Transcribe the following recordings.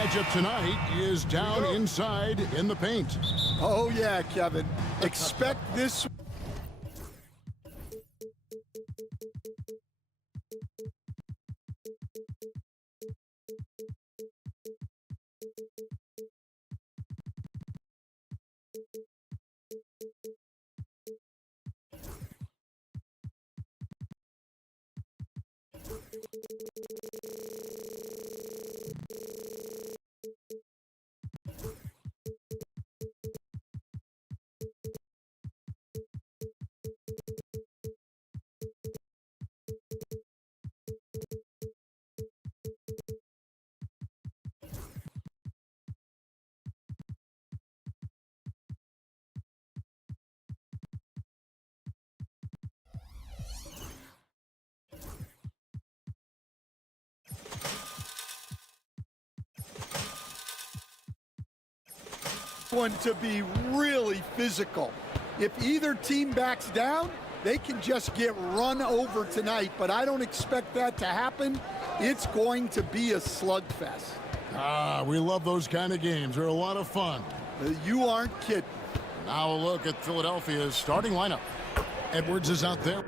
matchup tonight is down inside in the paint. Oh, yeah, Kevin. Expect this. One to be really physical. If either team backs down, they can just get run over tonight, but I don't expect that to happen. It's going to be a slugfest. Ah, we love those kind of games. They're a lot of fun. You aren't kidding. Now a look at Philadelphia's starting lineup. Edwards is out there.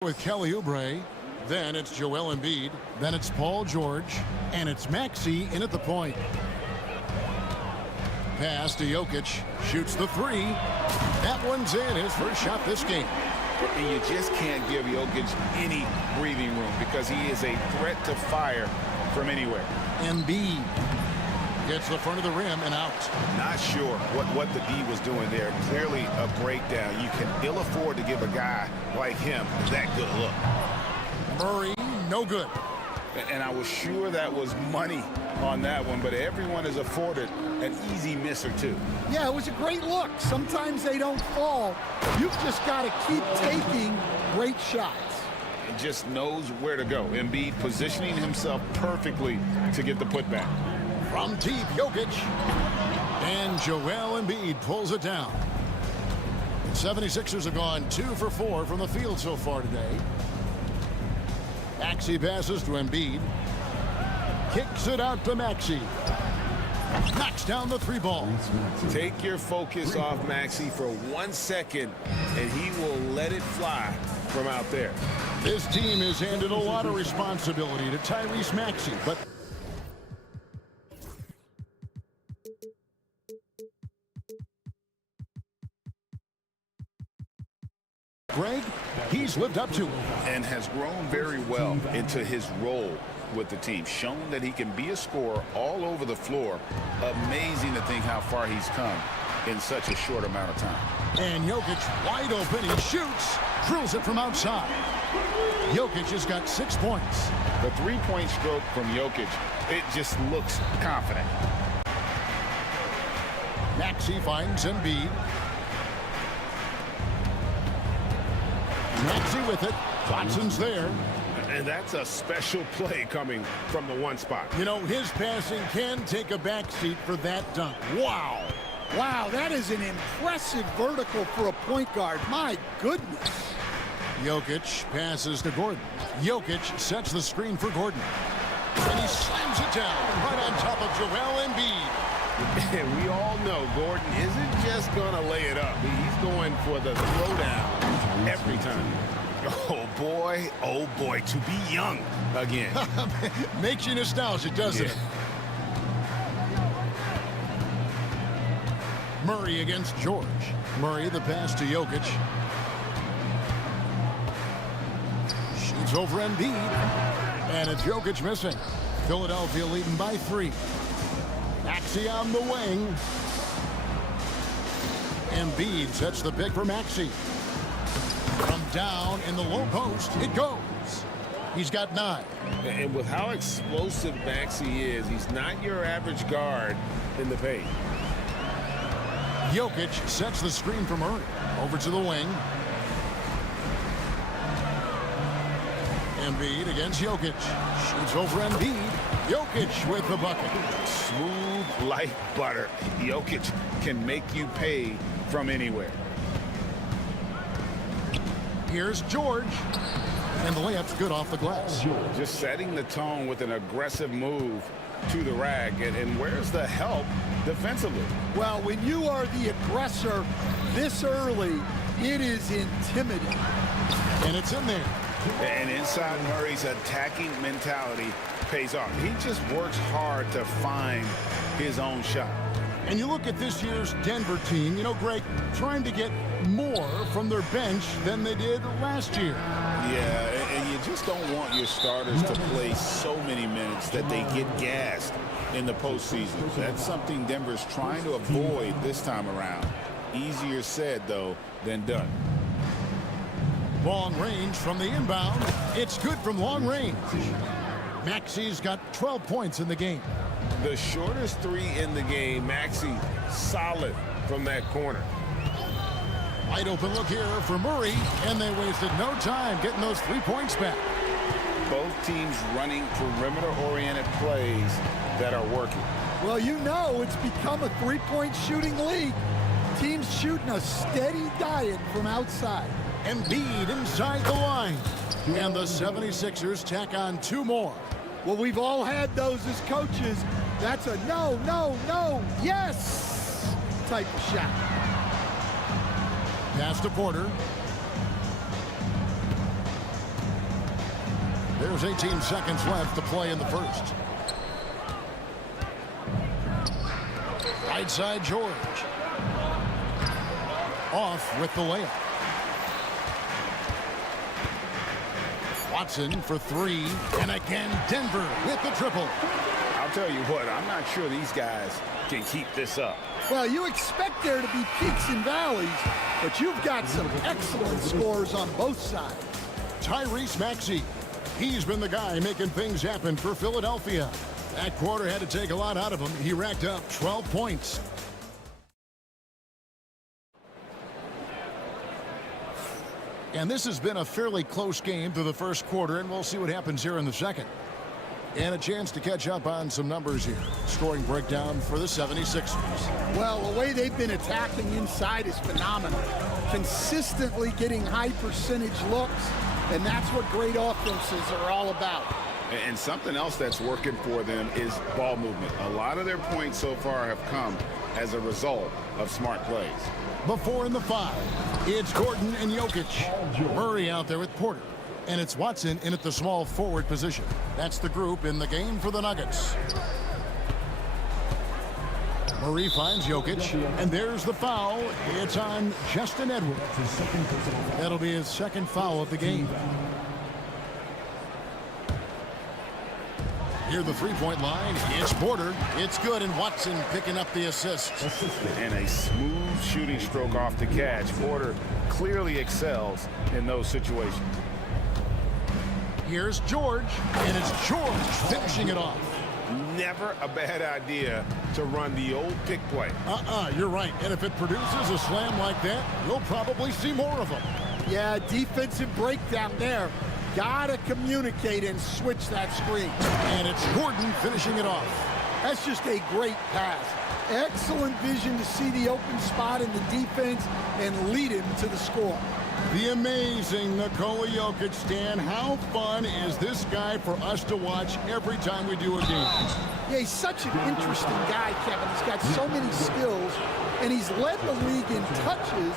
With Kelly Oubre, then it's Joel Embiid, then it's Paul George, and it's Maxey in at the point. Pass to Jokic, shoots the three. That one's in, his first shot this game. And you just can't give Jokic any breathing room because he is a threat to fire from anywhere. Embiid gets the front of the rim and out. Not sure what the D was doing there. Clearly a breakdown. You can ill afford to give a guy like him that good look. Murray, no good. And I was sure that was money on that one, but everyone is afforded an easy miss or two. Yeah, it was a great look. Sometimes they don't fall. You've just got to keep taking great shots. He just knows where to go. Embiid positioning himself perfectly to get the putback. From deep, Jokic. And Joel Embiid pulls it down. The 76ers have gone 2 for 4 from the field so far today. Maxey passes to Embiid. Kicks it out to Maxey. Knocks down the three ball. Take your focus off Maxey for 1 second, and he will let it fly from out there. This team has handed a lot of responsibility to Tyrese Maxey, but Greg, he's lived up to it. And has grown very well into his role with the team. Shown that he can be a scorer all over the floor. Amazing to think how far he's come in such a short amount of time. And Jokic wide open. He shoots. Drills it from outside. Jokic has got 6 points. The three-point stroke from Jokic, it just looks confident. Maxey finds Embiid. Maxey with it. Watson's there. And that's a special play coming from the one spot. You know, his passing can take a backseat for that dunk. Wow. Wow, that is an impressive vertical for a point guard. My goodness. Jokic passes to Gordon. Jokic sets the screen for Gordon. And he slams it down right on top of Joel Embiid. And we all know Gordon isn't just going to lay it up. He's going for the throwdown every time. Oh boy, to be young again. Makes you nostalgic, doesn't it? Murray against George. Murray, the pass to Jokic. Shoots over Embiid. And it's Jokic missing. Philadelphia leading by 3. Maxey on the wing. Embiid sets the pick for Maxey. From down in the low post, it goes. He's got 9. And with how explosive Maxey is, he's not your average guard in the paint. Jokic sets the screen for Murray. Over to the wing. Embiid against Jokic. Shoots over Embiid. Jokic with the bucket. Smooth like butter. Jokic can make you pay from anywhere. Here's George. And the layup's good off the glass. Just setting the tone with an aggressive move to the rack. And where's the help defensively? Well, when you are the aggressor this early, it is intimidating. And it's in there. And inside Murray's attacking mentality pays off. He just works hard to find his own shot. And you look at this year's Denver team, you know, Greg, trying to get more from their bench than they did last year. Yeah, and you just don't want your starters to play so many minutes that they get gassed in the postseason. That's something Denver's trying to avoid this time around. Easier said, though, than done. Long range from the inbound. It's good from long range. Maxey's got 12 points in the game. The shortest 3 in the game, Maxey solid from that corner. Wide open look here for Murray, and they wasted no time getting those 3 points back. Both teams running perimeter-oriented plays that are working. Well, you know it's become a three-point shooting league. Teams shooting a steady diet from outside. Embiid inside the line. And the 76ers tack on 2 more. Well, we've all had those as coaches. That's a no, no, no, yes type of shot. Pass to Porter. There's 18 seconds left to play in the first. Right side George. Off with the layup. Watson for 3, and again Denver with the triple. I'll tell you what, I'm not sure these guys can keep this up. Well, you expect there to be peaks and valleys, but you've got some excellent scores on both sides. Tyrese Maxey. He's been the guy making things happen for Philadelphia. That quarter had to take a lot out of him. He racked up 12 points. And this has been a fairly close game through the first quarter, and we'll see what happens here in the second. And a chance to catch up on some numbers here. Scoring breakdown for the 76ers. Well, the way they've been attacking inside is phenomenal. Consistently getting high percentage looks, and that's what great offenses are all about. And something else that's working for them is ball movement. A lot of their points so far have come as a result of smart plays. Before in the 5, it's Gordon and Jokic. Murray out there with Porter. And it's Watson in at the small forward position. That's the group in the game for the Nuggets. Murray finds Jokic, and there's the foul. It's on Justin Edwards. That'll be his second foul of the game. Near the three-point line, it's Porter. It's good, and Watson picking up the assist. And a smooth shooting stroke off the catch. Porter clearly excels in those situations. Here's George, and it's George finishing it off. Never a bad idea to run the old pick play. You're right. And if it produces a slam like that, you'll probably see more of them. Yeah, defensive breakdown there. Gotta communicate and switch that screen. And it's Gordon finishing it off. That's just a great pass. Excellent vision to see the open spot in the defense and lead him to the score. The amazing Nikola Jokic, Stan. How fun is this guy for us to watch every time we do a game? Yeah, he's such an interesting guy, Kevin. He's got so many skills, and he's led the league in touches,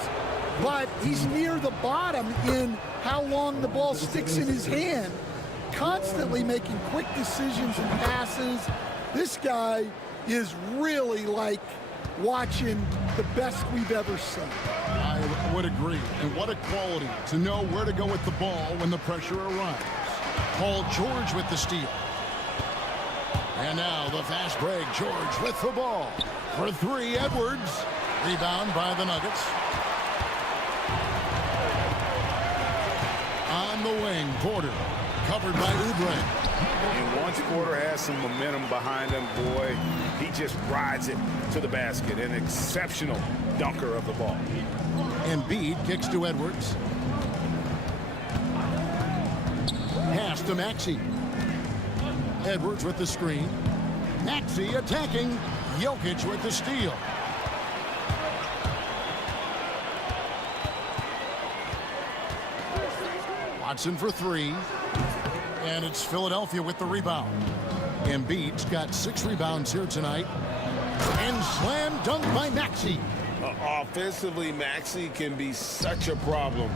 but he's near the bottom in how long the ball sticks in his hand, constantly making quick decisions and passes. This guy is really like watching the best we've ever seen. I would agree. And what a quality to know where to go with the ball when the pressure arrives. Paul George with the steal. And now the fast break. George with the ball. For 3, Edwards. Rebound by the Nuggets. On the wing, Porter. Recovered by Oubre. And once Porter has some momentum behind him, boy, he just rides it to the basket. An exceptional dunker of the ball. Embiid kicks to Edwards. Pass to Maxey. Edwards with the screen. Maxey attacking. Jokic with the steal. Watson for three. And it's Philadelphia with the rebound. Embiid's got 6 rebounds here tonight. And slam dunk by Maxey. Offensively, Maxey can be such a problem.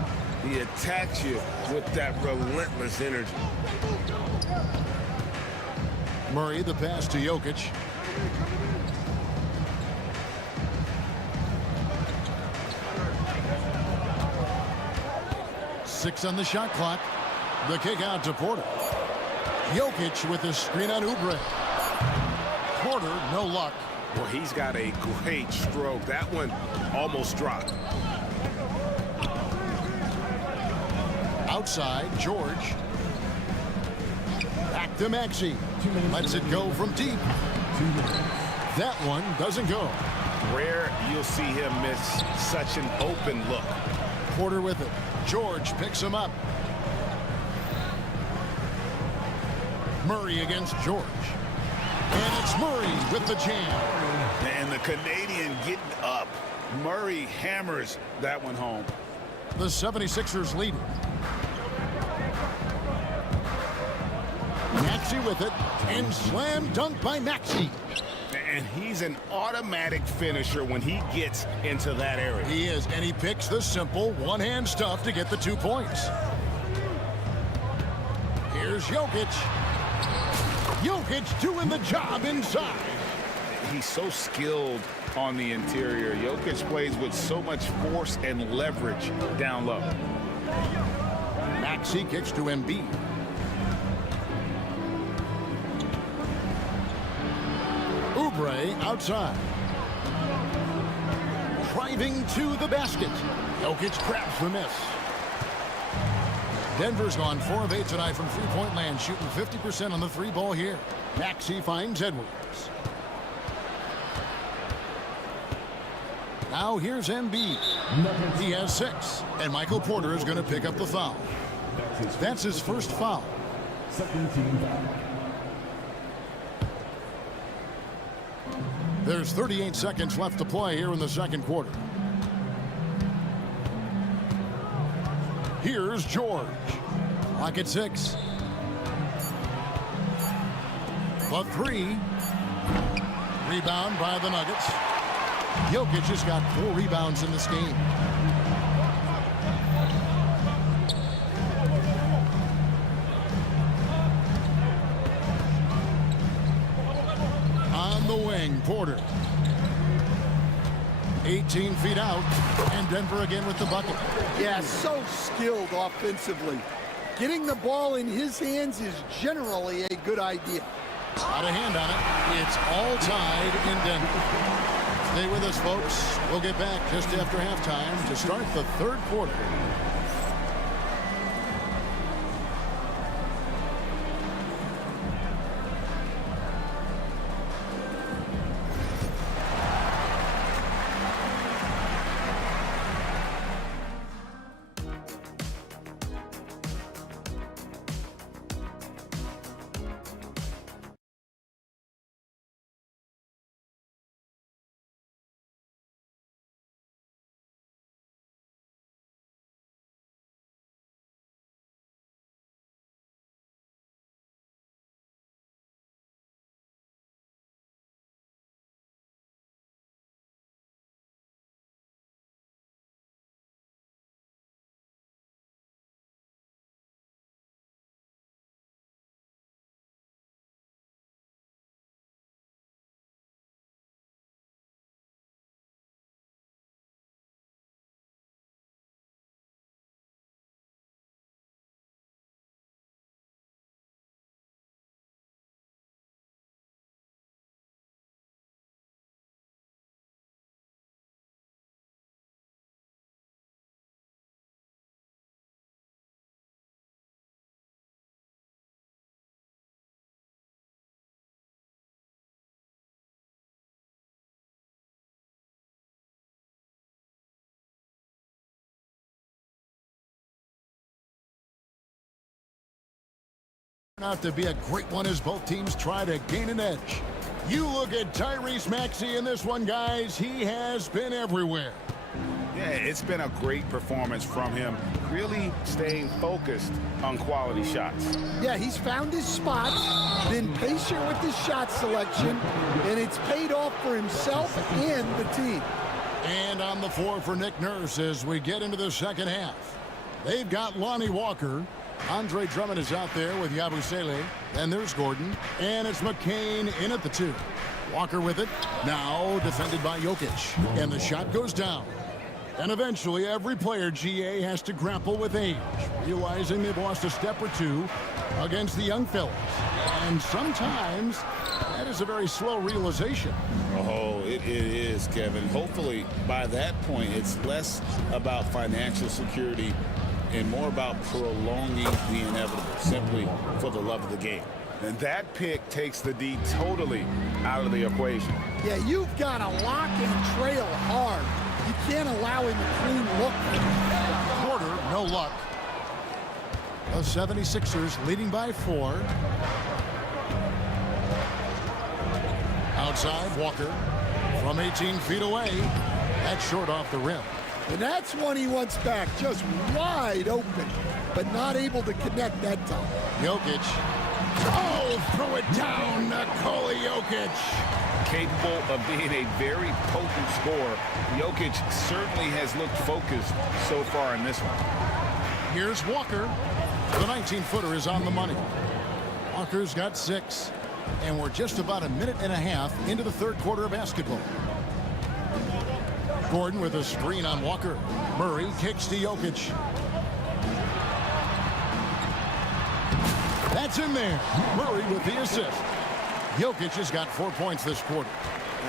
He attacks you with that relentless energy. Murray, the pass to Jokic. Six on the shot clock. The kick out to Porter. Jokic with the screen on Oubre. Porter, no luck. Well, he's got a great stroke. That one almost dropped. Outside, George. Back to Maxey. Lets it go from deep. That one doesn't go. Rare you'll see him miss such an open look. Porter with it. George picks him up. Murray against George. And it's Murray with the jam. And the Canadian getting up. Murray hammers that one home. The 76ers lead it. Maxey with it. And slam dunk by Maxey. And he's an automatic finisher when he gets into that area. He is, and he picks the simple one-hand stuff to get the 2 points. Here's Jokic. Jokic doing the job inside. He's so skilled on the interior. Jokic plays with so much force and leverage down low. Maxey kicks to Embiid. Oubre outside. Driving to the basket. Jokic grabs the miss. Denver's gone 4 of 8 tonight from three-point land, shooting 50% on the 3-ball here. Maxey finds Edwards. Now here's Embiid. He has 6. And Michael Porter is going to pick up the foul. That's his first foul. Second team foul. There's 38 seconds left to play here in the second quarter. Here's George. Clock at 6. The 3. Rebound by the Nuggets. Jokic has got 4 rebounds in this game. On the wing, Porter. 18 feet out, and Denver again with the bucket. Yeah, so skilled offensively. Getting the ball in his hands is generally a good idea. Out of hand on it. It's all tied in Denver. Stay with us, folks. We'll get back just after halftime to start the third quarter. Out to be a great one as both teams try to gain an edge. You look at Tyrese Maxey in this one, guys. He has been everywhere. Yeah, it's been a great performance from him, really staying focused on quality shots. Yeah, he's found his spots, been patient with his shot selection, and it's paid off for himself and the team. And on the floor for Nick Nurse as we get into the second half. They've got Lonnie Walker. Andre Drummond is out there with Yabusele. And there's Gordon. And it's McCain in at the 2. Walker with it. Now defended by Jokic. And the shot goes down. And eventually every player, GA, has to grapple with age, realizing they've lost a step or two against the young fellas. And sometimes that is a very slow realization. Oh, it is, Kevin. Hopefully, by that point, it's less about financial security and more about prolonging the inevitable, simply for the love of the game. And that pick takes the D totally out of the equation. Yeah, you've got to lock and trail hard. You can't allow him a clean look. Porter, no luck. The 76ers leading by 4. Outside, Walker from 18 feet away. That's short off the rim. And that's one he wants back, just wide open, but not able to connect that time. Jokic. Oh, throw it down, Nikola Jokic. Capable of being a very potent scorer, Jokic certainly has looked focused so far in this one. Here's Walker. The 19-footer is on the money. Walker's got 6. And we're just about a minute and a half into the third quarter of basketball. Gordon with a screen on Walker. Murray kicks to Jokic. That's in there. Murray with the assist. Jokic has got 4 points this quarter.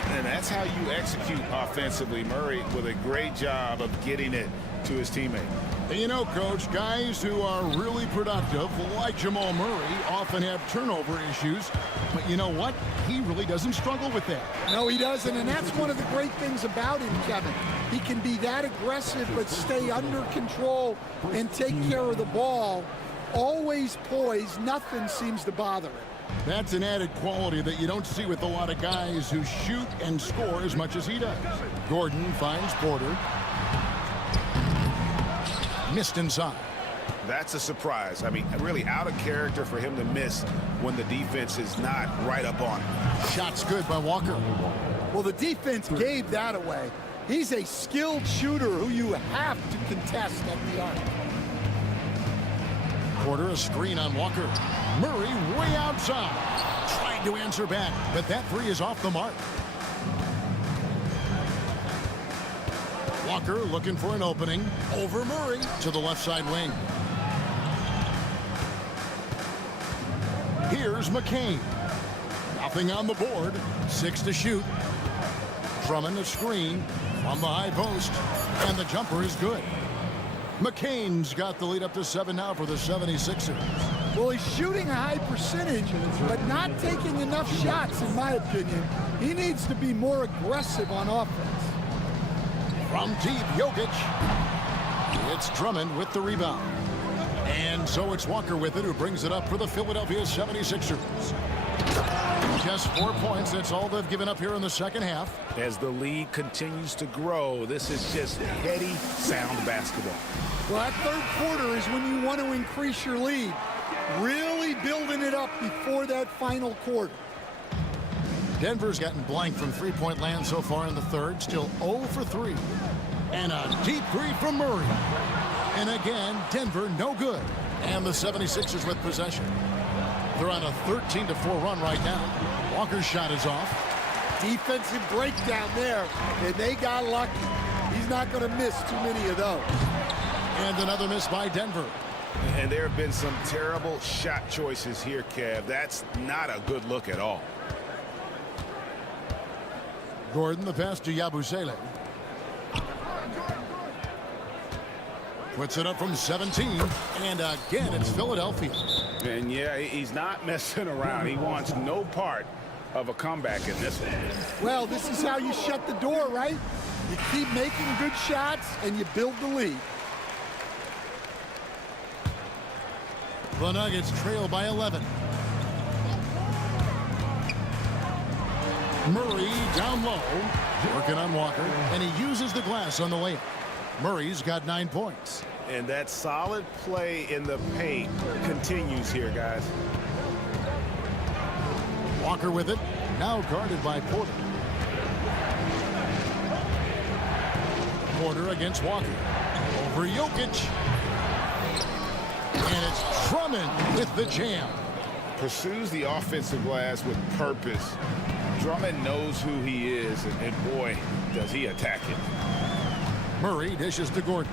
And that's how you execute offensively. Murray with a great job of getting it to his teammate. And you know, Coach, guys who are really productive, like Jamal Murray, often have turnover issues. But you know what? He really doesn't struggle with that. No, he doesn't, and that's one of the great things about him, Kevin. He can be that aggressive but stay under control and take care of the ball. Always poised. Nothing seems to bother him. That's an added quality that you don't see with a lot of guys who shoot and score as much as he does. Gordon finds Porter. Missed inside. That's a surprise. I mean, really out of character for him to miss when the defense is not right up on him. Shot's good by Walker. Well, the defense gave that away. He's a skilled shooter who you have to contest at the arc. Porter, a screen on Walker. Murray way outside. Trying to answer back, but that 3 is off the mark. Walker looking for an opening. Over Murray to the left side wing. Here's McCain. Nothing on the board. 6 to shoot. Drummond a screen from the high post. And the jumper is good. McCain's got the lead up to 7 now for the 76ers. Well, he's shooting a high percentage, but not taking enough shots, in my opinion. He needs to be more aggressive on offense. From deep, Jokic. It's Drummond with the rebound. And so it's Walker with it, who brings it up for the Philadelphia 76ers. Just 4 points. That's all they've given up here in the second half. As the lead continues to grow, this is just heady, sound basketball. Well, that third quarter is when you want to increase your lead. Really building it up before that final quarter. Denver's gotten blank from three-point land so far in the third. Still 0 for 3. And a deep 3 from Murray. And again, Denver no good. And the 76ers with possession. They're on a 13-4 run right now. Walker's shot is off. Defensive breakdown there, and they got lucky. He's not going to miss too many of those. And another miss by Denver. And there have been some terrible shot choices here, Kev. That's not a good look at all. Gordon, the pass to Yabusele. Puts it up from 17. And again, it's Philadelphia. And yeah, he's not messing around. He wants no part of a comeback in this one. Well, this is how you shut the door, right? You keep making good shots and you build the lead. The Nuggets trail by 11. Murray down low, working on Walker, and he uses the glass on the layup. Murray's got 9 points. And that solid play in the paint continues here, guys. Walker with it, now guarded by Porter. Porter against Walker. Over Jokic. And it's Drummond with the jam. Pursues the offensive glass with purpose. Drummond knows who he is, and boy, does he attack it. Murray dishes to Gordon.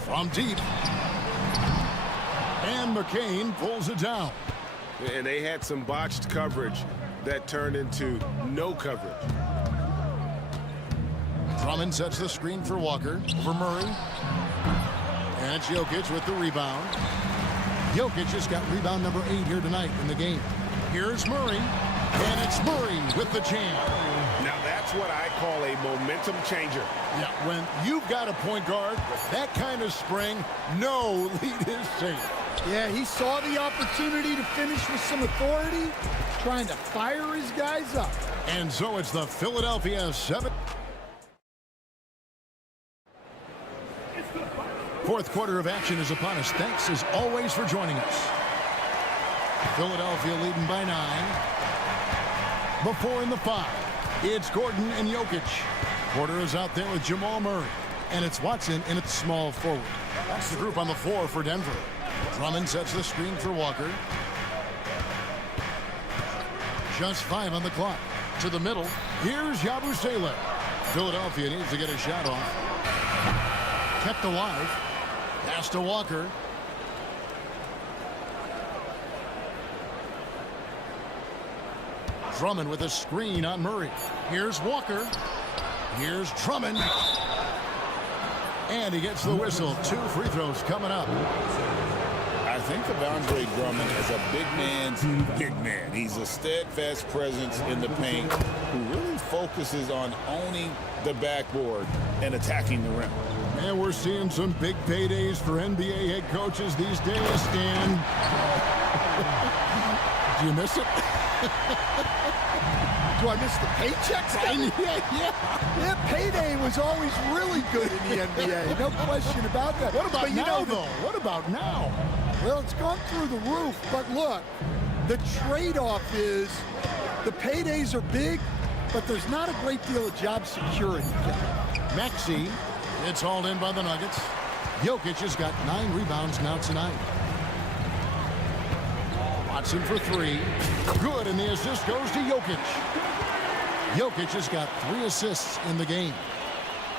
From deep. And McCain pulls it down. And they had some botched coverage that turned into no coverage. Drummond sets the screen for Walker over Murray. And it's Jokic with the rebound. Jokic has got rebound number 8 here tonight in the game. Here's Murray, and it's Murray with the jam. Now that's what I call a momentum changer. Yeah, when you've got a point guard, that kind of spring, no lead is safe. Yeah, he saw the opportunity to finish with some authority, trying to fire his guys up. And so it's the Philadelphia 7. Fourth quarter of action is upon us. Thanks as always for joining us. Philadelphia leading by 9. Before in the 5. It's Gordon and Jokic. Porter is out there with Jamal Murray. And it's Watson in its small forward. That's the group on the floor for Denver. Drummond sets the screen for Walker. Just 5 on the clock. To the middle. Here's Yabusele. Philadelphia needs to get a shot off. Kept alive. Pass to Walker. Drummond with a screen on Murray. Here's Walker. Here's Drummond. And he gets the whistle. 2 free throws coming up. I think of Andre Drummond as a big man's big man. He's a steadfast presence in the paint who really focuses on owning the backboard and attacking the rim. And we're seeing some big paydays for NBA head coaches these days, Stan. Do you miss it? Do I miss the paychecks? Yeah, payday was always really good in the NBA. No question about that. What about but now, though? What about now? Well, it's gone through the roof. But look, the trade-off is the paydays are big, but there's not a great deal of job security. Maxey, it's hauled in by the Nuggets. Jokic has got 9 rebounds now tonight. Watson for 3. Good, and the assist goes to Jokic. Jokic has got 3 assists in the game.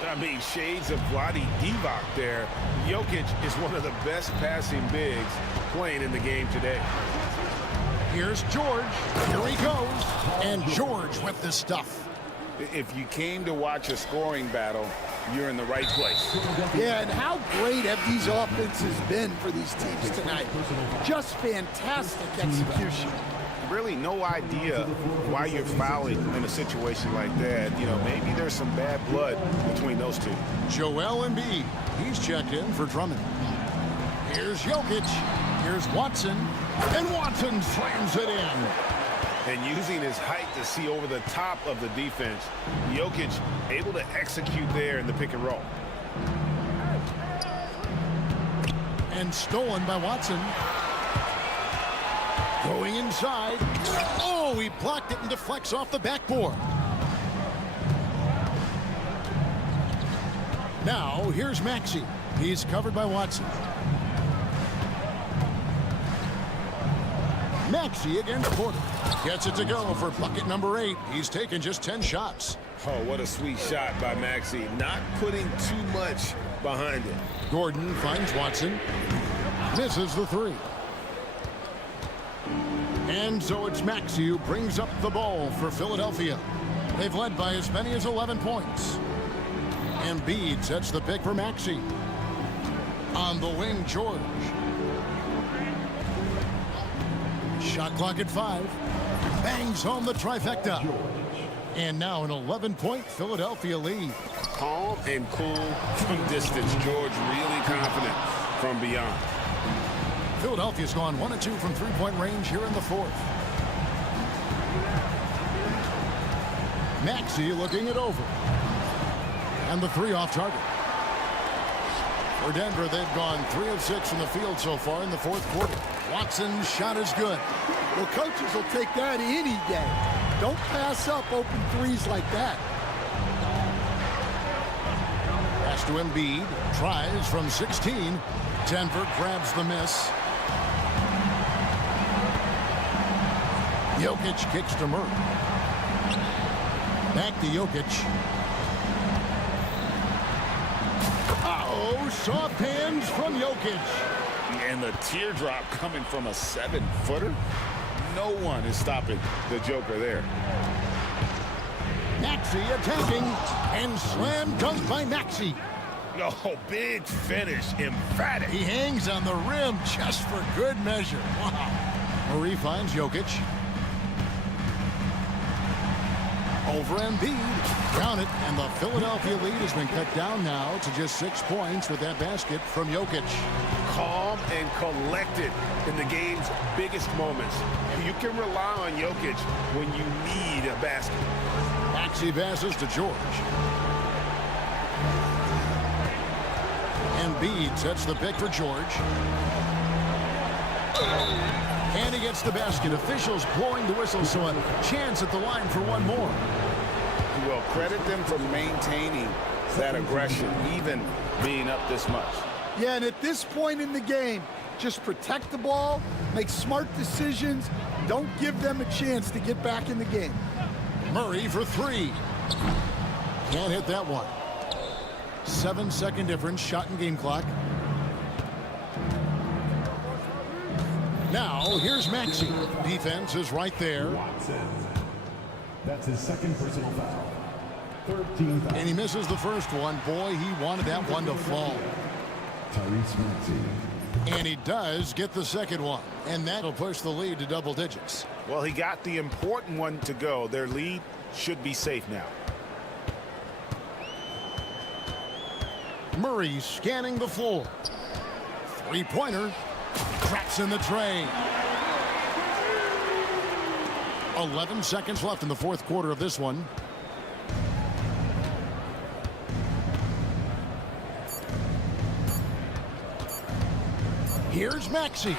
I mean, shades of Vlade Divac there. Jokic is one of the best passing bigs playing in the game today. Here's George. Here he goes. And George with the stuff. If you came to watch a scoring battle, you're in the right place. Yeah, and how great have these offenses been for these teams tonight? Just fantastic execution. Really no idea why you're fouling in a situation like that. You know, maybe there's some bad blood between those two. Joel Embiid. He's checked in for Drummond. Here's Jokic. Here's Watson. And Watson slams it in. And using his height to see over the top of the defense, Jokic able to execute there in the pick and roll. And stolen by Watson. Going inside. Oh, he blocked it and deflects off the backboard. Now, here's Maxey. He's covered by Watson. Maxey against Porter. Gets it to go for bucket number 8. He's taken just 10 shots. Oh, what a sweet shot by Maxey. Not putting too much behind it. Gordon finds Watson. Misses the 3. And so it's Maxey who brings up the ball for Philadelphia. They've led by as many as 11 points. Embiid sets the pick for Maxey. On the wing, George. Shot clock at 5. Bangs home the trifecta. And now an 11-point Philadelphia lead. Calm and cool from distance. George really confident. from beyond. Philadelphia's gone 1 of 2 from three-point range here in the fourth. Maxey looking it over. And the three off target. For Denver, they've gone 3 of 6 from the field so far in the fourth quarter. Watson's shot is good. Well, coaches will take that any day. Don't pass up open threes like that. Pass to Embiid. Tries from 16. Denver grabs the miss. Jokic kicks to Murray. Back to Jokic. Uh-oh, soft hands from Jokic. And the teardrop coming from a 7-footer. No one is stopping the Joker there. Maxey attacking and slam dunk by Maxey. Oh, big finish, emphatic. He hangs on the rim just for good measure. Wow. Murray finds Jokic. Over Embiid. Count it, and the Philadelphia lead has been cut down now to just 6 points with that basket from Jokic. Calm and collected in the game's biggest moments. You can rely on Jokic when you need a basket. Maxey passes to George. Embiid sets the pick for George. And he gets the basket. Officials blowing the whistle, so a chance at the line for one more. Well, credit them for maintaining that aggression, even being up this much. Yeah, and at this point in the game, just protect the ball, make smart decisions, don't give them a chance to get back in the game. Murray for 3. Can't hit that one. 7-second difference, shot and game clock. Now, here's Maxey. Defense is right there. Watson. That's his second personal foul. 13 foul. And he misses the first one. Boy, he wanted that one to fall. Tyrese Maxey. And he does get the second one. And that'll push the lead to double digits. Well, he got the important one to go. Their lead should be safe now. Murray scanning the floor. Three-pointer. Traps in the tray. 11 seconds left in the fourth quarter of this one. Here's Maxey.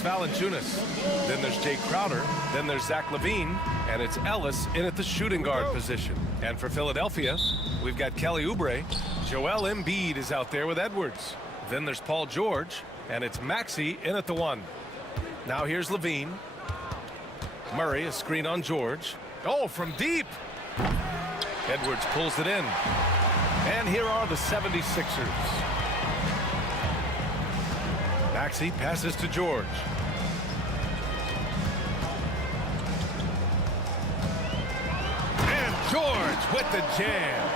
Valanciunas. Then there's Jake Crowder. Then there's Zach LaVine. And it's Ellis in at the shooting guard position. And for Philadelphia, we've got Kelly Oubre. Joel Embiid is out there with Edwards. Then there's Paul George. And it's Maxey in at the 1. Now here's LaVine. Murray, a screen on George. Oh, from deep. Edwards pulls it in. And here are the 76ers. Maxey passes to George. And George with the jam.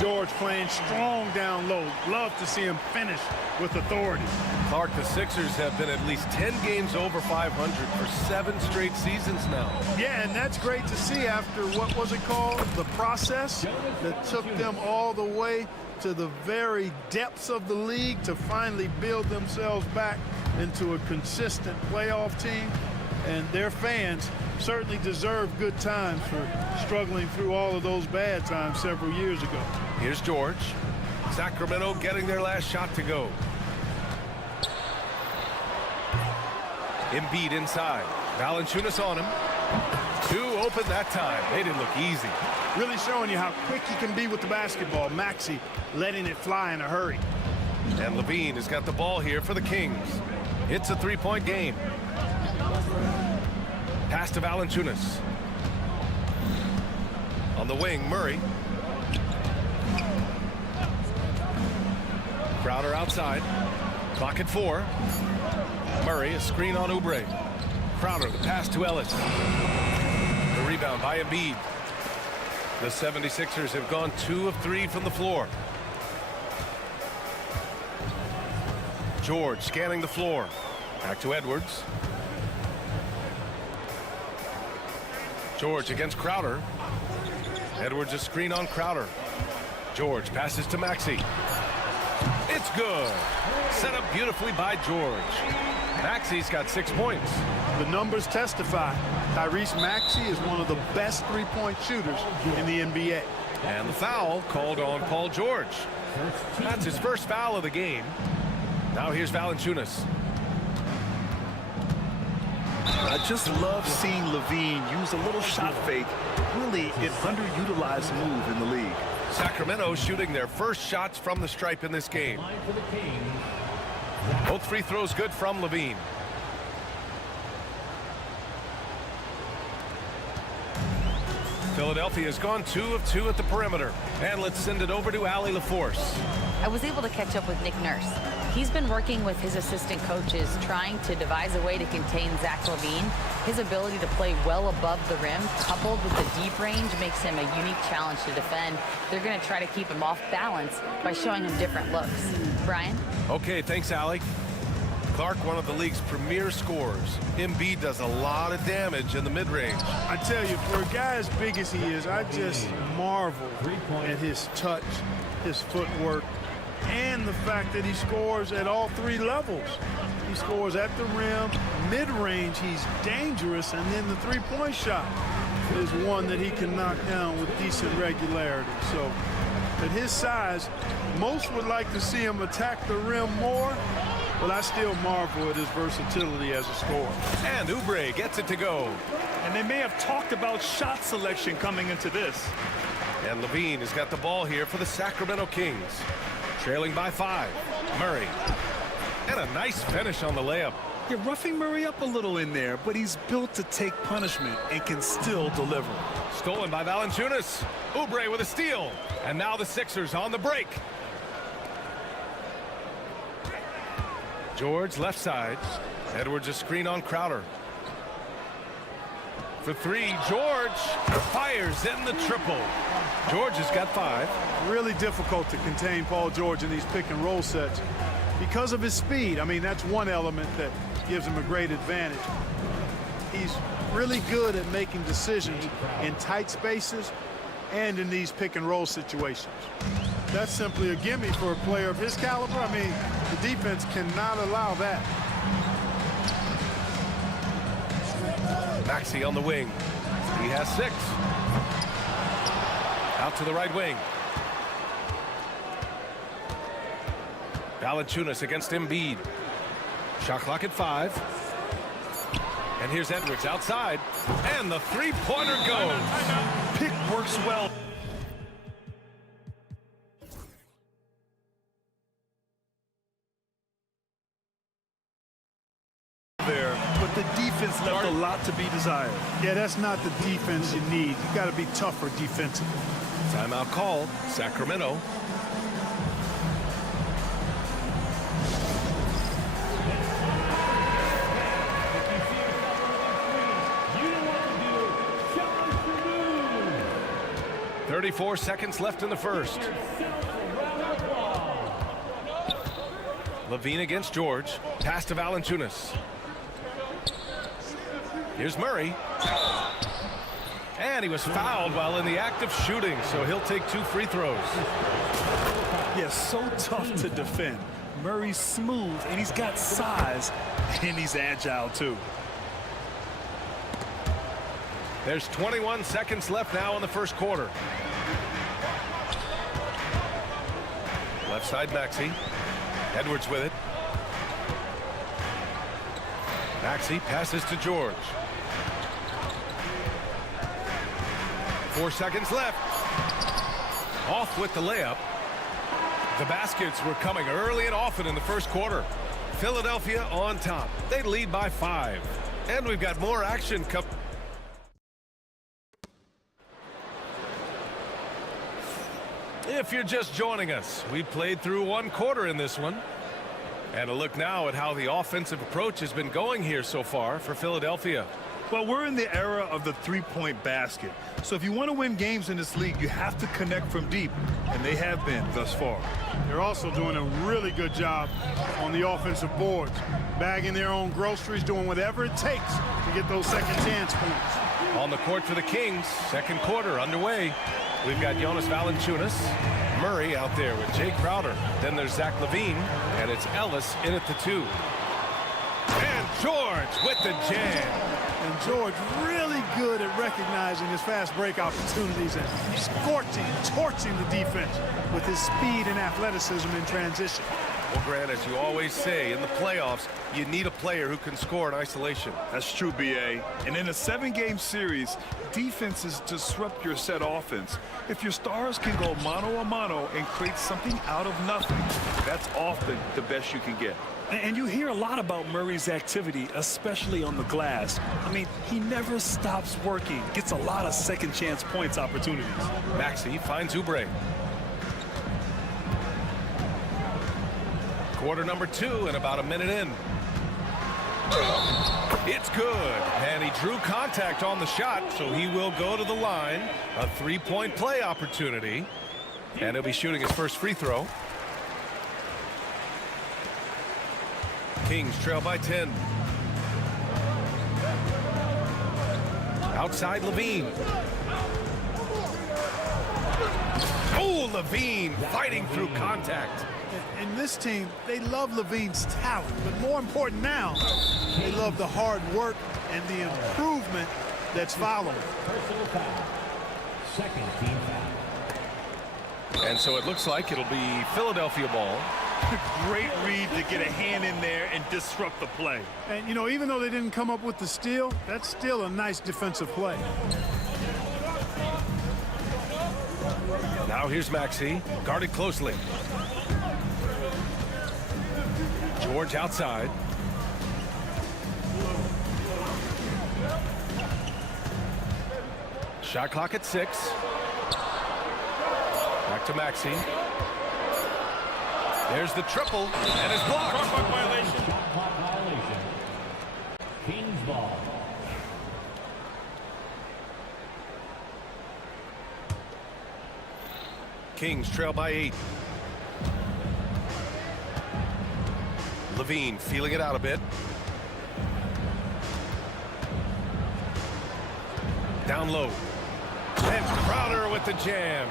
George playing strong down low. Love to see him finish with authority. Clark, the Sixers have been at least 10 games over 500 for 7 straight seasons now. Yeah, and that's great to see after, what was it called? The process that took them all the way to the very depths of the league to finally build themselves back into a consistent playoff team. And their fans certainly deserve good times for struggling through all of those bad times several years ago. Here's George. Sacramento getting their last shot to go. Embiid inside. Valanciunas on him. 2 open that time. They didn't look easy. Really showing you how quick he can be with the basketball. Maxey letting it fly in a hurry. And LaVine has got the ball here for the Kings. It's a 3-point game. Pass to Valanciunas. On the wing, Murray. Crowder outside. Clock at 4. Murray, a screen on Oubre. Crowder, the pass to Ellis. The rebound by Embiid. The 76ers have gone 2 of 3 from the floor. George scanning the floor. Back to Edwards. George against Crowder. Edwards a screen on Crowder. George passes to Maxey. It's good. Set up beautifully by George. Maxey's got 6 points. The numbers testify. Tyrese Maxey is one of the best three-point shooters in the NBA. And the foul called on Paul George. That's his first foul of the game. Now here's Valanciunas. I just love seeing LaVine use a little shot fake. Really an underutilized move in the league. Sacramento shooting their first shots from the stripe in this game. Both free throws good from LaVine. Philadelphia has gone 2 of 2 at the perimeter. And let's send it over to Allie LaForce. I was able to catch up with Nick Nurse. He's been working with his assistant coaches trying to devise a way to contain Zach LaVine. His ability to play well above the rim, coupled with the deep range, makes him a unique challenge to defend. They're going to try to keep him off balance by showing him different looks. Brian? Okay, thanks, Allie. Clark, one of the league's premier scorers. Embiid does a lot of damage in the mid-range. I tell you, for a guy as big as he is, I just marvel at his touch, his footwork, and the fact that he scores at all 3 levels. He scores at the rim, mid-range, he's dangerous, and then the three-point shot is one that he can knock down with decent regularity. So, at his size, most would like to see him attack the rim more, but I still marvel at his versatility as a scorer. And Oubre gets it to go. And they may have talked about shot selection coming into this. And LaVine has got the ball here for the Sacramento Kings. Trailing by 5. Murray. And a nice finish on the layup. You're roughing Murray up a little in there, but he's built to take punishment and can still deliver. Stolen by Valanciunas. Oubre with a steal. And now the Sixers on the break. George left side. Edwards a screen on Crowder. For 3, George fires in the triple. George has got 5. Really difficult to contain Paul George in these pick and roll sets because of his speed. I mean, that's one element that gives him a great advantage. He's really good at making decisions in tight spaces and in these pick and roll situations. That's simply a gimme for a player of his caliber. I mean, the defense cannot allow that. Maxey on the wing. He has 6. Out to the right wing. Valanciunas against Embiid. Shot clock at 5. And here's Edwards outside. And the three-pointer goes. Pick works well. There, but the defense left a lot to be desired. Yeah, that's not the defense you need. You got to be tougher defensively. Timeout called. Sacramento. "34 seconds left in the first. Levine against George. Pass to Valanciunas. Here's Murray. And he was fouled while in the act of shooting, so he'll take 2 free throws. Yeah, so tough to defend. Murray's smooth, and he's got size, and he's agile, too. There's 21 seconds left now in the first quarter. Left side, Maxey. Edwards with it. Maxey passes to George. 4 seconds left. Off with the layup. The baskets were coming early and often in the first quarter. Philadelphia on top. They lead by 5. And we've got more action coming. If you're just joining us, we played through 1 quarter in this one. And a look now at how the offensive approach has been going here so far for Philadelphia. Well, we're in the era of the three-point basket. So if you want to win games in this league, you have to connect from deep. And they have been thus far. They're also doing a really good job on the offensive boards, bagging their own groceries, doing whatever it takes to get those second chance points. On the court for the Kings, second quarter underway. We've got Jonas Valanciunas, Murray out there with Jay Crowder. Then there's Zach LaVine, and it's Ellis in at the 2. And George with the jam. And George really good at recognizing his fast break opportunities and scorching, torching the defense with his speed and athleticism in transition. Well, Grant, as you always say, in the playoffs, you need a player who can score in isolation. That's true, B.A. And in a 7-game series, defenses disrupt your set offense. If your stars can go mano-a-mano and create something out of nothing, that's often the best you can get. And you hear a lot about Murray's activity, especially on the glass. I mean, he never stops working, gets a lot of second chance points opportunities. Maxey finds Oubre. Quarter number 2 and about a minute in. It's good. And he drew contact on the shot, so he will go to the line. A 3-point play opportunity. And he'll be shooting his first free throw. Kings trail by 10. Outside Levine. Oh, Levine fighting through contact. And this team, they love Levine's talent, but more important now, they love the hard work and the improvement that's following. Personal foul. Second team foul. And so it looks like it'll be Philadelphia ball. Great read to get a hand in there and disrupt the play. And, you know, even though they didn't come up with the steal, that's still a nice defensive play. Now here's Maxey, guarded closely. George outside. Shot clock at 6. Back to Maxey. There's the triple, and it's blocked. Shot clock violation. Kings ball. Kings trail by 8. Levine feeling it out a bit. Down low. And Crowder with the jam.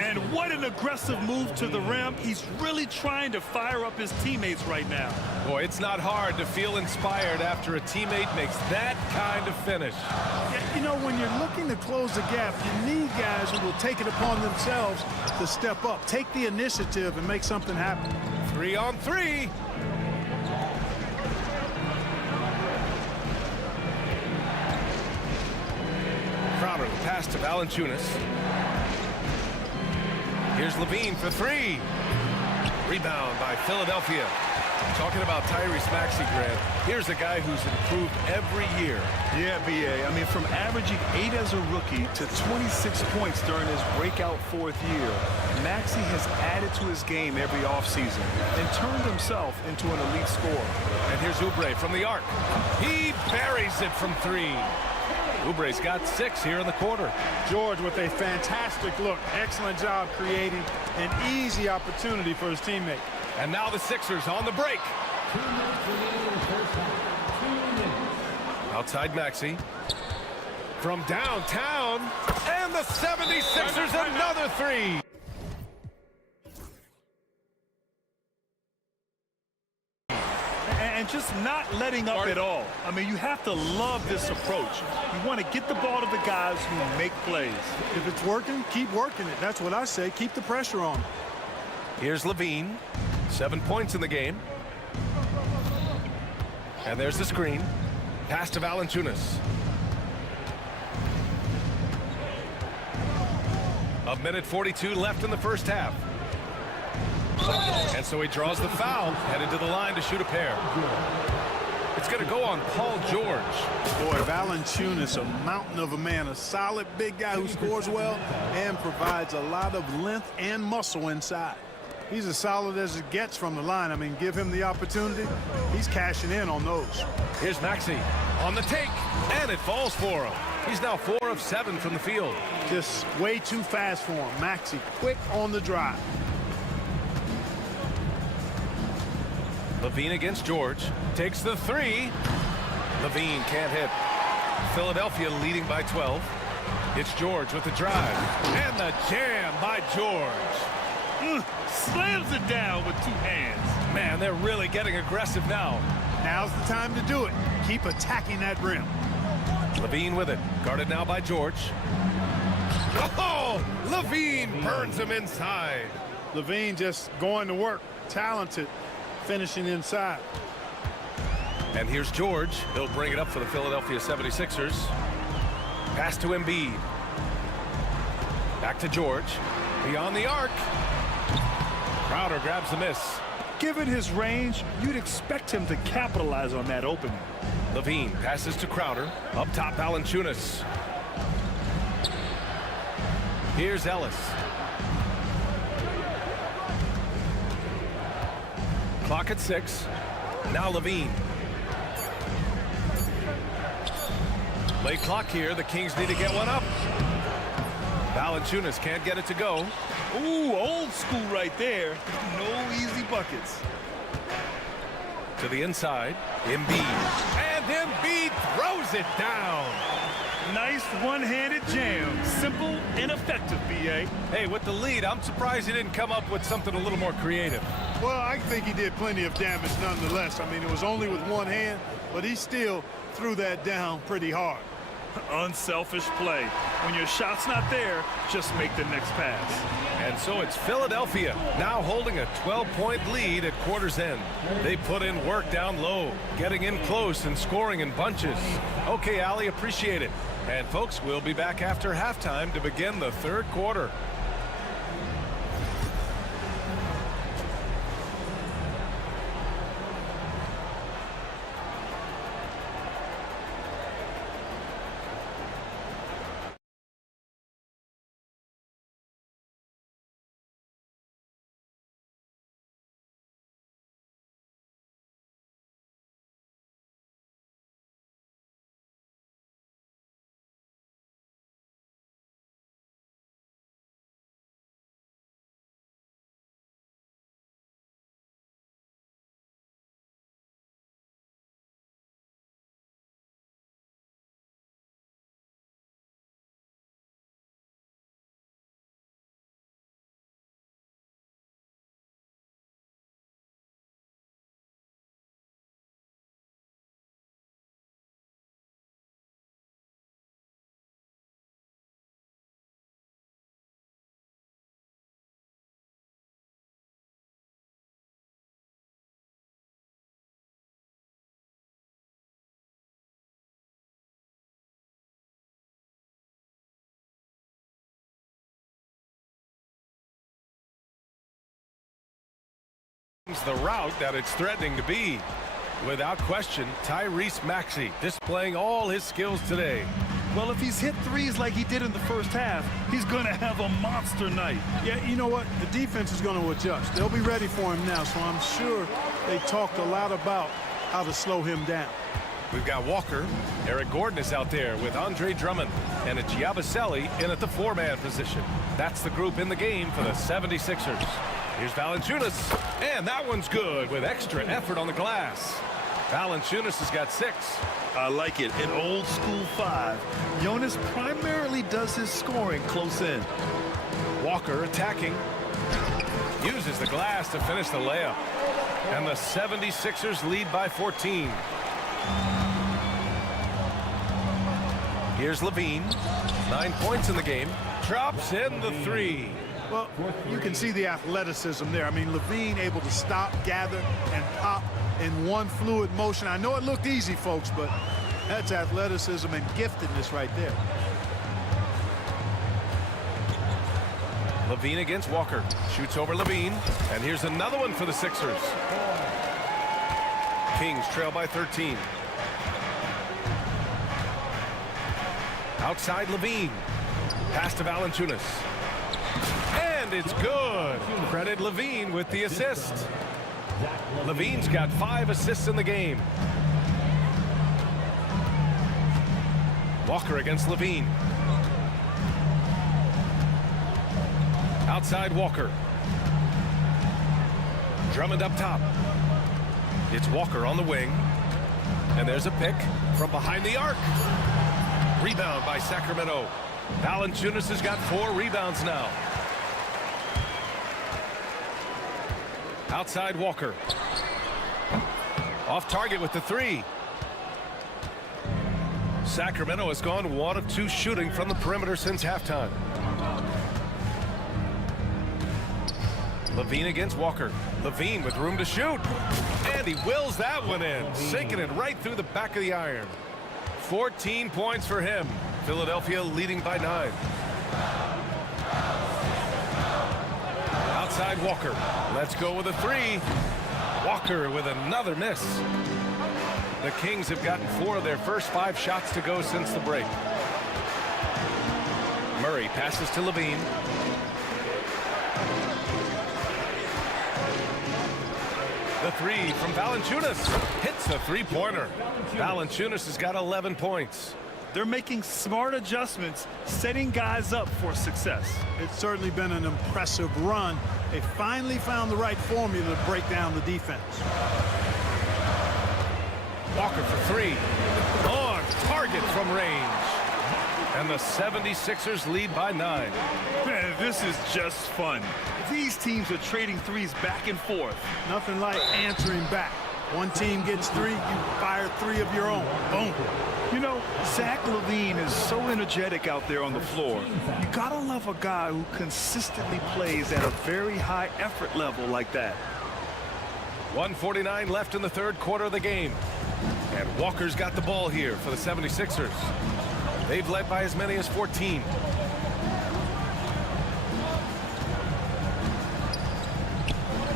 And what an aggressive move to the rim. He's really trying to fire up his teammates right now. Boy, it's not hard to feel inspired after a teammate makes that kind of finish. Yeah, you know, when you're looking to close the gap, you need guys who will take it upon themselves to step up, take the initiative, and make something happen. 3 on 3. Crowder, the pass to Valanciunas. Here's Levine for three. Rebound by Philadelphia. Talking about Tyrese Maxey, Grant, here's a guy who's improved every year. Yeah, B.A. I mean, from averaging 8 as a rookie to 26 points during his breakout fourth year, Maxey has added to his game every offseason and turned himself into an elite scorer. And here's Oubre from the arc. He buries it from three. Oubre's got 6 here in the quarter. George with a fantastic look. Excellent job creating an easy opportunity for his teammate. And now the Sixers on the break. Outside Maxey. From downtown. And the 76ers another three. And just not letting up at all. I mean, you have to love this approach. You want to get the ball to the guys who make plays. If it's working, keep working it. That's what I say. Keep the pressure on. Here's Levine. 7 points in the game. And there's the screen. Pass to Valanciunas. A minute 42 left in the first half. And so he draws the foul, headed to the line to shoot a pair. It's going to go on Paul George. Boy, Valanciunas, a mountain of a man, a solid big guy who scores well and provides a lot of length and muscle inside. He's as solid as it gets from the line. I mean, give him the opportunity. He's cashing in on those. Here's Maxey on the take, and it falls for him. He's now 4 of 7 from the field. Just way too fast for him. Maxey, quick on the drive. Levine against George. Takes the three. Levine can't hit. Philadelphia leading by 12. It's George with the drive. And the jam by George. Slams it down with 2 hands. Man, they're really getting aggressive now. Now's the time to do it. Keep attacking that rim. Levine with it. Guarded now by George. Oh! Levine burns him inside. Levine just going to work. Talented. Finishing inside. And here's George. He'll bring it up for the Philadelphia 76ers. Pass to Embiid. Back to George. Beyond the arc. Crowder grabs the miss. Given his range, you'd expect him to capitalize on that opening. Levine passes to Crowder. Up top, Valanciunas. Here's Ellis. Clock at 6. Now Levine. Late clock here. The Kings need to get one up. Valanciunas can't get it to go. Ooh, old school right there. No easy buckets. To the inside. Embiid. And Embiid throws it down. Nice one-handed jam. Simple and effective, B.A. Hey, with the lead, I'm surprised he didn't come up with something a little more creative. Well, I think he did plenty of damage nonetheless. I mean, it was only with one hand, but he still threw that down pretty hard. Unselfish play. When your shot's not there, just make the next pass. And so it's Philadelphia now holding a 12-point lead at quarter's end. They put in work down low, getting in close and scoring in bunches. Okay, Allie, appreciate it. And folks, we'll be back after halftime to begin the third quarter. becomes the route that it's threatening to be. Without question, Tyrese Maxey displaying all his skills today. Well, if he's hit threes like he did in the first half, he's going to have a monster night. Yeah, you know what? The defense is going to adjust. They'll be ready for him now, so I'm sure they talked a lot about how to slow him down. We've got Walker. Eric Gordon is out there with Andre Drummond. And it's Yabusele in at the four-man position. That's the group in the game for the 76ers. Here's Valanciunas. And that one's good with extra effort on the glass. Valanciunas has got 6. I like it. An old school 5. Jonas primarily does his scoring close in. Walker attacking. Uses the glass to finish the layup. And the 76ers lead by 14. Here's Levine. 9 points in the game. Drops in the 3. Well, you can see the athleticism there. I mean, Levine able to stop, gather, and pop in one fluid motion. I know it looked easy, folks, but that's athleticism and giftedness right there. Levine against Walker. Shoots over Levine. And here's another one for the Sixers. Kings trail by 13. Outside Levine. Pass to Valanciunas. And it's good. Credit Levine with the assist. Levine's got 5 assists in the game. Walker against Levine. Outside Walker. Drummond up top. It's Walker on the wing. And there's a pick from behind the arc. Rebound by Sacramento. Valanciunas has got 4 rebounds now. Outside Walker. Off target with the 3. Sacramento has gone 1 of 2 shooting from the perimeter since halftime. Levine against Walker. Levine with room to shoot. And he wills that one in, sinking it right through the back of the iron. 14 points for him. Philadelphia leading by 9. Outside Walker. Let's go with a 3. Walker with another miss. The Kings have gotten 4 of their first 5 shots to go since the break. Murray passes to Levine. The 3 from Valanciunas hits the three-pointer. Valanciunas has got 11 points. They're making smart adjustments, setting guys up for success. It's certainly been an impressive run. They finally found the right formula to break down the defense. Walker for 3. On target from range. And the 76ers lead by 9. Man, this is just fun. These teams are trading threes back and forth. Nothing like answering back. One team gets 3, you fire 3 of your own. Boom. You know, Zach LaVine is so energetic out there on the floor. You gotta love a guy who consistently plays at a very high effort level like that. 1:49 left in the third quarter of the game. And Walker's got the ball here for the 76ers. They've led by as many as 14.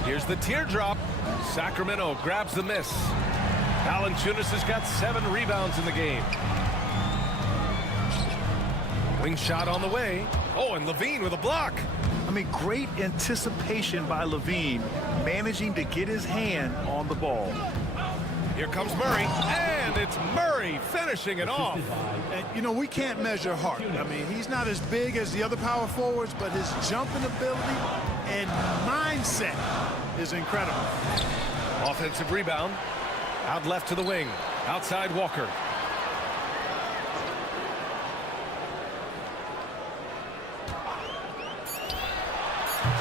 Here's the teardrop. Sacramento grabs the miss. Valanciunas has got 7 rebounds in the game. Wing shot on the way. Oh, and Levine with a block. I mean, great anticipation by LaVine, managing to get his hand on the ball. Here comes Murray, and it's Murray finishing it off. And, you know, we can't measure heart. I mean, he's not as big as the other power forwards, but his jumping ability and mindset is incredible. Offensive rebound. Out left to the wing. Outside Walker.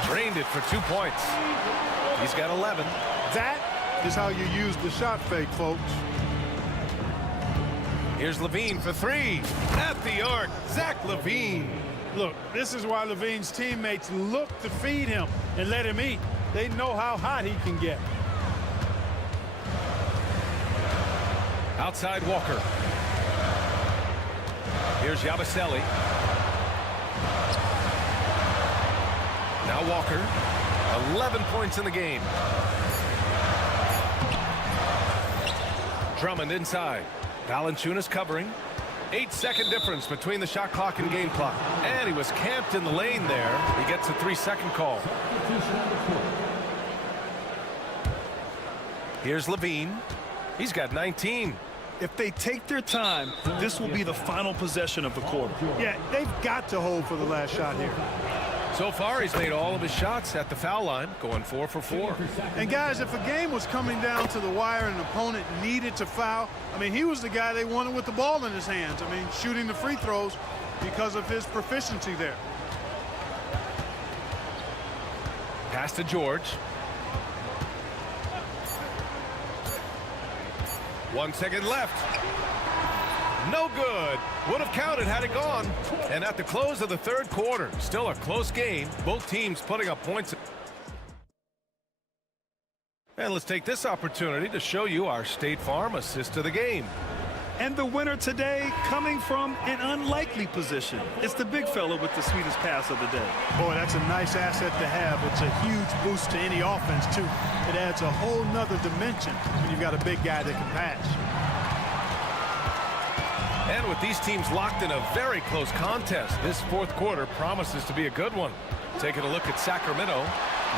Drained it for 2 points. He's got 11. That is how you use the shot fake, folks. Here's Levine for 3. At the arc, Zach LaVine. Look, this is why LaVine's teammates look to feed him and let him eat. They know how hot he can get. Outside Walker. Here's Yabusele. Now Walker. 11 points in the game. Drummond inside. Valanciunas covering. 8-second difference between the shot clock and game clock. And he was camped in the lane there. He gets a 3-second call. Here's Levine. He's got 19. If they take their time, this will be the final possession of the quarter. Yeah, they've got to hold for the last shot here. So far, he's made all of his shots at the foul line, going 4 for 4. And guys, if a game was coming down to the wire and an opponent needed to foul, I mean, he was the guy they wanted with the ball in his hands. I mean, shooting the free throws because of his proficiency there. Pass to George. 1 second left. No good. Would have counted had it gone. And at the close of the third quarter, still a close game. Both teams putting up points. And let's take this opportunity to show you our State Farm assist of the game. And the winner today coming from an unlikely position. It's the big fella with the sweetest pass of the day. Boy, that's a nice asset to have. It's a huge boost to any offense, too. It adds a whole nother dimension when you've got a big guy that can pass. And with these teams locked in a very close contest, this fourth quarter promises to be a good one. Taking a look at Sacramento.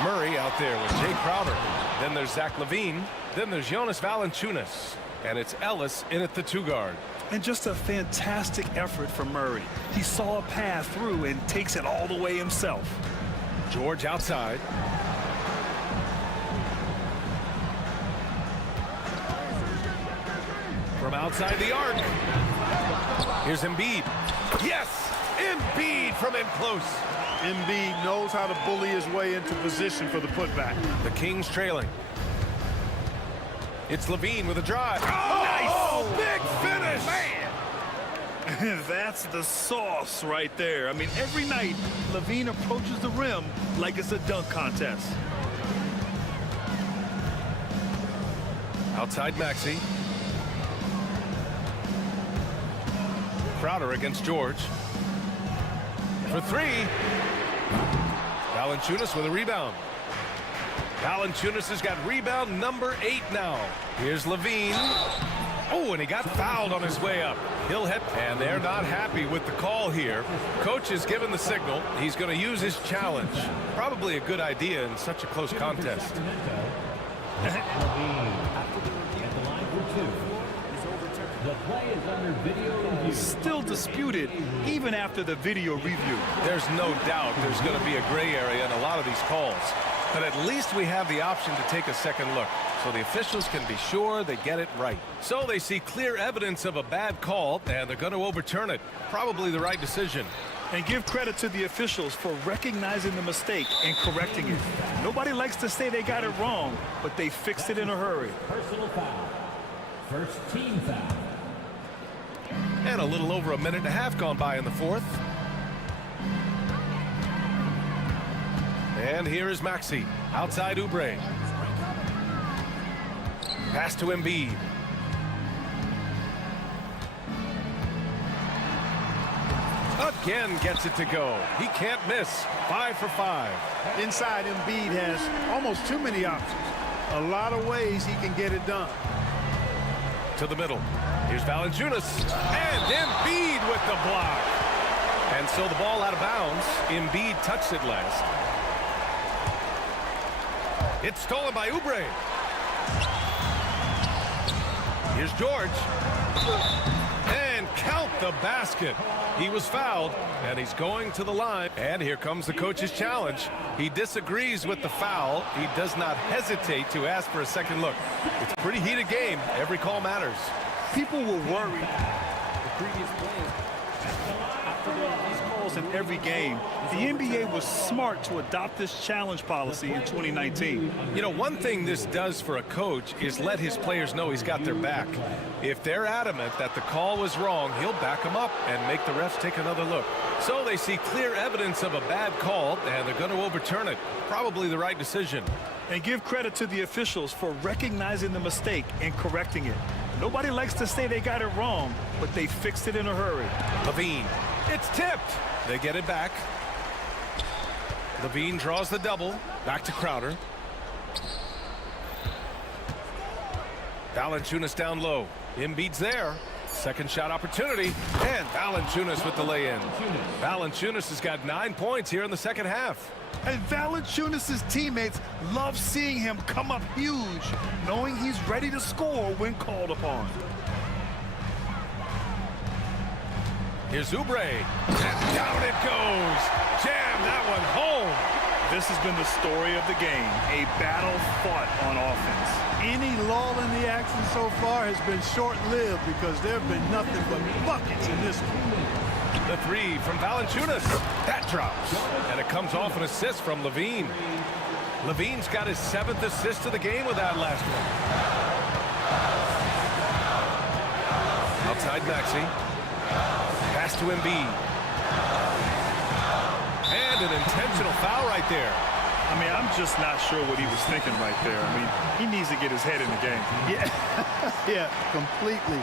Murray out there with Jay Crowder. Then there's Zach LaVine. Then there's Jonas Valanciunas. And it's Ellis in at the 2 guard. And just a fantastic effort from Murray. He saw a path through and takes it all the way himself. George outside. From outside the arc. Here's Embiid. Yes! Embiid from in close. Embiid knows how to bully his way into position for the putback. The Kings trailing. It's Levine with a drive. Oh, nice! Big finish! Man! That's the sauce right there. I mean, every night, Levine approaches the rim like it's a dunk contest. Outside Maxey. Crowder against George. For 3. Valanciunas with a rebound. Valanciunas has got rebound number 8 now. Here's Levine. Oh, and he got fouled on his way up. He'll head, and they're not happy with the call here. Coach has given the signal. He's going to use his challenge. Probably a good idea in such a close contest. Still disputed even after the video review. There's no doubt there's going to be a gray area in a lot of these calls. But at least we have the option to take a second look, so the officials can be sure they get it right. So they see clear evidence of a bad call, and they're going to overturn it. Probably the right decision. And give credit to the officials for recognizing the mistake and correcting it. Nobody likes to say they got it wrong, but they fixed it in a hurry. Personal foul. First team foul. And a little over a minute and a half gone by in the fourth. And here is Maxey. Outside Oubre. Pass to Embiid. Again gets it to go. He can't miss. 5 for 5. Inside, Embiid has almost too many options. A lot of ways he can get it done. To the middle. Here's Valanciunas. And Embiid with the block. And so the ball out of bounds. Embiid touched it last. It's stolen by Oubre. Here's George. And count the basket. He was fouled, and he's going to the line. And here comes the coach's challenge. He disagrees with the foul. He does not hesitate to ask for a second look. It's a pretty heated game. Every call matters. People were worried the previous play. After these calls in every game, the NBA was smart to adopt this challenge policy in 2019. You know, one thing this does for a coach is let his players know he's got their back. If they're adamant that the call was wrong, he'll back them up and make the refs take another look. So they see clear evidence of a bad call, and they're going to overturn it. Probably the right decision. And give credit to the officials for recognizing the mistake and correcting it. Nobody likes to say they got it wrong, but they fixed it in a hurry. Levine. It's tipped. They get it back. Levine draws the double. Back to Crowder. Valanciunas down low. Embiid's there. Second shot opportunity. And Valanciunas with the lay-in. Valanciunas has got 9 points here in the second half. And Valanciunas' teammates love seeing him come up huge, knowing he's ready to score when called upon. Here's Oubre. And down it goes. Jam that one home. This has been the story of the game, a battle fought on offense. Any lull in the action so far has been short-lived because there have been nothing but buckets in this one. The three from Valanciunas. That drops. And it comes off an assist from Levine. Levine's got his 7th assist of the game with that last one. Outside Maxey. Pass to Embiid. And an intentional foul right there. I mean, I'm just not sure what he was thinking right there. I mean, he needs to get his head in the game. Yeah, yeah, completely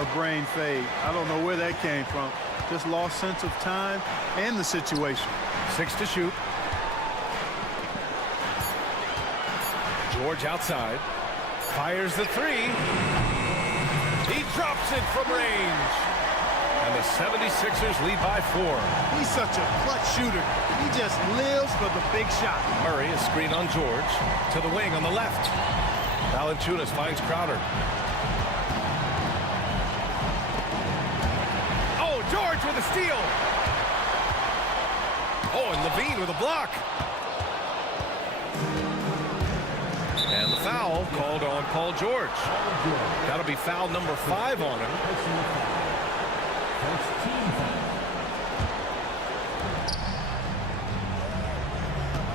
a brain fade. I don't know where that came from. Just lost sense of time and the situation. 6 to shoot. George outside. Fires the three. He drops it from range. And the 76ers lead by 4. He's such a clutch shooter. He just lives for the big shot. Murray is screen on George. To the wing on the left. Valanciunas finds Crowder. Oh, George with a steal. Oh, and Levine with a block. And the foul called on Paul George. That'll be foul number 5 on him.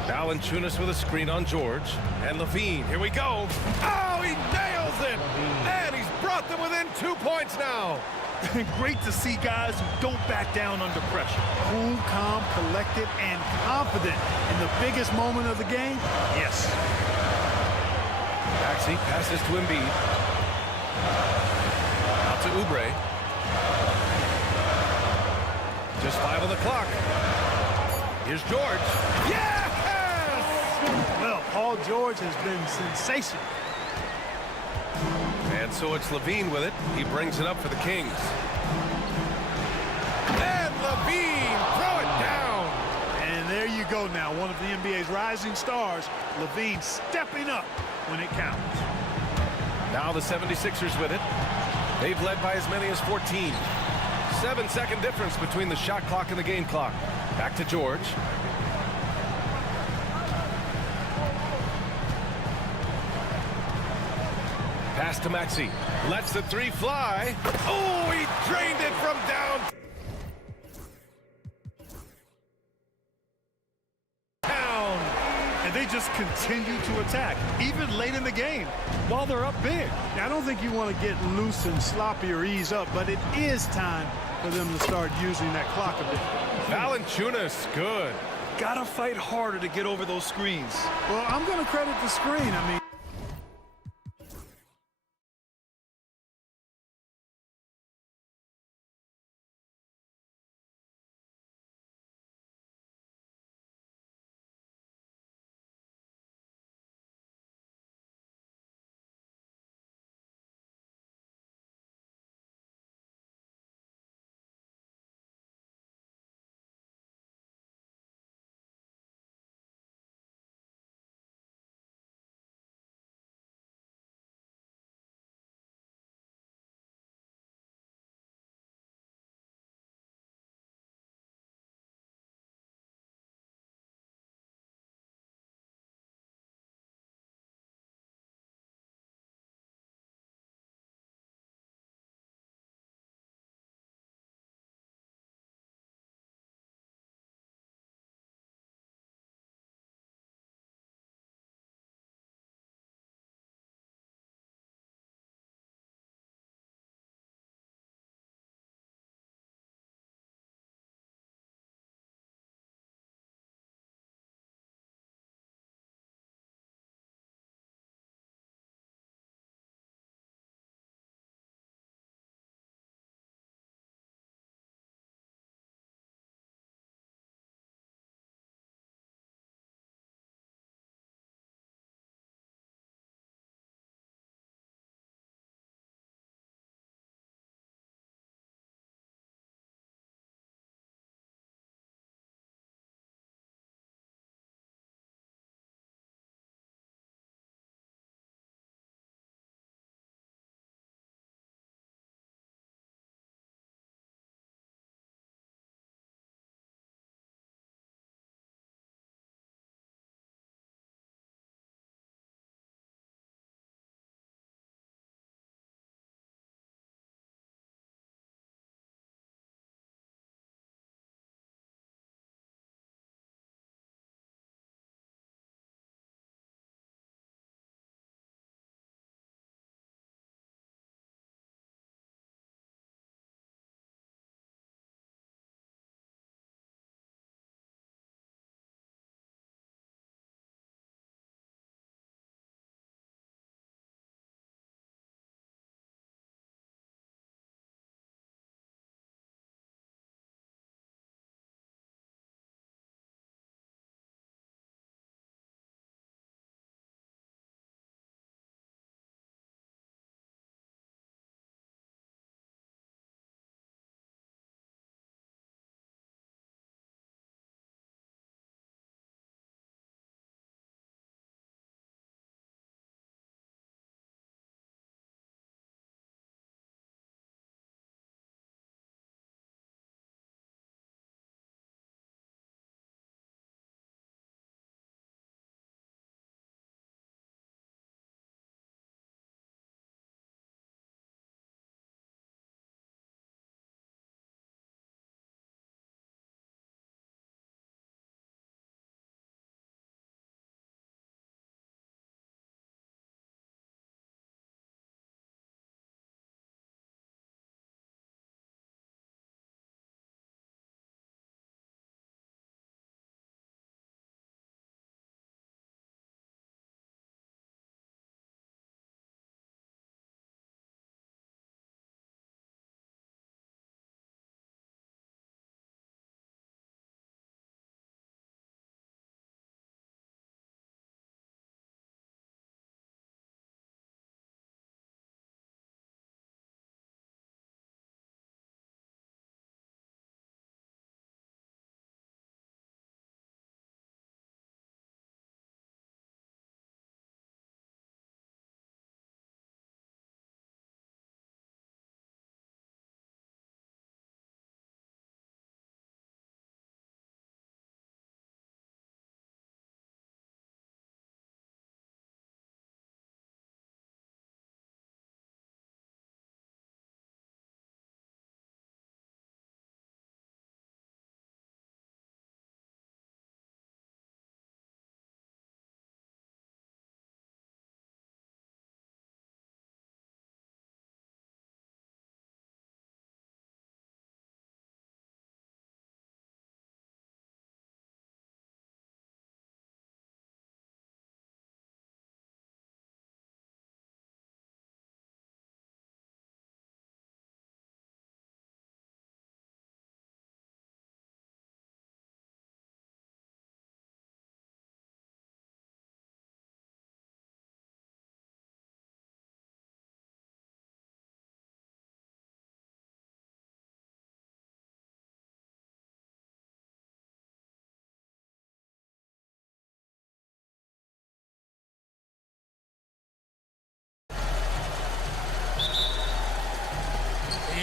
Valanciunas with a screen on George. And Levine, here we go. Oh, he nails it! And he's brought them within 2 points now. Great to see guys who don't back down under pressure. Cool, calm, collected, and confident in the biggest moment of the game. Yes. Maxey passes to Embiid. Out to Oubre. Just 5 on the clock. Here's George. Yes! Well, Paul George has been sensational. And so it's Levine with it. He brings it up for the Kings. And Levine, throw it down. And there you go now. One of the NBA's rising stars, Levine, stepping up when it counts. Now the 76ers with it. They've led by as many as 14. 7-second difference between the shot clock and the game clock. Back to George. Pass to Maxey. Lets the three fly. Oh, he drained it from down. And they just continue to attack, even late in the game, while they're up big. Now, I don't think you want to get loose and sloppy or ease up, but it is time for them to start using that clock a bit. Valanciunas, good. Gotta fight harder to get over those screens. Well, I'm going to credit the screen. I mean,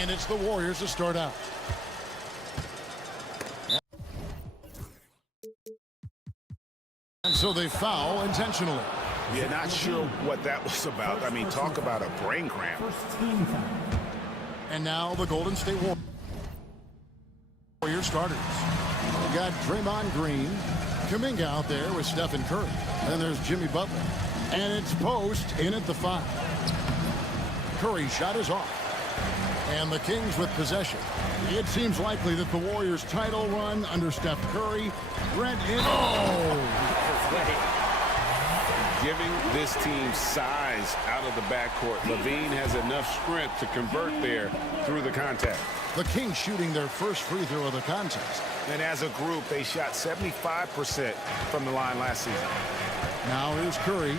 And it's the Warriors to start out. And so they foul intentionally. Yeah, not sure what that was about. I mean, talk about a brain cramp. And now the Golden State Warriors starters. We got Draymond Green, Kuminga out there with Stephen Curry. Then there's Jimmy Butler. And it's Post in at the 5. Curry's shot is off. And the Kings with possession. It seems likely that the Warriors' title run under Steph Curry went in. Giving this team size out of the backcourt. Levine has enough strength to convert there through the contact. The Kings shooting their first free throw of the contest. And as a group, they shot 75% from the line last season. Now here's Curry.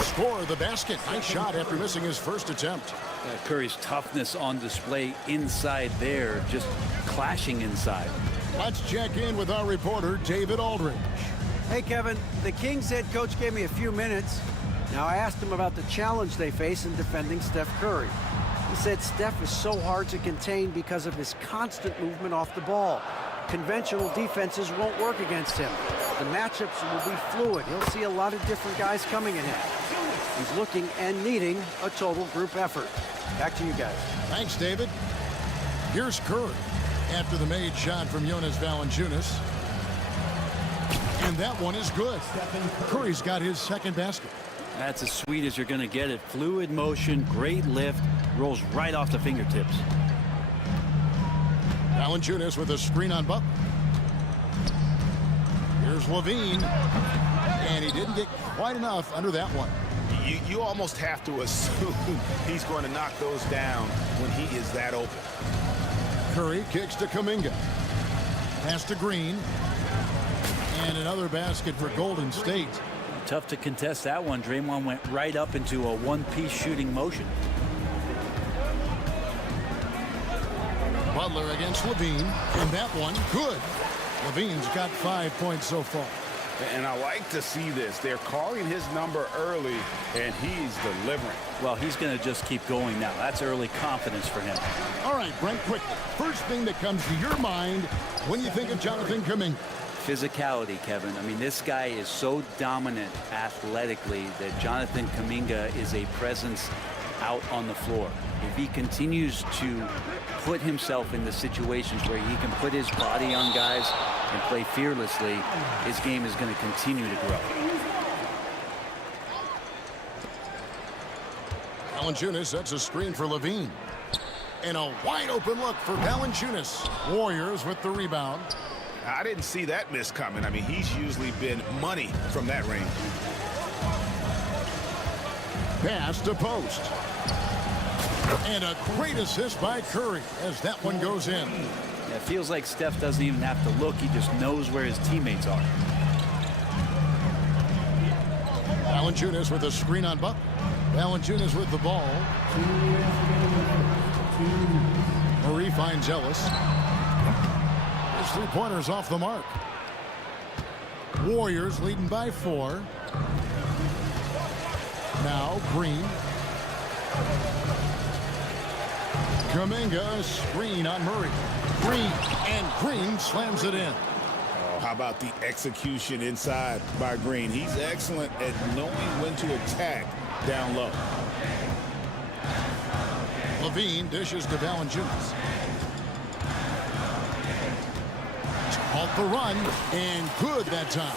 Score the basket. Nice shot after missing his first attempt. Curry's toughness on display inside there, just clashing inside. Let's check in with our reporter, David Aldridge. Hey, Kevin. The Kings head coach gave me a few minutes. Now, I asked him about the challenge they face in defending Steph Curry. He said Steph is so hard to contain because of his constant movement off the ball. Conventional defenses won't work against him. The matchups will be fluid. He'll see a lot of different guys coming at him. He's looking and needing a total group effort. Back to you guys. Thanks, David. Here's Curry after the made shot from Jonas Valanciunas. And that one is good. Curry's got his second basket. That's as sweet as you're going to get it. Fluid motion, great lift, rolls right off the fingertips. Valanciunas with a screen on Butler. Here's Levine. And he didn't get quite enough under that one. You almost have to assume he's going to knock those down when he is that open. Curry kicks to Kuminga. Pass to Green. And another basket for Golden State. Tough to contest that one. Draymond went right up into a one-piece shooting motion. Butler against Levine. And that one, good. Levine's got 5 points so far. And I like to see this. They're calling his number early, and he's delivering. Well, he's going to just keep going now. That's early confidence for him. All right, Brent, quickly. First thing that comes to your mind when you think of Jonathan Kuminga. Physicality, Kevin. I mean, this guy is so dominant athletically that Jonathan Kuminga is a presence out on the floor. If he continues to put himself in the situations where he can put his body on guys and play fearlessly, his game is going to continue to grow. Valanciunas sets a screen for Levine. And a wide open look for Valanciunas. Warriors with the rebound. I didn't see that miss coming. I mean, he's usually been money from that range. Pass to Post. And a great assist by Curry as that one goes in. Yeah, it feels like Steph doesn't even have to look. He just knows where his teammates are. Valanciunas with a screen on Butler. Valanciunas with the ball. Murray finds Ellis. His three-pointers off the mark. Warriors leading by 4. Now Green. Kuminga screen on Murray. Green, and Green slams it in. Oh, how about the execution inside by Green? He's excellent at knowing when to attack down low. Levine dishes to Valanciunas. Halt the run, and good that time.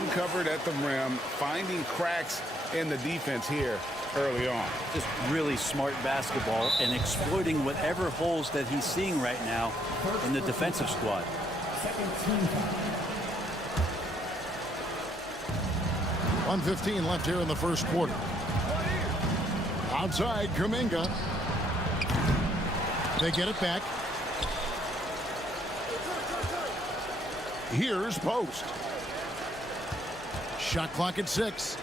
Uncovered at the rim, finding cracks in the defense here early on. Just really smart basketball and exploiting whatever holes that he's seeing right now in the defensive squad. Second team foul. 1:15 left here in the first quarter. Outside, Kuminga. They get it back. Here's Post. Shot clock at 6.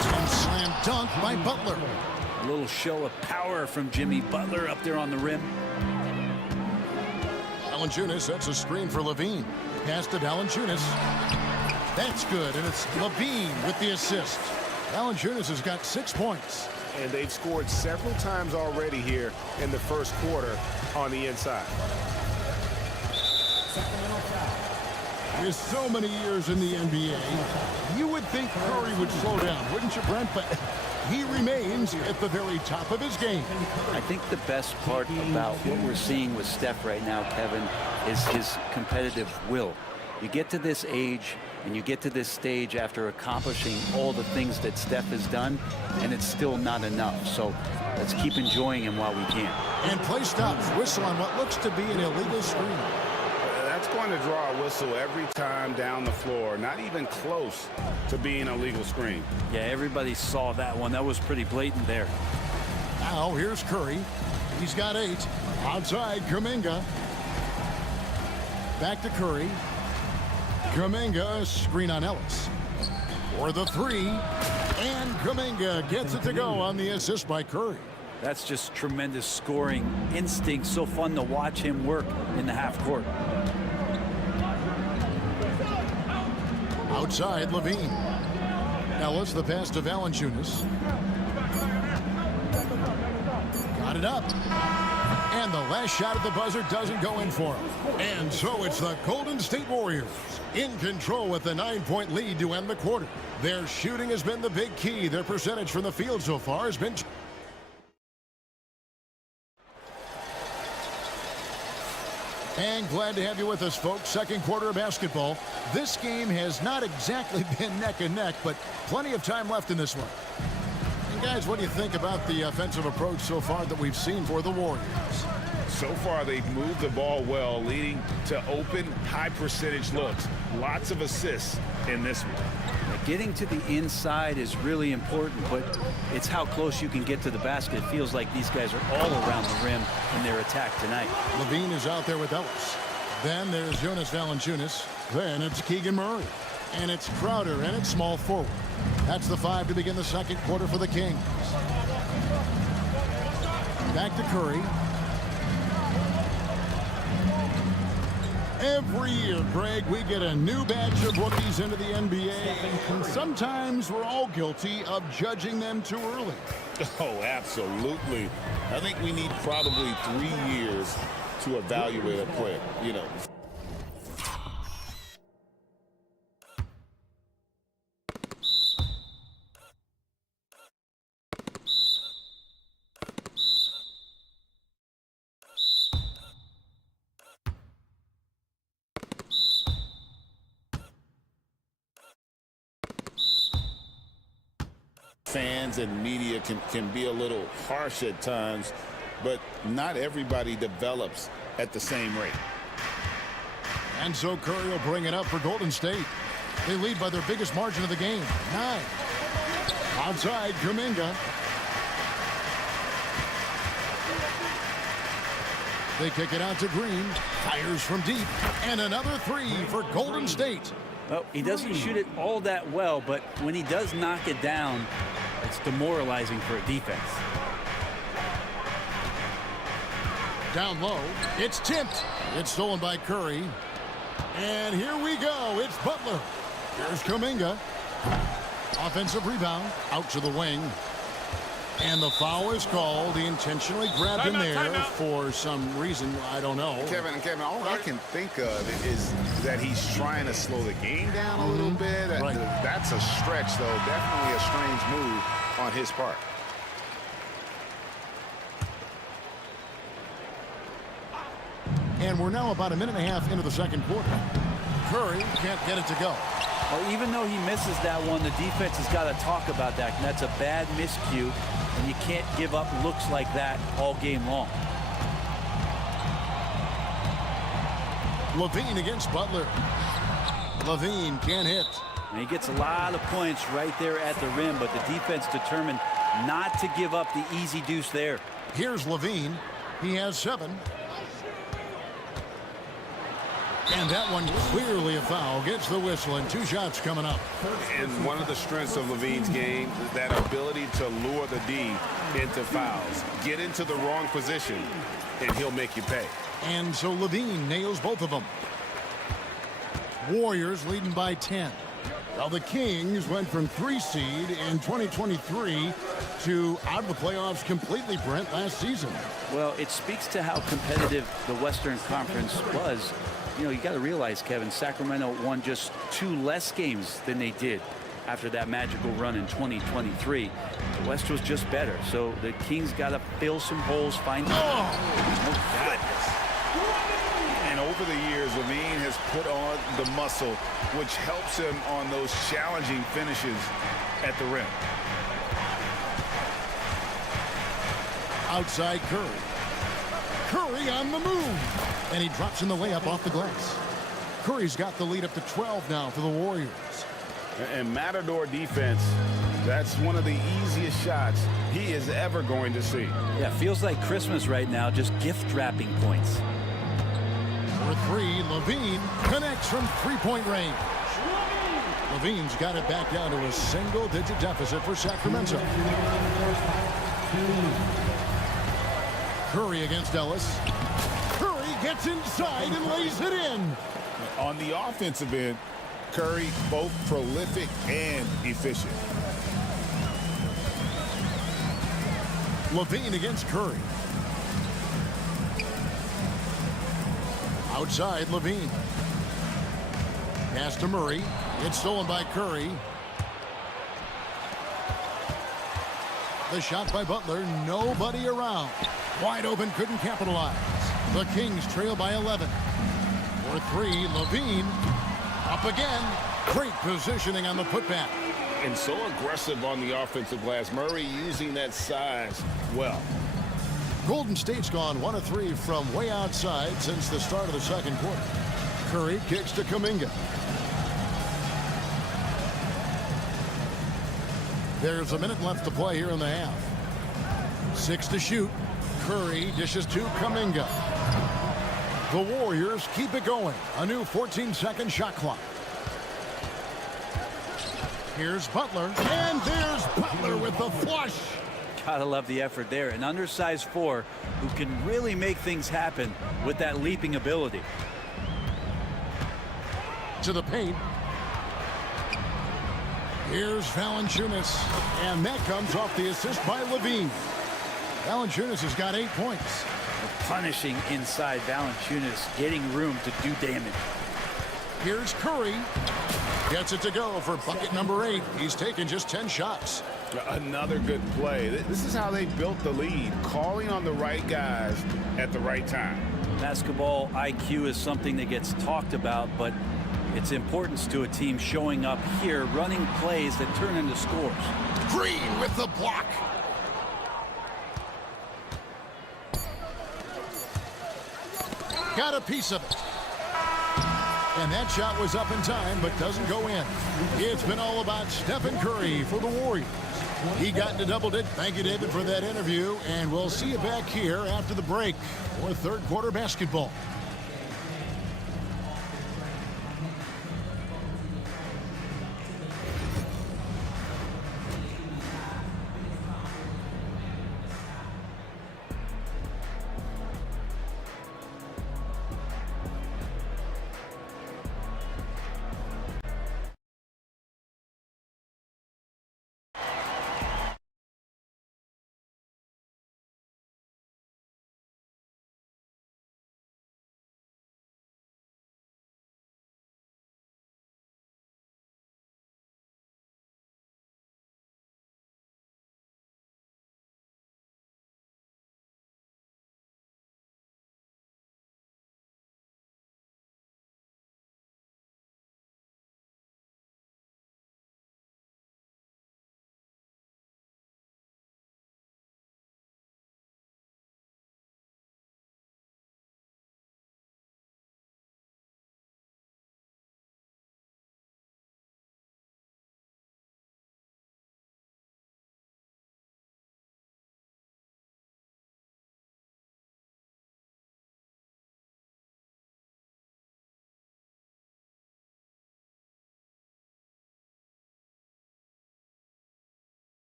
And slam dunk by Butler. A little show of power from Jimmy Butler up there on the rim. Valanciunas sets a screen for Levine. Pass to Valanciunas. That's good, and it's Levine with the assist. Valanciunas has got 6 points. And they've scored several times already here in the first quarter on the inside. With so many years in the NBA, you would think Curry would slow down, wouldn't you, Brent? But he remains at the very top of his game. I think the best part about what we're seeing with Steph right now, Kevin, is his competitive will. You get to this age and you get to this stage after accomplishing all the things that Steph has done, and it's still not enough. So let's keep enjoying him while we can. And play stops. Whistle on what looks to be an illegal screen. That's going to draw a whistle every time down the floor. Not even close to being a legal screen. Yeah, everybody saw that one. That was pretty blatant there. Now here's Curry. He's got 8. Outside, Kuminga. Back to Curry. Kuminga, screen on Ellis. For the 3. And Kuminga gets it to go on the assist by Curry. That's just tremendous scoring instinct. So fun to watch him work in the half court. Outside, Levine. Ellis, the pass to Valanciunas. Got it up. And the last shot at the buzzer doesn't go in for him. And so it's the Golden State Warriors in control with the 9-point lead to end the quarter. Their shooting has been the big key. Their percentage from the field so far has been... And glad to have you with us, folks. Second quarter of basketball. This game has not exactly been neck and neck, but plenty of time left in this one. And guys, what do you think about the offensive approach so far that we've seen for the Warriors? So far, they've moved the ball well, leading to open, high-percentage looks. Lots of assists in this one. Getting to the inside is really important, but it's how close you can get to the basket. It feels like these guys are all around the rim in their attack tonight. Levine is out there with Ellis. Then there's Jonas Valanciunas. Then it's Keegan Murray. And it's Crowder, and it's small forward. That's the 5 to begin the second quarter for the Kings. Back to Curry. Every year, Greg, we get a new batch of rookies into the NBA, and sometimes we're all guilty of judging them too early. Oh, absolutely. I think we need probably 3 years to evaluate a player, you know. Fans and media can be a little harsh at times, but not everybody develops at the same rate. And so Curry will bring it up for Golden State. They lead by their biggest margin of the game, 9. Outside, Kuminga. They kick it out to Green. Fires from deep. And another 3 for Golden State. Well, he doesn't shoot it all that well, but when he does knock it down, it's demoralizing for a defense. Down low, it's tipped. It's stolen by Curry. And here we go, it's Butler. Here's Kuminga. Offensive rebound, out to the wing. And the foul is called. He intentionally grabbed him there for some reason. I don't know. Kevin, all I can think of is that he's trying to slow the game down a little bit. Right. That's a stretch, though. Definitely a strange move on his part. And we're now about a minute and a half into the second quarter. Curry can't get it to go. Well, even though he misses that one, the defense has got to talk about that. And that's a bad miscue, and you can't give up looks like that all game long. Levine against Butler. Levine can't hit. And he gets a lot of points right there at the rim, but the defense determined not to give up the easy deuce there. Here's Levine. He has 7. And that one clearly a foul. Gets the whistle, and 2 shots coming up. And one of the strengths of Levine's game is that ability to lure the D into fouls. Get into the wrong position, and he'll make you pay. And so Levine nails both of them. Warriors leading by 10. Well, the Kings went from 3 seed in 2023 to out of the playoffs completely, Brent, last season. Well, it speaks to how competitive the Western Conference was. You know, you got to realize, Kevin, Sacramento won just 2 less games than they did after that magical run in 2023. The West was just better, so the Kings got to fill some holes, find... And over the years, Levine has put on the muscle, which helps him on those challenging finishes at the rim. Outside Curry. Curry on the move. And he drops in the layup off the glass. Curry's got the lead up to 12 now for the Warriors. And Matador defense, that's one of the easiest shots he is ever going to see. Yeah, feels like Christmas right now, just gift wrapping points. For 3, Levine connects from three-point range. Levine's got it back down to a single-digit deficit for Sacramento. Curry against Ellis. Curry gets inside and lays it in. On the offensive end, Curry both prolific and efficient. Levine against Curry. Outside, Levine. Pass to Murray. It's stolen by Curry. The shot by Butler. Nobody around. Wide open, couldn't capitalize. The Kings trail by 11. For 3, Levine. Up again. Great positioning on the putback. And so aggressive on the offensive glass. Murray using that size well. Golden State's gone 1 of 3 from way outside since the start of the second quarter. Curry kicks to Kuminga. There's a minute left to play here in the half. 6 to shoot. Curry dishes to Kuminga. The Warriors keep it going. A new 14-second shot clock. Here's Butler. And there's Butler with the flush. Gotta love the effort there. An undersized 4 who can really make things happen with that leaping ability. To the paint. Here's Valanciunas. And that comes off the assist by Levine. Valanciunas has got 8 points. Punishing inside. Valanciunas getting room to do damage. Here's Curry. Gets it to go for bucket number 8. He's taken just 10 shots. Another good play. This is how they built the lead, calling on the right guys at the right time. Basketball IQ is something that gets talked about, but its importance to a team showing up here, running plays that turn into scores. Green with the block. Got a piece of it. And that shot was up in time, but doesn't go in. It's been all about Stephen Curry for the Warriors. He got into double-digit. Thank you, David, for that interview. And we'll see you back here after the break for third quarter basketball.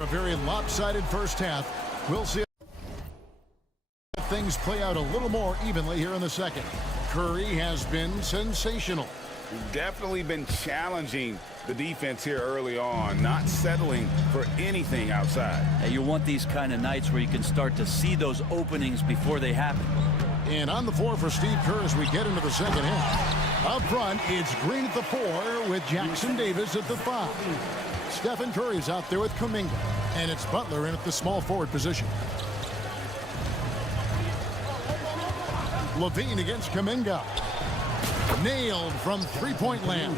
A very lopsided first half. We'll see if things play out a little more evenly here in the second. Curry has been sensational. Definitely been challenging the defense here early on, not settling for anything outside. And you want these kind of nights where you can start to see those openings before they happen. And on the floor for Steve Kerr as we get into the second half. Up front, it's Green at the 4 with Jackson Davis at the 5. Stephen Curry's out there with Kuminga. And it's Butler in at the small forward position. Levine against Kuminga. Nailed from three-point land.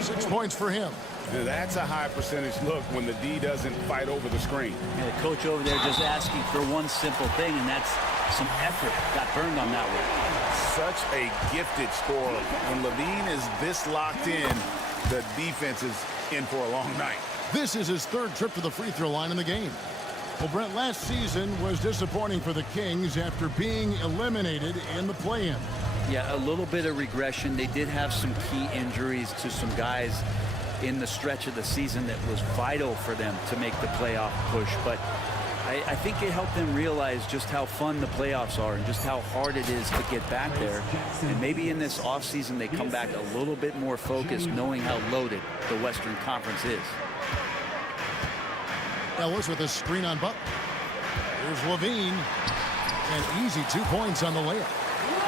6 points for him. That's a high percentage look when the D doesn't fight over the screen. Yeah, the coach over there just asking for one simple thing, and that's some effort. Got burned on that one. Such a gifted scorer. When Levine is this locked in, the defense is in for a long night. This is his third trip to the free throw line in the game. Well, Brent, last season was disappointing for the Kings after being eliminated in the play-in. Yeah, a little bit of regression. They did have some key injuries to some guys in the stretch of the season that was vital for them to make the playoff push. But I think it helped them realize just how fun the playoffs are and just how hard it is to get back there. And maybe in this offseason they come back a little bit more focused, knowing how loaded the Western Conference is. Ellis with a screen on Butler. Here's Levine. An easy 2 points on the layup.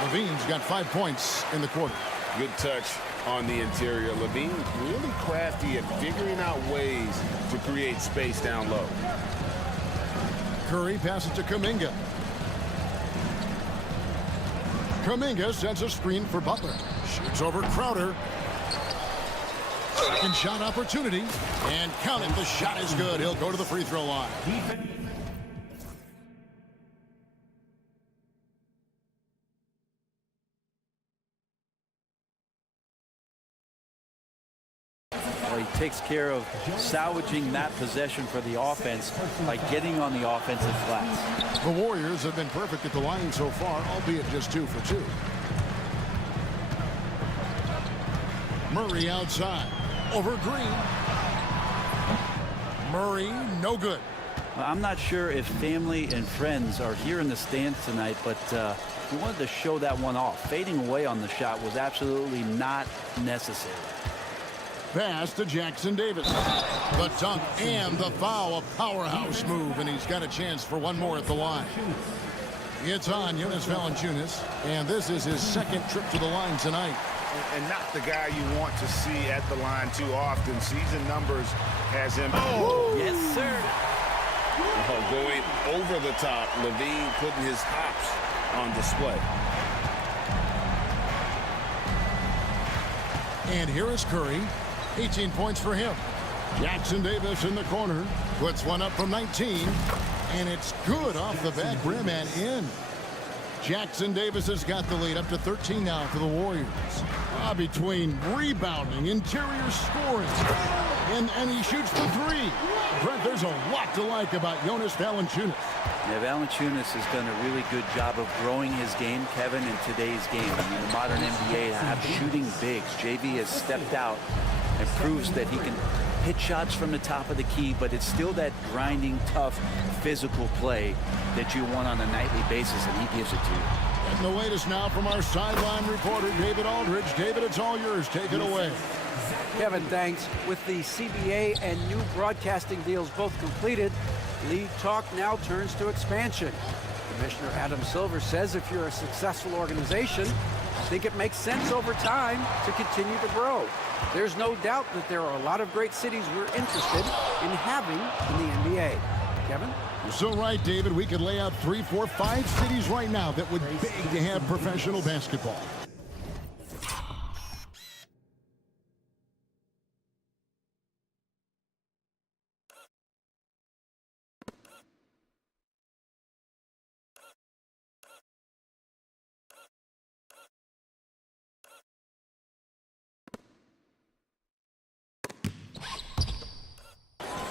Levine's got 5 points in the quarter. Good touch on the interior. Levine really crafty at figuring out ways to create space down low. Curry passes to Kuminga. Kuminga sends a screen for Butler. Shoots over Crowder. Second shot opportunity. And count it. The shot is good. He'll go to the free throw line. He takes care of salvaging that possession for the offense by getting on the offensive flats. The Warriors have been perfect at the line so far, albeit just 2 for 2. Murray outside. Over Green. Murray, no good. Well, I'm not sure if family and friends are here in the stands tonight, but he wanted to show that one off. Fading away on the shot was absolutely not necessary. Pass to Jackson Davis. The dunk and the foul, a powerhouse move, and he's got a chance for one more at the line. It's on Jonas Valanciunas, and this is his second trip to the line tonight. And not the guy you want to see at the line too often. Season numbers has him. Oh, yes, sir. Oh, going over the top. Levine putting his hops on display. And here is Curry. 18 points for him. Jackson Davis in the corner. Puts one up from 19. And it's good off the back rim and in. Jackson Davis has got the lead up to 13 now for the Warriors. Between rebounding, interior scoring, and he shoots the 3. Brent, there's a lot to like about Jonas Valanciunas. Yeah, Valanciunas has done a really good job of growing his game, Kevin, in today's game. I mean, the modern NBA have shooting bigs. JV has stepped out and proves that he can hit shots from the top of the key, but it's still that grinding, tough, physical play that you want on a nightly basis, and he gives it to you. And the latest now from our sideline reporter, David Aldridge. David, it's all yours. Take it away. Kevin, thanks. With the CBA and new broadcasting deals both completed, league talk now turns to expansion. Commissioner Adam Silver says if you're a successful organization, I think it makes sense over time to continue to grow. There's no doubt that there are a lot of great cities we're interested in having in the NBA. Kevin? You're so right, David. We could lay out 3, 4, 5 cities right now that would beg to have professional basketball.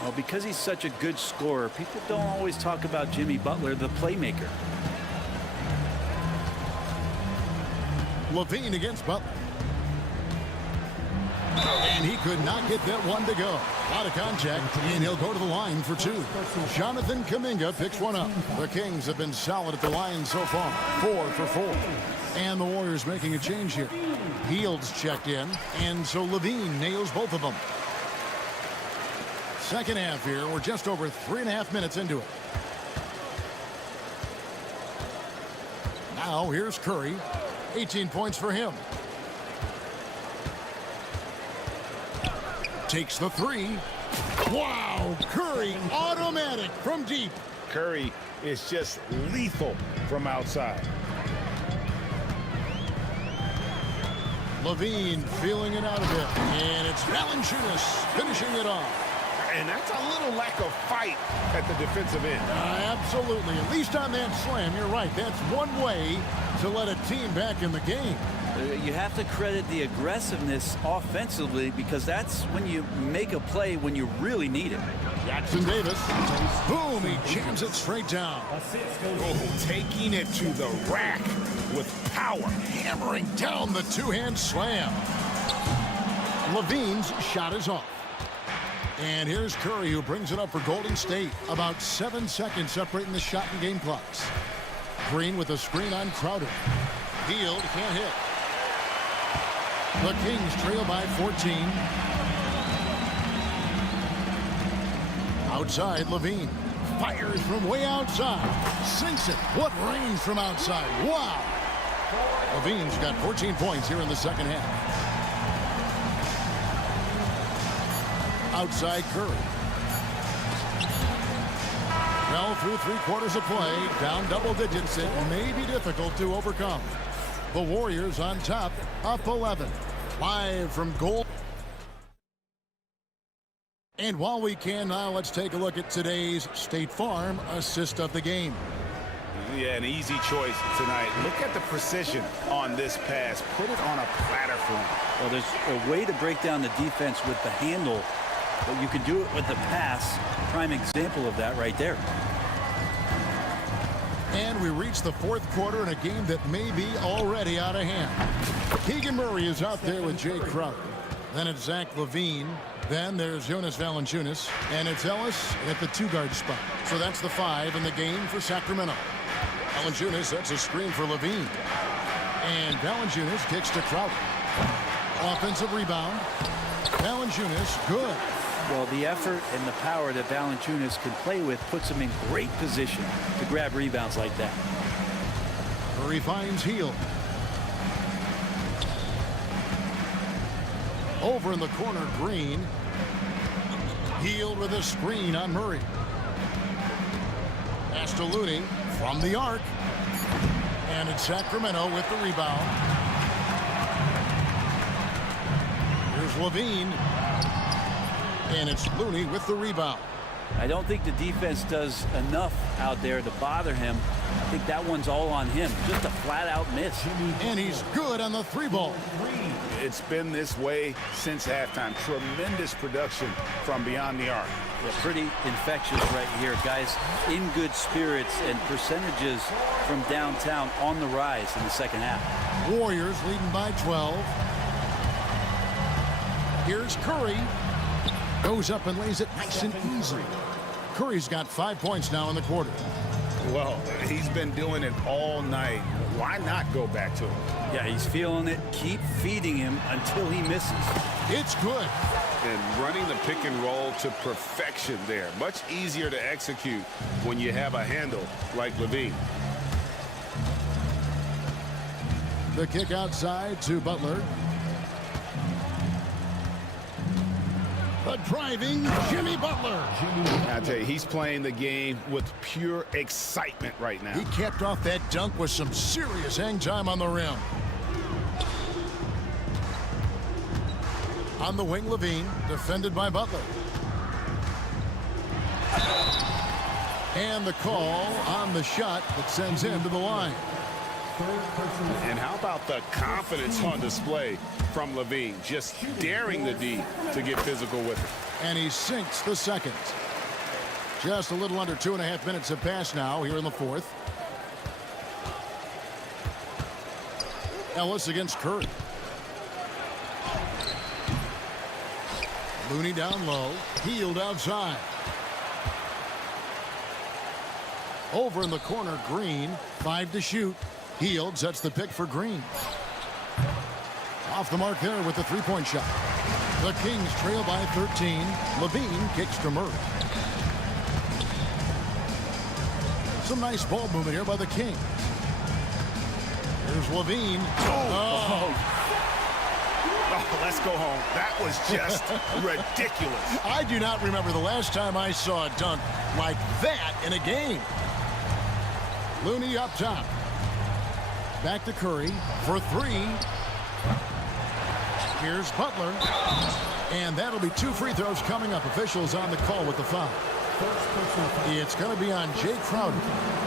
Well, because he's such a good scorer, people don't always talk about Jimmy Butler, the playmaker. Levine against Butler. And he could not get that one to go. A lot of contact, and he'll go to the line for two. Jonathan Kuminga picks one up. The Kings have been solid at the line so far, 4 for 4. And the Warriors making a change here. Heald's checked in, and so Levine nails both of them. Second half here, we're just over 3.5 minutes into it. Now here's Curry, 18 points for him. Takes the three. Wow, Curry automatic from deep. Curry is just lethal from outside. Levine feeling it out of it, and it's Valanciunas finishing it off. And that's a little lack of fight at the defensive end. Absolutely. At least on that slam, you're right. That's one way to let a team back in the game. You have to credit the aggressiveness offensively because that's when you make a play when you really need it. Jackson Davis. Boom, he jams it straight down. Oh, taking it to the rack with power. Hammering down the two-hand slam. Levine's shot is off. And here's Curry, who brings it up for Golden State. About 7 seconds separating the shot and game clocks. Green with a screen on Crowder. Hield can't hit. The Kings trail by 14. Outside, Levine. Fires from way outside. Sinks it. What range from outside. Wow. Levine's got 14 points here in the second half. Outside Curry. Well, through 3/4 of play, down double digits, it may be difficult to overcome. The Warriors on top, up 11. Live from goal. And while we can now, let's take a look at today's State Farm assist of the game. Yeah, an easy choice tonight. Look at the precision on this pass. Put it on a platter for him. Well, there's a way to break down the defense with the handle, but you can do it with the pass. Prime example of that right there. And we reach the 4th quarter in a game that may be already out of hand. Keegan Murray is out there with Jay Crowder. Then it's Zach Levine. Then there's Jonas Valanciunas. And it's Ellis at the 2-guard spot. So that's the 5 in the game for Sacramento. Valanciunas sets a screen for Levine. And Valanciunas kicks to Crowder. Offensive rebound. Valanciunas, good. Well, the effort and the power that Valanciunas can play with puts him in great position to grab rebounds like that. Murray finds Hield. Over in the corner, Green. Hield with a screen on Murray. Pass to Looney from the arc. And it's Sacramento with the rebound. Here's Levine. And it's Looney with the rebound. I don't think the defense does enough out there to bother him. I think that one's all on him. Just a flat-out miss. And he's good on the 3-ball. It's been this way since halftime. Tremendous production from beyond the arc. Yeah, pretty infectious right here. Guys in good spirits and percentages from downtown on the rise in the second half. Warriors leading by 12. Here's Curry. Goes up and lays it nice and easy. Curry's got 5 points now in the quarter. Well, he's been doing it all night. Why not go back to him? Yeah, he's feeling it. Keep feeding him until he misses. It's good. And running the pick and roll to perfection there. Much easier to execute when you have a handle like Levine. The kick outside to Butler. The driving Jimmy Butler. I tell you, he's playing the game with pure excitement right now. He capped off that dunk with some serious hang time on the rim. On the wing, Levine, defended by Butler. And the call on the shot that sends him to the line. And how about the confidence on display from Levine, just daring the D to get physical with it. And he sinks the second. Just a little under 2.5 minutes have passed now here in the 4th. Ellis against Curry. Looney down low. Healed outside. Over in the corner, Green. 5 to shoot. Healed sets the pick for Green. Off the mark there with the three-point shot. The Kings trail by 13. Levine kicks to Murray. Some nice ball movement here by the Kings. Here's Levine. Oh, let's go home. That was just ridiculous. I do not remember the last time I saw a dunk like that in a game. Looney up top. Back to Curry for 3. Here's Butler. And that'll be 2 free throws coming up. Officials on the call with the foul. It's going to be on Jay Crowder.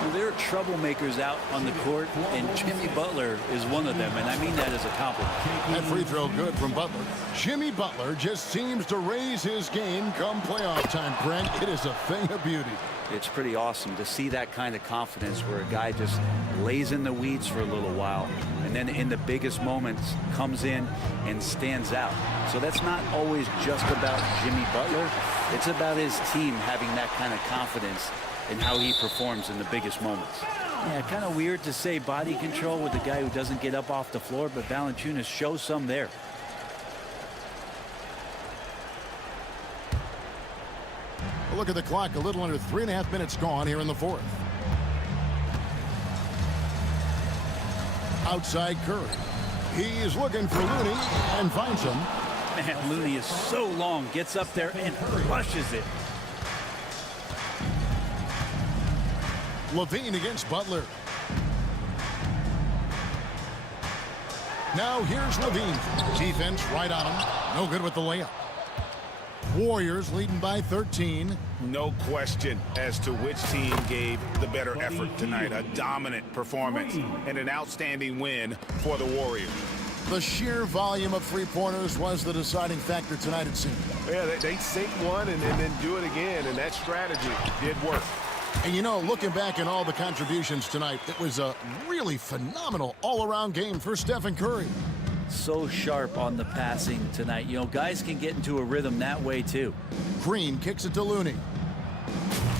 Well, there are troublemakers out on the court, and Jimmy Butler is one of them, and I mean that as a compliment. That free throw good from Butler. Jimmy Butler just seems to raise his game come playoff time, Brent. It is a thing of beauty. It's pretty awesome to see that kind of confidence where a guy just lays in the weeds for a little while and then in the biggest moments comes in and stands out. So that's not always just about Jimmy Butler. It's about his team having that kind of confidence in how he performs in the biggest moments. Yeah, kind of weird to say body control with a guy who doesn't get up off the floor, but Valanciunas shows some there. Look at the clock, a little under 3.5 minutes gone here in the fourth. Outside Curry. He is looking for Looney and finds him. Man, Looney is so long, gets up there and crushes it. Levine against Butler. Now here's Levine. Defense right on him. No good with the layup. Warriors leading by 13. No question as to which team gave the better effort tonight. A dominant performance and an outstanding win for the Warriors. The sheer volume of three-pointers was the deciding factor tonight, it seemed. Yeah, they sink one and then do it again, and that strategy did work. And, you know, looking back at all the contributions tonight, it was a really phenomenal all-around game for Stephen Curry. So sharp on the passing tonight. You know, guys can get into a rhythm that way, too. Green kicks it to Looney.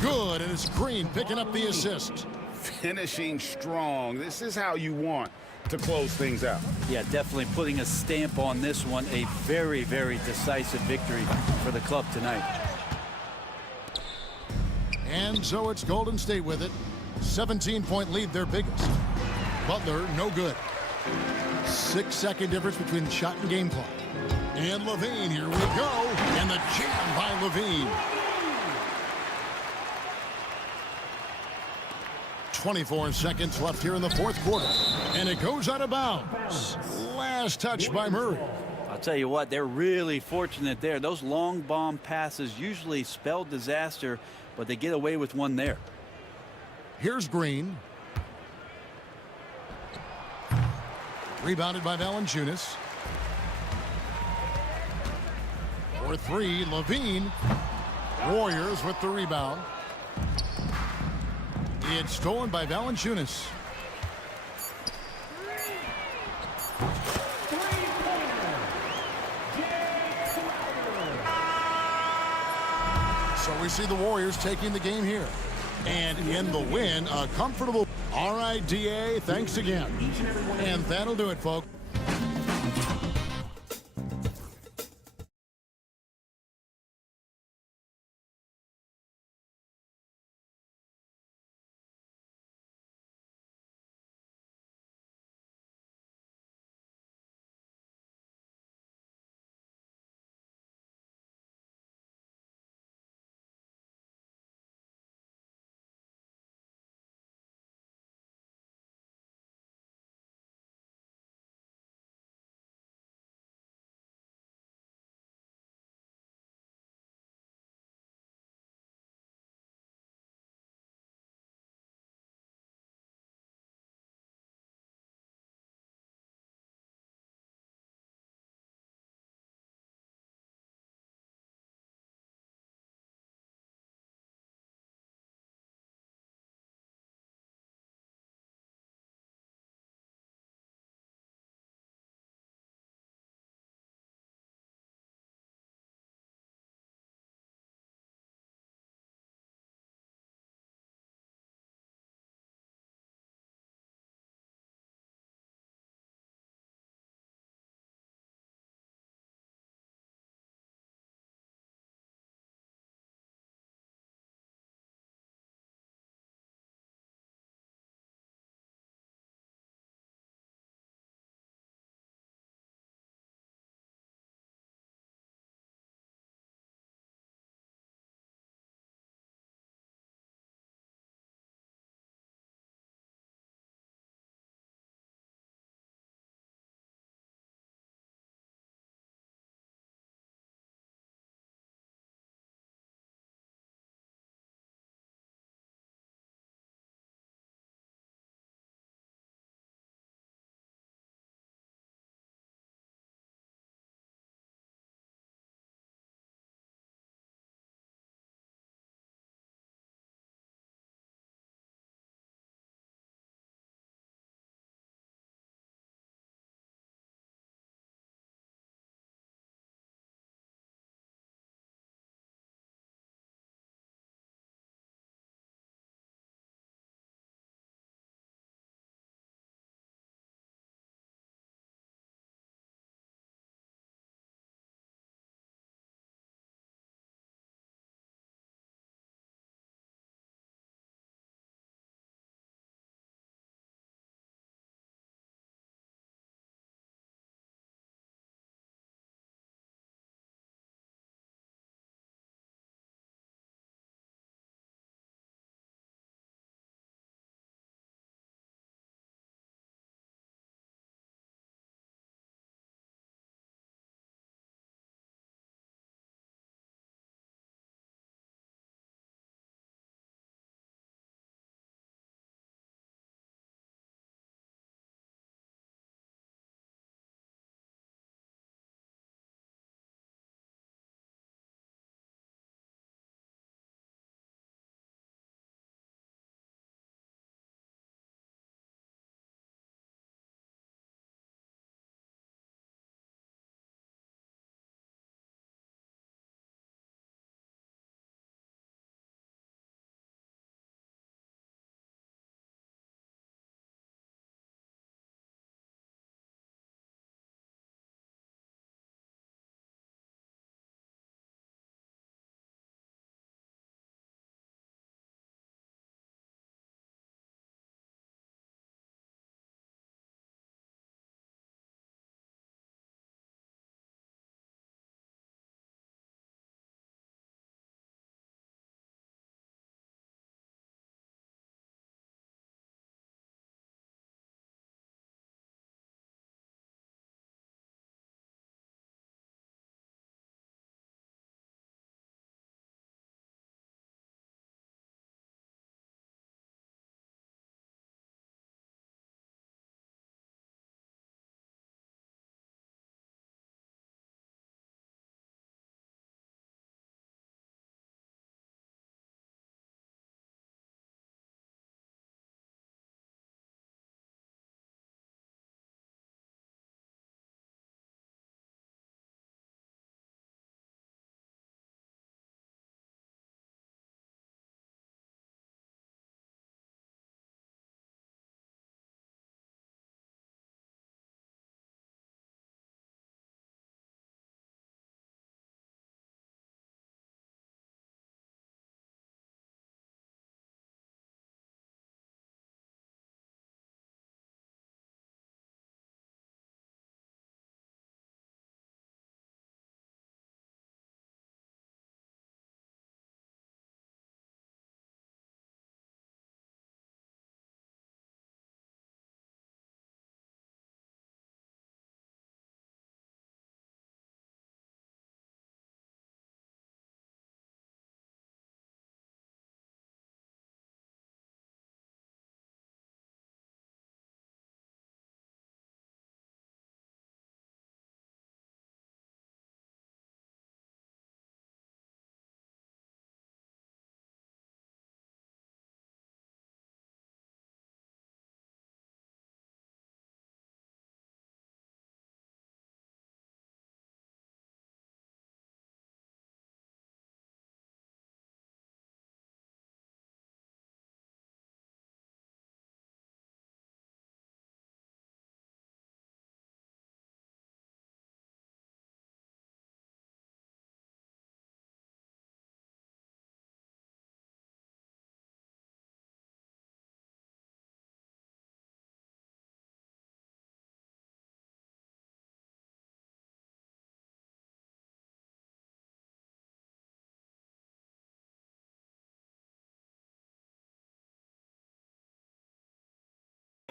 Good, and it's Green picking up the assist. Finishing strong. This is how you want to close things out. Yeah, definitely putting a stamp on this one. A very, very decisive victory for the club tonight. And so it's Golden State with it. 17-point lead, their biggest. Butler, no good. 6-second difference between shot and game clock. And Levine, here we go. And the jam by Levine. 24 seconds left here in the fourth quarter. And it goes out of bounds. Last touch by Murray. I'll tell you what, they're really fortunate there. Those long bomb passes usually spell disaster, but they get away with one there. Here's Green. Rebounded by Valanciunas. For 3, Levine. Warriors with the rebound. It's stolen by Valanciunas. So we see the Warriors taking the game here. And in the win, a comfortable... All right, DA, thanks again. And that'll do it, folks.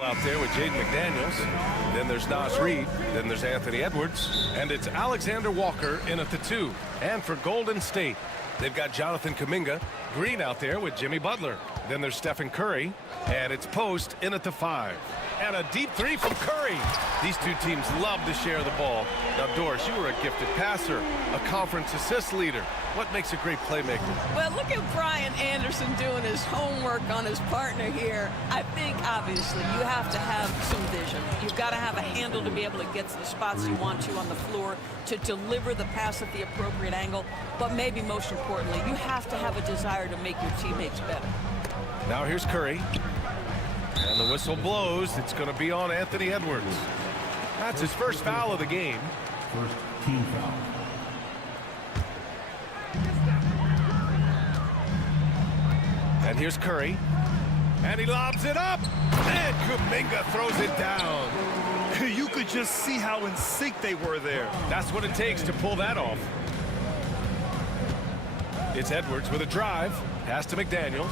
Out there with Jaden McDaniels. Then there's Nas Reed. Then there's Anthony Edwards. And it's Alexander Walker in at the 2. And for Golden State, they've got Jonathan Kuminga. Green out there with Jimmy Butler. Then there's Stephen Curry. And it's Post in at the 5. And a deep 3 from Curry. These two teams love to share the ball. Now, Doris, you were a gifted passer, a conference assist leader. What makes a great playmaker? Well, look at Brian Anderson doing his homework on his partner here. I think, obviously, you have to have some vision. You've got to have a handle to be able to get to the spots you want to on the floor, to deliver the pass at the appropriate angle. But maybe most importantly, you have to have a desire to make your teammates better. Now here's Curry. And the whistle blows. It's going to be on Anthony Edwards. That's his first foul of the game. First team foul. And here's Curry. And he lobs it up. And Kuminga throws it down. You could just see how in sync they were there. That's what it takes to pull that off. It's Edwards with a drive. Pass to McDaniels.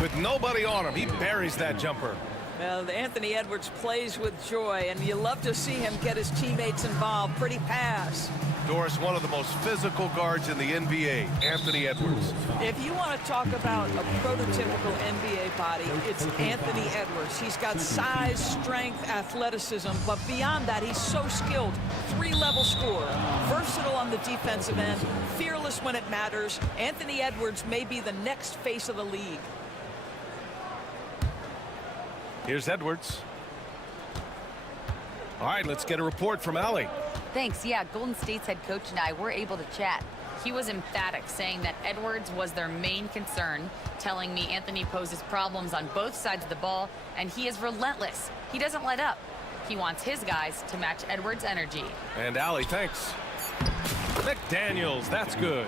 With nobody on him, he buries that jumper. Well, Anthony Edwards plays with joy, and you love to see him get his teammates involved. Pretty pass. Doris, one of the most physical guards in the NBA, Anthony Edwards. If you want to talk about a prototypical NBA body, it's Anthony Edwards. He's got size, strength, athleticism, but beyond that, he's so skilled. 3-level scorer, versatile on the defensive end, fearless when it matters. Anthony Edwards may be the next face of the league. Here's Edwards. All right, let's get a report from Allie. Thanks. Yeah, Golden State's head coach and I were able to chat. He was emphatic, saying that Edwards was their main concern, telling me Anthony poses problems on both sides of the ball, and he is relentless. He doesn't let up. He wants his guys to match Edwards' energy. And Allie, thanks. McDaniels, that's good.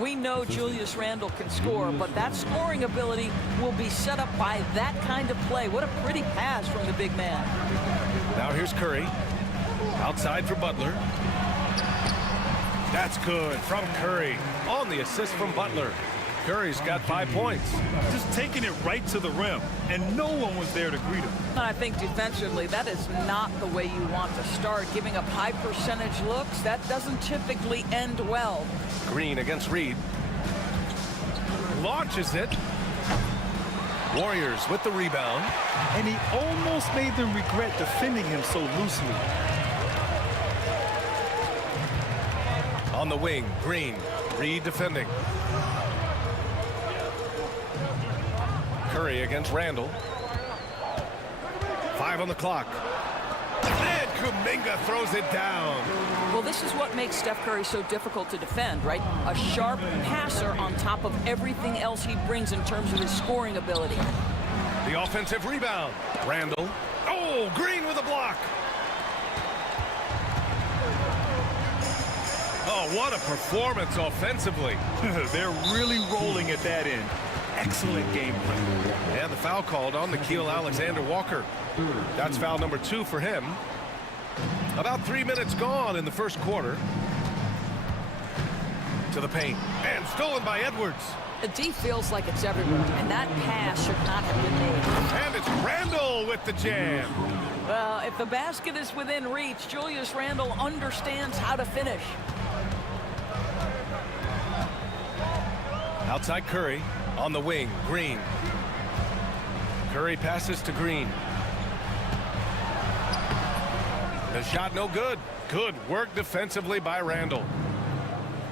We know Julius Randle can score, but that scoring ability will be set up by that kind of play. What a pretty pass from the big man. Now here's Curry. Outside for Butler. That's good from Curry. On the assist from Butler. Curry's got 5 points. Just taking it right to the rim, and no one was there to greet him. And I think defensively, that is not the way you want to start. Giving up high percentage looks, that doesn't typically end well. Green against Reed. Launches it. Warriors with the rebound. And he almost made them regret defending him so loosely. On the wing, Green. Reed defending. Curry against Randle. 5 on the clock. And Kuminga throws it down. Well, this is what makes Steph Curry so difficult to defend, right? A sharp passer on top of everything else he brings in terms of his scoring ability. The offensive rebound. Randle. Oh, Green with a block. Oh, what a performance offensively. They're really rolling at that end. Excellent game plan. And the foul called on Nickeil Alexander-Walker. That's foul number 2 for him. About 3 minutes gone in the first quarter. To the paint. And stolen by Edwards. The D feels like it's everywhere, and that pass should not have been made. And it's Randle with the jam. Well, if the basket is within reach, Julius Randle understands how to finish. Outside Curry. On the wing, Green. Curry passes to Green. The shot no good. Good work defensively by Randle.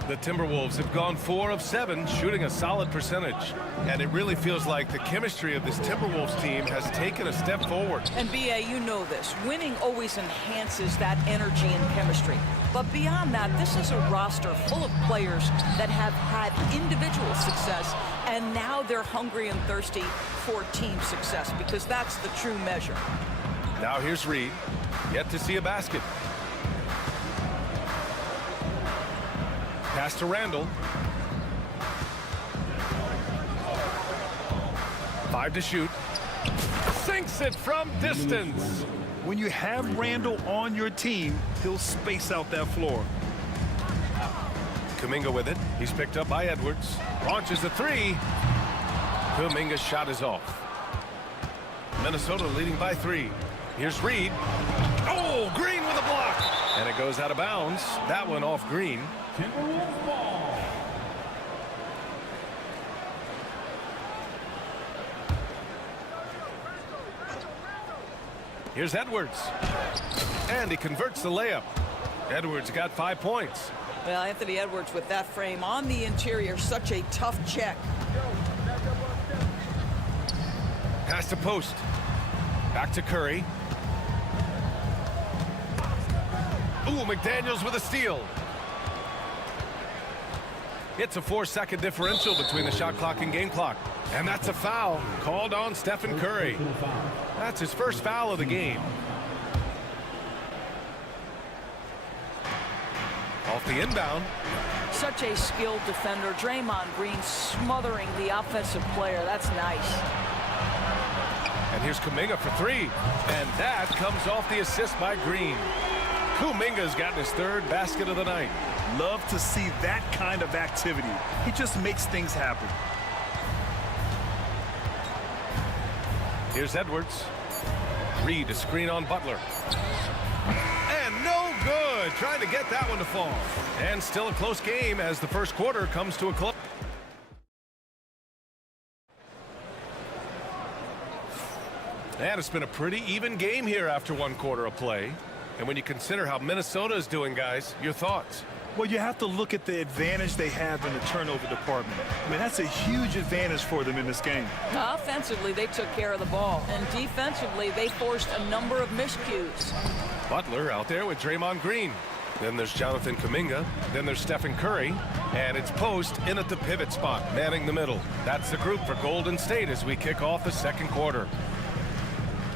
The Timberwolves have gone 4 of 7, shooting a solid percentage. And it really feels like the chemistry of this Timberwolves team has taken a step forward. And B.A., you know this. Winning always enhances that energy and chemistry. But beyond that, this is a roster full of players that have had individual success, and now they're hungry and thirsty for team success, because that's the true measure. Now here's Reed. Yet to see a basket. Pass to Randle. 5 to shoot. Sinks it from distance. When you have Randle on your team, he'll space out that floor. Kuminga with it. He's picked up by Edwards. Launches a 3. Kuminga's shot is off. Minnesota leading by 3. Here's Reed. Oh, Green with a block. And it goes out of bounds. That one off Green. Timberwolves ball. Here's Edwards. And he converts the layup. Edwards got 5 points. Well, Anthony Edwards with that frame on the interior, such a tough check. Pass to post. Back to Curry. Ooh, McDaniels with a steal. It's a 4-second differential between the shot clock and game clock. And that's a foul called on Stephen Curry. That's his first foul of the game. Off the inbound. Such a skilled defender. Draymond Green smothering the offensive player. That's nice. And here's Kuminga for 3. And that comes off the assist by Green. Kuminga's gotten his 3rd basket of the night. Love to see that kind of activity. He just makes things happen. Here's Edwards. Reed, a screen on Butler. And no good. Trying to get that one to fall. And still a close game as the first quarter comes to a close. And it's been a pretty even game here after 1 quarter of play. And when you consider how Minnesota is doing, guys, your thoughts? Well, you have to look at the advantage they have in the turnover department. I mean, that's a huge advantage for them in this game. Offensively, they took care of the ball. And defensively, they forced a number of miscues. Butler out there with Draymond Green. Then there's Jonathan Kuminga. Then there's Stephen Curry. And it's Post in at the pivot spot, manning the middle. That's the group for Golden State as we kick off the second quarter.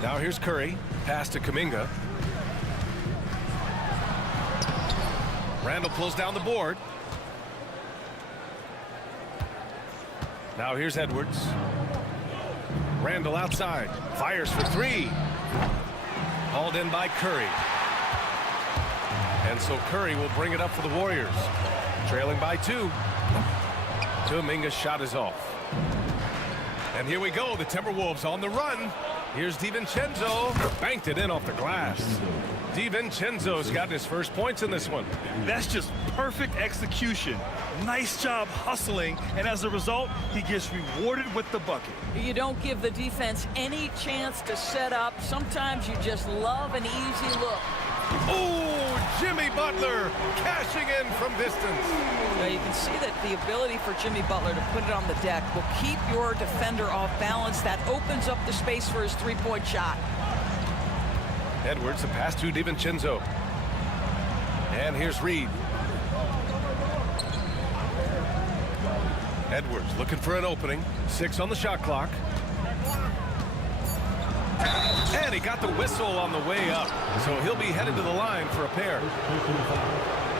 Now here's Curry. Pass to Kuminga. Randall pulls down the board. Now here's Edwards. Randall outside. Fires for 3. Hauled in by Curry. And so Curry will bring it up for the Warriors. Trailing by 2. Kuminga's shot is off. And here we go. The Timberwolves on the run. Here's DiVincenzo. Banked it in off the glass. DiVincenzo's gotten his first points in this one. That's just perfect execution. Nice job hustling, and as a result, he gets rewarded with the bucket. You don't give the defense any chance to set up. Sometimes you just love an easy look. Oh, Jimmy Butler cashing in from distance. Now you can see that the ability for Jimmy Butler to put it on the deck will keep your defender off balance. That opens up the space for his three-point shot. Edwards, a pass to DiVincenzo. And here's Reed. Edwards looking for an opening. 6 on the shot clock. And he got the whistle on the way up. So he'll be headed to the line for a pair.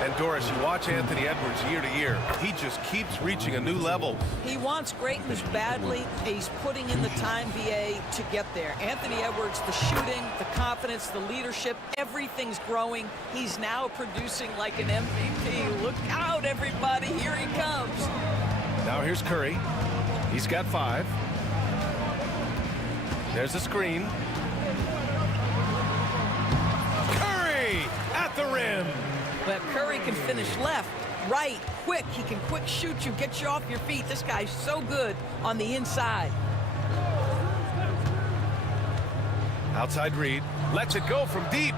And Doris, you watch Anthony Edwards year to year. He just keeps reaching a new level. He wants greatness badly. He's putting in the time, BA, to get there. Anthony Edwards, the shooting, the confidence, the leadership, everything's growing. He's now producing like an MVP. Look out, everybody. Here he comes. Now here's Curry. He's got 5. There's a screen. Curry at the rim. But Curry can finish left, right, quick. He can quick shoot you, get you off your feet. This guy's so good on the inside. Outside Reed. Lets it go from deep.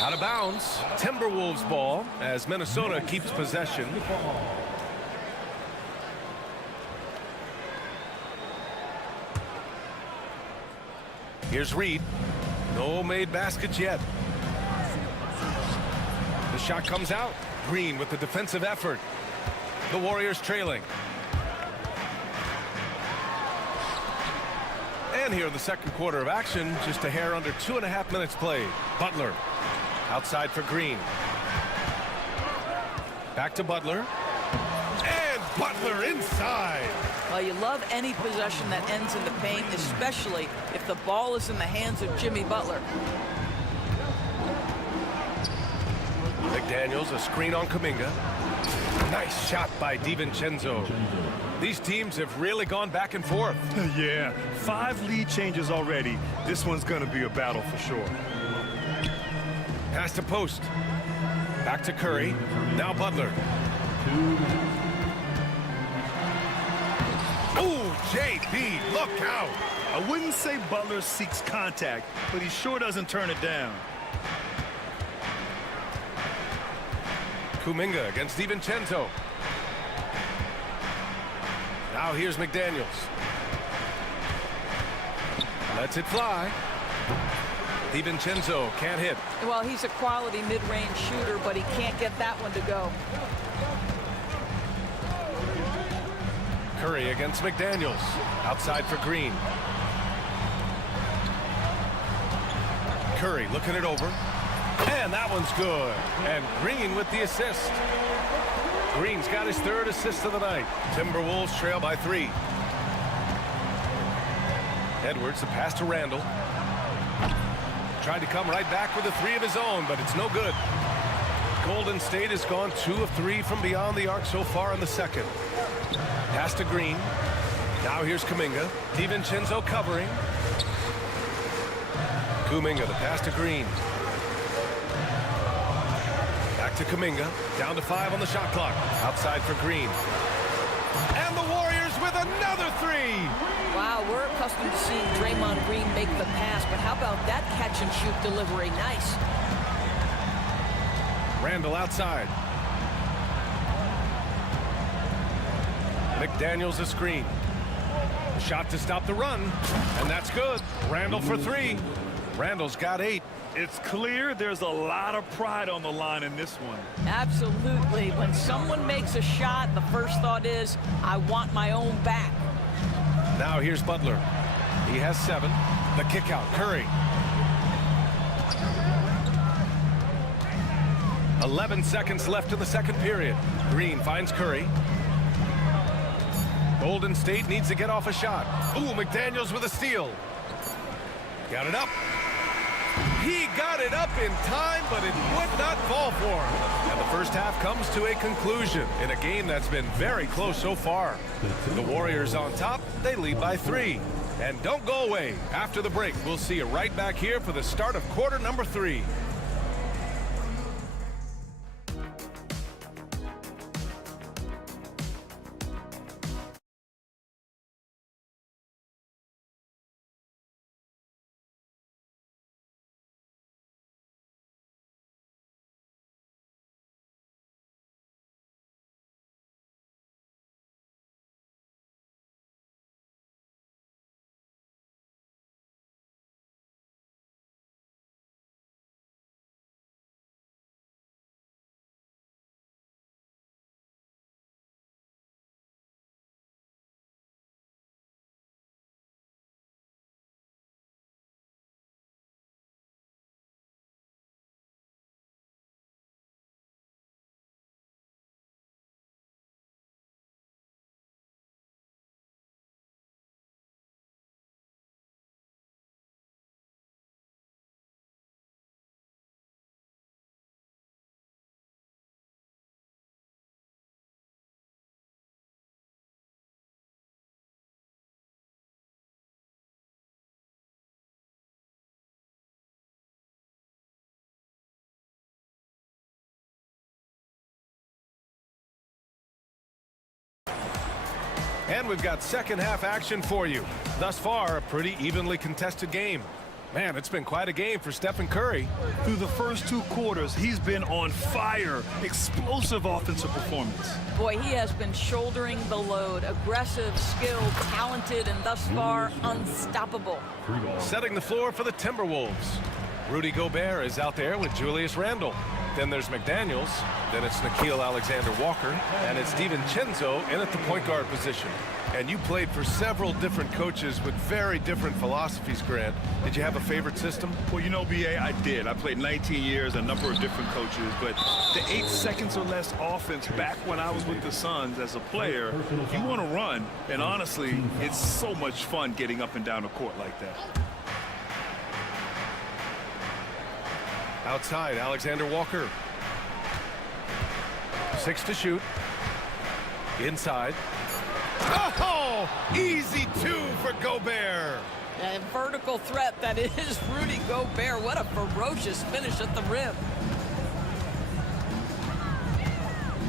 Out of bounds. Timberwolves ball as Minnesota keeps possession. Here's Reed. No made baskets yet. The shot comes out. Green with the defensive effort. The Warriors trailing. And here in the second quarter of action, just a hair under 2.5 minutes played. Butler outside for Green. Back to Butler. And Butler inside. Well, you love any possession that ends in the paint, especially if the ball is in the hands of Jimmy Butler. McDaniels, a screen on Kuminga. Nice shot by DiVincenzo. These teams have really gone back and forth. Yeah, 5 lead changes already. This one's going to be a battle for sure. Pass to post. Back to Curry. Now Butler. Ooh, JB, look out. I wouldn't say Butler seeks contact, but he sure doesn't turn it down. Kuminga against DiVincenzo. Now here's McDaniels. Lets it fly. DiVincenzo can't hit. Well, he's a quality mid-range shooter, but he can't get that one to go. Curry against McDaniels. Outside for Green. Curry looking it over. And that one's good. And Green with the assist. Green's got his 3rd assist of the night. Timberwolves trail by 3. Edwards, the pass to Randall. Tried to come right back with a 3 of his own, but it's no good. Golden State has gone 2 of 3 from beyond the arc so far in the second. Pass to Green. Now here's Kuminga. DiVincenzo covering. Kuminga, the pass to Green. Back to Kuminga. Down to 5 on the shot clock. Outside for Green. And the Warriors with another 3. Wow, we're accustomed to seeing Draymond Green make the pass, but how about that catch-and-shoot delivery? Nice. Randall outside. McDaniels a screen. Shot to stop the run, and that's good. Randall for 3. Randall's got 8. It's clear there's a lot of pride on the line in this one. Absolutely. When someone makes a shot, the first thought is, I want my own back. Now here's Butler. He has 7. The kick out. Curry. 11 seconds left in the second period. Green finds Curry. Golden State needs to get off a shot. Ooh, McDaniels with a steal. Got it up. He got it up in time, but it would not fall for him. And the first half comes to a conclusion in a game that's been very close so far. The Warriors on top, they lead by 3. And don't go away. After the break, we'll see you right back here for the start of quarter number 3. And we've got second half action for you. Thus far, a pretty evenly contested game. Man, it's been quite a game for Stephen Curry. Through the first 2 quarters, he's been on fire. Explosive offensive performance. Boy, he has been shouldering the load. Aggressive, skilled, talented, and thus far, unstoppable. Setting the floor for the Timberwolves. Rudy Gobert is out there with Julius Randle. Then there's McDaniels. Then it's Nickeil Alexander-Walker. And it's DiVincenzo in at the point guard position. And you played for several different coaches with very different philosophies, Grant. Did you have a favorite system? Well, you know, B.A., I did. I played 19 years, a number of different coaches. But the 8 seconds or less offense back when I was with the Suns as a player, you want to run. And honestly, it's so much fun getting up and down the court like that. Outside, Alexander Walker. 6 to shoot. Inside. Oh, easy two for Gobert. A vertical threat that is Rudy Gobert. What a ferocious finish at the rim.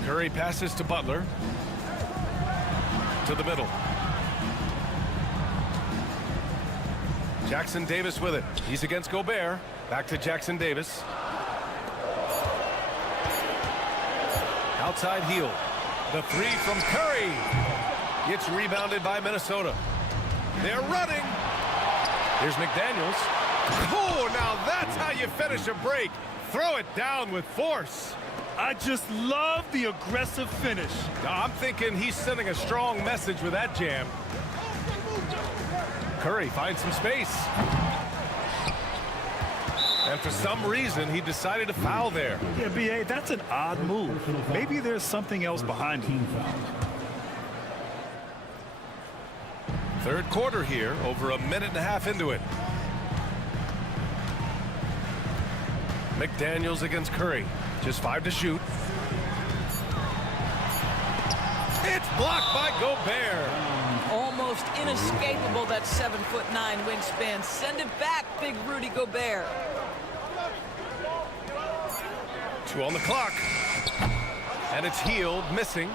Curry passes to Butler. To the middle. Jackson Davis with it. He's against Gobert. Back to Jackson Davis. Outside heel. The three from Curry. It's rebounded by Minnesota. They're running. Here's McDaniels. Oh, now that's how you finish a break. Throw it down with force. I just love the aggressive finish. I'm thinking he's sending a strong message with that jam. Curry finds some space. And for some reason, he decided to foul there. Yeah, B.A., that's an odd move. Maybe there's something else behind it. Third quarter here, over a minute and a half into it. McDaniels against Curry. Just 5 to shoot. It's blocked by Gobert. Almost inescapable, that 7'9" wingspan. Send it back, big Rudy Gobert. 2 on the clock. And it's healed, missing.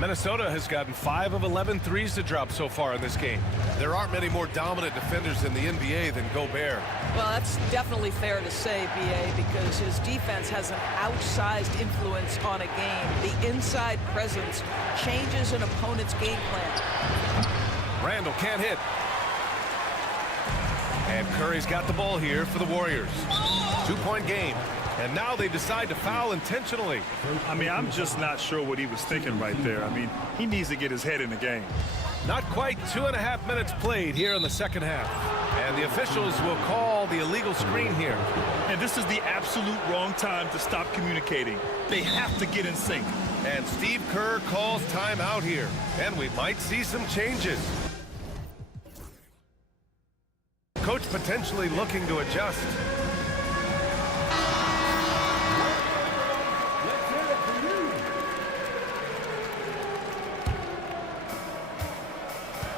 Minnesota has gotten 5 of 11 threes to drop so far in this game. There aren't many more dominant defenders in the NBA than Gobert. Well, that's definitely fair to say, B.A., because his defense has an outsized influence on a game. The inside presence changes an opponent's game plan. Randall can't hit. And Curry's got the ball here for the Warriors. 2-point game. And now they decide to foul intentionally. I mean, I'm just not sure what he was thinking right there. I mean, he needs to get his head in the game. Not quite 2.5 minutes played here in the second half. And the officials will call the illegal screen here. And this is the absolute wrong time to stop communicating. They have to get in sync. And Steve Kerr calls timeout here. And we might see some changes. Coach potentially looking to adjust.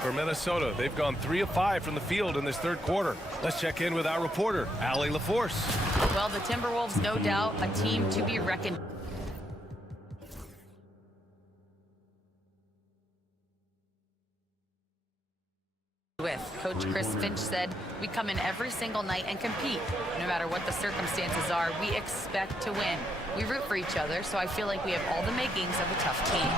For Minnesota, they've gone 3 of 5 from the field in this third quarter. Let's check in with our reporter, Allie LaForce. Well, the Timberwolves, no doubt, a team to be reckoned with. Coach Chris Finch said, we come in every single night and compete. No matter what the circumstances are, we expect to win. We root for each other, so I feel like we have all the makings of a tough team.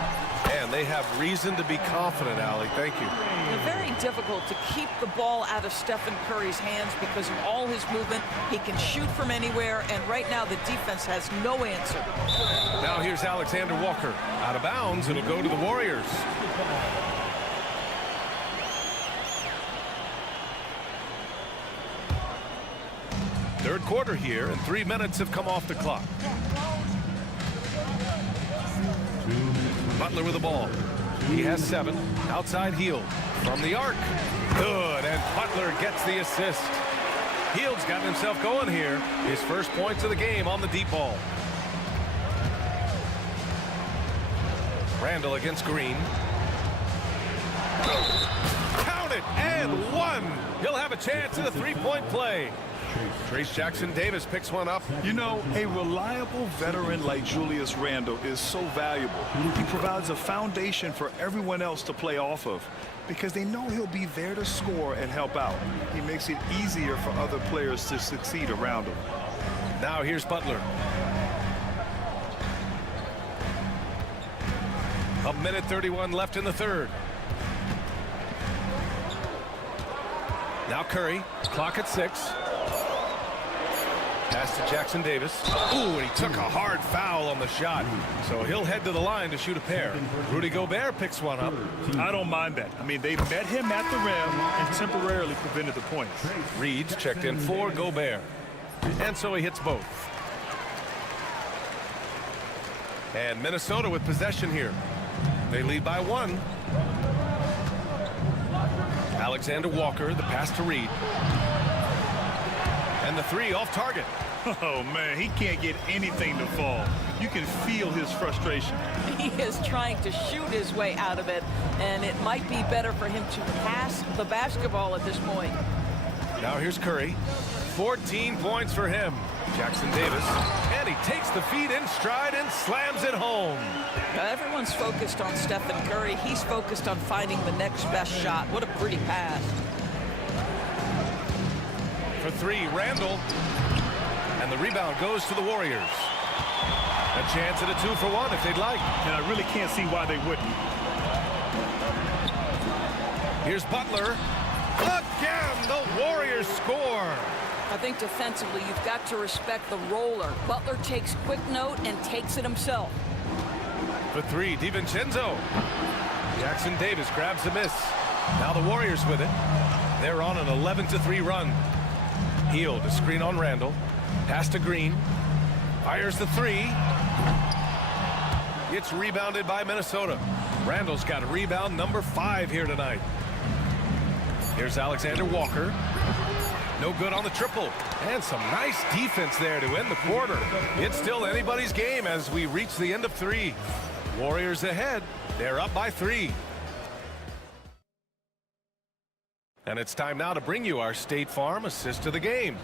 And they have reason to be confident, Allie. Thank you. It's very difficult to keep the ball out of Stephen Curry's hands because of all his movement. He can shoot from anywhere, and right now the defense has no answer. Now here's Alexander Walker. Out of bounds, it'll go to the Warriors. Third quarter here, and 3 minutes have come off the clock. Butler with the ball. He has 7. Outside heel. From the arc. Good, and Butler gets the assist. Hield's gotten himself going here. His first points of the game on the deep ball. Randall against Green. Count it, and 1. He'll have a chance at a 3-point play. Trace Jackson Davis picks one up. You know, a reliable veteran like Julius Randle is so valuable. He provides a foundation for everyone else to play off of because they know he'll be there to score and help out. He makes it easier for other players to succeed around him. Now here's Butler. A minute 31 left in the third. Now Curry, clock at 6. Pass to Jackson Davis. Ooh, and he took a hard foul on the shot. So he'll head to the line to shoot a pair. Rudy Gobert picks one up. I don't mind that. I mean, they met him at the rim and temporarily prevented the points. Reed's checked in for Gobert. And so he hits both. And Minnesota with possession here. They lead by 1. Alexander Walker, the pass to Reed. And the 3 off target. Oh, man, he can't get anything to fall. You can feel his frustration. He is trying to shoot his way out of it, and it might be better for him to pass the basketball at this point. Now here's Curry. 14 points for him. Jackson Davis. And he takes the feed in stride and slams it home. Now everyone's focused on Stephen Curry. He's focused on finding the next best shot. What a pretty pass. For three, Randall. And the rebound goes to the Warriors. A chance at a 2-for-1 if they'd like. And I really can't see why they wouldn't. Here's Butler. Again, the Warriors score. I think defensively, you've got to respect the roller. Butler takes quick note and takes it himself. For three, DiVincenzo. Jackson Davis grabs the miss. Now the Warriors with it. They're on an 11-3 run. Heel to screen on Randall. Pass to Green. Fires the three. It's rebounded by Minnesota. Randall's got rebound number 5 here tonight. Here's Alexander Walker. No good on the triple. And some nice defense there to end the quarter. It's still anybody's game as we reach the end of 3. Warriors ahead. They're up by 3. And it's time now to bring you our State Farm assist of the game.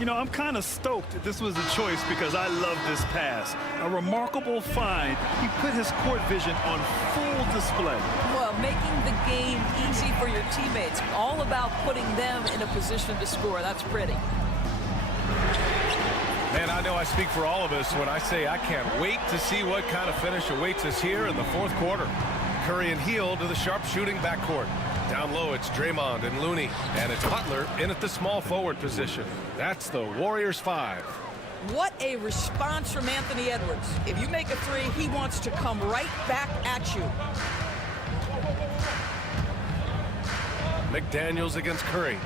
You know, I'm kind of stoked that this was a choice because I love this pass. A remarkable find. He put his court vision on full display. Well, making the game easy for your teammates. All about putting them in a position to score. That's pretty. Man, I know I speak for all of us when I say I can't wait to see what kind of finish awaits us here in the 4th quarter. Curry and Heel to the sharp shooting backcourt. Down low, it's Draymond and Looney. And it's Butler in at the small forward position. That's the Warriors 5. What a response from Anthony Edwards. If you make a 3, he wants to come right back at you. McDaniels against Curry.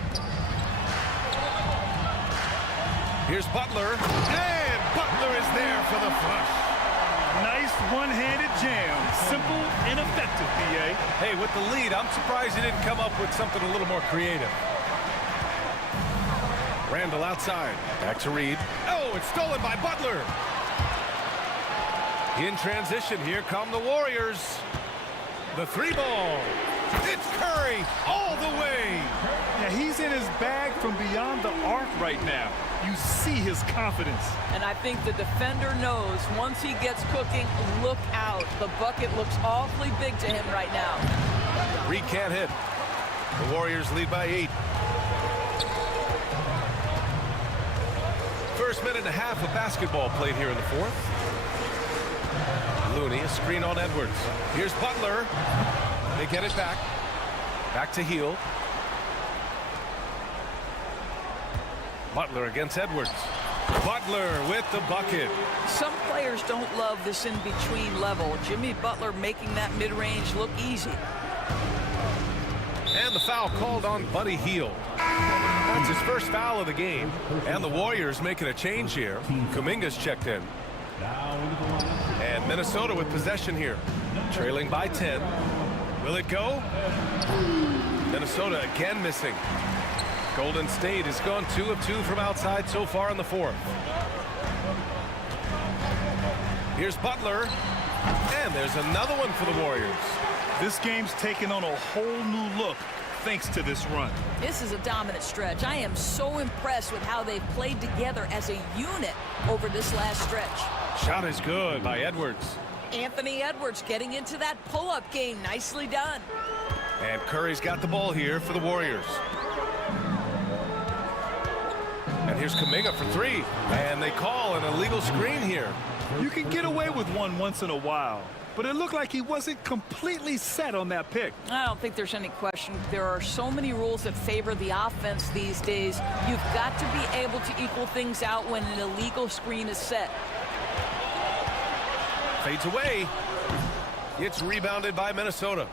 Here's Butler. And Butler is there for the flush. Nice one-handed jam. Simple and effective, B.A. Hey, with the lead, I'm surprised he didn't come up with something a little more creative. Randall outside. Back to Reed. Oh, it's stolen by Butler. In transition, here come the Warriors. The 3-ball. It's Curry all the way. Yeah, he's in his bag from beyond the arc right now. You see his confidence. And I think the defender knows once he gets cooking, look out. The bucket looks awfully big to him right now. Reed can't hit. The Warriors lead by 8. First minute and a half of basketball played here in the 4th. Looney, a screen on Edwards. Here's Butler. They get it back. Back to Heel. Butler against Edwards. Butler with the bucket. Some players don't love this in-between level. Jimmy Butler making that mid-range look easy. And the foul called on Buddy Hield. That's his first foul of the game. And the Warriors making a change here. Kuminga's checked in. And Minnesota with possession here. Trailing by 10. Will it go? Minnesota again missing. Golden State has gone 2 of 2 from outside so far in the 4th. Here's Butler. And there's another one for the Warriors. This game's taken on a whole new look thanks to this run. This is a dominant stretch. I am so impressed with how they've played together as a unit over this last stretch. Shot is good by Edwards. Anthony Edwards getting into that pull-up game. Nicely done. And Curry's got the ball here for the Warriors. And here's Kuminga for 3. And they call an illegal screen here. You can get away with one once in a while, but it looked like he wasn't completely set on that pick. I don't think there's any question. There are so many rules that favor the offense these days. You've got to be able to equal things out when an illegal screen is set. Fades away. It's rebounded by Minnesota.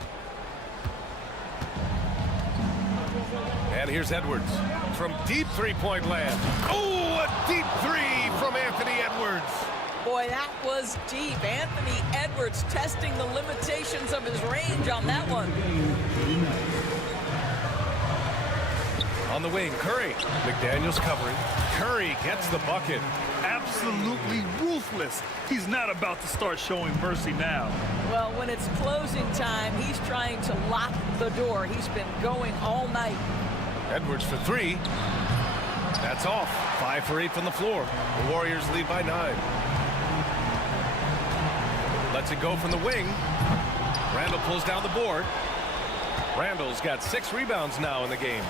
And here's Edwards from deep three-point land. Oh, a deep 3 from Anthony Edwards. Boy, that was deep. Anthony Edwards testing the limitations of his range on that one. On the wing, Curry. McDaniels covering. Curry gets the bucket. Absolutely ruthless. He's not about to start showing mercy now. Well, when it's closing time, he's trying to lock the door. He's been going all night. Edwards for three. That's off. 5 for 8 from the floor. The Warriors lead by 9. Lets it go from the wing. Randall pulls down the board. Randall's got 6 rebounds now in the game.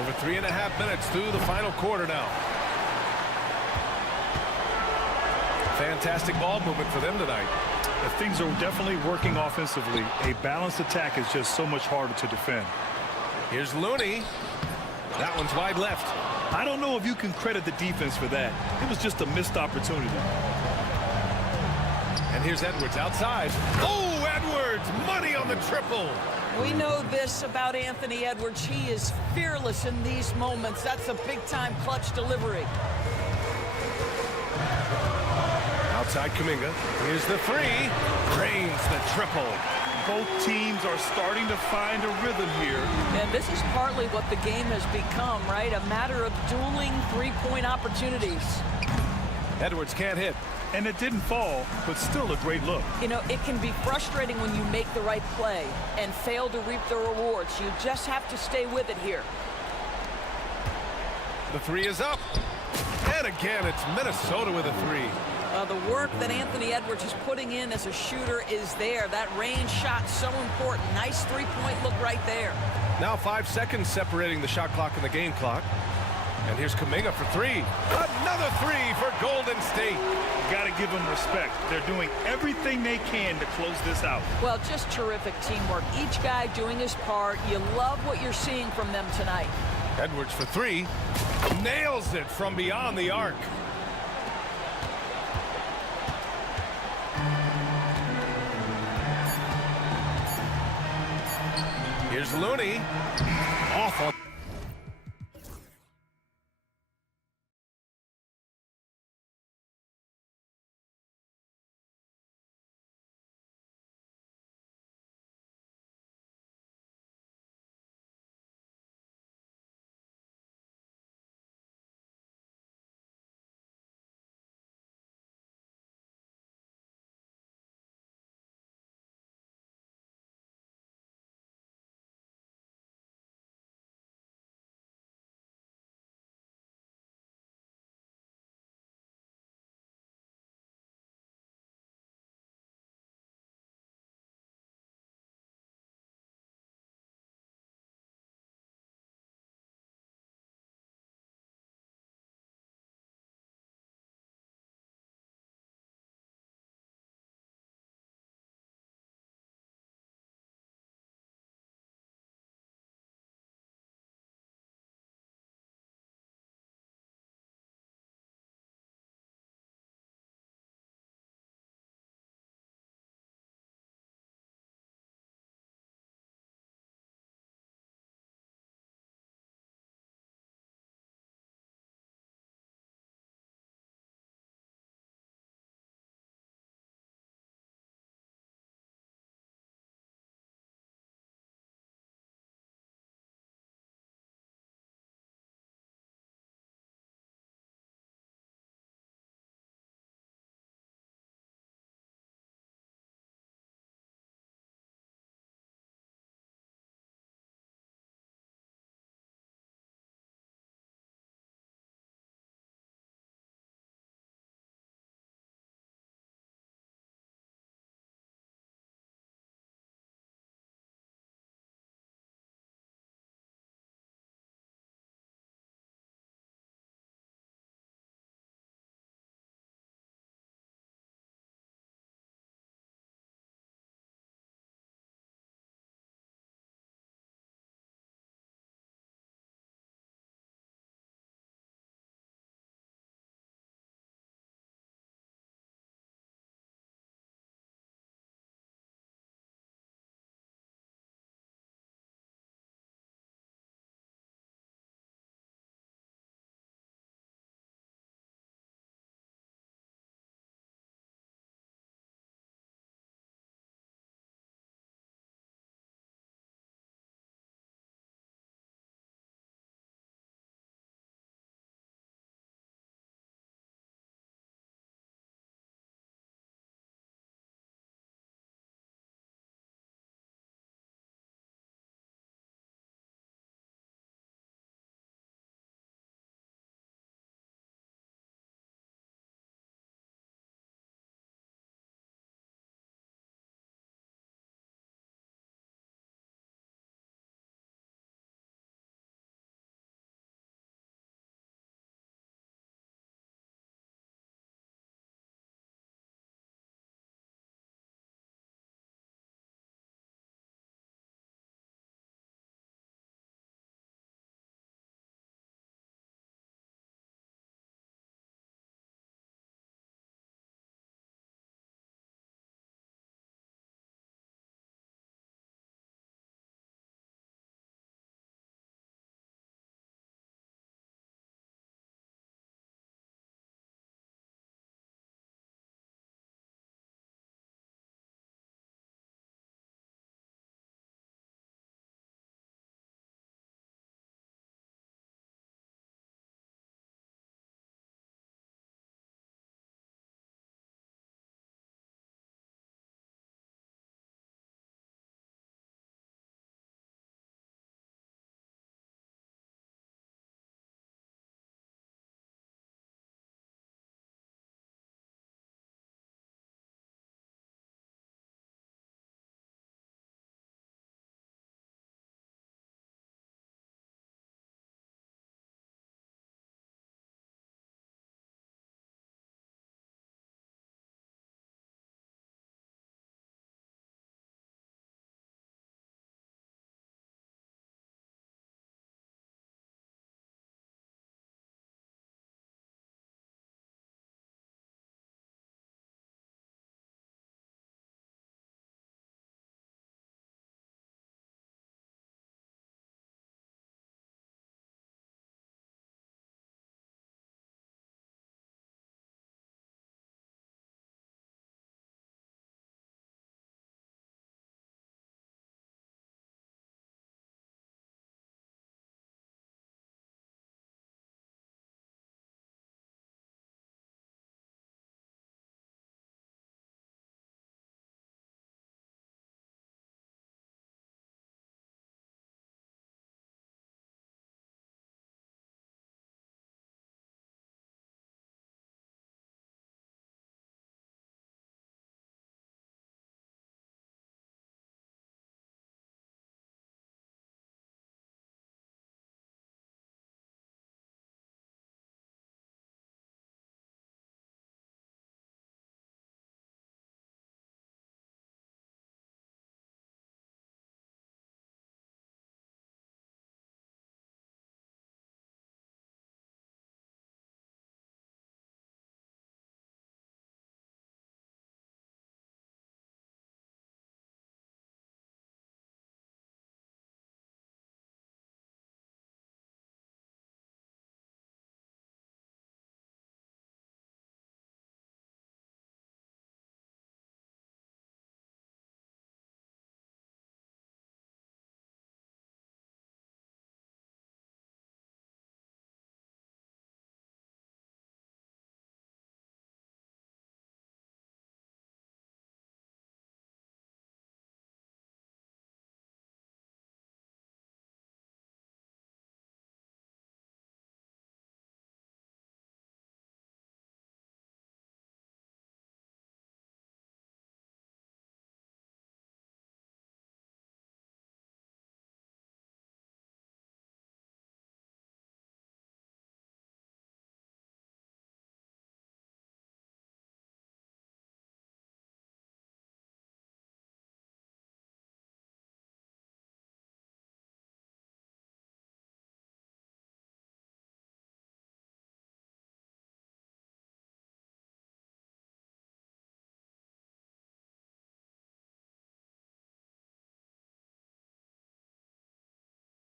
Over 3.5 minutes through the final quarter now. Fantastic ball movement for them tonight. If things are definitely working offensively, a balanced attack is just so much harder to defend. Here's Looney. That one's wide left. I don't know if you can credit the defense for that. It was just a missed opportunity. And here's Edwards outside. Oh, Edwards! Money on the triple. We know this about Anthony Edwards. He is fearless in these moments. That's a big-time clutch delivery. Outside Kuminga. Here's the three. Drains the triple. Both teams are starting to find a rhythm here. And this is partly what the game has become, right? A matter of dueling three-point opportunities. Edwards can't hit. And it didn't fall, but still a great look. You know, it can be frustrating when you make the right play and fail to reap the rewards. You just have to stay with it here. The three is up. And again, it's Minnesota with a three. The work that Anthony Edwards is putting in as a shooter is there. That range shot so important. Nice three-point look right there. Now 5 seconds separating the shot clock and the game clock. And here's Kuminga for three. Another three for Golden State. Got to give them respect. They're doing everything they can to close this out. Well, just terrific teamwork. Each guy doing his part. You love what you're seeing from them tonight. Edwards for three. Nails it from beyond the arc. Here's Looney. Off on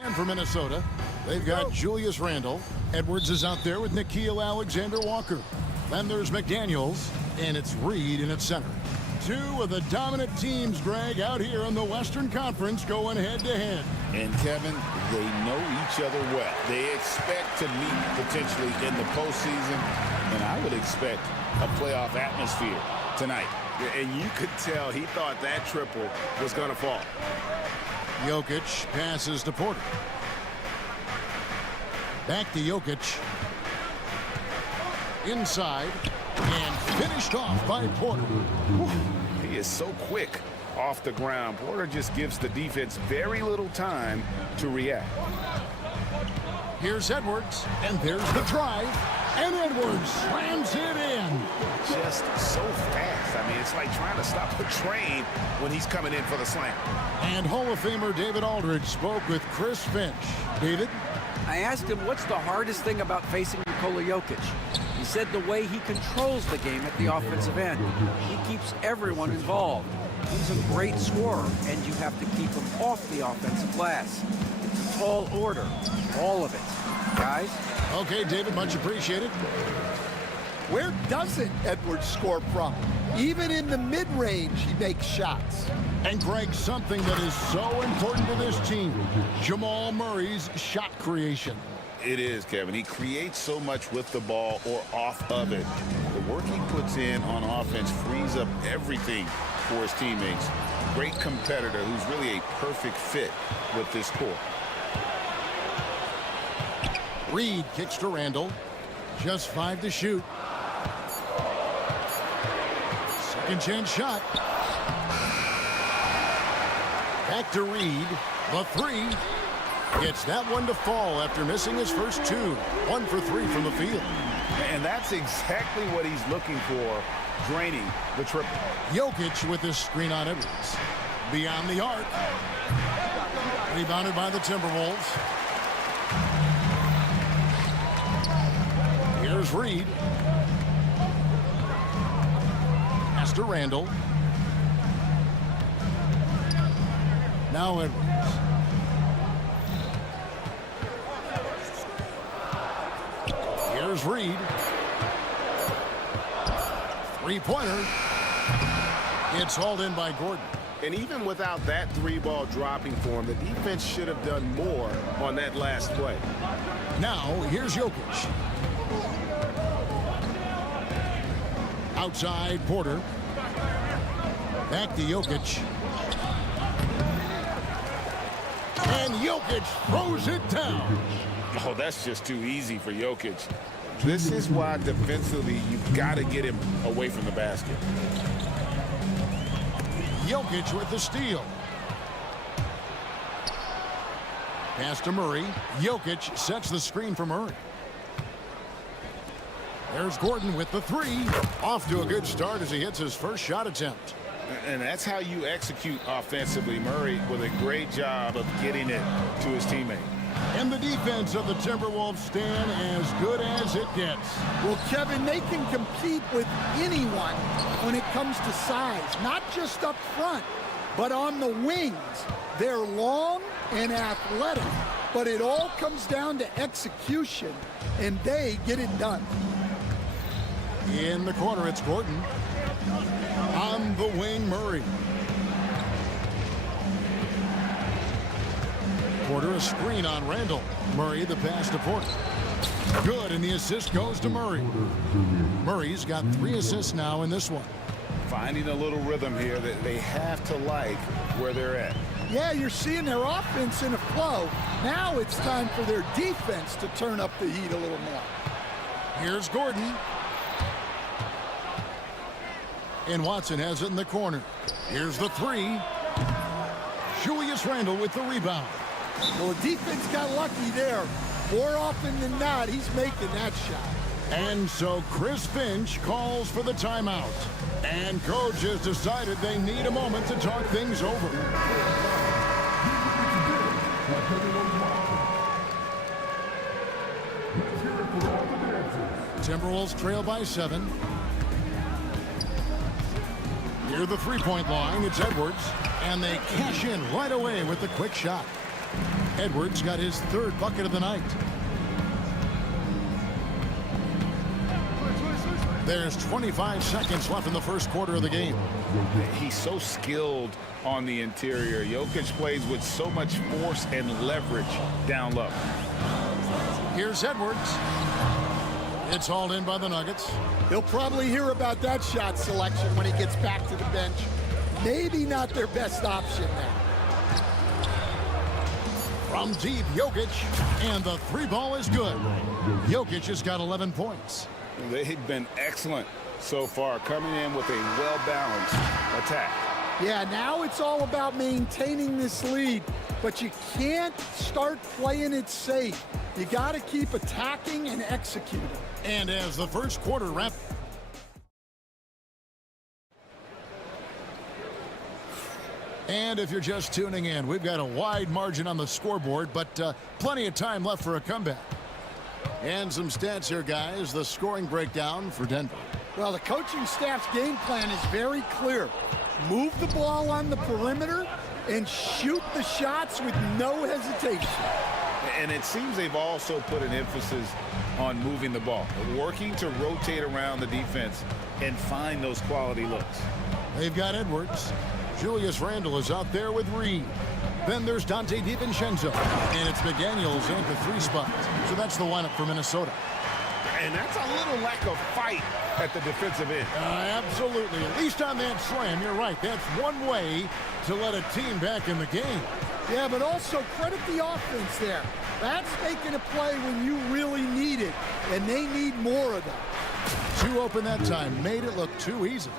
And for Minnesota, they've got Julius Randle. Edwards is out there with Nickeil Alexander-Walker. Then there's McDaniels, and it's Reed in its center. Two of the dominant teams, Greg, out here in the Western Conference going head-to-head. And, Kevin, they know each other well. They expect to meet potentially in the postseason, and I would expect a playoff atmosphere tonight. And you could tell he thought that triple was going to fall. Jokic passes to Porter. Back to Jokic. Inside. And finished off by Porter. He is so quick off the ground. Porter just gives the defense very little time to react. Here's Edwards. And there's the drive. And Edwards slams it in. Just so fast. I mean, it's like trying to stop a train when he's coming in for the slam. And Hall of Famer David Aldridge spoke with Chris Finch. David? I asked him what's the hardest thing about facing Nikola Jokic. He said the way he controls the game at the offensive end. He keeps everyone involved. He's a great scorer, and you have to keep him off the offensive glass. It's a tall order, all of it. Guys? Okay, David, much appreciated. Where doesn't Edwards score from? Even in the mid-range, he makes shots. And Greg, something that is so important to this team, Jamal Murray's shot creation. It is, Kevin. He creates so much with the ball or off of it. The work he puts in on offense frees up everything for his teammates. Great competitor who's really a perfect fit with this core. Reed kicks to Randle. Just 5 to shoot. Second chance shot. Back to Reed. The three. Gets that one to fall after missing his first two. 1 for 3 from the field. And that's exactly what he's looking for, draining the triple. Jokic with this screen on Edwards. Beyond the arc. Rebounded by the Timberwolves. Here's Reed. Pass to Randle. Now Edwards. Here's Reed. Three-pointer. It's hauled in by Gordon. And even without that three ball dropping for him, the defense should have done more on that last play. Now, here's Jokic. Outside, Porter. Back to Jokic. And Jokic throws it down. Oh, that's just too easy for Jokic. This is why defensively you've got to get him away from the basket. Jokic with the steal. Pass to Murray. Jokic sets the screen for Murray. There's Gordon with the three. Off to a good start as he hits his first shot attempt. And that's how you execute offensively. Murray with a great job of getting it to his teammate. And the defense of the Timberwolves stand as good as it gets. Well, Kevin, they can compete with anyone when it comes to size, not just up front, but on the wings. They're long and athletic, but it all comes down to execution, and they get it done. In the corner, it's Gordon. On the wing, Murray. Porter, a screen on Randle. Murray, the pass to Porter. Good, and the assist goes to Murray. Murray's got 3 assists now in this one. Finding a little rhythm here that they have to like where they're at. Yeah, you're seeing their offense in a flow. Now it's time for their defense to turn up the heat a little more. Here's Gordon. And Watson has it in the corner. Here's the three. Julius Randle with the rebound. Well, the defense got lucky there. More often than not, he's making that shot. And so Chris Finch calls for the timeout. And coach has decided they need a moment to talk things over. Timberwolves trail by 7. Near the three-point line, it's Edwards. And they cash in right away with the quick shot. Edwards got his third bucket of the night. There's 25 seconds left in the first quarter of the game. He's so skilled on the interior. Jokic plays with so much force and leverage down low. Here's Edwards. It's hauled in by the Nuggets. He'll probably hear about that shot selection when he gets back to the bench. Maybe not their best option now. From deep, Jokic, and the three ball is good. Jokic has got 11 points. They've been excellent so far, coming in with a well-balanced attack. Yeah, now it's all about maintaining this lead, but you can't start playing it safe. You got to keep attacking and executing. And as the first quarter wraps, and if you're just tuning in, we've got a wide margin on the scoreboard, but plenty of time left for a comeback. And some stats here, guys. The scoring breakdown for Denver. Well, the coaching staff's game plan is very clear. Move the ball on the perimeter and shoot the shots with no hesitation. And it seems they've also put an emphasis on moving the ball, working to rotate around the defense and find those quality looks. They've got Edwards. Julius Randle is out there with Reed. Then there's Dante DiVincenzo. And it's McDaniels in the three spot. So that's the lineup for Minnesota. And that's a little lack of fight at the defensive end. Absolutely. At least on that slam, you're right. That's one way to let a team back in the game. Yeah, but also credit the offense there. That's making a play when you really need it, and they need more of that. Two open that time. Made it look too easy.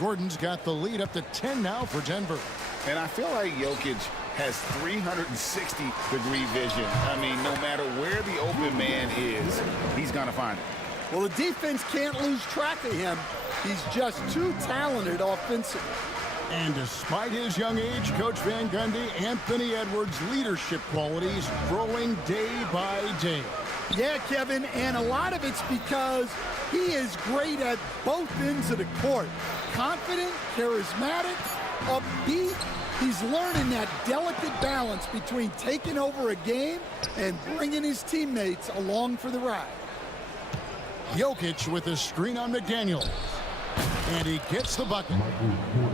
Gordon's got the lead up to 10 now for Denver. And I feel like Jokic has 360-degree vision. I mean, no matter where the open man is, he's going to find it. Well, the defense can't lose track of him. He's just too talented offensively. And despite his young age, Coach Van Gundy, Anthony Edwards' leadership qualities growing day by day. Yeah, Kevin, and a lot of it's because he is great at both ends of the court. Confident, charismatic, upbeat. He's learning that delicate balance between taking over a game and bringing his teammates along for the ride. Jokic with a screen on McDaniels. And he gets the bucket.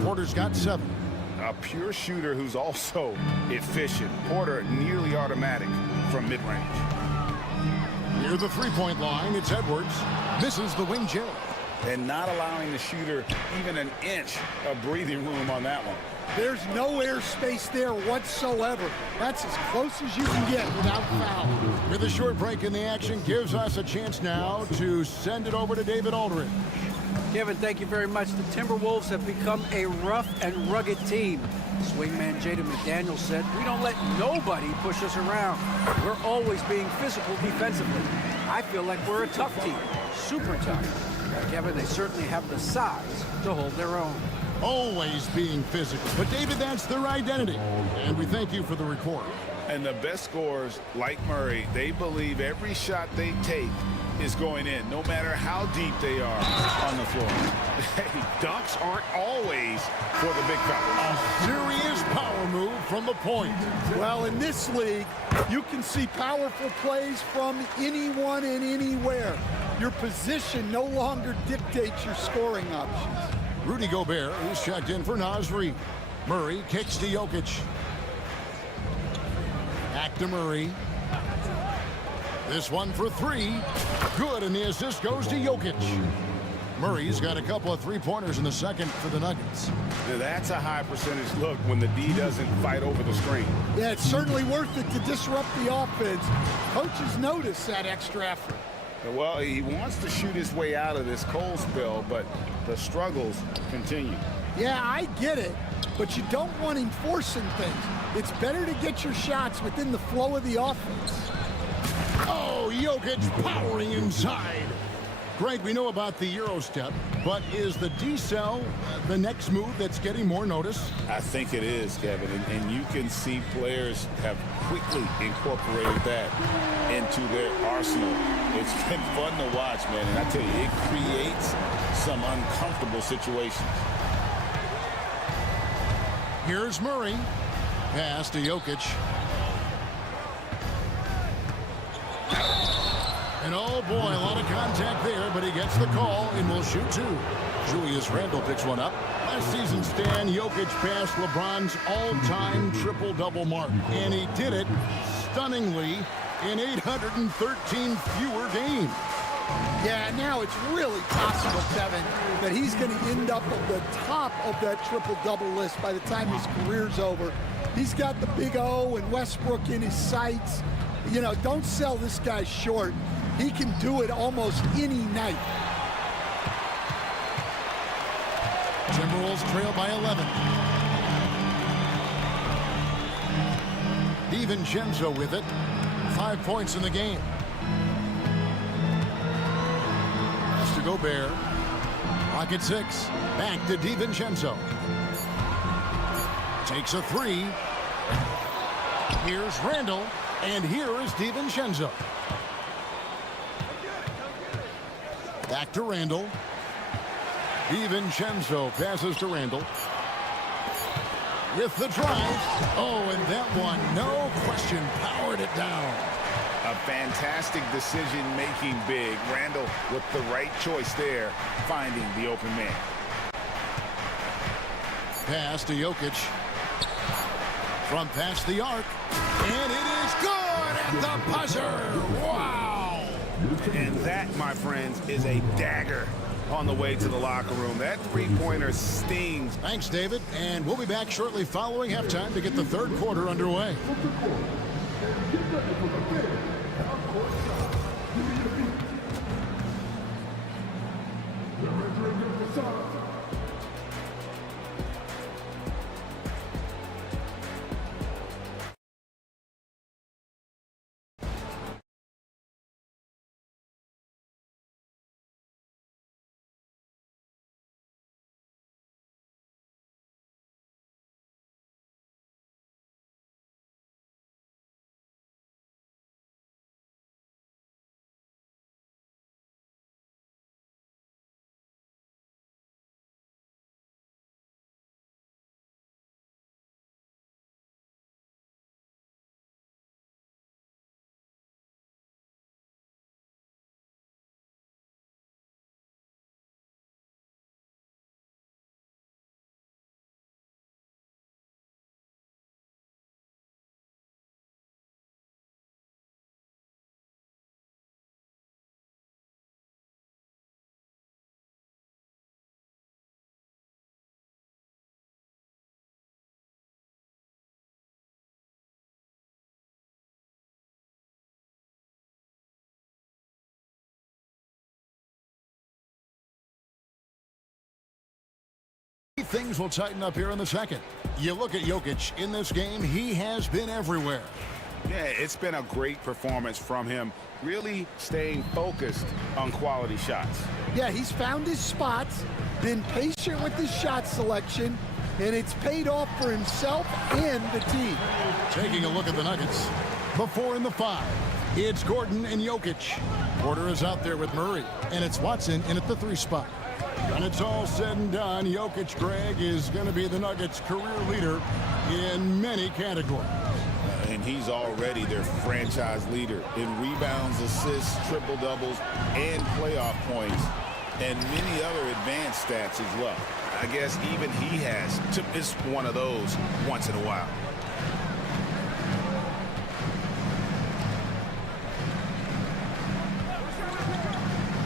Porter's got 7. A pure shooter who's also efficient. Porter nearly automatic from mid-range. Near the three-point line, it's Edwards. Misses the wing J. And not allowing the shooter even an inch of breathing room on that one. There's no airspace there whatsoever. That's as close as you can get without foul. With a short break in the action, gives us a chance now to send it over to David Aldridge. Kevin, thank you very much. The Timberwolves have become a rough and rugged team. Swingman Jaden McDaniels said, "We don't let nobody push us around. We're always being physical defensively. I feel like we're a tough team, super tough." Kevin, they certainly have the size to hold their own. Always being physical. But, David, that's their identity. And we thank you for the report. And the best scorers, like Murray, they believe every shot they take is going in, no matter how deep they are on the floor. Hey, dunks aren't always for the big fella. A serious power move from the point. Well, in this league, you can see powerful plays from anyone and anywhere. Your position no longer dictates your scoring options. Rudy Gobert, who's checked in for Naz Reid. Murray kicks to Jokic. Back to Murray. This one for 3. Good, and the assist goes to Jokic. Murray's got a couple of three-pointers in the second for the Nuggets. That's a high percentage look when the D doesn't fight over the screen. Yeah, it's certainly worth it to disrupt the offense. Coaches notice that extra effort. Well, he wants to shoot his way out of this cold spell, but the struggles continue. Yeah, I get it, but you don't want him forcing things. It's better to get your shots within the flow of the offense. Oh, Jokic powering inside. Greg, we know about the Euro step, but is the D-cell the next move that's getting more notice? I think it is, Kevin, and you can see players have quickly incorporated that into their arsenal. It's been fun to watch, man, and I tell you, it creates some uncomfortable situations. Here's Murray. Pass to Jokic. And oh boy, a lot of contact there, but he gets the call and will shoot two. Julius Randle picks one up. Last season, Stan, Jokic passed LeBron's all-time triple-double mark, and he did it stunningly in 813 fewer games. Yeah, now it's really possible, Kevin, that he's going to end up at the top of that triple-double list by the time his career's over. He's got the big O and Westbrook in his sights. You know, don't sell this guy short. He can do it almost any night. Timberwolves trail by 11. DiVincenzo with it. 5 points in the game. Pass to Gobert. Rocket 6. Back to DiVincenzo. Takes a three. Here's Randle. And here is DiVincenzo. Back to Randle. DiVincenzo passes to Randle. With the drive. Oh, and that one, no question, powered it down. A fantastic decision-making big. Randle with the right choice there, finding the open man. Pass to Jokic. From past the arc. And it is good at the buzzer. Wow. And that, my friends, is a dagger on the way to the locker room. That three-pointer stings. Thanks, David. And we'll be back shortly following halftime to get the third quarter underway. Things will tighten up here in the second. You look at Jokic in this game, he has been everywhere. Yeah, it's been a great performance from him, really staying focused on quality shots. Yeah, he's found his spots, been patient with his shot selection, and it's paid off for himself and the team. Taking a look at the Nuggets. Before in the 5, it's Gordon and Jokic. Porter is out there with Murray, and it's Watson in at the 3 spot. When it's all said and done, Jokic, Greg, is going to be the Nuggets' career leader in many categories. And he's already their franchise leader in rebounds, assists, triple-doubles, and playoff points, and many other advanced stats as well. I guess even he has to miss one of those once in a while.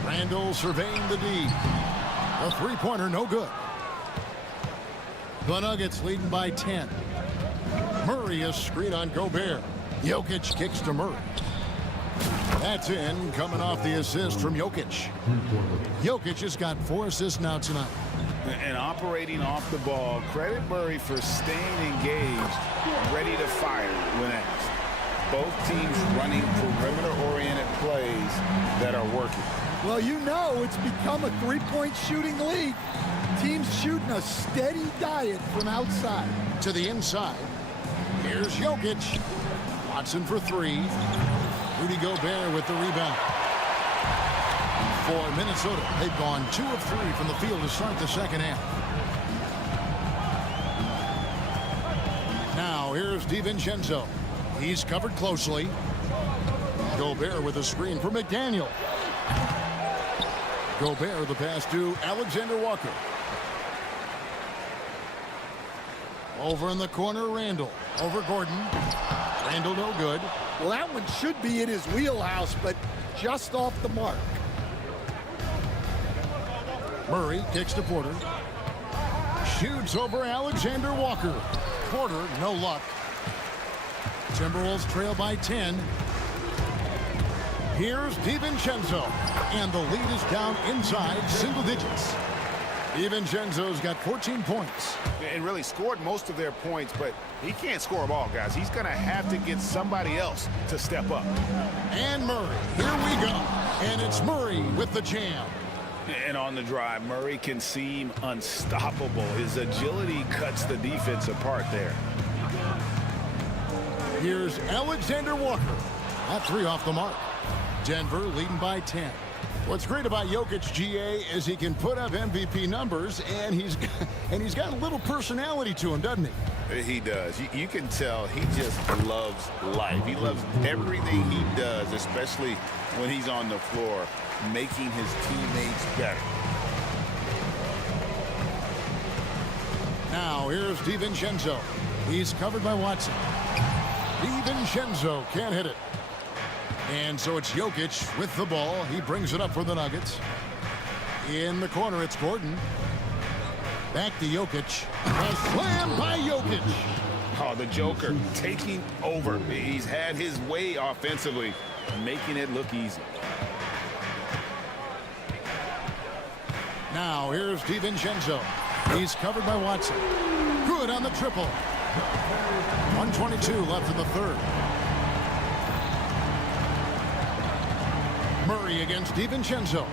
Randle surveying the D. A three-pointer, no good. The Nuggets leading by 10. Murray is screen on Gobert. Jokic kicks to Murray. That's in, coming off the assist from Jokic. Jokic has got 4 assists now tonight. And operating off the ball, credit Murray for staying engaged, ready to fire when asked. Both teams running perimeter-oriented plays that are working. Well, you know it's become a three-point shooting league. Teams shooting a steady diet from outside. To the inside. Here's Jokic. Watson for 3. Rudy Gobert with the rebound. For Minnesota, they've gone 2 of 3 from the field to start the second half. Now, here's DiVincenzo. He's covered closely. Gobert with a screen for McDaniel. Gobert the pass to Alexander Walker. Over in the corner, Randall. Over Gordon. Randall no good. Well, that one should be in his wheelhouse, but just off the mark. Murray kicks to Porter. Shoots over Alexander Walker. Porter, no luck. Timberwolves trail by 10. Here's DiVincenzo. And the lead is down inside single digits. DiVincenzo's got 14 points. And really scored most of their points, but he can't score them all, guys. He's going to have to get somebody else to step up. And Murray, here we go. And it's Murray with the jam. And on the drive, Murray can seem unstoppable. His agility cuts the defense apart there. Here's Alexander Walker. That three off the mark. Denver leading by 10. What's great about Jokic, GA, is he can put up MVP numbers, and he's got a little personality to him, doesn't he? He does. You can tell he just loves life. He loves everything he does, especially when he's on the floor, making his teammates better. Now here's DiVincenzo. He's covered by Watson. DiVincenzo can't hit it. And so it's Jokic with the ball. He brings it up for the Nuggets. In the corner, it's Gordon. Back to Jokic. A slam by Jokic. Oh, the Joker taking over. He's had his way offensively, making it look easy. Now here's DiVincenzo. He's covered by Watson. Good on the triple. 1:22 left in the third. Murray against DiVincenzo.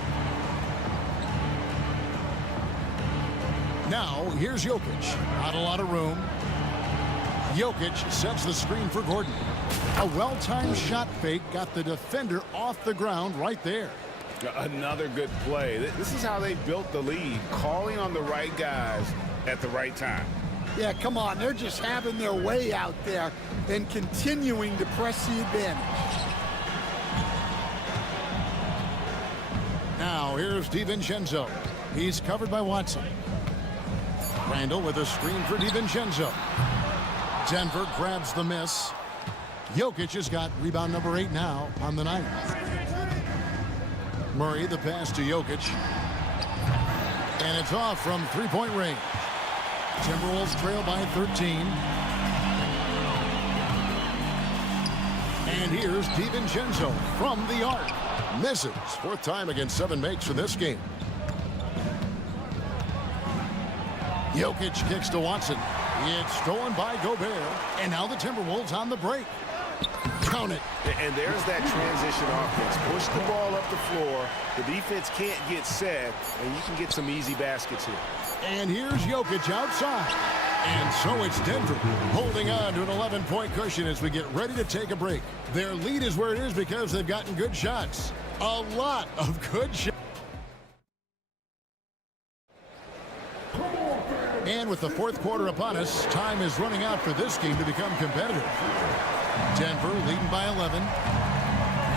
Now, here's Jokic. Not a lot of room. Jokic sets the screen for Gordon. A well-timed shot fake got the defender off the ground right there. Another good play. This is how they built the lead, calling on the right guys at the right time. Yeah, come on. They're just having their way out there and continuing to press the advantage. Now, here's DiVincenzo. He's covered by Watson. Randall with a screen for DiVincenzo. Denver grabs the miss. Jokic has got rebound number 8 now on the night. Murray, the pass to Jokic. And it's off from three-point range. Timberwolves trail by 13. And here's DiVincenzo from the arc. Misses. Fourth time against 7 makes for this game. Jokic kicks to Watson. It's stolen by Gobert. And now the Timberwolves on the break. Count it. And there's that transition offense. Push the ball up the floor. The defense can't get set, and you can get some easy baskets here. And here's Jokic outside. And so it's Denver holding on to an 11-point cushion as we get ready to take a break. Their lead is where it is because they've gotten good shots. A lot of good shots. And with the fourth quarter upon us, time is running out for this game to become competitive. Denver leading by 11.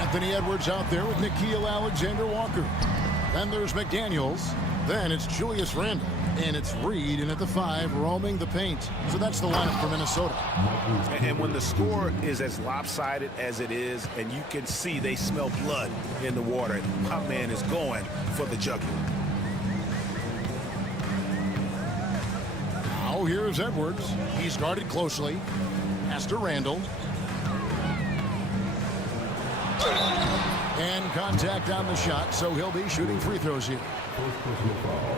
Anthony Edwards out there with Nickeil Alexander-Walker. Then there's McDaniels. Then it's Julius Randle. And it's Reed in at the 5, roaming the paint. So that's the lineup for Minnesota. And when the score is as lopsided as it is, and you can see they smell blood in the water, my man is going for the jugular. Now here's Edwards. He's guarded closely. Pass to Randle. And contact on the shot, so he'll be shooting free throws here.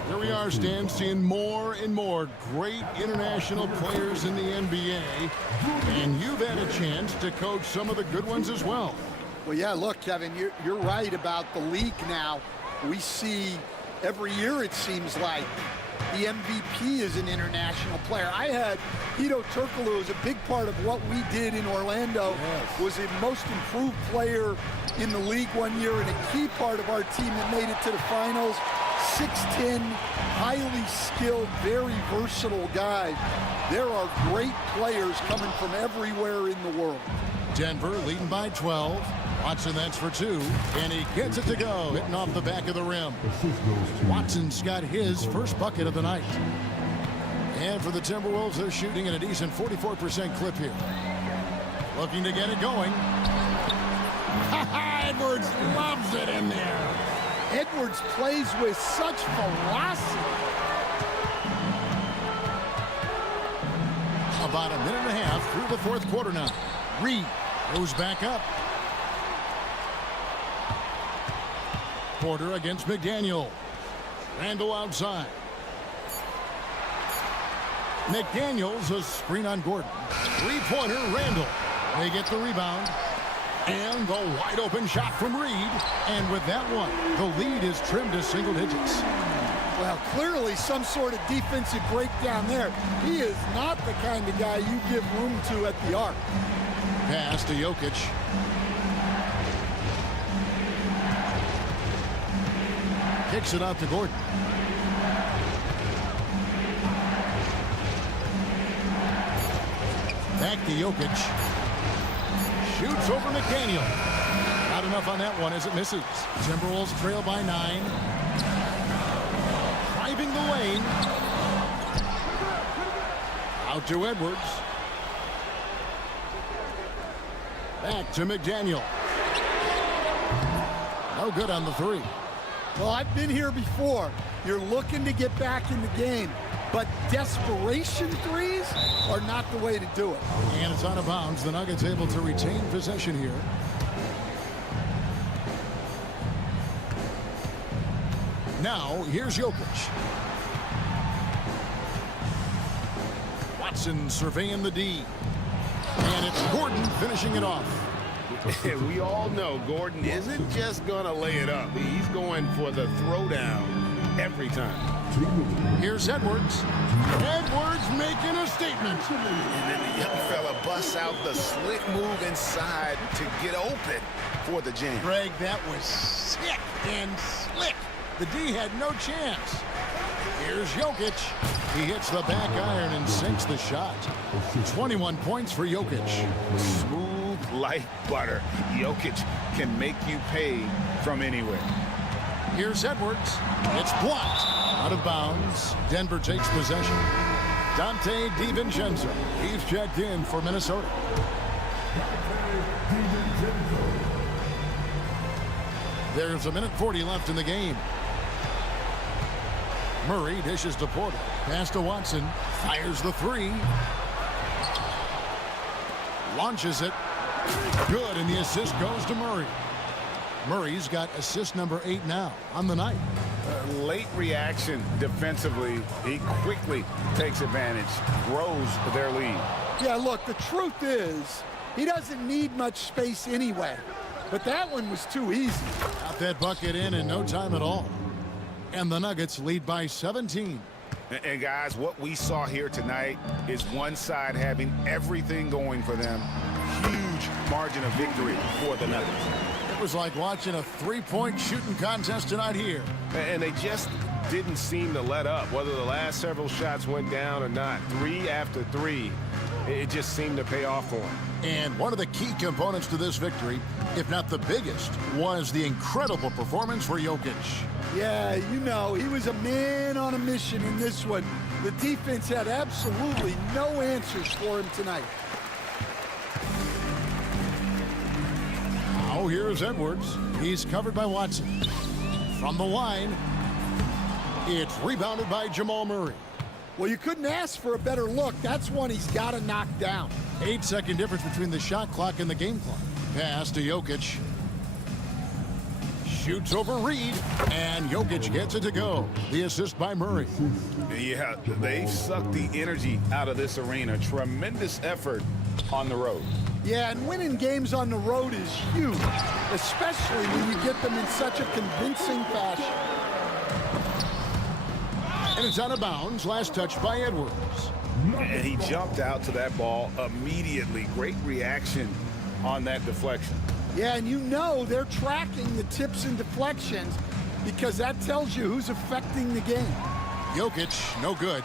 Here we are, Stan, seeing more and more great international players in the NBA. And you've had a chance to coach some of the good ones as well. Well, yeah, look, Kevin, you're right about the league now. We see every year, it seems like, the MVP is an international player. I had Hedo Turkoglu as a big part of what we did in Orlando. Yes. Was the most improved player in the league one year and a key part of our team that made it to the finals. 6'10", highly skilled, very versatile guy. There are great players coming from everywhere in the world. Denver leading by 12. Watson, that's for 2. And he gets it to go, hitting off the back of the rim. Watson's got his first bucket of the night. And for the Timberwolves, they're shooting at a decent 44% clip here. Looking to get it going. Edwards loves it in there. Edwards plays with such velocity. About a minute and a half through the fourth quarter now. Reed goes back up. Porter against McDaniel. Randall outside. McDaniels a screen on Gordon. Three-pointer, Randall. They get the rebound. And the wide open shot from Reed. And with that one, the lead is trimmed to single digits. Well, clearly some sort of defensive breakdown there. He is not the kind of guy you give room to at the arc. Pass to Jokic. Kicks it out to Gordon. Back to Jokic. Shoots over McDaniel. Not enough on that one as it misses. Timberwolves trail by 9. Driving the lane. Out to Edwards. Back to McDaniel. No good on the 3. Well, I've been here before. You're looking to get back in the game, but desperation threes are not the way to do it. And it's out of bounds. The Nuggets able to retain possession here. Now, here's Jokic. Watson surveying the D. And it's Gordon finishing it off. We all know Gordon isn't just going to lay it up. He's going for the throwdown every time. Here's Edwards. Edwards making a statement. And then the young fella busts out the slick move inside to get open for the jam. Greg, that was sick and slick. The D had no chance. Here's Jokic. He hits the back iron and sinks the shot. 21 points for Jokic. Smooth like butter. Jokic can make you pay from anywhere. Here's Edwards. It's blocked. Out of bounds. Denver takes possession. Dante DiVincenzo. He's checked in for Minnesota. There's a minute 40 left in the game. Murray dishes to Porter. Pass to Watson. Fires the 3. Launches it. Good, and the assist goes to Murray. Murray's got assist number 8 now on the night. Late reaction defensively. He quickly takes advantage, grows their lead. Yeah, look, the truth is, he doesn't need much space anyway. But that one was too easy. Got that bucket in no time at all. And the Nuggets lead by 17. And guys, what we saw here tonight is one side having everything going for them. Huge margin of victory for the Nuggets. It was like watching a three-point shooting contest tonight here. And they just didn't seem to let up, whether the last several shots went down or not. 3 after 3, it just seemed to pay off for them. And one of the key components to this victory, if not the biggest, was the incredible performance for Jokic. Yeah, you know, he was a man on a mission in this one. The defense had absolutely no answers for him tonight. Now here's Edwards. He's covered by Watson. From the line, it's rebounded by Jamal Murray. Well, you couldn't ask for a better look. That's one he's got to knock down. 8-second difference between the shot clock and the game clock. Pass to Jokic. Shoots over Reed, and Jokic gets it to go. The assist by Murray. Yeah, they've sucked the energy out of this arena. Tremendous effort on the road. Yeah, and winning games on the road is huge, especially when you get them in such a convincing fashion. And it's out of bounds. Last touch by Edwards. And he jumped out to that ball immediately. Great reaction on that deflection. Yeah, and you know they're tracking the tips and deflections because that tells you who's affecting the game. Jokic, no good.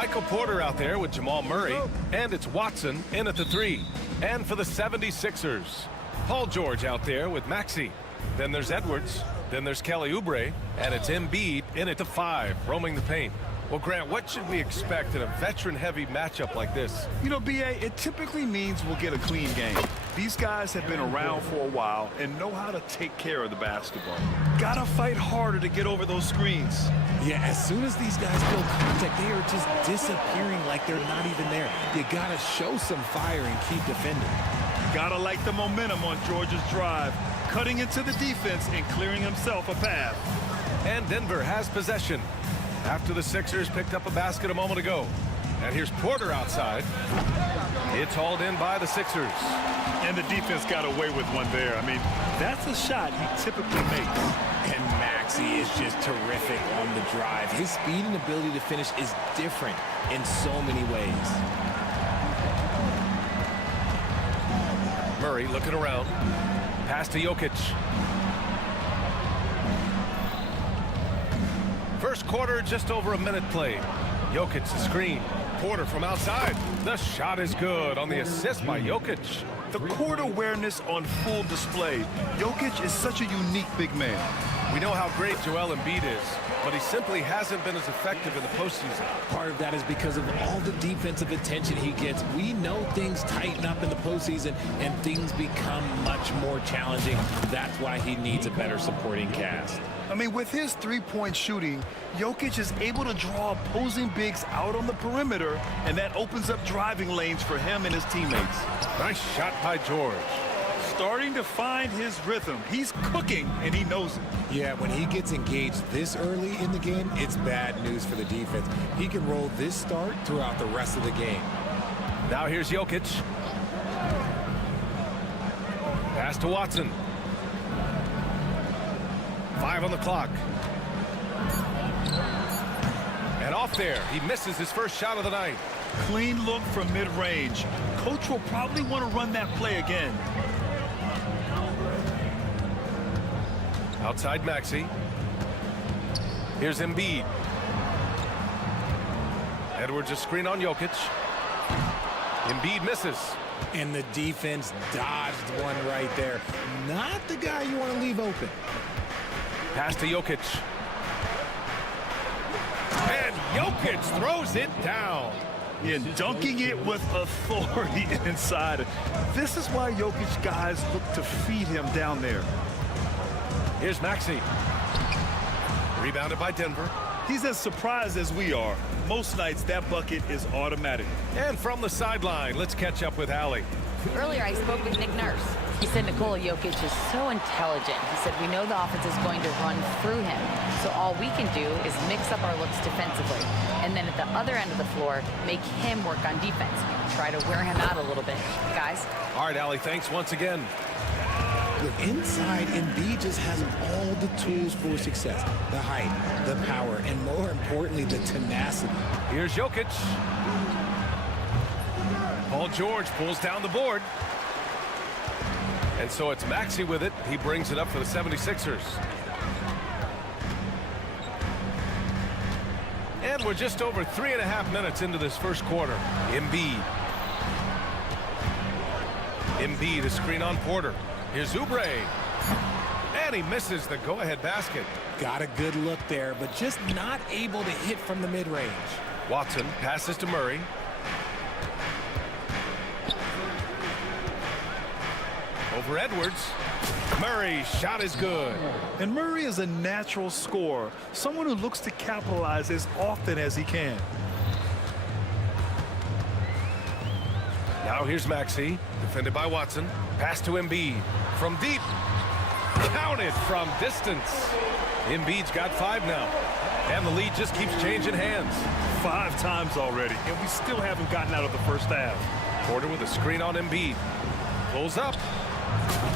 Michael Porter out there with Jamal Murray, and it's Watson in at the 3. And for the 76ers, Paul George out there with Maxey. Then there's Edwards. Then there's Kelly Oubre, and it's Embiid in at the 5, roaming the paint. Well, Grant, what should we expect in a veteran-heavy matchup like this? You know, B.A., it typically means we'll get a clean game. These guys have been around for a while and know how to take care of the basketball. Gotta fight harder to get over those screens. Yeah, as soon as these guys feel contact, they are just disappearing like they're not even there. You gotta show some fire and keep defending. Gotta like the momentum on Georgia's drive, cutting into the defense and clearing himself a path. And Denver has possession after the Sixers picked up a basket a moment ago. And here's Porter outside. It's hauled in by the Sixers. And the defense got away with one there. I mean, that's a shot he typically makes. And Maxey is just terrific on the drive. His speed and ability to finish is different in so many ways. Murray looking around. Pass to Jokic. First quarter, just over a minute played. Jokic the screen. Porter from outside. The shot is good on the assist by Jokic. The court awareness on full display. Jokic is such a unique big man. We know how great Joel Embiid is, but he simply hasn't been as effective in the postseason. Part of that is because of all the defensive attention he gets. We know things tighten up in the postseason and things become much more challenging. That's why he needs a better supporting cast. I mean, with his three-point shooting, Jokic is able to draw opposing bigs out on the perimeter, and that opens up driving lanes for him and his teammates. Nice shot by George. Starting to find his rhythm. He's cooking, and he knows it. Yeah, when he gets engaged this early in the game, it's bad news for the defense. He can roll this start throughout the rest of the game. Now here's Jokic. Pass to Watson. 5 on the clock. And off there, he misses his first shot of the night. Clean look from mid-range. Coach will probably want to run that play again. Outside Maxey. Here's Embiid. Edwards a screen on Jokic. Embiid misses. And the defense dodged one right there. Not the guy you want to leave open. Pass to Jokic. And Jokic throws it down. Yeah, dunking it with authority inside. This is why Jokic guys look to feed him down there. Here's Maxey. Rebounded by Denver. He's as surprised as we are. Most nights, that bucket is automatic. And from the sideline, let's catch up with Allie. Earlier, I spoke with Nick Nurse. He said Nikola Jokic is so intelligent. He said, we know the offense is going to run through him. So all we can do is mix up our looks defensively. And then at the other end of the floor, make him work on defense. Try to wear him out a little bit. Guys? All right, Allie, thanks once again. Look, inside, Embiid just has all the tools for success. The height, the power, and more importantly, the tenacity. Here's Jokic. Paul George pulls down the board. And so it's Maxey with it. He brings it up for the 76ers. And we're just over 3.5 minutes into this first quarter. Embiid. Embiid, a screen on Porter. Here's Oubre. And he misses the go-ahead basket. Got a good look there, but just not able to hit from the mid-range. Watson passes to Murray. Over Edwards. Murray's shot is good. And Murray is a natural scorer, someone who looks to capitalize as often as he can. Now here's Maxey, defended by Watson. Pass to Embiid. From deep. Counted from distance. Embiid's got 5 now. And the lead just keeps changing hands. 5 times already, and we still haven't gotten out of the first half. Porter with a screen on Embiid. Pulls up.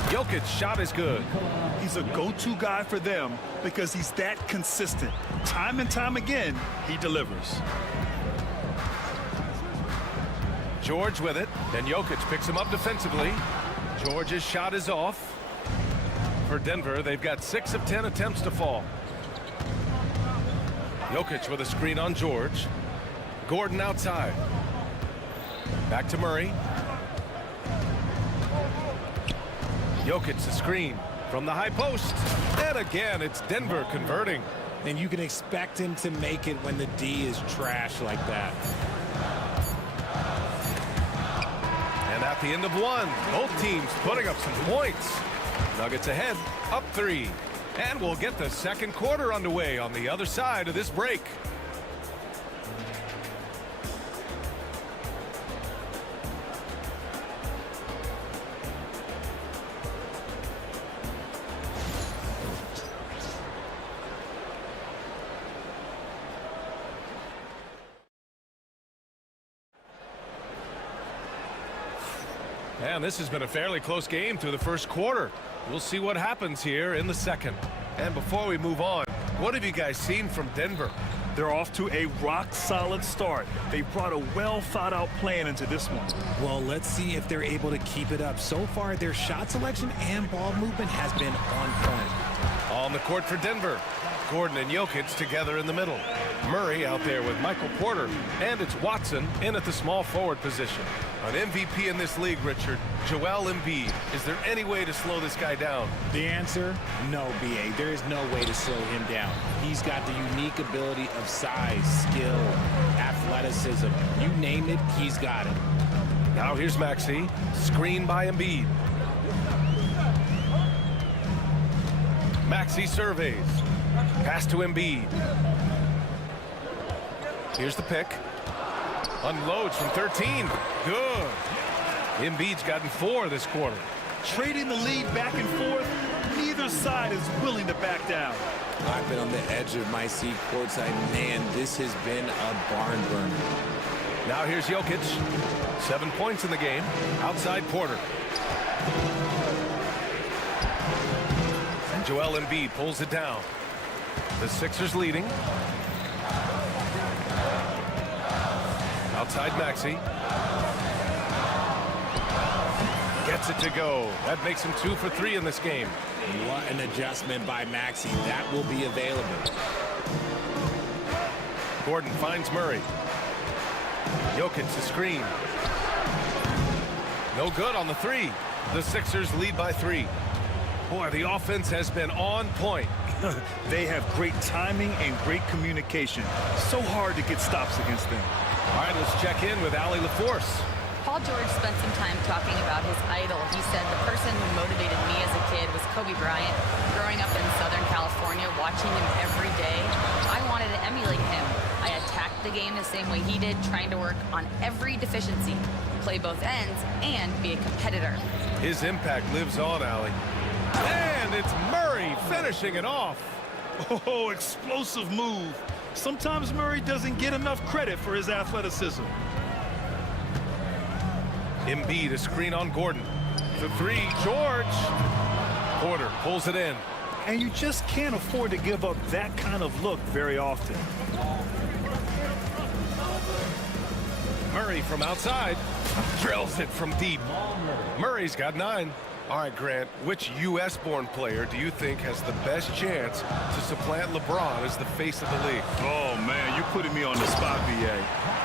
Jokic's shot is good. He's a go-to guy for them because he's that consistent. Time and time again, he delivers. George with it. Then Jokic picks him up defensively. George's shot is off. For Denver, they've got 6 of 10 attempts to fall. Jokic with a screen on George. Gordon outside. Back to Murray. Jokic the screen from the high post. And again, it's Denver converting. And you can expect him to make it when the D is trash like that. And at the end of one, both teams putting up some points. Nuggets ahead, up 3. And we'll get the second quarter underway on the other side of this break. And this has been a fairly close game through the first quarter. We'll see what happens here in the second. And before we move on, what have you guys seen from Denver? They're off to a rock-solid start. They brought a well-thought-out plan into this one. Well, let's see if they're able to keep it up. So far, their shot selection and ball movement has been on point. On the court for Denver, Gordon and Jokic together in the middle. Murray out there with Michael Porter, and it's Watson in at the small forward position. An MVP in this league, Richard, Joel Embiid. Is there any way to slow this guy down? The answer, no, B.A. There is no way to slow him down. He's got the unique ability of size, skill, athleticism. You name it, he's got it. Now here's Maxey, screen by Embiid. Maxey surveys. Pass to Embiid. Here's the pick. Unloads from 13. Good. Embiid's gotten 4 this quarter. Trading the lead back and forth, neither side is willing to back down. I've been on the edge of my seat courtside. Man, this has been a barn burner. Now here's Jokic. 7 points in the game. Outside Porter. And Joel Embiid pulls it down. The Sixers leading. Outside Maxey. Gets it to go. That makes him 2 for 3 in this game. What an adjustment by Maxey. That will be available. Gordon finds Murray. Jokic the screen. No good on the 3. The Sixers lead by 3. Boy, the offense has been on point. They have great timing and great communication. So hard to get stops against them. All right, let's check in with Allie LaForce. Paul George spent some time talking about his idol. He said, the person who motivated me as a kid was Kobe Bryant. Growing up in Southern California, watching him every day, I wanted to emulate him. I attacked the game the same way he did, trying to work on every deficiency, play both ends, and be a competitor. His impact lives on, Allie. And it's Murray finishing it off. Oh, explosive move. Sometimes Murray doesn't get enough credit for his athleticism. Embiid, a screen on Gordon. For 3, George. Porter pulls it in. And you just can't afford to give up that kind of look very often. Murray from outside. Drills it from deep. Murray's got 9. All right, Grant, which U.S.-born player do you think has the best chance to supplant LeBron as the face of the league? Oh, man, you're putting me on the spot, B.A.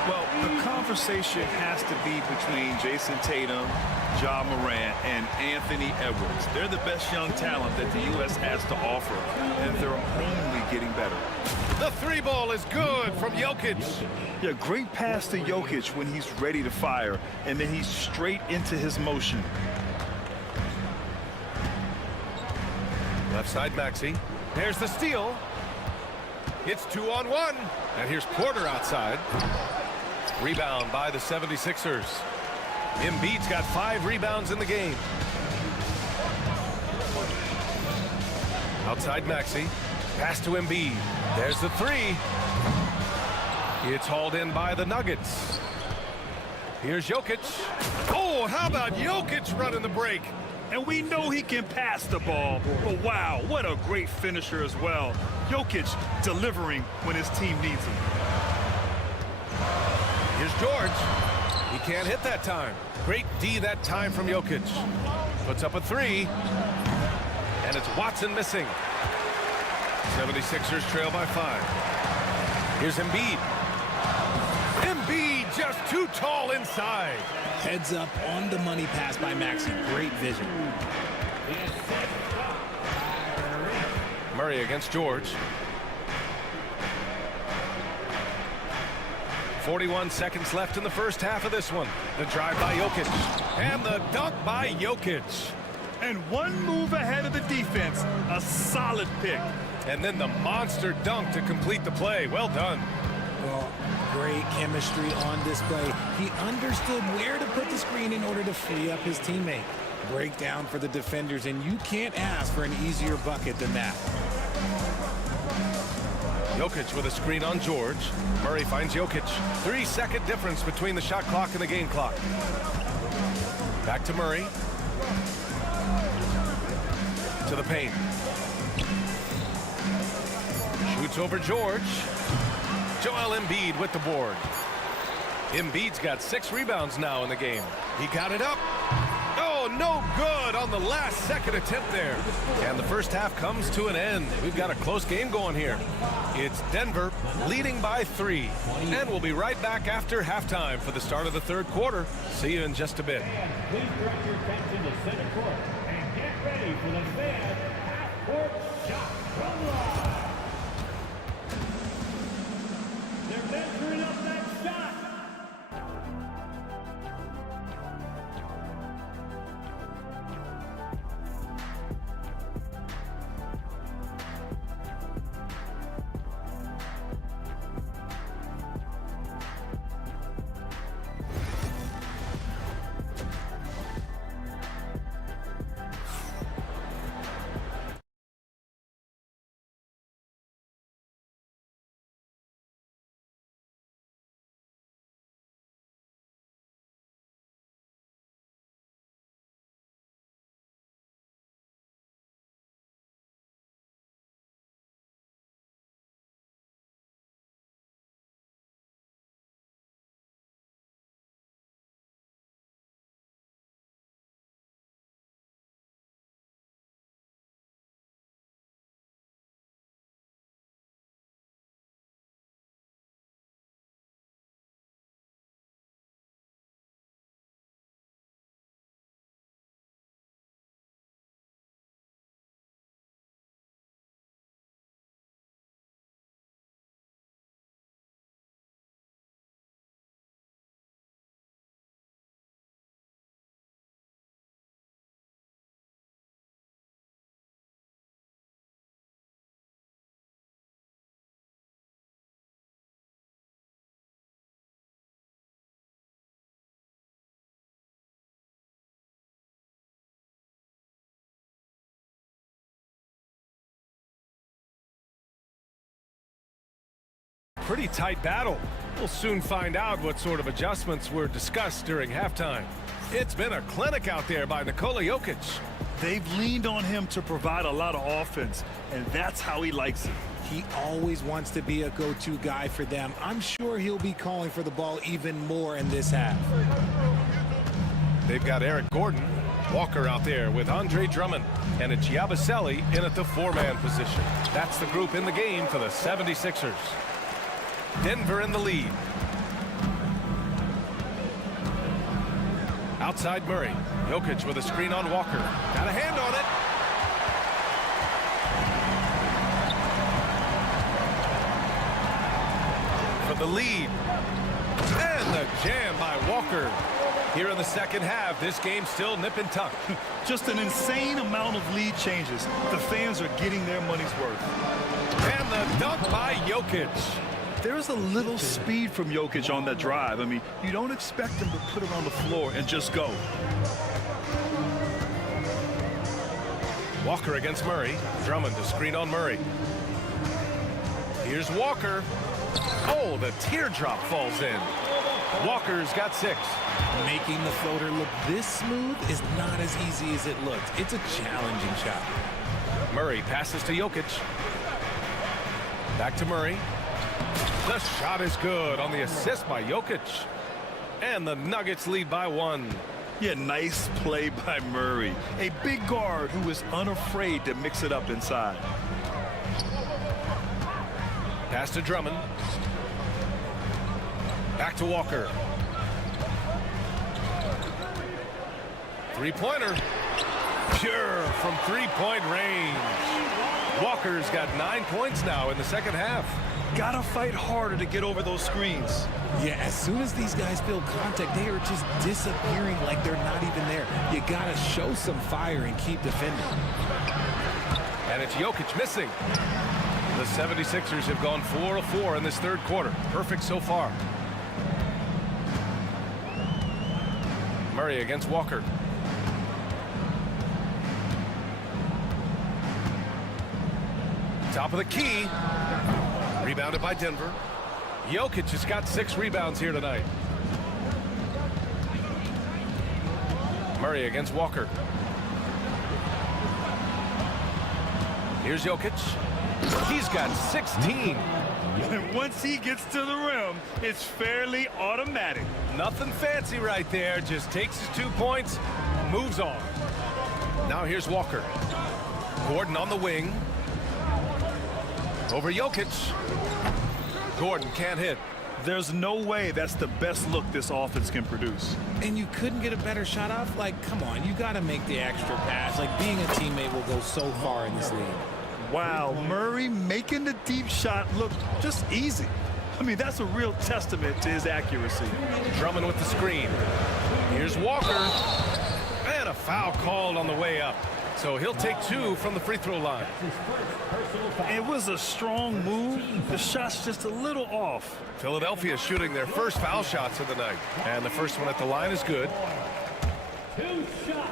Well, the conversation has to be between Jason Tatum, Ja Morant, and Anthony Edwards. They're the best young talent that the U.S. has to offer, and they're only getting better. The 3-ball is good from Jokic. Yeah, great pass to Jokic when he's ready to fire, and then he's straight into his motion. Left side Maxey. There's the steal. It's 2-on-1. And here's Porter outside. Rebound by the 76ers. Embiid's got 5 rebounds in the game. Outside Maxey. Pass to Embiid. There's the 3. It's hauled in by the Nuggets. Here's Jokic. Oh, how about Jokic running the break? And we know he can pass the ball. But wow, what a great finisher as well. Jokic delivering when his team needs him. Here's George. He can't hit that time. Great D that time from Jokic. Puts up a 3. And it's Watson missing. 76ers trail by 5. Here's Embiid. Embiid just too tall inside. Heads up on the money pass by Maxey. Great vision. Murray against George. 41 seconds left in the first half of this one. The drive by Jokic. And the dunk by Jokic. And one move ahead of the defense. A solid pick. And then the monster dunk to complete the play. Well done. Well, great chemistry on display. He understood where to put the screen in order to free up his teammate. Breakdown for the defenders, and you can't ask for an easier bucket than that. Jokic with a screen on George. Murray finds Jokic. 3-second difference between the shot clock and the game clock. Back to Murray. To the paint. Shoots over George. Joel Embiid with the board. Embiid's got 6 rebounds now in the game. He got it up. Oh, no good on the last second attempt there. And the first half comes to an end. We've got a close game going here. It's Denver leading by 3. And we'll be right back after halftime for the start of the third quarter. See you in just a bit. Please direct your attention to center court and get ready for the fan half-court shot from live. They're measuring up that shot. Pretty tight battle. We'll soon find out what sort of adjustments were discussed during halftime. It's been a clinic out there by Nikola Jokic. They've leaned on him to provide a lot of offense, and that's how he likes it. He always wants to be a go-to guy for them. I'm sure he'll be calling for the ball even more in this half. They've got Eric Gordon, Walker out there with Andre Drummond, and it's Yabusele in at the 4-man position. That's the group in the game for the 76ers. Denver in the lead. Outside Murray. Jokic with a screen on Walker. Got a hand on it. For the lead. And the jam by Walker. Here in the second half, this game's still nip and tuck. Just an insane amount of lead changes. The fans are getting their money's worth. And the dunk by Jokic. There's a little speed from Jokic on that drive. I mean, you don't expect him to put it on the floor and just go. Walker against Murray. Drummond to screen on Murray. Here's Walker. Oh, the teardrop falls in. Walker's got 6. Making the floater look this smooth is not as easy as it looks. It's a challenging shot. Murray passes to Jokic. Back to Murray. The shot is good on the assist by Jokic. And the Nuggets lead by 1. Yeah, nice play by Murray. A big guard who is unafraid to mix it up inside. Pass to Drummond. Back to Walker. Three-pointer. Pure from three-point range. Walker's got 9 points now in the second half. Gotta fight harder to get over those screens. Yeah, as soon as these guys feel contact, they are just disappearing like they're not even there. You gotta show some fire and keep defending. And it's Jokic missing. The 76ers have gone 4 of 4 in this third quarter. Perfect so far. Murray against Walker. Top of the key. Rebounded by Denver. Jokic has got 6 rebounds here tonight. Murray against Walker. Here's Jokic. He's got 16. And once he gets to the rim, it's fairly automatic. Nothing fancy right there. Just takes his 2 points, moves on. Now here's Walker. Gordon on the wing. Over Jokic. Gordon can't hit. There's no way that's the best look this offense can produce. And you couldn't get a better shot off? Like, come on, you got to make the extra pass. Like, being a teammate will go so far in this league. Wow, Murray making the deep shot look just easy. I mean, that's a real testament to his accuracy. Drummond with the screen. Here's Walker. And a foul called on the way up. So he'll take 2 from the free throw line. It was a strong move. The shot's just a little off. Philadelphia shooting their first foul shots of the night. And the first one at the line is good. 2 shots.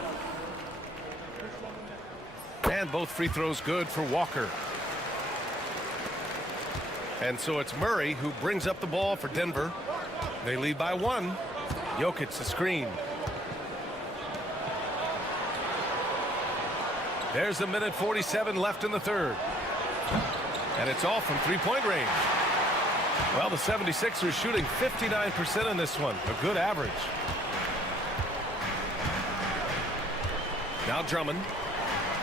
And both free throws good for Walker. And so it's Murray who brings up the ball for Denver. They lead by 1. Jokic the screen. There's 1:47 left in the third. And it's all from three-point range. Well, the 76ers shooting 59% in this one. A good average. Now Drummond.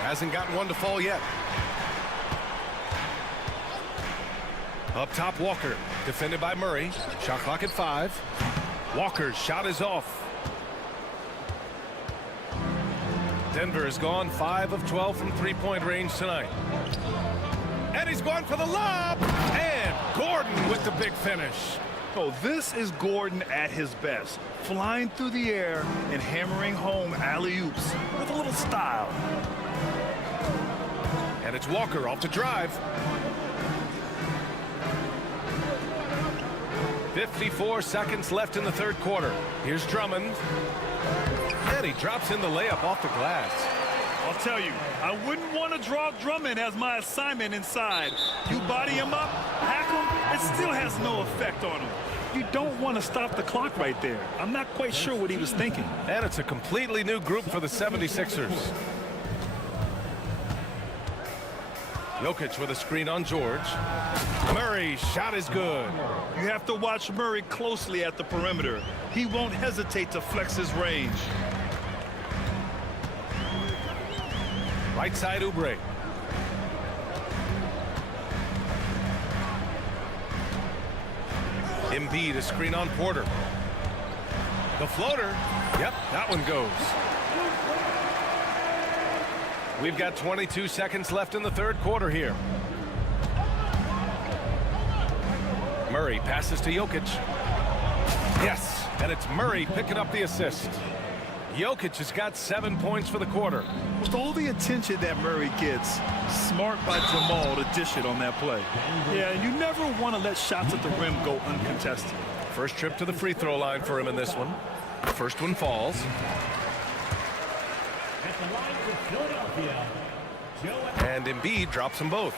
Hasn't gotten one to fall yet. Up top, Walker. Defended by Murray. Shot clock at 5. Walker's shot is off. Denver has gone 5 of 12 from three-point range tonight. And he's going for the lob. And Gordon with the big finish. Oh, this is Gordon at his best. Flying through the air and hammering home alley-oops with a little style. And it's Walker off the drive. 54 seconds left in the third quarter. Here's Drummond. And he drops in the layup off the glass. I'll tell you, I wouldn't want to draw Drummond as my assignment inside. You body him up, hack him, it still has no effect on him. You don't want to stop the clock right there. I'm not quite sure what he was thinking. And it's a completely new group for the 76ers. Jokic with a screen on George. Murray's shot is good. You have to watch Murray closely at the perimeter. He won't hesitate to flex his range. Right side, Oubre. Embiid, a screen on Porter. The floater. Yep, that one goes. We've got 22 seconds left in the third quarter here. Murray passes to Jokic. Yes, and it's Murray picking up the assist. Jokic has got 7 points for the quarter. With all the attention that Murray gets, smart by Jamal to dish it on that play. Yeah, and you never want to let shots at the rim go uncontested. First trip to the free throw line for him in this one. First one falls. At the line for Philadelphia, And Embiid drops them both.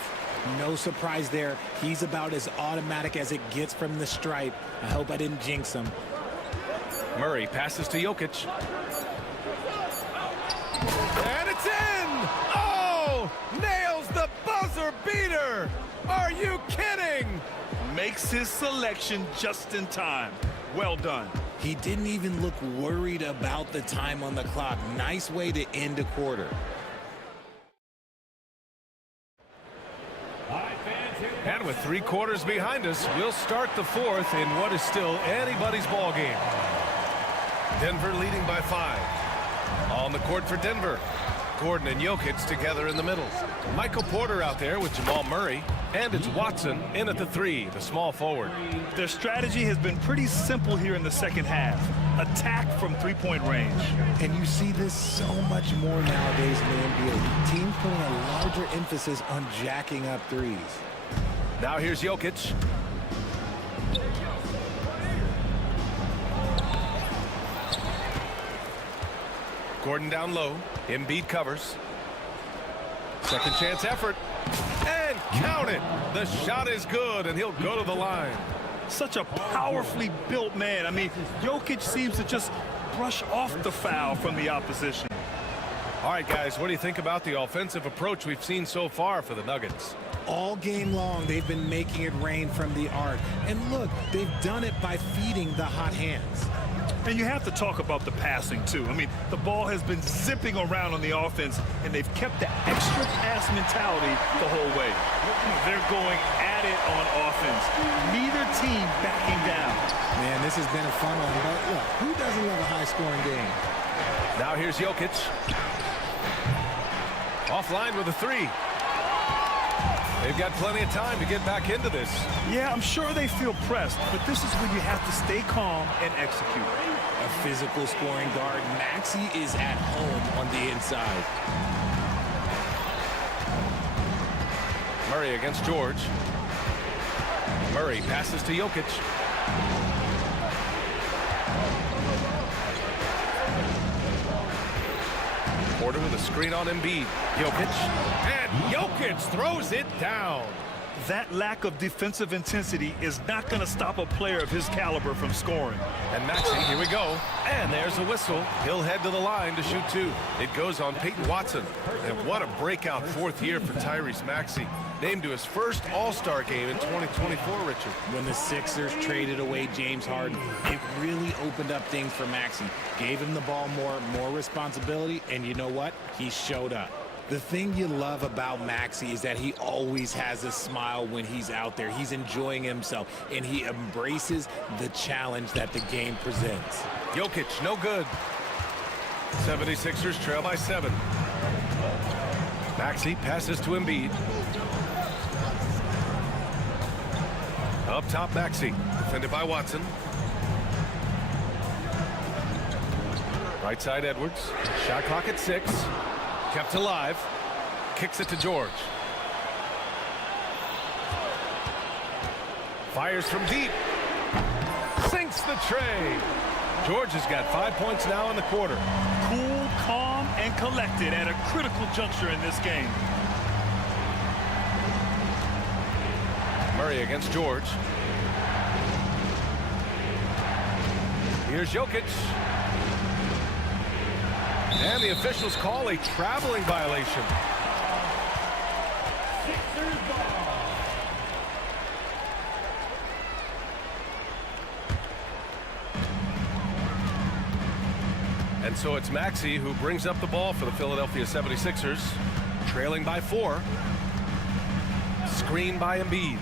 No surprise there. He's about as automatic as it gets from the stripe. I hope I didn't jinx him. Murray passes to Jokic. And it's in! Oh! Nails the buzzer beater! Are you kidding? Makes his selection just in time. Well done. He didn't even look worried about the time on the clock. Nice way to end a quarter. And with 3 quarters behind us, we'll start the 4th in what is still anybody's ball game. Denver leading by 5. On the court for Denver, Gordon and Jokic together in the middle. Michael Porter out there with Jamal Murray, and it's Watson in at the 3, the small forward. Their strategy has been pretty simple here in the second half. Attack from three-point range. And you see this so much more nowadays in the NBA. Teams putting a larger emphasis on jacking up threes. Now here's Jokic. Gordon down low. Embiid covers. Second chance effort. And count it. The shot is good, and he'll go to the line. Such a powerfully built man. I mean, Jokic seems to just brush off the foul from the opposition. All right, guys, what do you think about the offensive approach we've seen so far for the Nuggets? All game long, they've been making it rain from the arc. And look, they've done it by feeding the hot hands. And you have to talk about the passing, too. I mean, the ball has been zipping around on the offense, and they've kept the extra pass mentality the whole way. They're going at it on offense. Neither team backing down. Man, this has been a fun one, but look, who doesn't love a high-scoring game? Now here's Jokic. Offline with a 3. They've got plenty of time to get back into this. Yeah, I'm sure they feel pressed, but this is when you have to stay calm and execute. A physical scoring guard, Maxey is at home on the inside. Murray against George. Murray passes to Jokic. Porter with a screen on Embiid. Jokic. And Jokic throws it down. That lack of defensive intensity is not going to stop a player of his caliber from scoring. And Maxey, here we go. And there's a whistle. He'll head to the line to shoot 2. It goes on Peyton Watson. And what a breakout 4th year for Tyrese Maxey. Named to his first All-Star game in 2024, Richard. When the Sixers traded away James Harden, it really opened up things for Maxey. Gave him the ball more responsibility, and you know what? He showed up. The thing you love about Maxey is that he always has a smile when he's out there. He's enjoying himself, and he embraces the challenge that the game presents. Jokic, no good. 76ers trail by 7. Maxey passes to Embiid. Up top, Maxey, defended by Watson. Right side, Edwards. Shot clock at 6. Kept alive. Kicks it to George. Fires from deep. Sinks the tray. George has got 5 points now in the quarter. Cool, calm, and collected at a critical juncture in this game. Murray against George. Here's Jokic. And the officials call a traveling violation. And so it's Maxey who brings up the ball for the Philadelphia 76ers, trailing by 4. Screen by Embiid.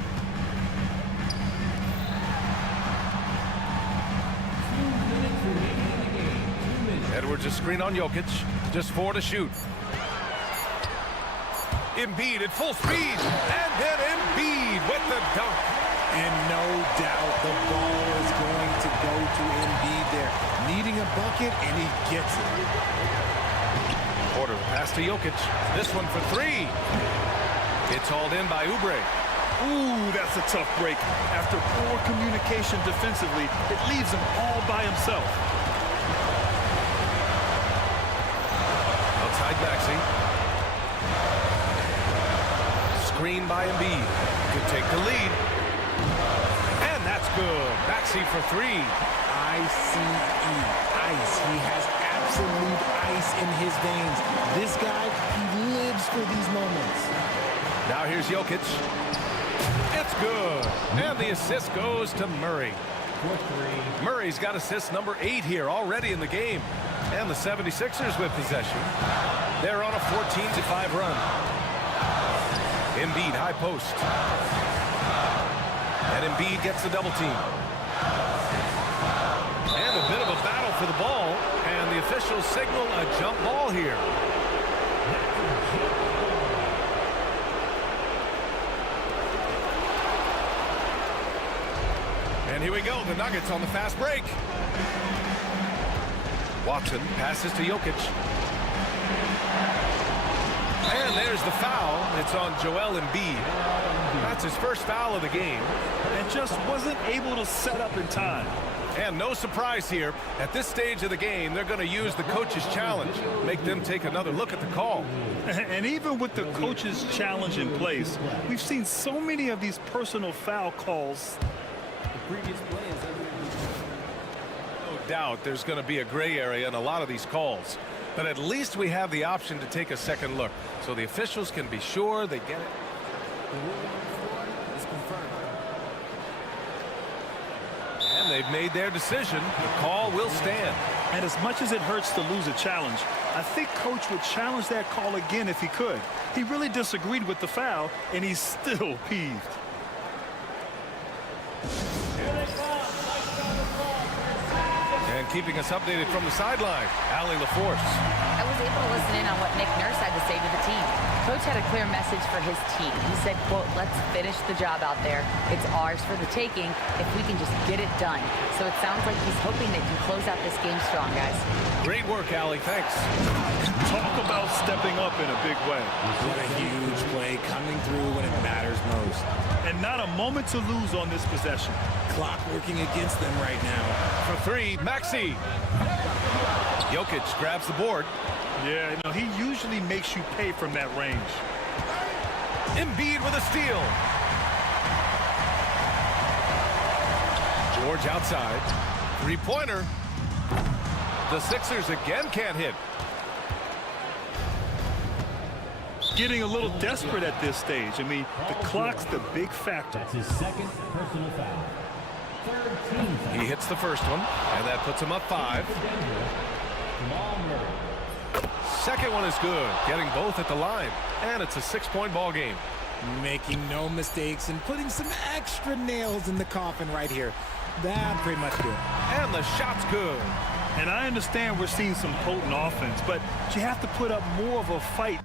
Edwards a screen on Jokic. Just 4 to shoot. Embiid at full speed. And then Embiid with the dunk. And no doubt the ball is going to go to Embiid there. Needing a bucket, and he gets it. Porter pass to Jokic. This one for 3. It's hauled in by Oubre. Ooh, that's a tough break. After poor communication defensively, it leaves him all by himself. Outside Maxey. Screen by Embiid. Could take the lead. And that's good. Maxey for 3. I-C-E. Ice. He has absolute ice in his veins. This guy, he lives for these moments. Now here's Jokic. It's good. And the assist goes to Murray. Murray's got assist number 8 here already in the game. And the 76ers with possession. They're on a 14-5 run. Embiid high post. And Embiid gets the double team. And a bit of a battle for the ball. And the officials signal a jump ball here. And here we go, the Nuggets on the fast break. Watson passes to Jokic. And there's the foul. It's on Joel Embiid. That's his first foul of the game. And just wasn't able to set up in time. And no surprise here. At this stage of the game, they're going to use the coach's challenge. Make them take another look at the call. And even with the coach's challenge in place, we've seen so many of these personal foul calls. No doubt there's going to be a gray area in a lot of these calls. But at least we have the option to take a second look. So the officials can be sure they get it. And they've made their decision. The call will stand. And as much as it hurts to lose a challenge, I think Coach would challenge that call again if he could. He really disagreed with the foul, and he's still peeved. And keeping us updated from the sideline, Allie LaForce. I was able to listen in on what Nick Nurse had to say to the team. Coach had a clear message for his team. He said, quote, let's finish the job out there. It's ours for the taking if we can just get it done. So it sounds like he's hoping they can close out this game strong, guys. Great work, Allie. Thanks. Talk about stepping up in a big way. What a huge play coming through when it matters most. And not a moment to lose on this possession. Clock working against them right now. For three, Maxey. Jokic grabs the board. Yeah, you know, he usually makes you pay from that range. Embiid with a steal. George outside. Three-pointer. The Sixers again can't hit. Getting a little desperate at this stage. I mean, the clock's the big factor. That's his second personal foul. Third team foul. He hits the first one, and that puts him up 5. Second one is good, getting both at the line, and it's a 6-point ball game. Making no mistakes and putting some extra nails in the coffin right here. That pretty much do it. And the shot's good. And I understand we're seeing some potent offense, but you have to put up more of a fight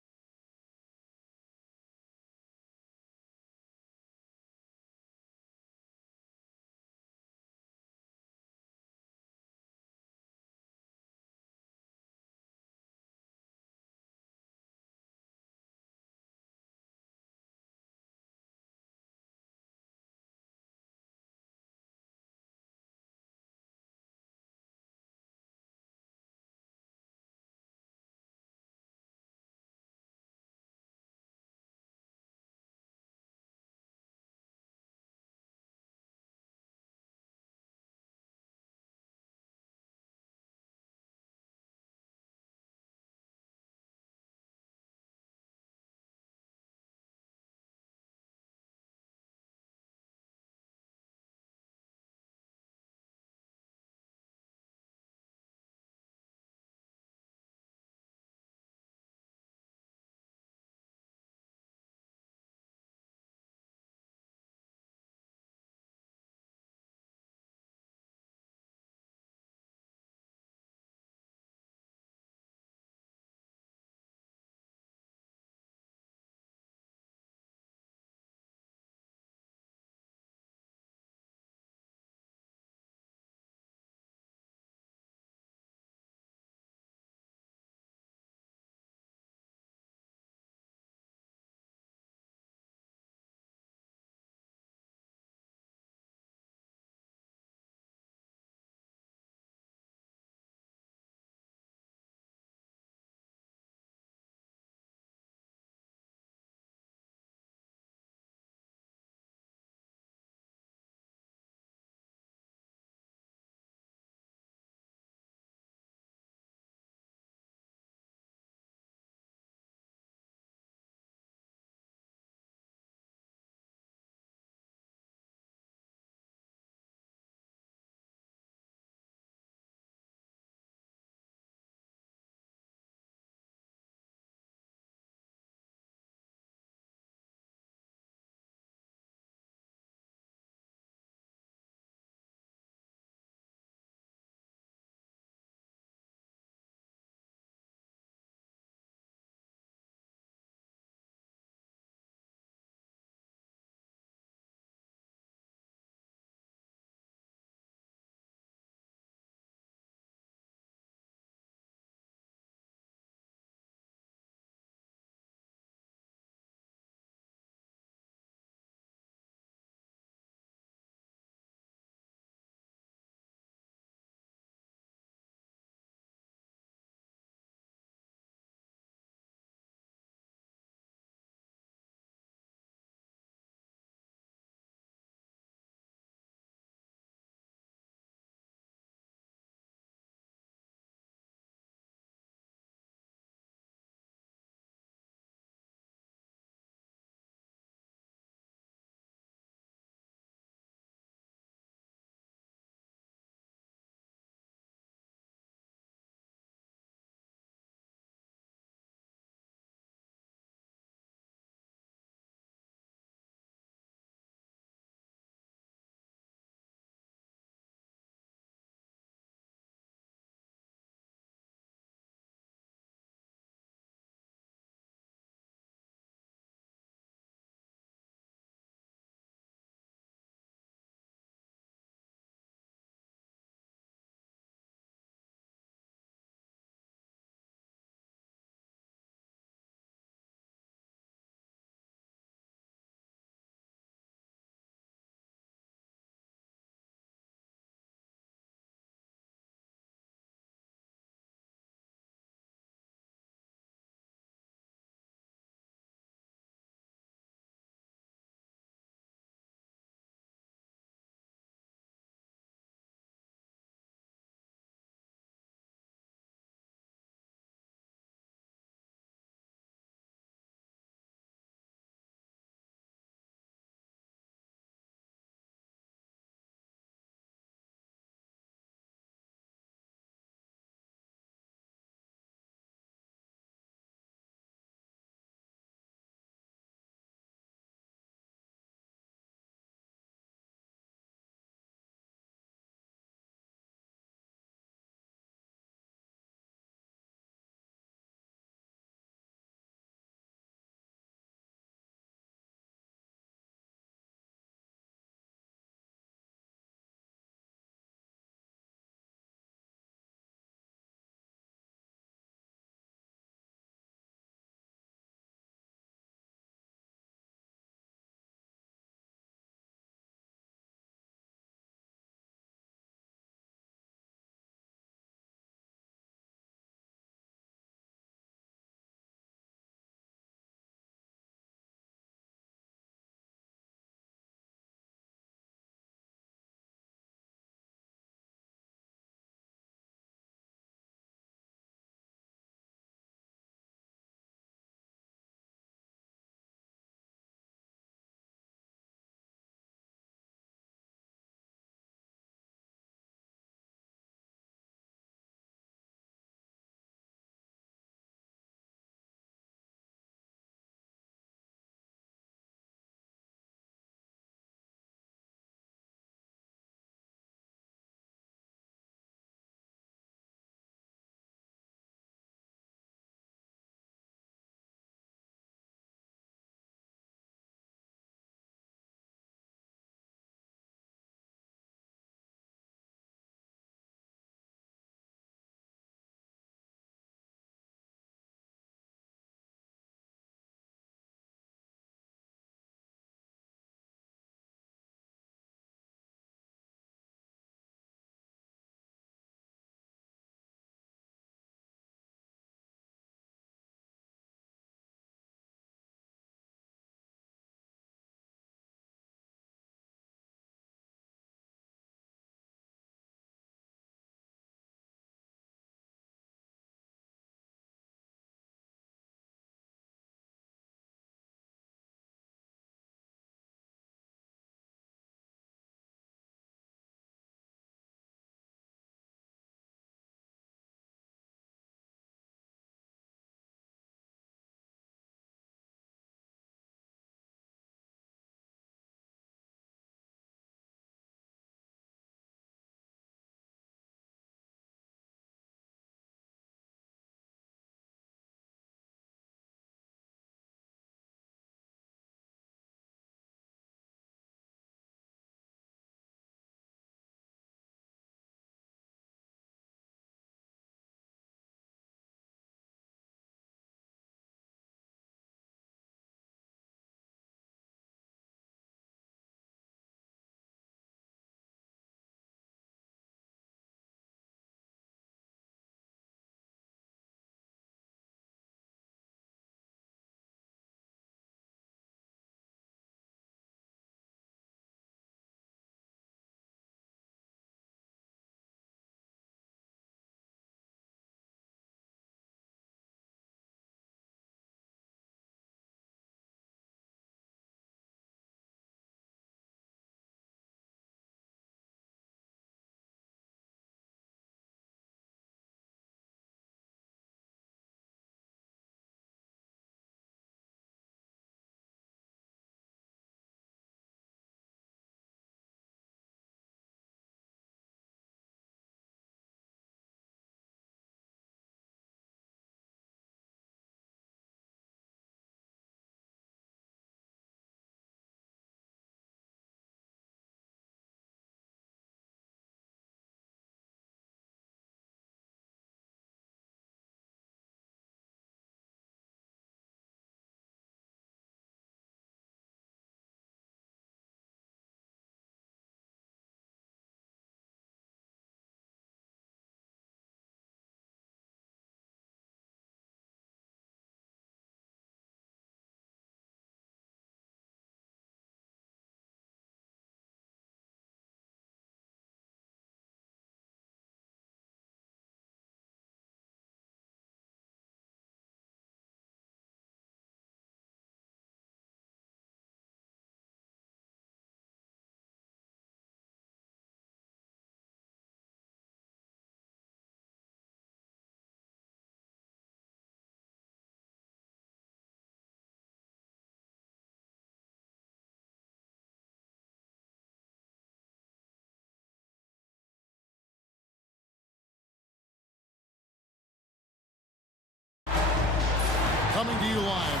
coming to you live.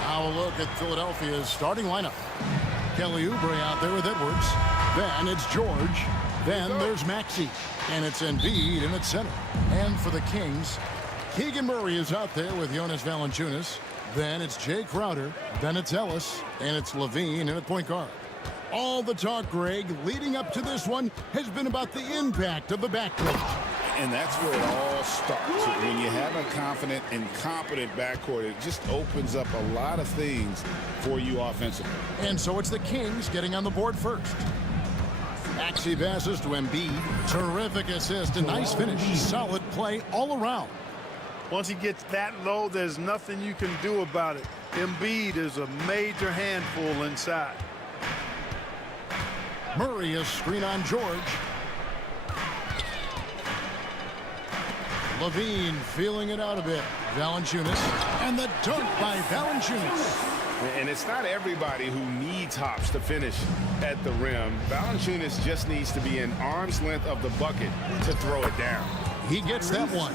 Now a look at Philadelphia's starting lineup. Kelly Oubre out there with Edwards. Then it's George. Then there's Maxey. And it's Embiid in at center. And for the Kings, Keegan Murray is out there with Jonas Valanciunas. Then it's Jay Crowder. Then it's Ellis. And it's Levine in at point guard. All the talk, Greg, leading up to this one has been about the impact of the backcourt. And that's where it all starts. When you have a confident and competent backcourt, it just opens up a lot of things for you offensively. And so it's the Kings getting on the board first. Maxey passes to Embiid. Terrific assist, a nice finish. Solid play all around. Once he gets that low, there's nothing you can do about it. Embiid is a major handful inside. Murray is screen on George. Levine feeling it out a bit. Valanciunas. And the dunk by Valanciunas. And it's not everybody who needs hops to finish at the rim. Valanciunas just needs to be an arm's length of the bucket to throw it down. He gets that one.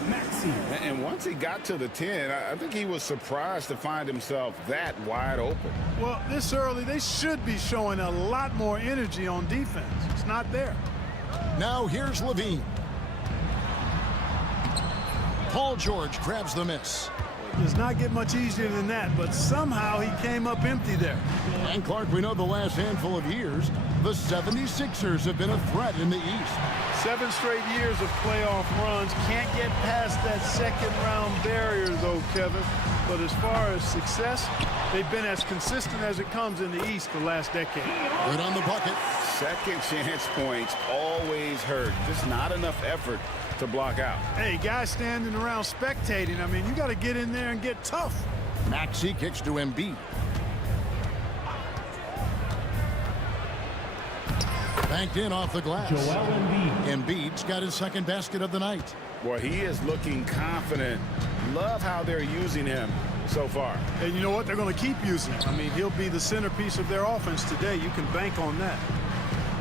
And once he got to the 10, I think he was surprised to find himself that wide open. Well, this early, they should be showing a lot more energy on defense. It's not there. Now here's Levine. Paul George grabs the miss. It does not get much easier than that, but somehow he came up empty there. And Clark, we know the last handful of years, the 76ers have been a threat in the East. 7 straight years of playoff runs. Can't get past that second-round barrier, though, Kevin. But as far as success, they've been as consistent as it comes in the East the last decade. Good on the bucket. Second chance points always hurt. Just not enough effort to block out. Hey, guys standing around spectating, I mean, you got to get in there and get tough. Maxey kicks to Embiid. Banked in off the glass. Embiid's got his second basket of the night. Boy, he is looking confident. Love how they're using him so far. And you know what? They're going to keep using him. I mean, he'll be the centerpiece of their offense today. You can bank on that.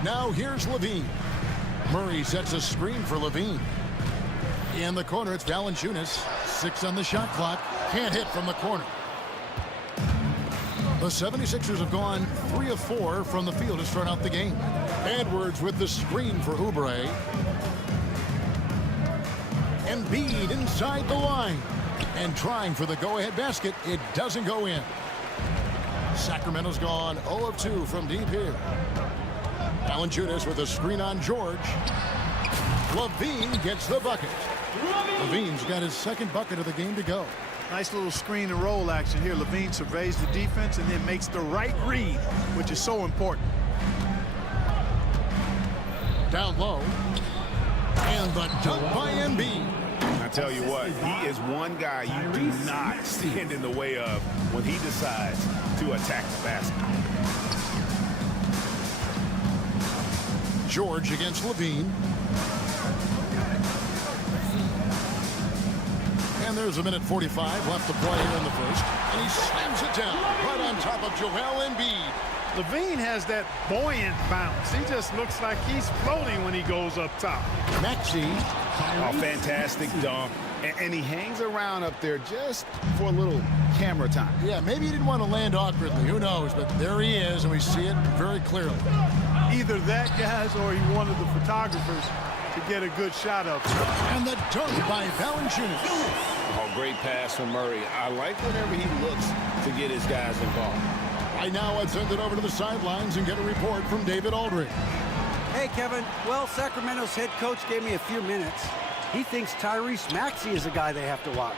Now here's Levine. Murray sets a screen for Levine. In the corner, it's Valanciunas. 6 on the shot clock. Can't hit from the corner. The 76ers have gone 3 of 4 from the field to start out the game. Edwards with the screen for Oubre. Embiid inside the line. And trying for the go-ahead basket. It doesn't go in. Sacramento's gone 0 of 2 from deep here. Valanciunas with a screen on George. Levine gets the bucket. Levine's got his second bucket of the game to go. Nice little screen and roll action here. Levine surveys the defense and then makes the right read, which is so important. Down low. And the dunk by Embiid. I tell you what, he is one guy you do not stand in the way of when he decides to attack the basket. George against Levine. And there's a minute 45 left to play here in the first. And he slams it down right on top of Joel Embiid. Levine has that buoyant bounce. He just looks like he's floating when he goes up top. Maxey. Oh, fantastic dunk. And he hangs around up there just for a little camera time. Yeah, maybe he didn't want to land awkwardly. Who knows? But there he is, and we see it very clearly. Either that, guys, or he wanted the photographers to get a good shot of it. And the dunk by Valanciunas. Oh, great pass from Murray. I like whenever he looks to get his guys involved. Right now, I'd send it over to the sidelines and get a report from David Aldridge. Hey, Kevin. Well, Sacramento's head coach gave me a few minutes. He thinks Tyrese Maxey is a guy they have to watch.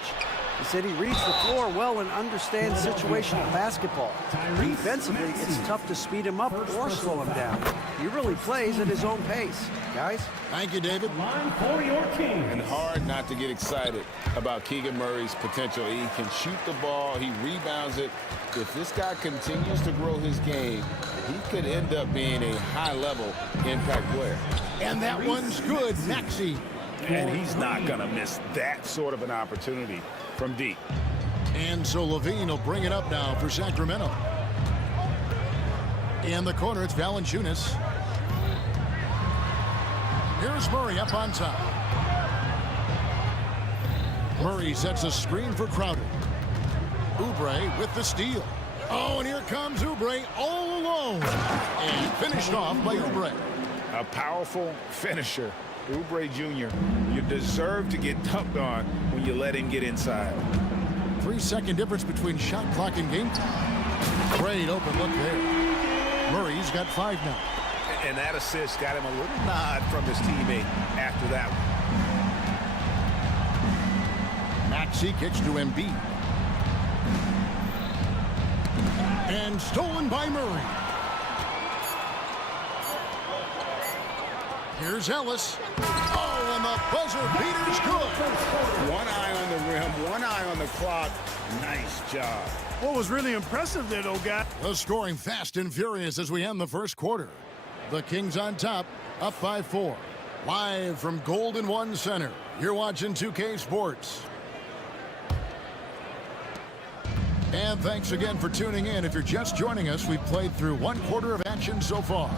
He said he reads the floor well and understands situational basketball. Defensively, it's tough to speed him up or slow him down. He really plays at his own pace. Guys? Thank you, David. And hard not to get excited about Keegan Murray's potential. He can shoot the ball. He rebounds it. If this guy continues to grow his game, he could end up being a high-level impact player. And that one's good. Maxey. And he's not going to miss that sort of an opportunity from deep. And so Levine will bring it up now for Sacramento. In the corner, it's Valanciunas. Here's Murray up on top. Murray sets a screen for Crowder. Oubre with the steal. Oh, and here comes Oubre all alone. And finished off by Oubre. A powerful finisher. Oubre Jr., you deserve to get dunked on when you let him get inside. 3-second difference between shot clock and game time. Great open look there. Murray's got 5 now. And that assist got him a little nod from his teammate after that one. Maxey kicks to Embiid. And stolen by Murray. Here's Ellis. Oh, and the buzzer beater's good. One eye on the rim, one eye on the clock. Nice job. What was really impressive there, though, guy? The scoring fast and furious as we end the first quarter. The Kings on top, up by 4. Live from Golden One Center, you're watching 2K Sports. And thanks again for tuning in. If you're just joining us, we've played through 1 quarter of action so far.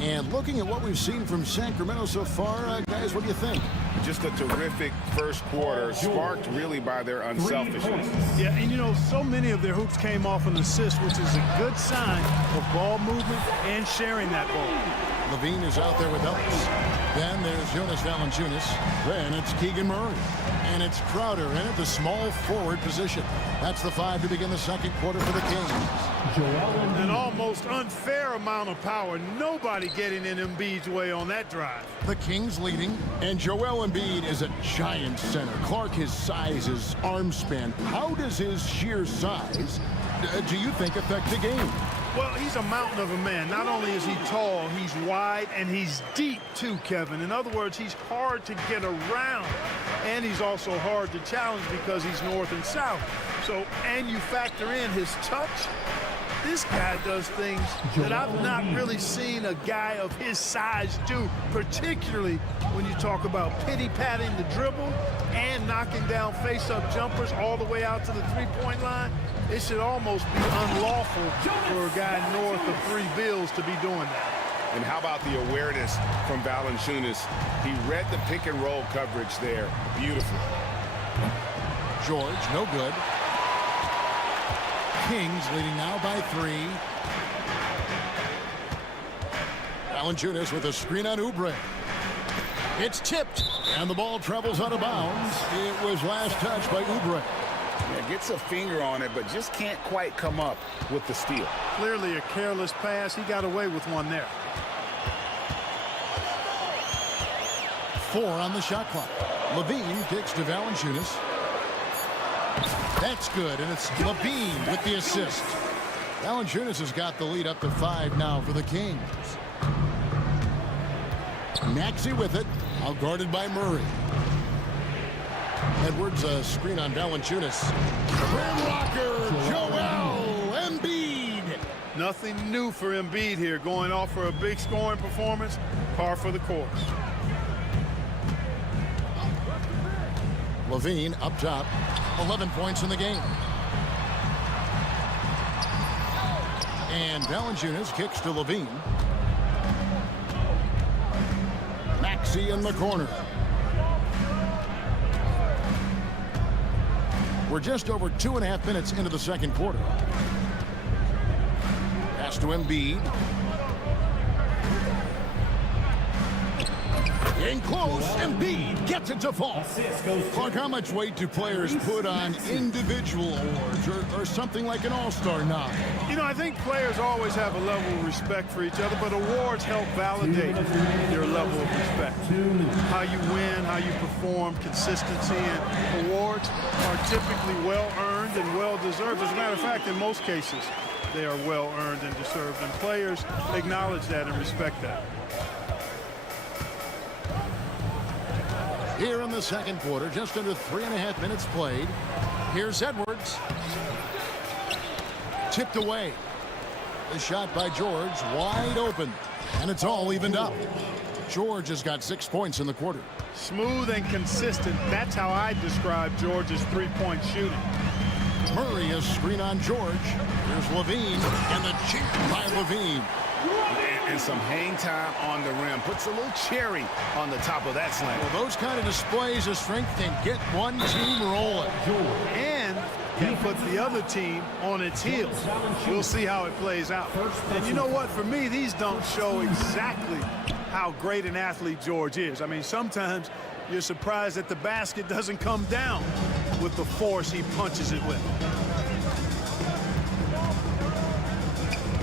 And looking at what we've seen from Sacramento so far, guys, what do you think? Just a terrific first quarter, sparked really by their unselfishness. Yeah, and you know, so many of their hoops came off an assist, which is a good sign of ball movement and sharing that ball. Levine is out there with Ellis. Then there's Jonas Valanciunas. Then it's Keegan Murray. And it's Crowder in at the small forward position. That's the 5 to begin the second quarter for the Kings. An almost unfair amount of power. Nobody getting in Embiid's way on that drive. The Kings leading, and Joel Embiid is a giant center. Clark, his size, his arm span. How does his sheer size, do you think, affect the game? Well, he's a mountain of a man. Not only is he tall, he's wide, and he's deep too, Kevin. In other words, he's hard to get around. And he's also hard to challenge because he's north and south. So, and you factor in his touch, this guy does things that I've not really seen a guy of his size do, particularly when you talk about pity-patting the dribble and knocking down face-up jumpers all the way out to the three-point line. It should almost be unlawful for a guy north of 3 bills to be doing that. And how about the awareness from Valanciunas? He read the pick and roll coverage there. Beautiful. George, no good. Kings leading now by 3. Valanciunas with a screen on Oubre. It's tipped, and the ball travels out of bounds. It was last touched by Oubre. Yeah, gets a finger on it, but just can't quite come up with the steal. Clearly a careless pass. He got away with one there. 4 on the shot clock. Levine kicks to Valanciunas. That's good, and it's Levine with the assist. Valanciunas has got the lead up to 5 now for the Kings. Maxey with it, out guarded by Murray. Edwards, a screen on Valanciunas. Rim rocker, Joel Embiid. Nothing new for Embiid here, going off for a big scoring performance, par for the course. Levine up top, 11 points in the game. And Valanciunas kicks to Levine. Maxey in the corner. We're just over 2.5 minutes into the second quarter. Pass to Embiid. In close, Embiid gets it to fall. Clark, how much weight do players put on individual awards or something like an all-star nod? You know, I think players always have a level of respect for each other, but awards help validate your level of respect. How you win, how you perform, consistency, and awards are typically well-earned and well-deserved. As a matter of fact, in most cases, they are well-earned and deserved, and players acknowledge that and respect that. Here in the second quarter, just under 3.5 minutes played. Here's Edwards. Tipped away. The shot by George, wide open. And it's all evened up. George has got 6 points in the quarter. Smooth and consistent. That's how I describe George's three-point shooting. Murray is screen on George. Here's Levine, and the jam by Levine. And some hang time on the rim. Puts a little cherry on the top of that slam. Well, those kind of displays of strength can get one team rolling. And can put the other team on its heels. We'll see how it plays out. And you know what? For me, these dunks show exactly how great an athlete George is. I mean, sometimes you're surprised that the basket doesn't come down with the force he punches it with.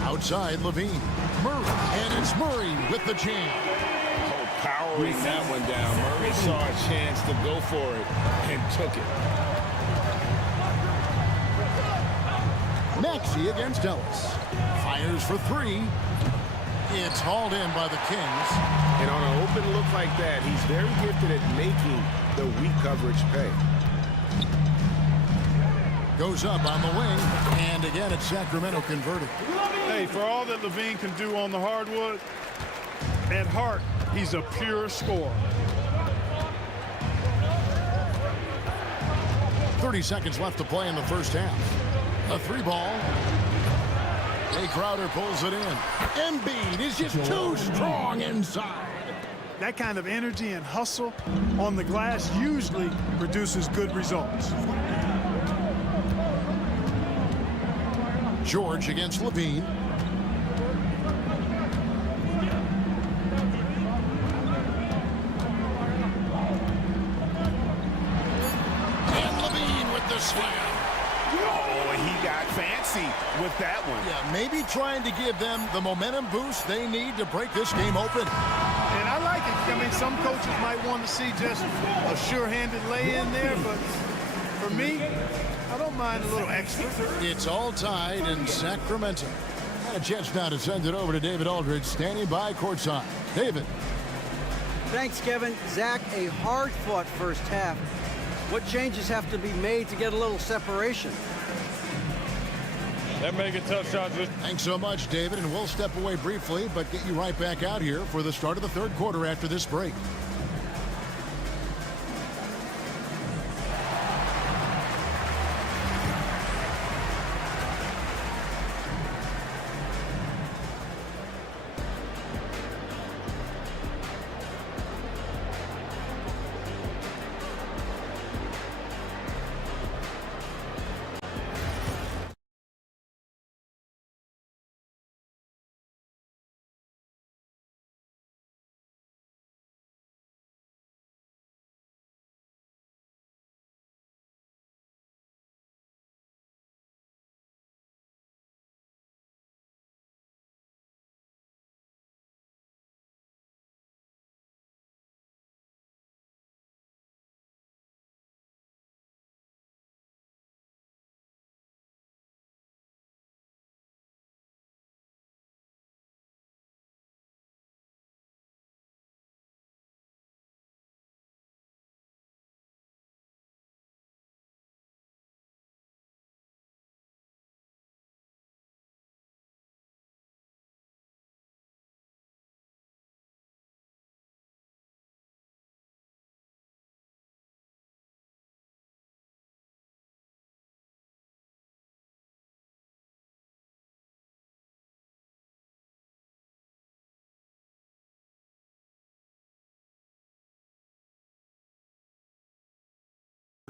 Outside, Levine. Murray. And it's Murray with the jam. Oh, powering that one down. Murray saw a chance to go for it and took it. Maxey against Ellis. Fires for three. It's hauled in by the Kings. And on an open look like that, he's very gifted at making the weak coverage pay. Goes up on the wing, and again it's Sacramento converted. Hey, for all that Levine can do on the hardwood, at heart, he's a pure scorer. 30 seconds left to play in the first half. A three ball. Jay Crowder pulls it in. Embiid is just too strong inside. That kind of energy and hustle on the glass usually produces good results. George against Levine. And Levine with the slam. Oh, he got fancy with that one. Yeah, maybe trying to give them the momentum boost they need to break this game open. And I like it. I mean, some coaches might want to see just a sure-handed lay-in there, but for me, I don't mind a little extra. It's all tied in Sacramento. And a chance now to send it over to David Aldridge, standing by courtside. David. Thanks, Kevin. Zach, a hard-fought first half. What changes have to be made to get a little separation? That make a tough shot. Thanks so much, David, and we'll step away briefly, but get you right back out here for the start of the third quarter after this break.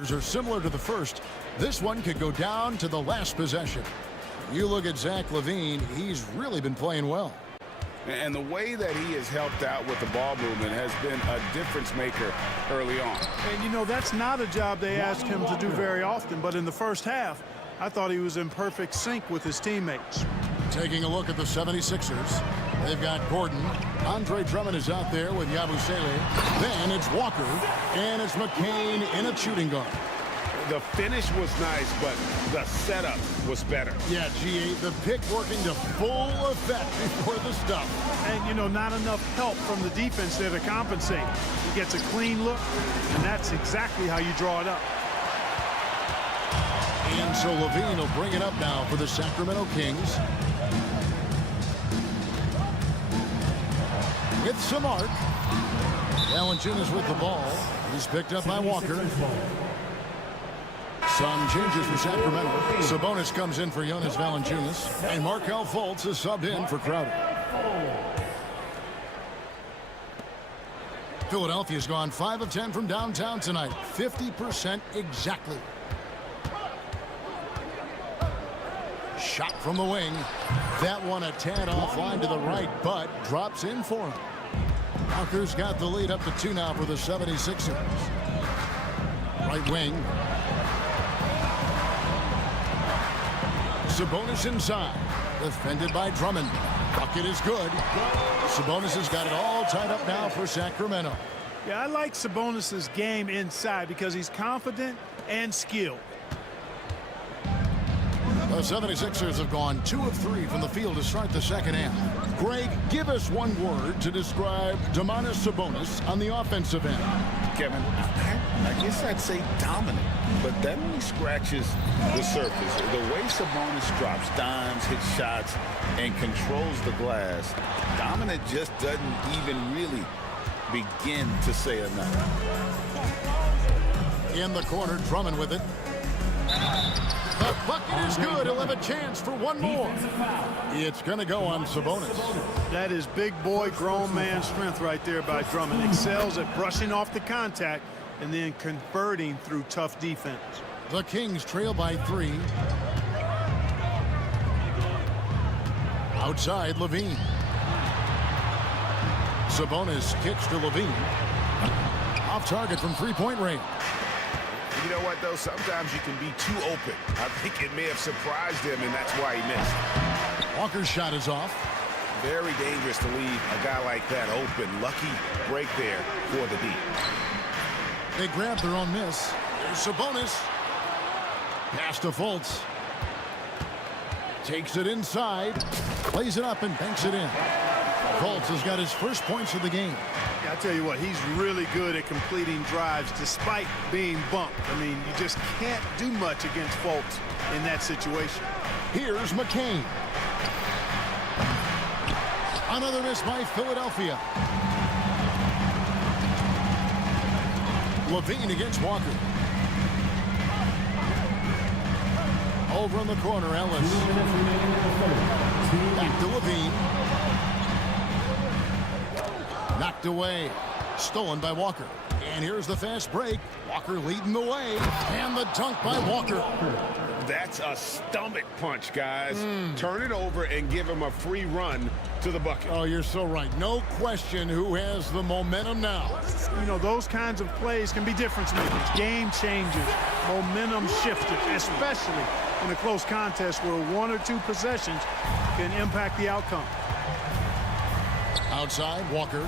Are similar to the first. This one could go down to the last possession. You look at Zach Levine, he's really been playing well. And the way that he has helped out with the ball movement has been a difference maker early on. And, you know, that's not a job they ask him to do very often, but in the first half, I thought he was in perfect sync with his teammates. Taking a look at the 76ers. They've got Gordon. Andre Drummond is out there with Yabusele. Then it's Walker. And it's McCain in a shooting guard. The finish was nice, but the setup was better. Yeah, G8, the pick working to full effect before the stuff. And, you know, not enough help from the defense there to compensate. He gets a clean look, and that's exactly how you draw it up. And so Levine will bring it up now for the Sacramento Kings. With some arc. Valanciunas with the ball. He's picked up by Walker. Some changes for Sacramento. Sabonis comes in for Jonas Valanciunas. And Markelle Fultz is subbed in for Crowder. Philadelphia's gone 5 of 10 from downtown tonight. 50% exactly. Shot from the wing. That one a tad offline to the right, but drops in for him. Walker's got the lead up to 2 now for the 76ers. Right wing. Sabonis inside. Defended by Drummond. Bucket is good. Sabonis has got it all tied up now for Sacramento. Yeah, I like Sabonis's game inside because he's confident and skilled. The 76ers have gone 2 of 3 from the field to start the second half. Greg, give us one word to describe Domantas Sabonis on the offensive end. Kevin, I guess I'd say dominant, but that only scratches the surface. The way Sabonis drops dimes, hits shots, and controls the glass, dominant just doesn't even really begin to say enough. In the corner, Drummond with it. The bucket is good. He'll have a chance for one more. It's going to go on Sabonis. That is big boy, grown man strength right there by Drummond. Excels at brushing off the contact and then converting through tough defense. The Kings trail by 3. Outside, Levine. Sabonis kicks to Levine. Off target from three-point range. You know what, though? Sometimes you can be too open. I think it may have surprised him, and that's why he missed. Walker's shot is off. Very dangerous to leave a guy like that open. Lucky break there for the D. They grab their own miss. There's Sabonis. Pass to Fultz. Takes it inside. Plays it up and banks it in. Fultz has got his first points of the game. I tell you what, he's really good at completing drives despite being bumped. I mean, you just can't do much against Fultz in that situation. Here's McCain. Another miss by Philadelphia. Levine against Walker. Over in the corner, Ellis. Back to Levine. Knocked away. Stolen by Walker. And here's the fast break. Walker leading the way. And the dunk by Walker. That's a stomach punch, guys. Turn it over and give him a free run to the bucket. Oh, you're so right. No question who has the momentum now. You know, those kinds of plays can be difference makers, game changers, momentum shifters, especially in a close contest where 1 or 2 possessions can impact the outcome. Outside, Walker.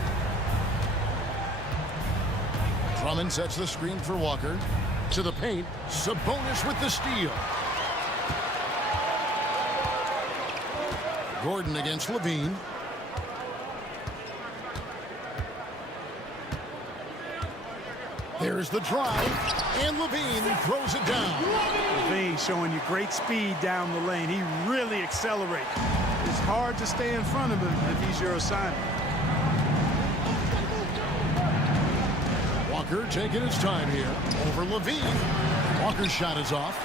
Drummond sets the screen for Walker. To the paint, Sabonis with the steal. Gordon against Levine. There's the drive, and Levine throws it down. Levine showing you great speed down the lane. He really accelerates. It's hard to stay in front of him if he's your assignment. Walker taking his time here. Over Levine. Walker's shot is off.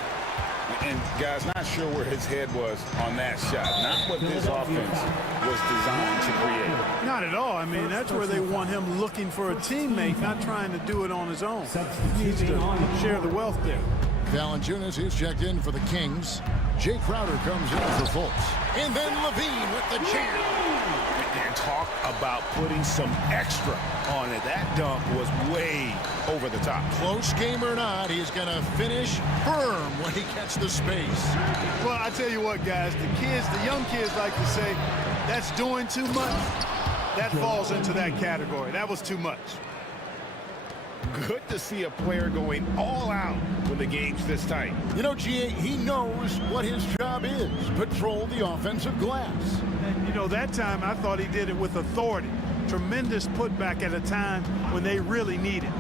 And, guys, not sure where his head was on that shot. Not what this offense was designed to create. Not at all. I mean, that's where they want him looking for a teammate, not trying to do it on his own. He needs to share the wealth there. Valanciunas is checked in for the Kings. Jay Crowder comes in for Fultz. And then Levine with the jam. And talk about putting some extra on it. That dunk was way over the top. Close game or not, he's going to finish firm when he gets the space. Well, I tell you what, guys, the young kids like to say, that's doing too much. That falls into that category. That was too much. Good to see a player going all out when the game's this tight. You know, GA, he knows what his job is. Patrol the offensive glass. And, you know, that time I thought he did it with authority. Tremendous putback at a time when they really need it.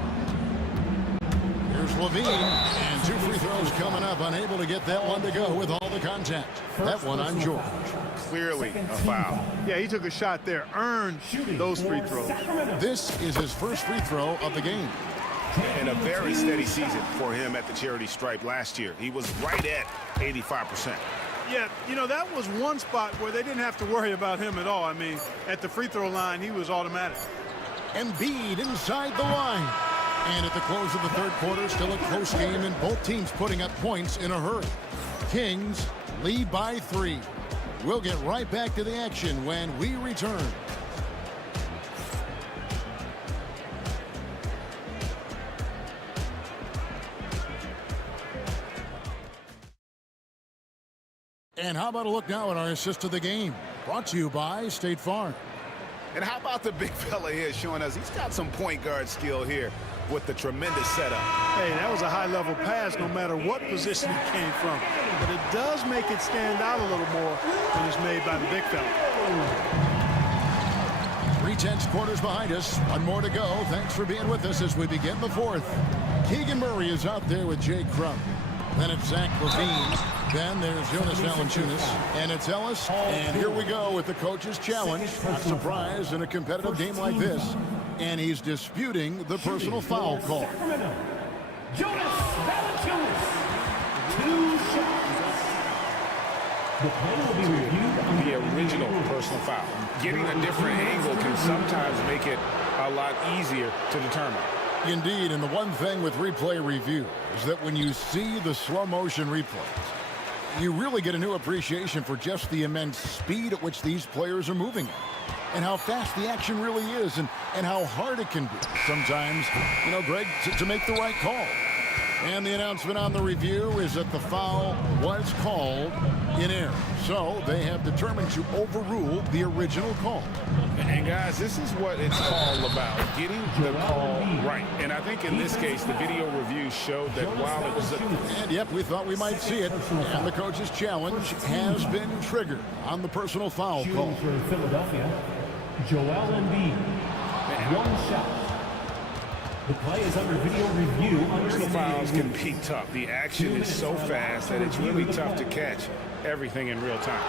Here's Levine, and 2 free throws coming up. Unable to get that one to go with all the contact. That one on George. Clearly a foul. Yeah, he took a shot there, earned those free throws. This is his first free throw of the game. And a very steady season for him at the charity stripe last year. He was right at 85%. Yeah, you know, that was one spot where they didn't have to worry about him at all. I mean, at the free throw line, he was automatic. Embiid inside the line. And at the close of the third quarter, still a close game, and both teams putting up points in a hurry. Kings lead by 3. We'll get right back to the action when we return. And how about a look now at our assist of the game? Brought to you by State Farm. And how about the big fella here showing us he's got some point guard skill here with the tremendous setup. Hey, that was a high-level pass no matter what position it came from. But it does make it stand out a little more when it's made by the big fella. 3/10 quarters behind us. One more to go. Thanks for being with us as we begin the fourth. Keegan Murray is out there with Jay Crum. Then it's Zach Levine. Then there's Jonas Valanciunas. And it's Ellis. And here we go with the coach's challenge. Not surprised in a competitive game like this. And he's disputing the personal foul call. Jonas Valanciunas. 2 shots. The play will be reviewed. The original personal foul. Getting a different angle can sometimes make it a lot easier to determine. Indeed, and the one thing with replay review is that when you see the slow motion replays, you really get a new appreciation for just the immense speed at which these players are moving at, and how fast the action really is, and how hard it can be sometimes, you know, Greg, to make the right call. And the announcement on the review is that the foul was called in error. So they have determined to overrule the original call. And guys, this is what it's all about, getting the call right. And I think in this case, the video review showed that while it was and yep, we thought we might see it. And the coach's challenge has been triggered on the personal foul call. For Philadelphia, Joel Embiid. 1 shot. The play is under video review. Personal fouls can be tough. The action is so fast that it's really tough to catch everything in real time.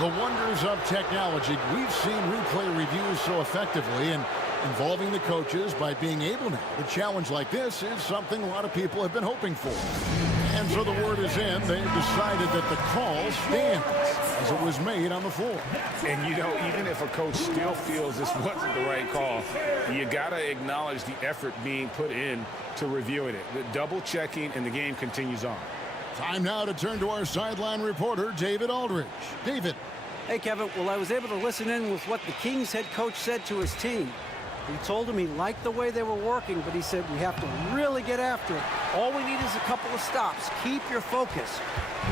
The wonders of technology. We've seen replay reviews so effectively, and involving the coaches by being able now to challenge like this is something a lot of people have been hoping for. And so the word is in. They've decided that the call stands as it was made on the floor. And, you know, even if a coach still feels this wasn't the right call, you got to acknowledge the effort being put in to reviewing it. The double checking, and the game continues on. Time now to turn to our sideline reporter, David Aldridge. David. Hey, Kevin. Well, I was able to listen in with what the Kings head coach said to his team. He told him he liked the way they were working, but he said we have to really get after it. All we need is a couple of stops. Keep your focus.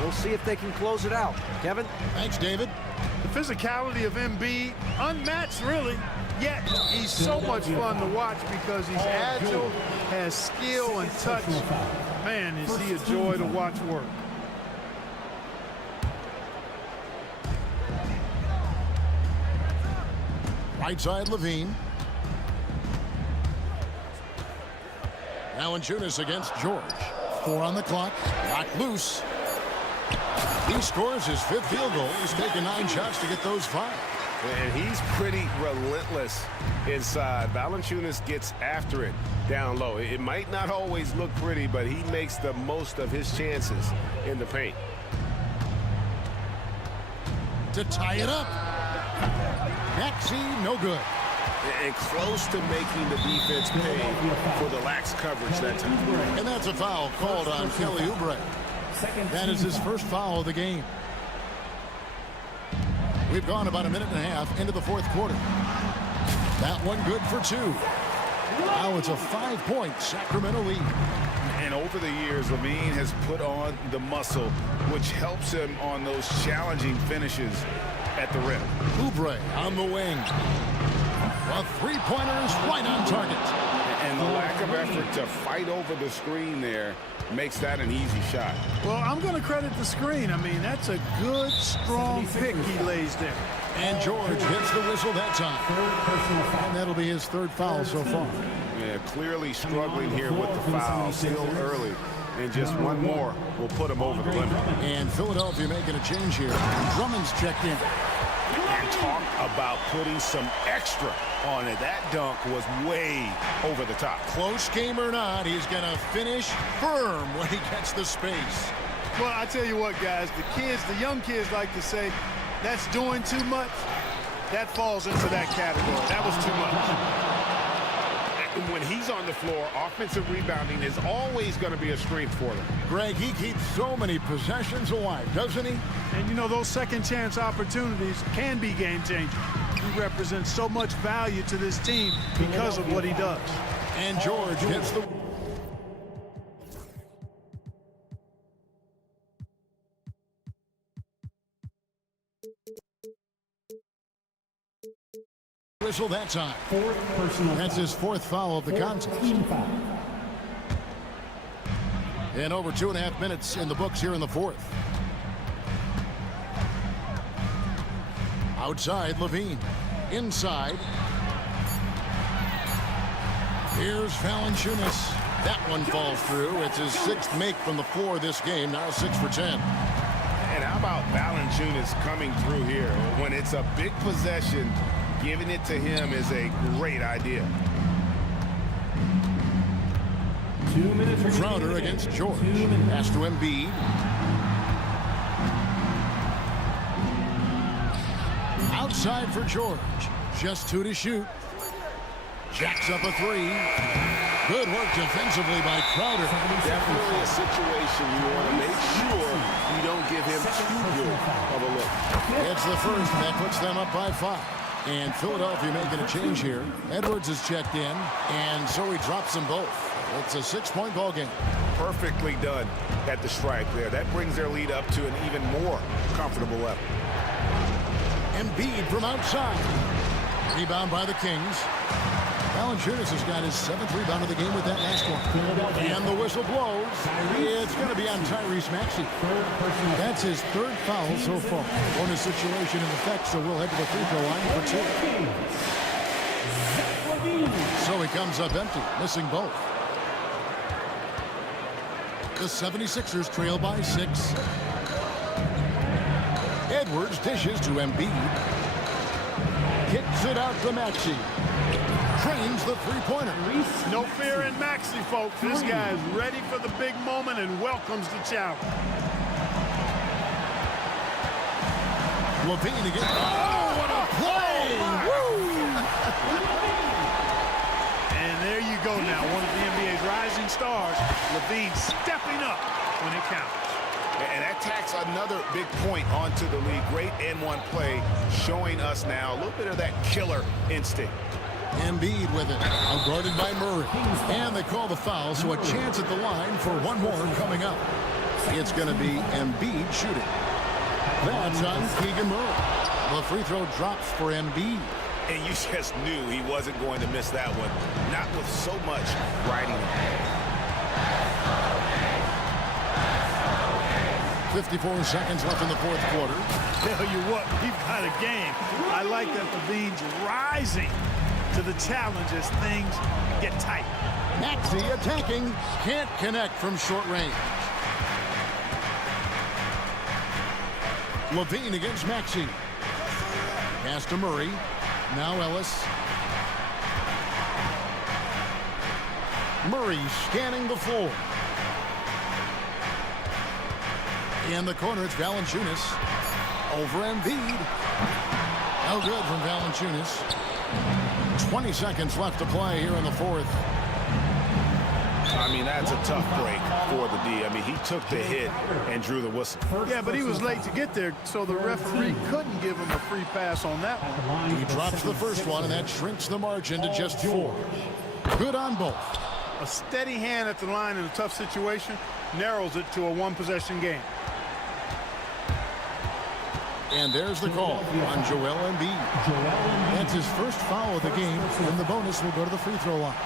We'll see if they can close it out. Kevin? Thanks, David. The physicality of Embiid, unmatched really, yet he's so much fun to watch because he's agile, has skill and touch. Man, is he a joy to watch work. Right side, Levine. Valanciunas against George. 4 on the clock. Locked loose. He scores his 5th field goal. He's taken 9 shots to get those 5. And he's pretty relentless inside. Valanciunas gets after it down low. It might not always look pretty, but he makes the most of his chances in the paint. To tie it up. Maxey, no good. And close to making the defense pay for the lax coverage that time. And that's a foul called on Kelly Oubre. That is his first foul of the game. We've gone about a minute and a half into the 4th quarter. That one good for 2. Now it's a 5-point Sacramento lead. And over the years, Levine has put on the muscle, which helps him on those challenging finishes at the rim. Oubre on the wing. A 3-pointer is right on target. And the lack of effort to fight over the screen there makes that an easy shot. Well, I'm going to credit the screen. I mean, that's a good, strong pick he lays there. And George hits the whistle that time. And that'll be his 3rd foul so far. Yeah, clearly struggling here with the foul, still early. And just one more will put him over the limit. And Philadelphia making a change here. Drummond's checked in. And talk about putting some extra on it. That dunk was way over the top. Close game or not, he's going to finish firm when he gets the space. Well, I tell you what, guys, the young kids like to say, that's doing too much. That falls into that category. That was too much. when he's on the floor, offensive rebounding is always going to be a strength for them. Greg, he keeps so many possessions alive, doesn't he? And you know, those second chance opportunities can be game changing. He represents so much value to this team because of what he does. And George gets the whistle that time. That's his fourth foul of the contest. And over 2.5 minutes in the books here in the fourth. Outside, Levine. Inside. Here's Valanciunas. That one falls through. It's his sixth make from the floor this game. Now 6 for 10. And how about Valanciunas coming through here? When it's a big possession, giving it to him is a great idea. 2 minutes. Crowder against George. Pass to Embiid. Outside for George. Just 2 to shoot. Jacks up a 3. Good work defensively by Crowder. Definitely a situation you want to make sure you don't give him too good of a look. It's the first, and that puts them up by 5. And Philadelphia making a change here. Edwards is checked in, and so he drops them both. It's a 6-point ball game. Perfectly done at the stripe there. That brings their lead up to an even more comfortable level. Embiid from outside. Rebound by the Kings. Valanciunas has got his 7th rebound of the game with that last one. And the whistle blows. It's going to be on Tyrese Maxey. That's his 3rd foul so far. Bonus situation in effect, so we'll head to the free throw line for 2. So he comes up empty, missing both. The 76ers trail by 6. Edwards dishes to Embiid. Kicks it out to Maxey. Trains the three-pointer. No fear in Maxey, folks. This guy is ready for the big moment and welcomes the challenge. Levine again. Oh, what a play! Woo! And there you go now. One of the NBA's rising stars. Levine stepping up when it counts. And that tacks another big point onto the league. Great N1 play, showing us now a little bit of that killer instinct. Embiid with it, guarded by Murray. And they call the foul, so a chance at the line for one more coming up. It's going to be Embiid shooting. That's on Keegan Murray. The free throw drops for Embiid. And you just knew he wasn't going to miss that one. Not with so much riding. 54 seconds left in the fourth quarter. Tell you what, we've got a game. I like that Levine's rising to the challenge as things get tight. Maxey attacking. Can't connect from short range. Levine against Maxey. Pass to Murray. Now Ellis. Murray scanning the floor. In the corner, it's Valanciunas. Over Embiid. No good from Valanciunas. 20 seconds left to play here in the fourth. I mean, that's a tough break for the D. I mean, he took the hit and drew the whistle. Yeah, but he was late to get there, so the referee couldn't give him a free pass on that one. He drops the first one, and that shrinks the margin to just 4. Good on both. A steady hand at the line in a tough situation narrows it to a one-possession game. And there's the call on Joel Embiid. That's his first foul of the game, and the bonus will go to the free throw line.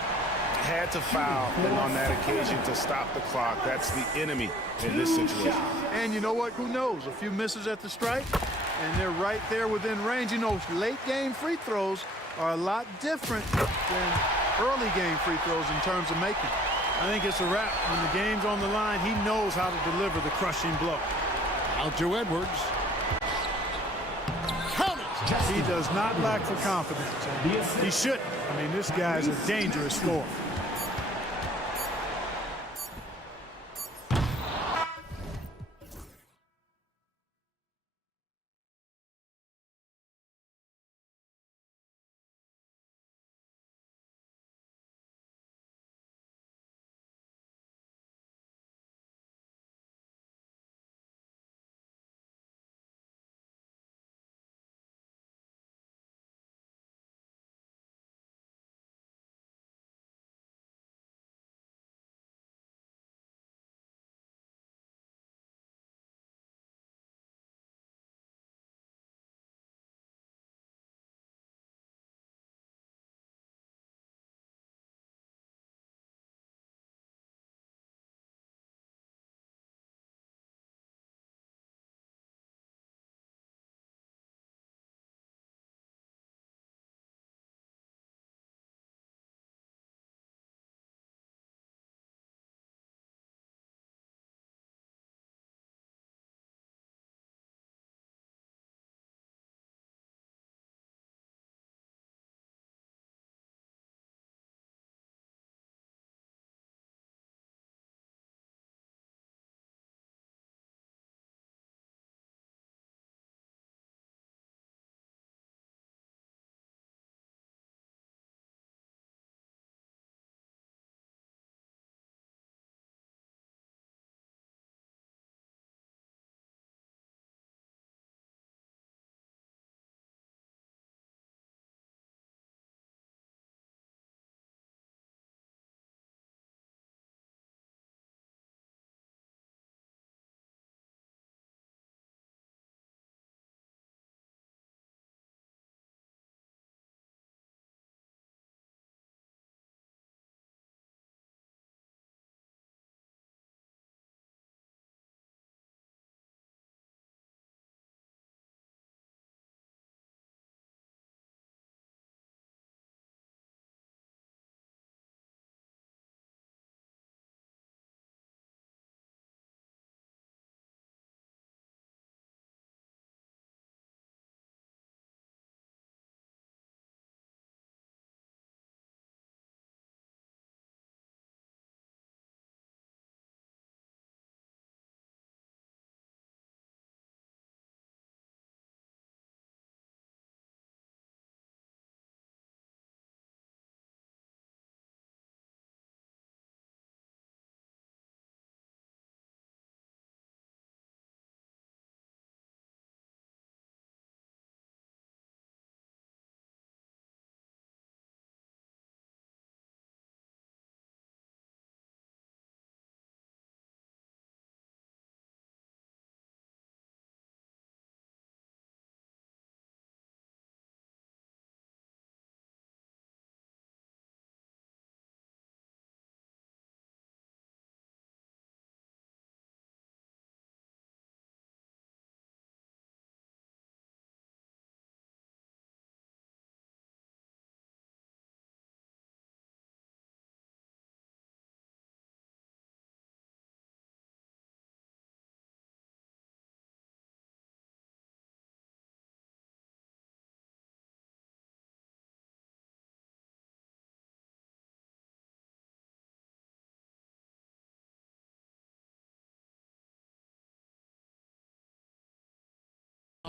Had to foul on that occasion to stop the clock. That's the enemy in this situation. And you know what? Who knows? A few misses at the stripe, and they're right there within range. You know, late-game free throws are a lot different than early-game free throws in terms of making. I think it's a wrap. When the game's on the line, he knows how to deliver the crushing blow. Out to Edwards. He does not lack for confidence. He shouldn't. I mean, this guy's a dangerous scorer.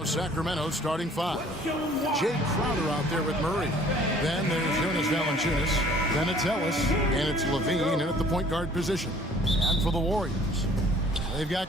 Sacramento's starting five. Jay Crowder out there with Murray. Then there's Jonas Valanciunas. Then it's Ellis. And it's Levine in at the point guard position. And for the Warriors, they've got...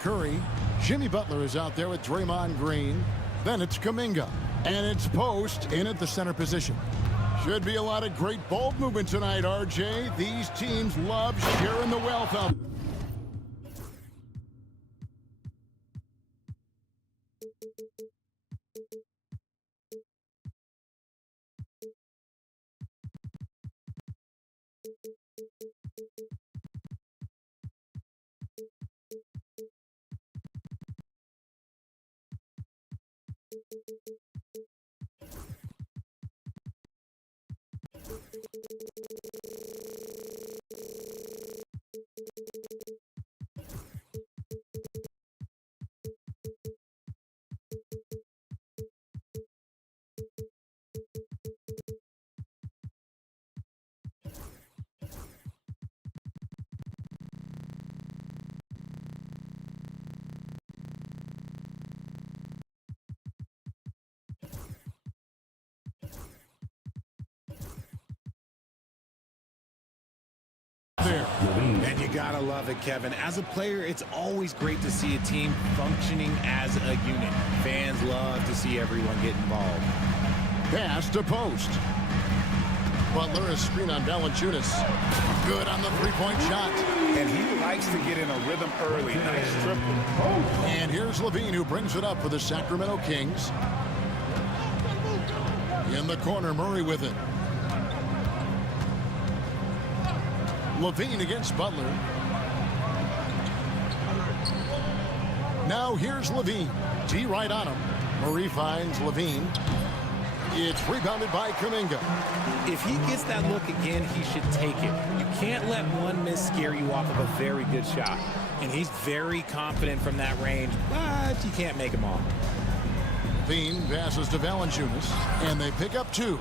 Curry. Jimmy Butler is out there with Draymond Green. Then it's Kuminga. And it's Post in at the center position. Should be a lot of great ball movement tonight, RJ. These teams love sharing the wealth out. And you gotta love it, Kevin. As a player, it's always great to see a team functioning as a unit. Fans love to see everyone get involved. Pass to Post. Butler, a screen on Valanciunas. Good on the three-point shot. And he likes to get in a rhythm early. Nice triple. And here's Levine, who brings it up for the Sacramento Kings. In the corner, Murray with it. Levine against Butler. Now here's Levine. D right on him. Murray finds Levine. It's rebounded by Kuminga. If he gets that look again, he should take it. You can't let one miss scare you off of a very good shot. And he's very confident from that range, but you can't make him all. Levine passes to Valanciunas, and they pick up two.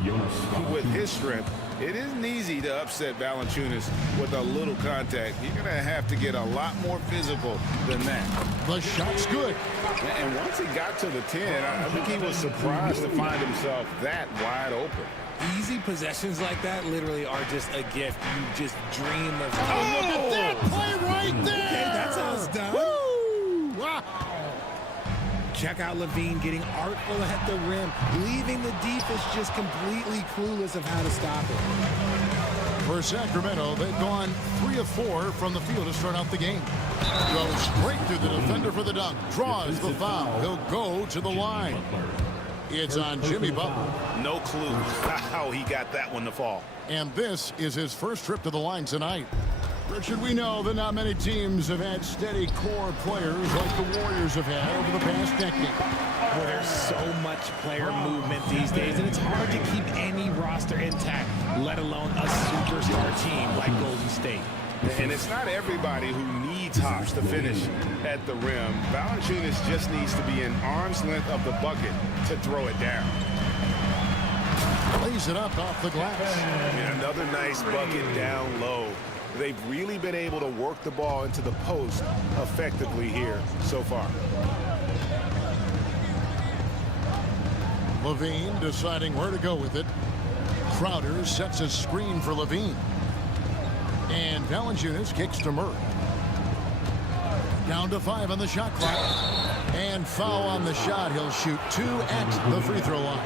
With his strength, it isn't easy to upset Valanciunas with a little contact. You're going to have to get a lot more physical than that. The shot's good. And once he got to the 10, I think he was surprised to find himself that wide open. Easy possessions like that literally are just a gift. You just dream of. Oh, look at that play right there. Okay, that's how it's done. Woo! Wow. Check out Levine getting artful at the rim, leaving the defense just completely clueless of how to stop it. For Sacramento, they've gone 3 of 4 from the field to start out the game. Goes straight through the defender for the dunk. Draws the foul. He'll go to the line. It's on Jimmy Butler. No clue how he got that one to fall. And this is his first trip to the line tonight. Richard, we know that not many teams have had steady core players like the Warriors have had over the past decade. Well, there's so much player movement these days, and it's hard to keep any roster intact, let alone a superstar team like Golden State. And it's not everybody who needs hops to finish at the rim. Valanciunas just needs to be an arm's length of the bucket to throw it down. Lays it up off the glass. And another nice bucket down low. They've really been able to work the ball into the post effectively here so far. Levine deciding where to go with it. Crowder sets a screen for Levine. And Valanciunas kicks to Murray. Down to 5 on the shot clock. And foul on the shot. He'll shoot 2 at the free throw line.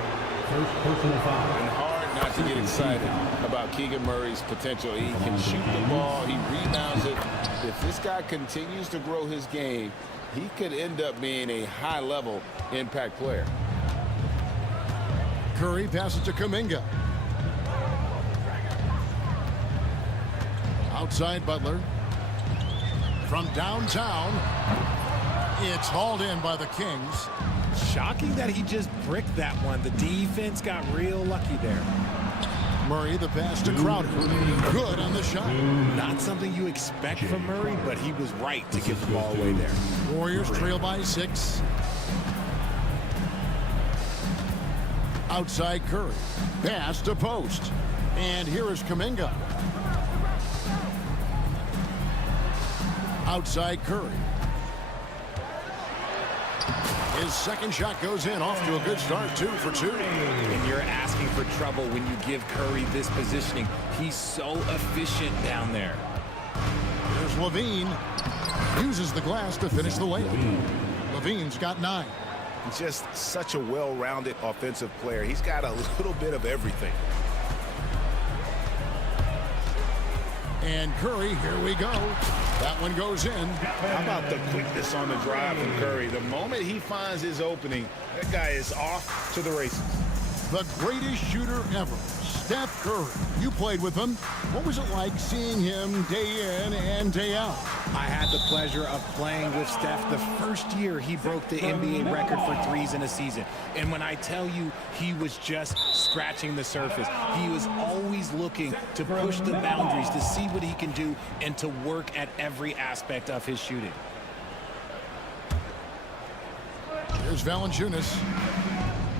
First personal foul. And hard hard not to get excited about Keegan Murray's potential. He can shoot the ball. He rebounds it. If this guy continues to grow his game, he could end up being a high-level impact player. Curry passes to Kuminga. Outside Butler. From downtown, it's hauled in by the Kings. Shocking that he just bricked that one. The defense got real lucky there. Murray, the pass to Crowder. Good on the shot. Not something you expect from Murray, but he was right to give the ball away there. Warriors trail by 6. Outside Curry. Pass to post. And here is Kuminga. Outside Curry. His second shot goes in, off to a good start, 2 for 2. And you're asking for trouble when you give Curry this positioning. He's so efficient down there. There's Levine. Uses the glass to finish the layup. Levine's got 9. Just such a well-rounded offensive player. He's got a little bit of everything. And Curry, here we go. That one goes in. How about the quickness on the drive from Curry? The moment he finds his opening, that guy is off to the races. The greatest shooter ever, Steph Curry. You played with him. What was it like seeing him day in and day out? I had the pleasure of playing with Steph the first year he broke the NBA record for threes in a season. And when I tell you he was just scratching the surface, he was always looking to push the boundaries, to see what he can do, and to work at every aspect of his shooting. Here's Valanciunas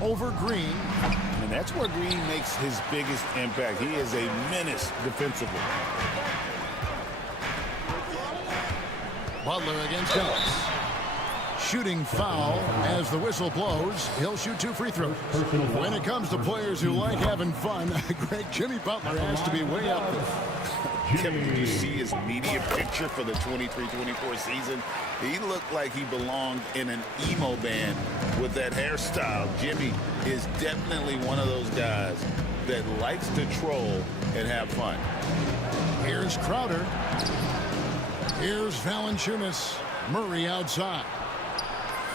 over Green. And that's where Green makes his biggest impact. He is a menace defensively. Butler against Ellis. Shooting foul as the whistle blows. He'll shoot 2 free throws. When it comes to players who like having fun, Greg, Jimmy Butler has to be way up there. Kevin, did you see his media picture for the 23-24 season? He looked like he belonged in an emo band with that hairstyle. Jimmy is definitely one of those guys that likes to troll and have fun. Here's Crowder. Here's Valanciunas. Murray outside.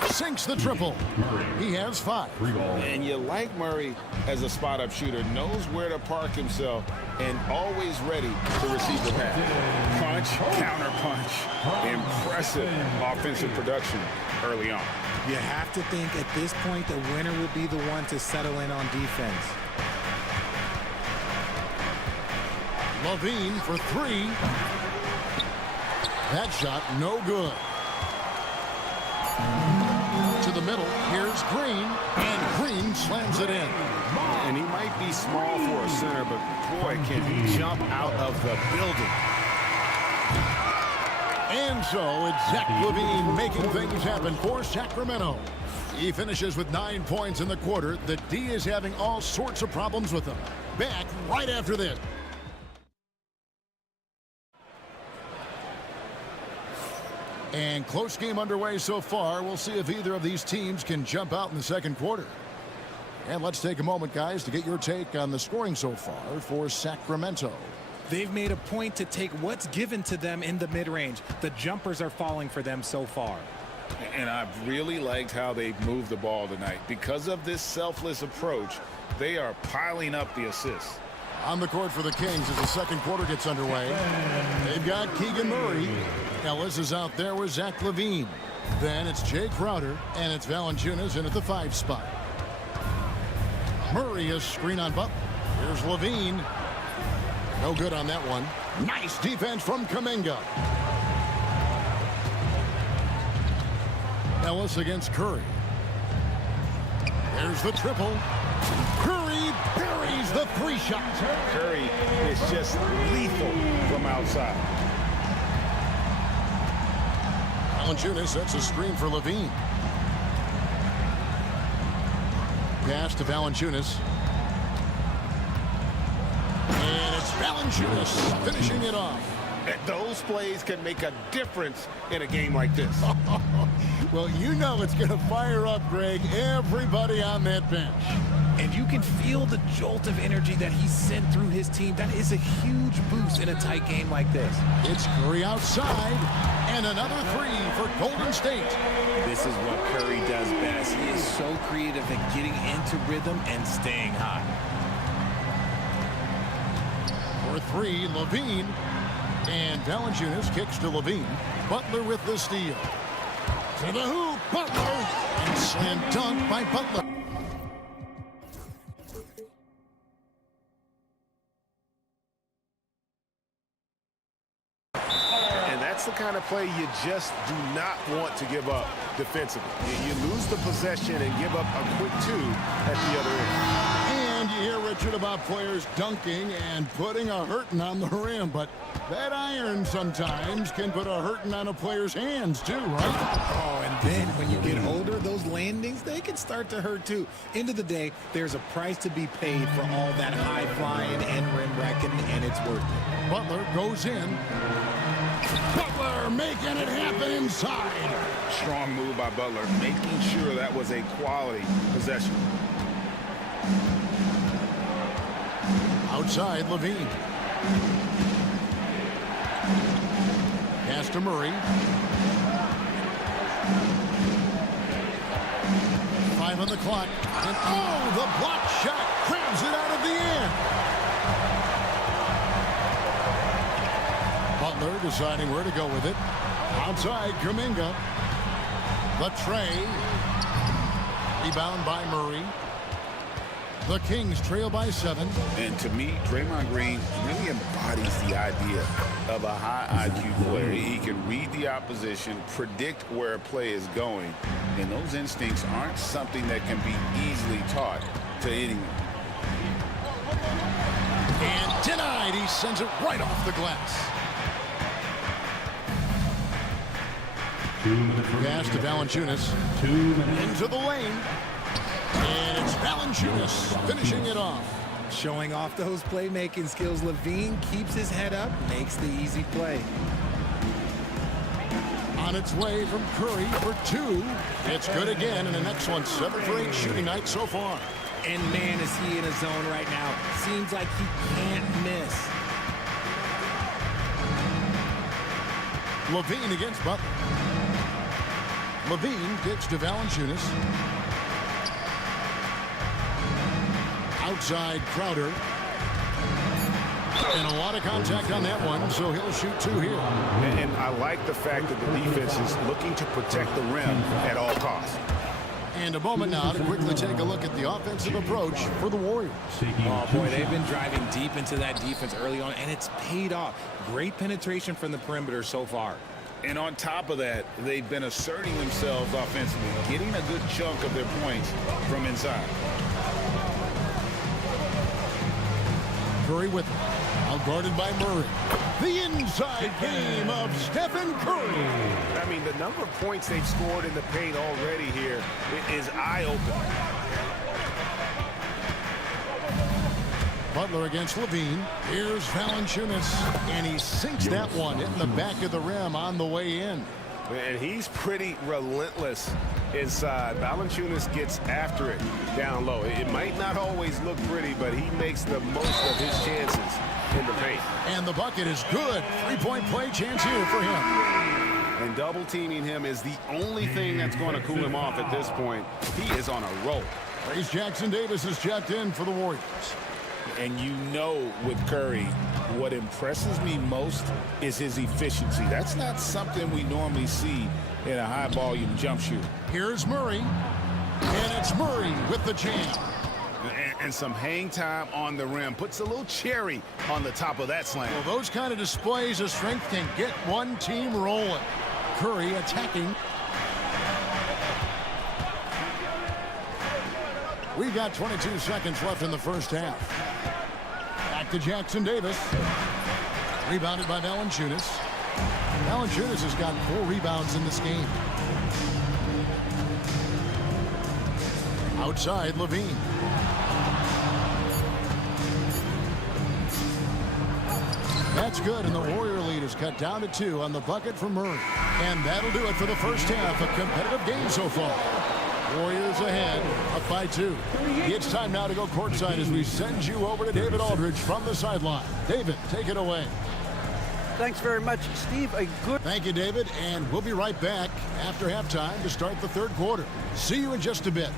Sinks the triple. He has 5. And you like Murray as a spot-up shooter. Knows where to park himself and always ready to receive the pass. Punch, counter-punch. Impressive offensive production early on. You have to think at this point the winner will be the one to settle in on defense. Levine for 3. That shot no good. To the middle, here's Green, and Green slams it in. And he might be small for a center, but boy, can he jump out of the building. And so it's Zach LaVine making things happen for Sacramento. He finishes with 9 points in the quarter. The D is having all sorts of problems with him. Back right after this. And close game underway so far. We'll see if either of these teams can jump out in the second quarter. And let's take a moment, guys, to get your take on the scoring so far for Sacramento. They've made a point to take what's given to them in the mid-range. The jumpers are falling for them so far. And I've really liked how they've moved the ball tonight. Because of this selfless approach, they are piling up the assists. On the court for the Kings as the second quarter gets underway. They've got Keegan Murray. Ellis is out there with Zach LaVine. Then it's Jay Crowder, and it's Valanciunas in at the 5 spot. Murray is screen on Butler. Here's LaVine. No good on that one. Nice defense from Kuminga. Ellis against Curry. There's the triple. Curry buries the 3 shots. Curry is just lethal from outside. Valanciunas sets a screen for LaVine. Pass to Valanciunas. And it's Valanciunas finishing it off. Those plays can make a difference in a game like this. Well, you know it's going to fire up, Greg, everybody on that bench. And you can feel the jolt of energy that he sent through his team. That is a huge boost in a tight game like this. It's Curry outside, and another three for Golden State. This is what Curry does best. He is so creative at getting into rhythm and staying hot. For three, Levine. And Valanciunas kicks to Levine. Butler with the steal. To the hoop, Butler. And slam dunk by Butler. And that's the kind of play you just do not want to give up defensively. You lose the possession and give up a quick two at the other end. And you hear Richard about players dunking and putting a hurting on the rim, but that iron sometimes can put a hurting on a player's hands too, right? Oh, and then when you get older, those landings, they can start to hurt too. End of the day, there's a price to be paid for all that high flying and rim wrecking, and it's worth it. Butler goes in. Butler making it happen inside. Strong move by Butler, making sure that was a quality possession. Outside, Levine. Pass to Murray. 5 on the clock. And oh, the block shot grabs it out of the air. Butler deciding where to go with it. Outside, Kuminga. The tray. Rebound by Murray. The Kings trail by 7. And to me, Draymond Green really embodies the idea of a high IQ player. He can read the opposition, predict where a play is going, and those instincts aren't something that can be easily taught to anyone. And denied. He sends it right off the glass. Pass to Valanciunas. Into the lane. And it's Valanciunas finishing it off. Showing off those playmaking skills, Levine keeps his head up, makes the easy play. On its way from Curry for 2. It's good again, and an excellent 7 for 8 shooting night so far. And man, is he in a zone right now. Seems like he can't miss. Levine against Butler. Levine kicks to Valanciunas. Outside Crowder. And a lot of contact on that one, so he'll shoot 2 here. And I like the fact that the defense is looking to protect the rim at all costs. And a moment now to quickly take a look at the offensive approach for the Warriors. Oh, boy, they've been driving deep into that defense early on, and it's paid off. Great penetration from the perimeter so far. And on top of that, they've been asserting themselves offensively, getting a good chunk of their points from inside. Curry with him. Out guarded by Murray. The inside game of Stephen Curry. I mean, the number of points they've scored in the paint already here is eye-opening. Butler against Levine. Here's Valanciunas. And he sinks that one in the back of the rim on the way in. And he's pretty relentless inside. Valanciunas gets after it down low. It might not always look pretty, but he makes the most of his chances in the paint. And the bucket is good. 3-point play chance here for him. And double teaming him is the only thing that's going to cool him off at this point. He is on a roll. Trace Jackson-Davis is checked in for the Warriors. And you know with Curry, what impresses me most is his efficiency. That's not something we normally see in a high-volume jump shoot. Here's Murray. And it's Murray with the jam. And some hang time on the rim. Puts a little cherry on the top of that slam. Well, those kind of displays of strength can get one team rolling. Curry attacking. We've got 22 seconds left in the first half. Back to Jackson-Davis. Rebounded by Valanciunas. Valanciunas has got 4 rebounds in this game. Outside, Levine. That's good, and the Warrior lead is cut down to 2 on the bucket from Murray. And that'll do it for the first half. A competitive game so far. Warriors ahead, up by 2. It's time now to go courtside as we send you over to David Aldridge from the sideline. David, take it away. Thanks very much, Steve. Thank you, David, and we'll be right back after halftime to start the third quarter. See you in just a bit.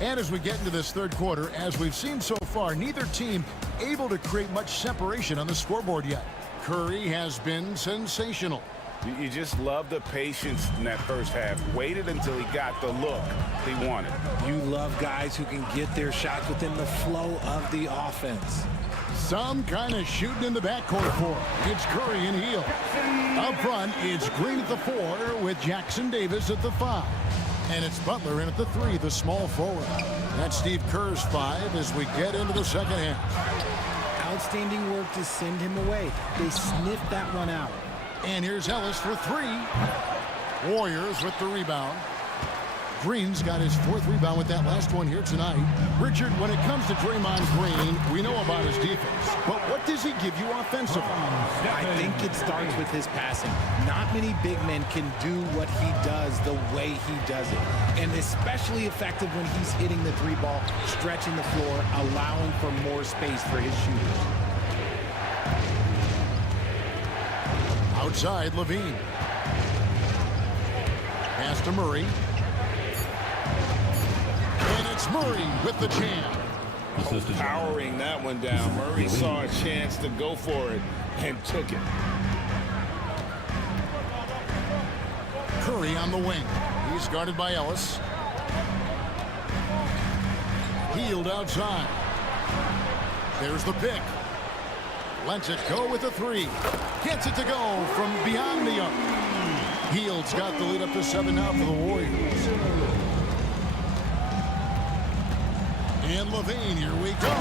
And as we get into this third quarter, as we've seen so far, neither team able to create much separation on the scoreboard yet. Curry has been sensational. You just love the patience in that first half. Waited until he got the look he wanted. You love guys who can get their shots within the flow of the offense. Some kind of shooting in the backcourt for him. It's Curry and Hield. Up front, it's Green at the 4 with Jackson Davis at the 5. And it's Butler in at the 3, the small forward. That's Steve Kerr's 5 as we get into the second half. Outstanding work to send him away. They sniffed that one out. And here's Ellis for 3. Warriors with the rebound. Green's got his 4th rebound with that last one here tonight. Richard, when it comes to Draymond Green, we know about his defense. But what does he give you offensively? I think it starts with his passing. Not many big men can do what he does the way he does it. And especially effective when he's hitting the 3-ball, stretching the floor, allowing for more space for his shooters. Outside, Levine. Pass to Murray. And it's Murray with the jam. Powering that one down. Murray saw a chance to go for it and took it. Curry on the wing. He's guarded by Ellis. Hield outside. There's the pick. Lets it go with a 3. Gets it to go from beyond the arc. Hield's got the lead up to 7 now for the Warriors. And Levine, here we go.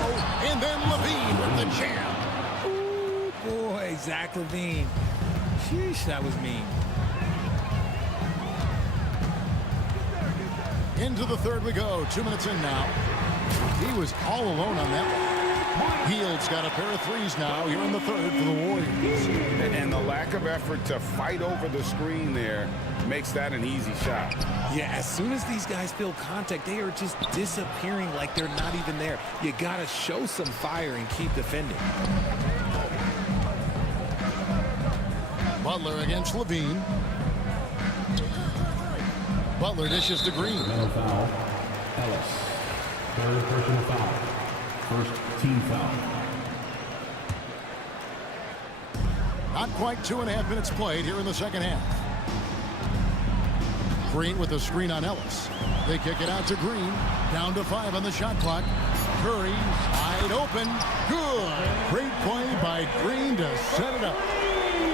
And then Levine with the jam. Ooh, boy, Zach Levine. Sheesh, that was mean. Into the third we go. 2 minutes in now. He was all alone on that one. Hield's got a pair of 3s now here in the third for the Warriors. And the lack of effort to fight over the screen there makes that an easy shot. Yeah, as soon as these guys feel contact, they are just disappearing like they're not even there. You got to show some fire and keep defending. Butler against Levine. Butler dishes to Green. Mental foul. Ellis. Third personal foul. First team foul. Not quite 2.5 minutes played here in the second half. Green with a screen on Ellis. They kick it out to Green. Down to 5 on the shot clock. Curry wide open. Good. Great play by Green to set it up.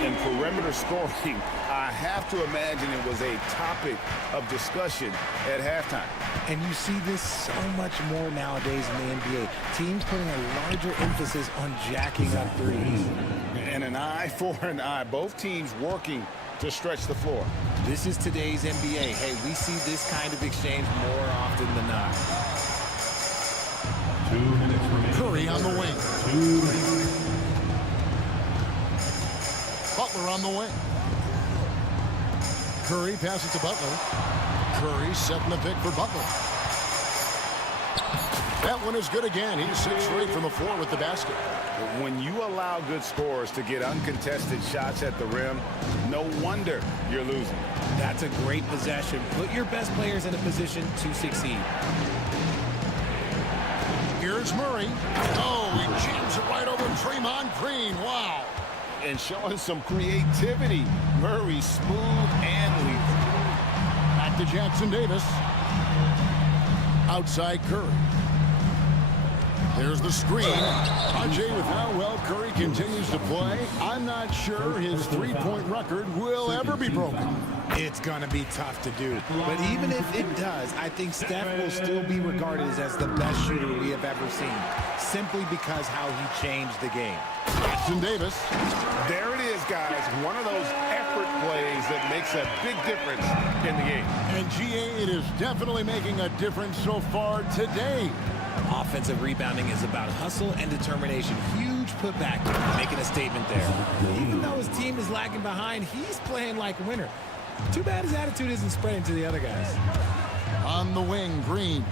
And perimeter scoring, I have to imagine it was a topic of discussion at halftime. And you see this so much more nowadays in the NBA. Teams putting a larger emphasis on jacking up threes. And an eye for an eye. Both teams working to stretch the floor. This is today's NBA. Hey, we see this kind of exchange more often than not. 2 minutes remaining. Curry on the wing. 2 minutes. Butler on the wing. Curry passes to Butler. Curry setting the pick for Butler. That one is good again. He's 6 straight from the floor with the basket. When you allow good scorers to get uncontested shots at the rim, no wonder you're losing. That's a great possession. Put your best players in a position to succeed. Here's Murray. Oh, he jams it right over Draymond Green. Wow. And showing some creativity. Murray smooth and lethal. Back to Jackson Davis. Outside Curry. There's the screen. RJ, with how well Curry continues to play, I'm not sure his three-point record will ever be broken. It's going to be tough to do. But even if it does, I think Steph will still be regarded as the best shooter we have ever seen, simply because how he changed the game. Jackson Davis. There it is, guys. One of those effort plays that makes a big difference in the game. And GA, it is definitely making a difference so far today. Offensive rebounding is about hustle and determination. Huge putback, making a statement there. Even though his team is lagging behind, he's playing like a winner. Too bad his attitude isn't spreading to the other guys. On the wing, Green.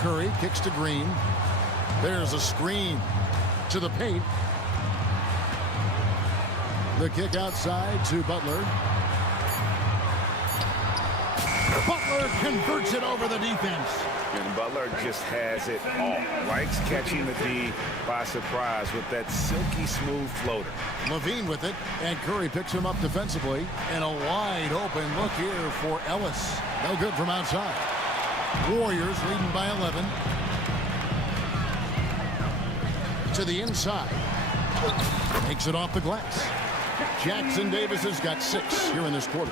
Curry kicks to Green. There's a screen to the paint. The kick outside to Butler. Butler converts it over the defense. And Butler just has it all. Likes catching the D by surprise with that silky smooth floater. Levine with it, and Curry picks him up defensively. And a wide open look here for Ellis. No good from outside. Warriors leading by 11. To the inside. Makes it off the glass. Jackson Davis has got 6 here in this quarter.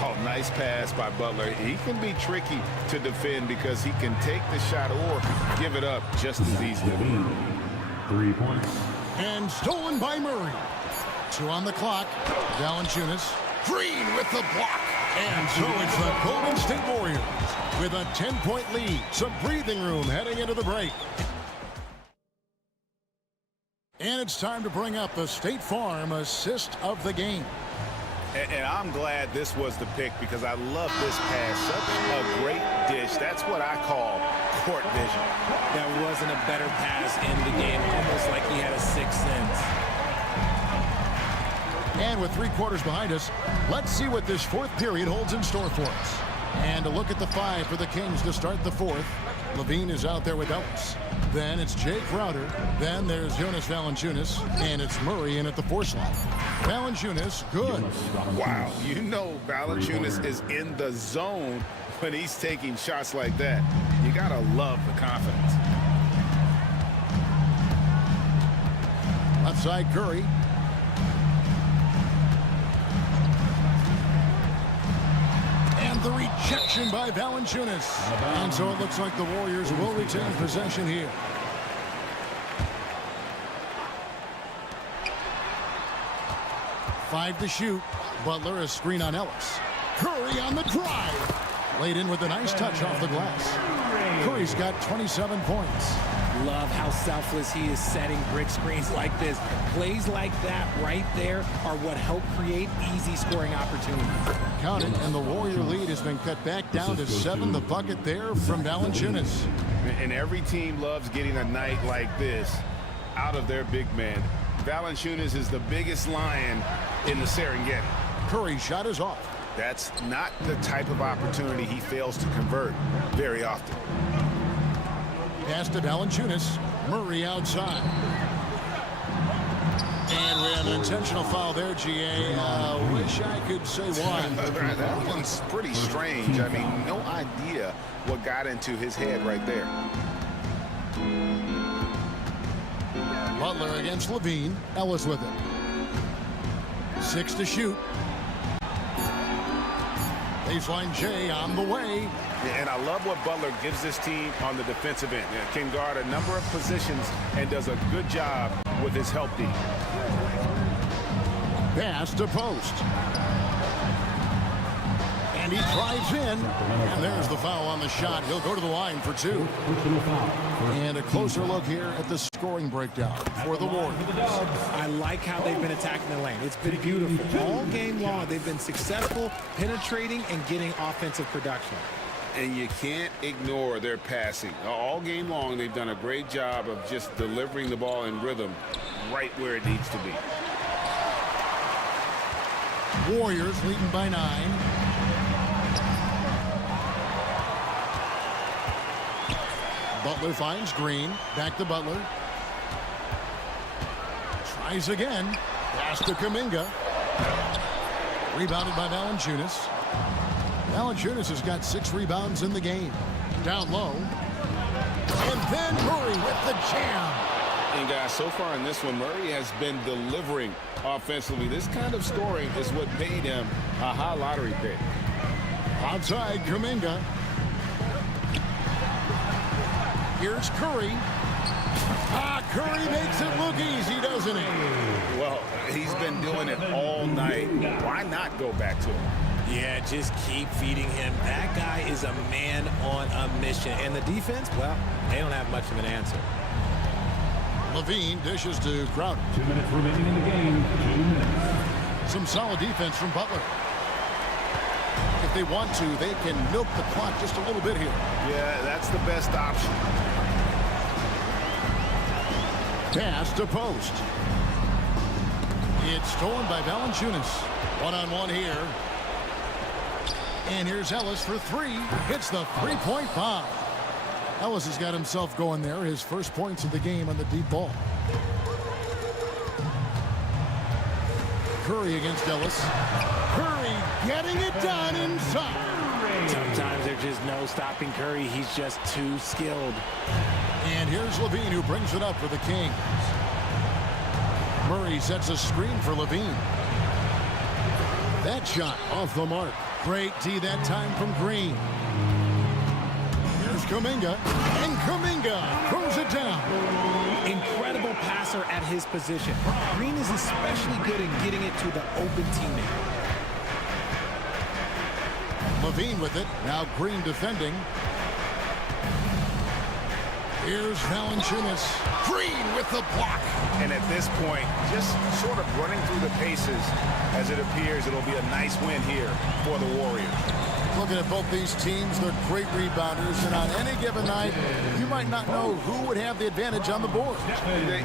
Oh, nice pass by Butler. He can be tricky to defend because he can take the shot or give it up just as easily. 3 points. And stolen by Murray. 2 on the clock. Valanciunas. Green with the block. And so it's the Golden State Warriors with a 10-point lead. Some breathing room heading into the break. And it's time to bring up the State Farm assist of the game. And I'm glad this was the pick because I love this pass. Such a great dish. That's what I call court vision. That wasn't a better pass in the game. Almost like he had a 6th sense. And with 3 quarters behind us, let's see what this 4th period holds in store for us. And a look at the 5 for the Kings to start the 4th. Levine is out there with Ellis. Then it's Jay Crowder. Then there's Jonas Valanciunas. And it's Murray in at the 4 slot. Valanciunas, good. Wow, you know Valanciunas is in the zone when he's taking shots like that. You gotta love the confidence. Left side, Curry. And the rejection by Valanciunas. And so it looks like the Warriors will retain possession here. Five to shoot. Butler, a screen on Ellis. Curry on the drive. Laid in with a nice touch off the glass. Curry's got 27 points. Love how selfless he is setting brick screens like this. Plays like that right there are what help create easy scoring opportunities. Count it, and the Warrior lead has been cut back down to 7. The bucket there from Valanciunas. And every team loves getting a night like this out of their big man. Valanciunas is the biggest lion in the Serengeti. Curry's shot is off. That's not the type of opportunity he fails to convert very often. Pass to Valanciunas. Murray outside. And we have an intentional foul there, GA. Wish I could say why. That one's pretty strange. I mean, no idea what got into his head right there. Butler against Levine. Ellis with it. 6 to shoot. Baseline J on the way. And I love what Butler gives this team on the defensive end. Can guard a number of positions and does a good job with his help D. Pass to post. And he drives in. And there's the foul on the shot. He'll go to the line for two. And a closer look here at the scoring breakdown for the Warriors. I like how they've been attacking the lane. It's been beautiful. All game long, they've been successful penetrating and getting offensive production. And you can't ignore their passing. All game long, they've done a great job of just delivering the ball in rhythm right where it needs to be. Warriors leading by 9. Butler finds Green. Back to Butler. Tries again. Pass to Kuminga. Rebounded by Valanciunas. Valanciunas has got 6 rebounds in the game. Down low. And then Murray with the jam. And guys, so far in this one, Murray has been delivering offensively. This kind of scoring is what made him a high lottery pick. Outside Kuminga. Here's Curry. Curry makes it look easy, doesn't he? Well, he's been doing it all night. Why not go back to him? Yeah, just keep feeding him. That guy is a man on a mission. And the defense, well, they don't have much of an answer. Levine dishes to Crowder. 2 minutes remaining in the game. 2 minutes. Some solid defense from Butler. If they want to, they can milk the clock just a little bit here. Yeah, that's the best option. Pass to post. It's stolen by Valanciunas. One-on-one here. And here's Ellis for 3. Hits the three-point bomb. Ellis has got himself going there. His first points of the game on the deep ball. Curry against Ellis. Curry getting it done inside. Sometimes there's just no stopping Curry. He's just too skilled. And here's Levine who brings it up for the Kings. Murray sets a screen for Levine. That shot off the mark. Great D that time from Green. Here's Kuminga. And Kuminga throws it down. Incredible passer at his position. Green is especially good at getting it to the open teammate. Levine with it. Now Green defending. Here's Valanciunas. Green with the block. And at this point, just sort of running through the paces as it appears it'll be a nice win here for the Warriors. Looking at both these teams, they're great rebounders, and on any given night, you might not know who would have the advantage on the board.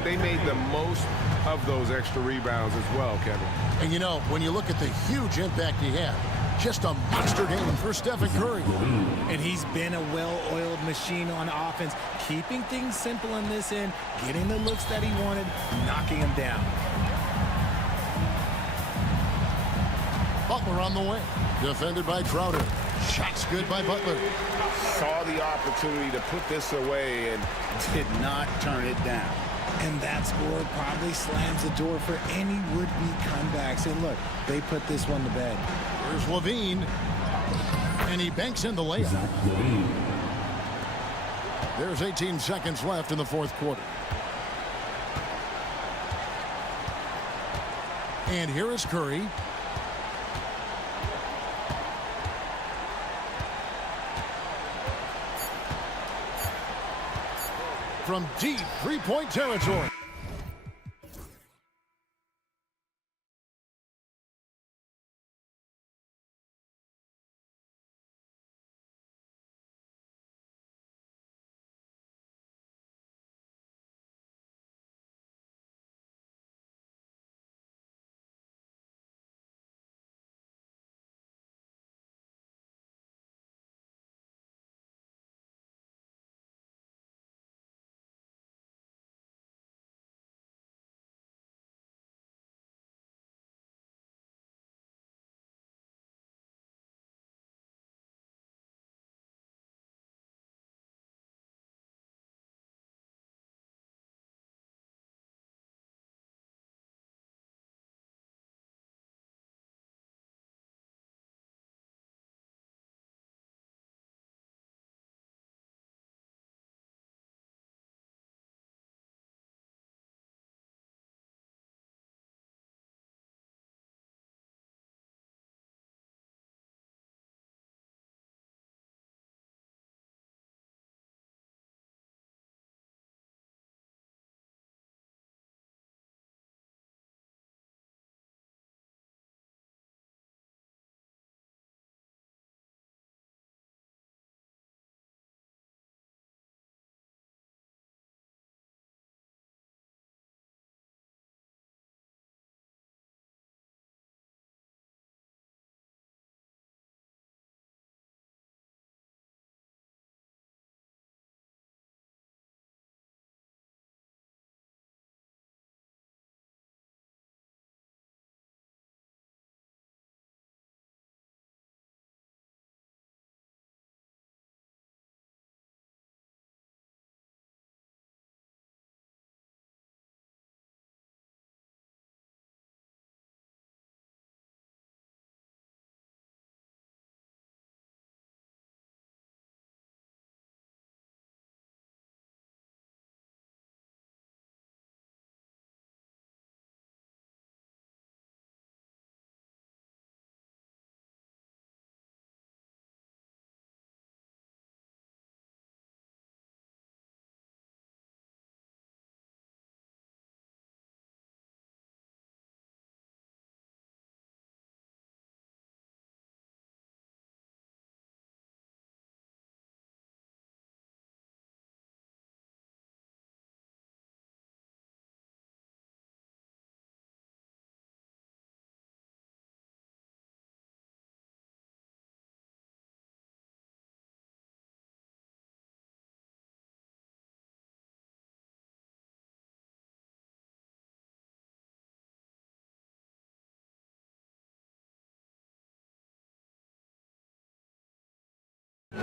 They made the most of those extra rebounds as well, Kevin. And you know, when you look at the huge impact he had, just a monster game for Stephen Curry. And he's been a well-oiled machine on offense, keeping things simple in this end, getting the looks that he wanted, knocking him down. Butler on the way. Defended by Crowder. Shots good by Butler. Saw the opportunity to put this away and did not turn it down. And that score probably slams the door for any would-be comebacks. And look, they put this one to bed. Here's Levine. And he banks in the layup. There's 18 seconds left in the fourth quarter. And here is Curry. From deep three-point territory.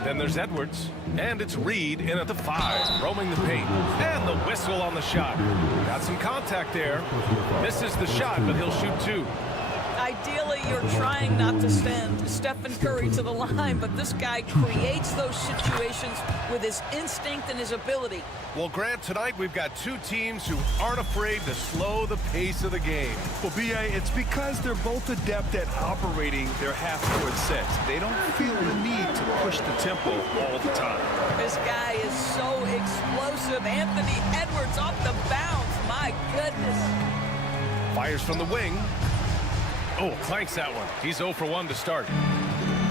Then there's Edwards, and it's Reed in at the 5, roaming the paint, and the whistle on the shot. Got some contact there. Misses the shot, but he'll shoot 2. Ideally, you're trying not to send Stephen Curry to the line, but this guy creates those situations with his instinct and his ability. Well, Grant, tonight we've got two teams who aren't afraid to slow the pace of the game. Well, B.A., it's because they're both adept at operating their half-court sets. They don't feel the need to push the tempo all the time. This guy is so explosive. Anthony Edwards off the bounce. My goodness. Fires from the wing. Oh, clanks that one. He's 0 for 1 to start.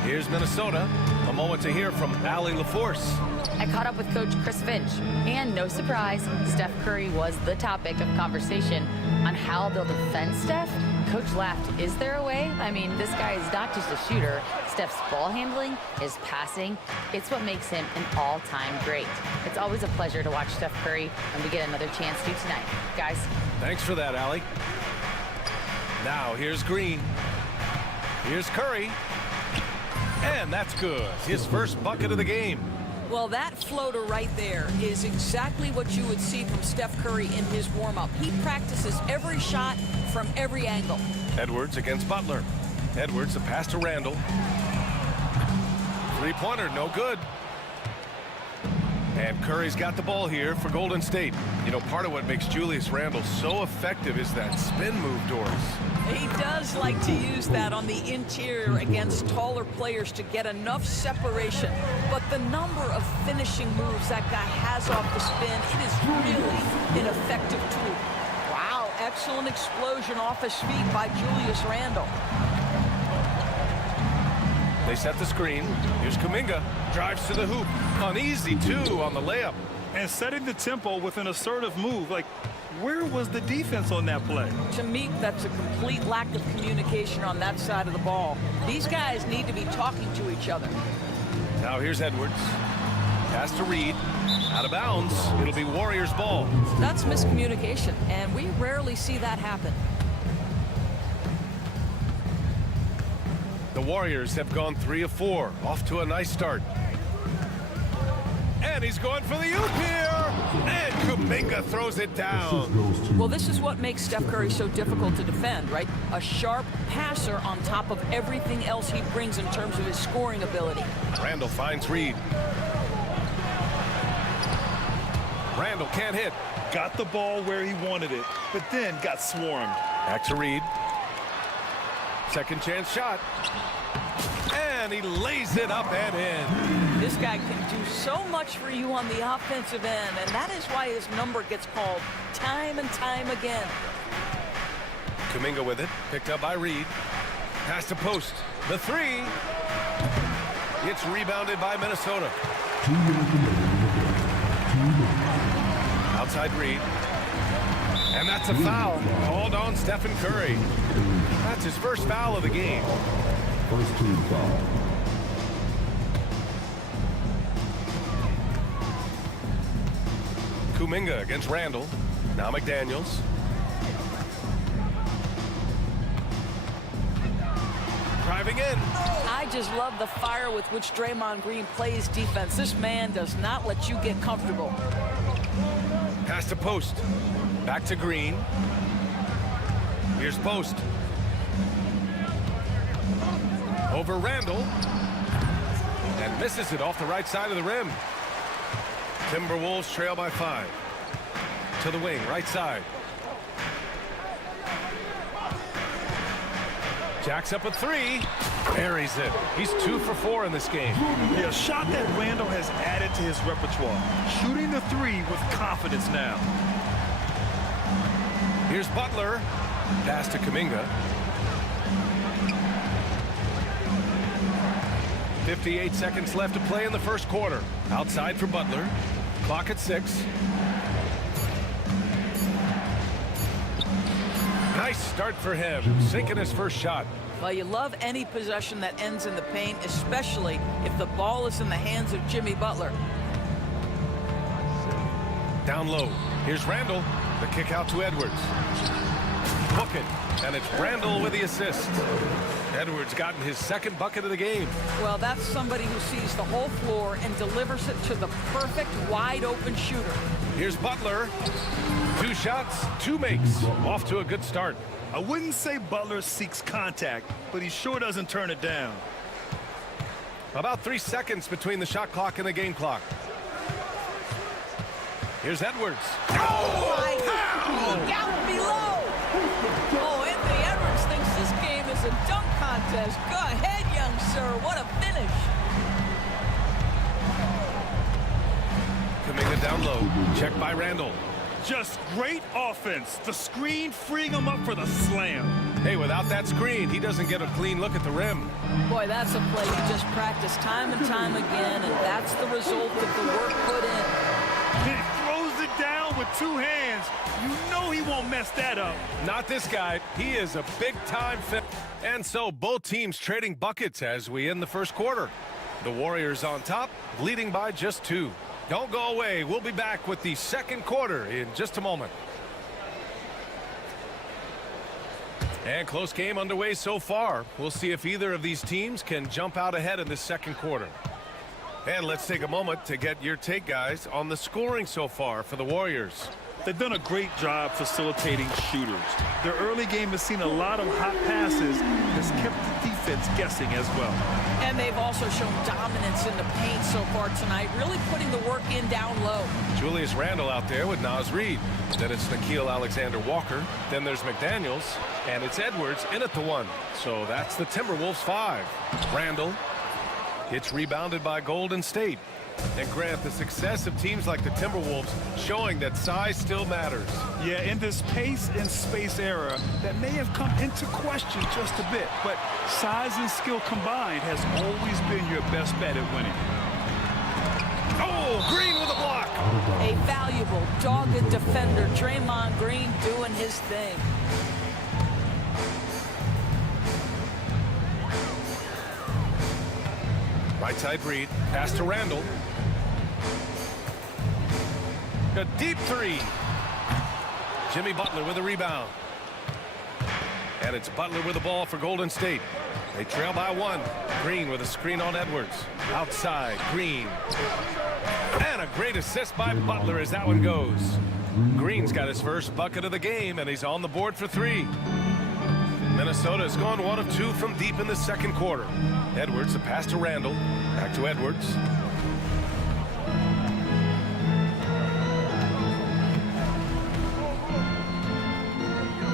Here's Minnesota. A moment to hear from Allie LaForce. I caught up with Coach Chris Finch, and no surprise, Steph Curry was the topic of conversation on how they'll defend Steph. Coach laughed. Is there a way? I mean, this guy is not just a shooter. Steph's ball handling, his passing, it's what makes him an all-time great. It's always a pleasure to watch Steph Curry, and we get another chance to tonight. Guys. Thanks for that, Allie. Now, here's Green. Here's Curry. And that's good. His first bucket of the game. Well, that floater right there is exactly what you would see from Steph Curry in his warm-up. He practices every shot from every angle. Edwards against Butler. Edwards, the pass to Randall. Three-pointer, no good. And Curry's got the ball here for Golden State. You know, part of what makes Julius Randle so effective is that spin move, Doris. He does like to use that on the interior against taller players to get enough separation. But the number of finishing moves that guy has off the spin, it is really an effective tool. Wow, excellent explosion off his feet by Julius Randle. They set the screen. Here's Kuminga. Drives to the hoop. Uneasy, too, on the layup. And setting the tempo with an assertive move. Like, where was the defense on that play? To me, that's a complete lack of communication on that side of the ball. These guys need to be talking to each other. Now here's Edwards. Pass to Reed. Out of bounds. It'll be Warriors ball. That's miscommunication, and we rarely see that happen. The Warriors have gone 3 of 4. Off to a nice start. And he's going for the oop here. And Kuminga throws it down. Well, this is what makes Steph Curry so difficult to defend, right? A sharp passer on top of everything else he brings in terms of his scoring ability. Randall finds Reed. Randall can't hit. Got the ball where he wanted it, but then got swarmed. Back to Reed. Second chance shot. And he lays it up and in. This guy can do so much for you on the offensive end, and that is why his number gets called time and time again. Kuminga with it. Picked up by Reed. Pass to post. The 3. It's rebounded by Minnesota. Outside Reed. And that's a foul. Called on Stephen Curry. That's his first foul of the game. First team foul. Kuminga against Randall. Now McDaniels. Driving in. I just love the fire with which Draymond Green plays defense. This man does not let you get comfortable. Pass to post. Back to Green. Here's post. Over Randall. And misses it off the right side of the rim. Timberwolves trail by 5. To the wing, right side. Jacks up a 3. Buries it. He's 2 for 4 in this game. Yeah, a shot that Randall has added to his repertoire. Shooting the 3 with confidence now. Here's Butler. Pass to Kuminga. 58 seconds left to play in the first quarter. Outside for Butler. Clock at 6. Nice start for him. Sinking his first shot. Well, you love any possession that ends in the paint, especially if the ball is in the hands of Jimmy Butler. Down low. Here's Randall. The kick out to Edwards. book it. And it's Randall with the assist. Edwards gotten his second bucket of the game. Well, that's somebody who sees the whole floor and delivers it to the perfect wide-open shooter. Here's Butler. 2 shots, 2 makes. Off to a good start. I wouldn't say Butler seeks contact, but he sure doesn't turn it down. About 3 seconds between the shot clock and the game clock. Here's Edwards. Oh, my God. Look out below. Oh, Anthony Edwards thinks this game is a dunk contest. Go ahead, young sir. What a finish. Kuminga down low. Checked by Randall. Just great offense. The screen freeing him up for the slam. Hey, without that screen, he doesn't get a clean look at the rim. Boy, that's a play he just practiced time and time again, and that's the result of the work put in. He throws it down with 2 hands. You know he won't mess that up. Not this guy. He is a big-time fit. And so both teams trading buckets as we end the first quarter. The Warriors on top, leading by just 2. Don't go away. We'll be back with the second quarter in just a moment. And close game underway so far. We'll see if either of these teams can jump out ahead in the second quarter. And let's take a moment to get your take, guys, on the scoring so far for the Warriors. They've done a great job facilitating shooters. Their early game has seen a lot of hot passes and has kept the defense guessing as well. And they've also shown dominance in the paint so far tonight, really putting the work in down low. Julius Randle out there with Naz Reid. Then it's Nickeil Alexander-Walker. Then there's McDaniels. And it's Edwards in at the 1. So that's the Timberwolves 5. Randle gets rebounded by Golden State. And Grant, the success of teams like the Timberwolves showing that size still matters. Yeah, in this pace and space era, that may have come into question just a bit, but size and skill combined has always been your best bet at winning. Oh, Green with a block. A valuable, dogged defender, Draymond Green doing his thing. Right side Reed, pass to Randall. A deep 3. Jimmy Butler with a rebound. And it's Butler with the ball for Golden State. They trail by 1. Green with a screen on Edwards. Outside, Green. And a great assist by Butler as that one goes. Green's got his first bucket of the game, and he's on the board for 3. Minnesota has gone 1 of 2 from deep in the second quarter. Edwards, the pass to Randall. Back to Edwards.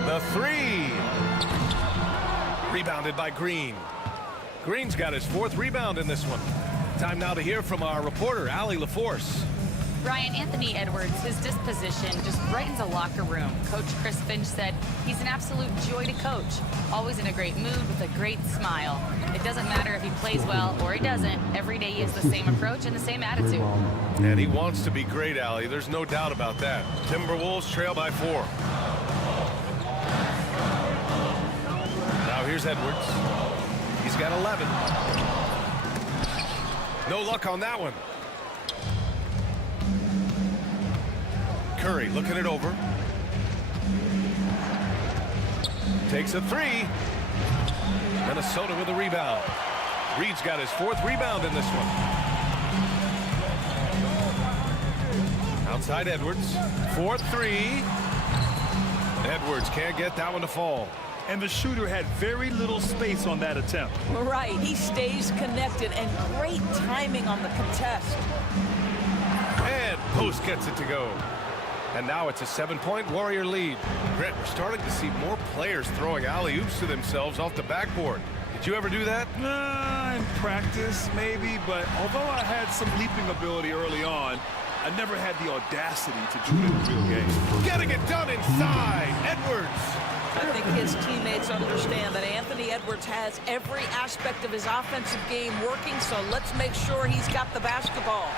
The 3. Rebounded by Green. Green's got his 4th rebound in this one. Time now to hear from our reporter, Allie LaForce. Brian, Anthony Edwards, his disposition just brightens a locker room. Coach Chris Finch said he's an absolute joy to coach. Always in a great mood with a great smile. It doesn't matter if he plays well or he doesn't. Every day he has the same approach and the same attitude. And he wants to be great, Allie. There's no doubt about that. Timberwolves trail by 4. Now here's Edwards. He's got 11. No luck on that one. Curry looking it over. Takes a 3. Minnesota with a rebound. Reed's got his 4th rebound in this one. Outside Edwards. 4-3. Edwards can't get that one to fall. And the shooter had very little space on that attempt. Right, he stays connected and great timing on the contest. And Post gets it to go. And now it's a 7-point Warrior lead. Grant, we're starting to see more players throwing alley-oops to themselves off the backboard. Did you ever do that? In practice, maybe, but although I had some leaping ability early on, I never had the audacity to do it in the real game. Getting it done inside, Edwards. I think his teammates understand that Anthony Edwards has every aspect of his offensive game working, so let's make sure he's got the basketball.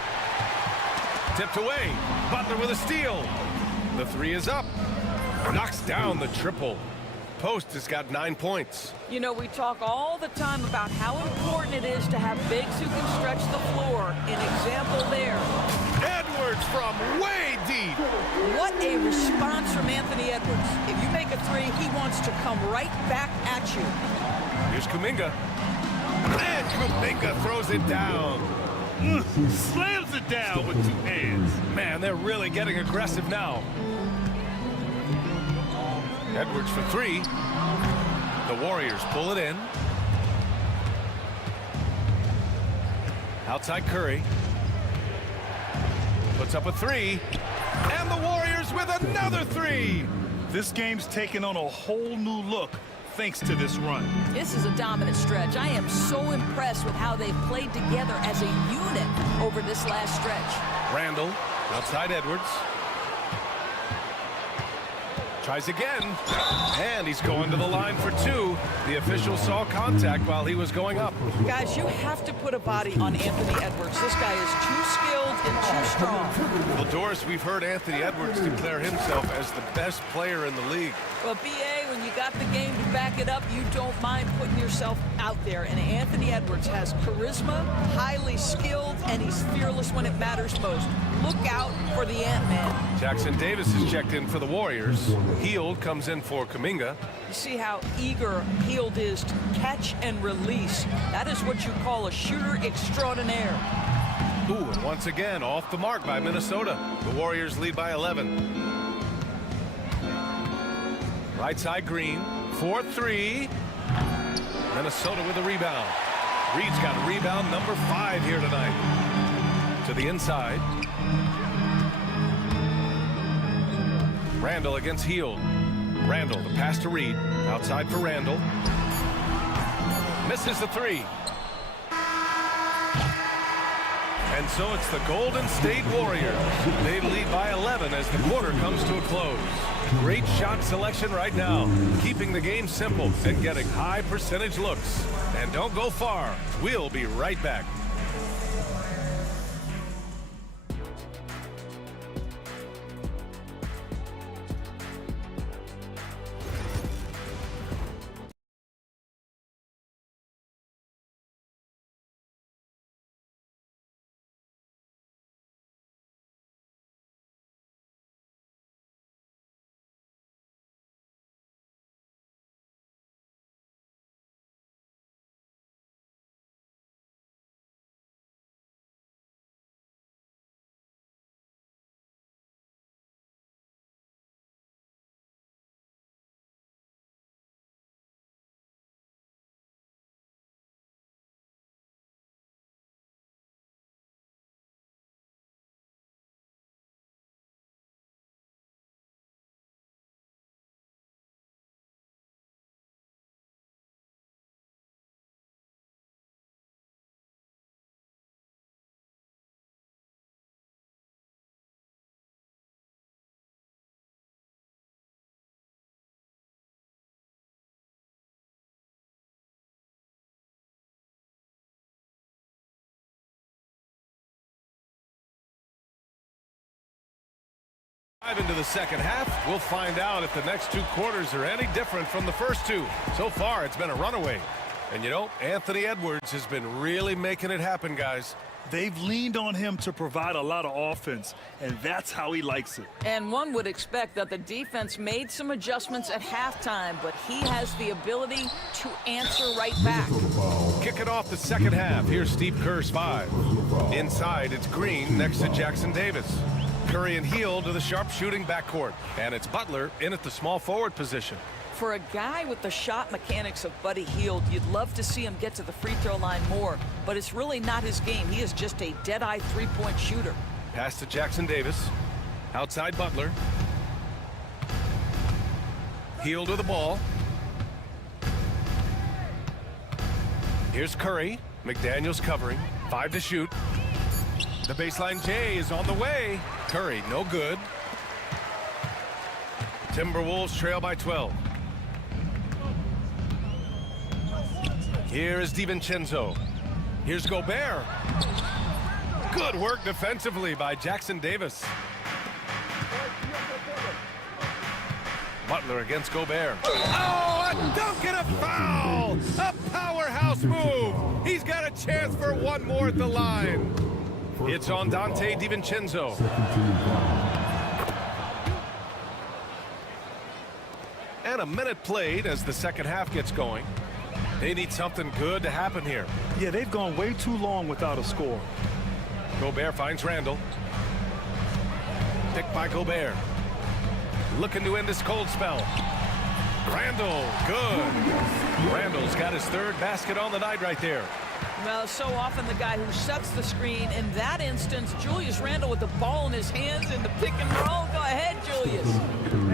Tipped away. Butler with a steal. The 3 is up. Knocks down the triple. Post has got 9 points. You know, we talk all the time about how important it is to have bigs who can stretch the floor. An example there. Edwards from way indeed. What a response from Anthony Edwards. If you make a three, he wants to come right back at you. Here's Kuminga. And Kuminga throws it down. Slams it down with two hands. Man, they're really getting aggressive now. Edwards for three. The Warriors pull it in. Outside Curry. Puts up a three. And the Warriors with another three. This game's taken on a whole new look thanks to this run. This is a dominant stretch. I am so impressed with how they've played together as a unit over this last stretch. Randall, outside Edwards. Tries again, and he's going to the line for two. The official saw contact while he was going up. Guys, you have to put a body on Anthony Edwards. This guy is too skilled and too strong. Well, Doris, we've heard Anthony Edwards declare himself as the best player in the league. Well, BA, when you got the game to back it up, you don't mind putting yourself out there. And Anthony Edwards has charisma, highly skilled, and he's fearless when it matters most. Look out for the Ant-Man. Jackson Davis is checked in for the Warriors. Heald comes in for Kuminga. You see how eager Heald is to catch and release. That is what you call a shooter extraordinaire. Ooh, and once again, off the mark by Minnesota. The Warriors lead by 11. Right side Green, 4-3. Minnesota with a rebound. Reed's got rebound number 5 here tonight. To the inside. Randall against Heald. Randall, the pass to Reed. Outside for Randall. Misses the three. And so it's the Golden State Warriors. They lead by 11 as the quarter comes to a close. Great shot selection right now, keeping the game simple and getting high percentage looks. And don't go far. We'll be right back. Into the second half, we'll find out if the next two quarters are any different from the first two. So far, it's been a runaway. And you know, Anthony Edwards has been really making it happen, guys. They've leaned on him to provide a lot of offense, and that's how he likes it. And one would expect that the defense made some adjustments at halftime, but he has the ability to answer right back. Kicking off the second half, here's Steve Kerr's 5. Inside, it's Green next to Jackson Davis. Curry and Heald to the sharp-shooting backcourt. And it's Butler in at the small forward position. For a guy with the shot mechanics of Buddy Heald, you'd love to see him get to the free throw line more, but it's really not his game. He is just a dead-eye three-point shooter. Pass to Jackson Davis. Outside Butler. Heald with the ball. Here's Curry. McDaniels covering. 5 to shoot. The baseline J is on the way. Curry, no good. Timberwolves trail by 12. Here is DiVincenzo. Here's Gobert. Good work defensively by Jackson Davis. Butler against Gobert. Oh, a dunk and a foul! A powerhouse move! He's got a chance for one more at the line. It's on Dante DiVincenzo. And a minute played as the second half gets going. They need something good to happen here. Yeah, they've gone way too long without a score. Gobert finds Randall. Picked by Gobert. Looking to end this cold spell. Randall, good. Randall's got his third basket on the night right there. Well, so often the guy who sets the screen. In that instance, Julius Randle with the ball in his hands in the pick and roll. Go ahead, Julius.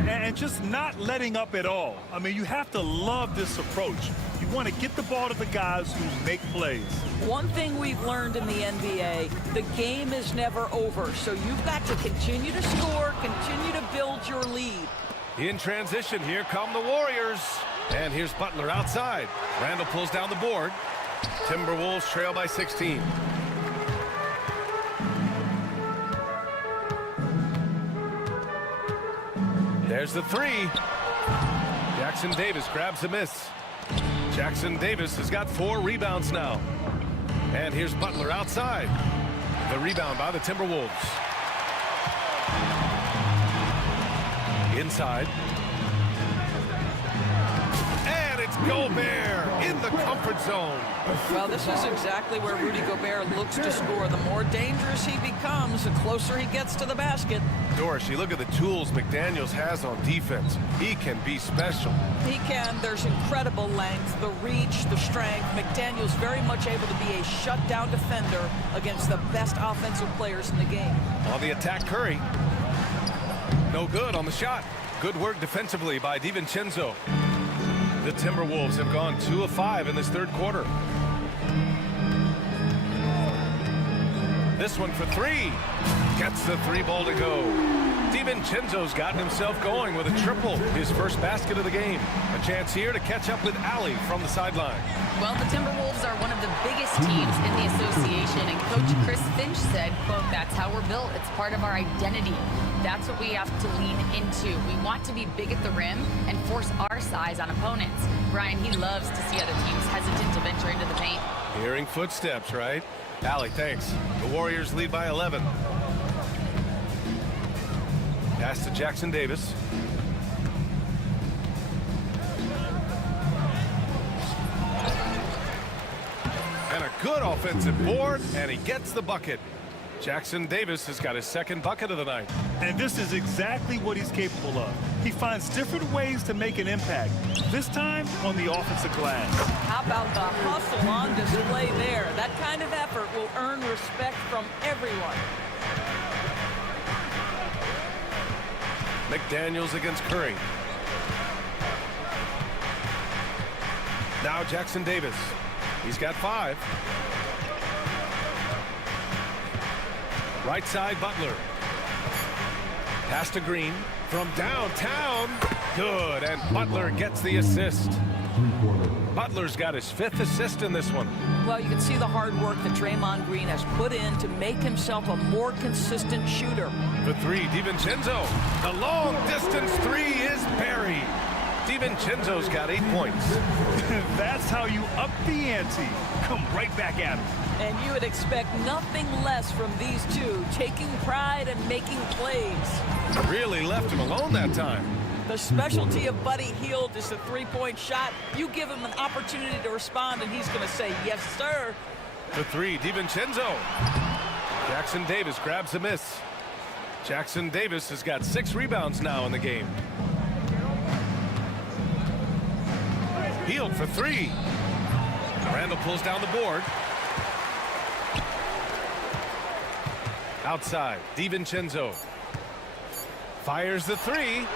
And just not letting up at all. I mean, you have to love this approach. You want to get the ball to the guys who make plays. One thing we've learned in the NBA, the game is never over. So you've got to continue to score, continue to build your lead. In transition, here come the Warriors. And here's Butler outside. Randall pulls down the board. Timberwolves trail by 16. There's the three. Jackson Davis grabs the miss. Jackson Davis has got 4 rebounds now. And here's Butler outside. The rebound by the Timberwolves. Inside. And it's Gobert in the comfort zone. Well, this is exactly where Rudy Gobert looks to score. The more dangerous he becomes, the closer he gets to the basket. Doris, you look at the tools McDaniels has on defense. He can be special. He can. There's incredible length, the reach, the strength. McDaniels very much able to be a shutdown defender against the best offensive players in the game. On the attack, Curry. No good on the shot. Good work defensively by DiVincenzo. The Timberwolves have gone 2 of 5 in this third quarter. This one for 3. Gets the 3-ball to go. DiVincenzo's gotten himself going with a triple, his first basket of the game. A chance here to catch up with Allie from the sideline. Well, the Timberwolves are one of the biggest teams in the association, and Coach Chris Finch said, quote, "That's how we're built. It's part of our identity. That's what we have to lean into. We want to be big at the rim and force our size on opponents." Brian, he loves to see other teams hesitant to venture into the paint. Hearing footsteps, right? Allie, thanks. The Warriors lead by 11. Pass to Jackson Davis. And a good offensive board, and he gets the bucket. Jackson Davis has got his second bucket of the night. And this is exactly what he's capable of. He finds different ways to make an impact. This time on the offensive glass. How about the hustle on display there? That kind of effort will earn respect from everyone. McDaniels against Curry. Now Jackson Davis. He's got 5. Right side, Butler. Pass to Green from downtown. Good, and Butler gets the assist. Butler's got his 5th assist in this one. Well, you can see the hard work that Draymond Green has put in to make himself a more consistent shooter. The 3, DiVincenzo. The long distance 3 is buried. DiVincenzo's got 8 points. That's how you up the ante. Come right back at him. And you would expect nothing less from these two, taking pride and making plays. Really left him alone that time. The specialty of Buddy Hield is the 3-point shot. You give him an opportunity to respond, and he's going to say, "Yes, sir." The 3, DiVincenzo. Jackson Davis grabs the miss. Jackson Davis has got 6 rebounds now in the game. Hield for 3. Randall pulls down the board. Outside, DiVincenzo. Fires the 3.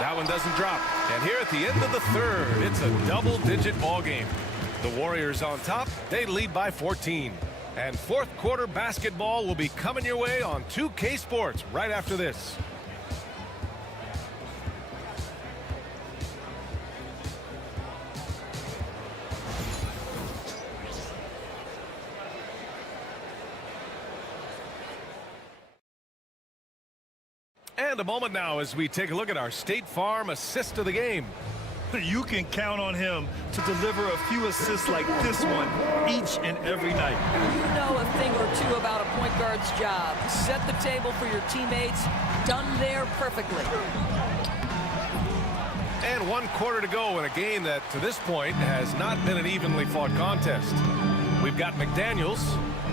That one doesn't drop. And here at the end of the third, it's a double-digit ball game. The Warriors on top. They lead by 14. And fourth quarter basketball will be coming your way on 2K Sports right after this. And a moment now as we take a look at our State Farm assist of the game. You can count on him to deliver a few assists like this one each and every night. You know a thing or two about a point guard's job. Set the table for your teammates. Done there perfectly. And 1 quarter to go in a game that, to this point, has not been an evenly fought contest. We've got McDaniels,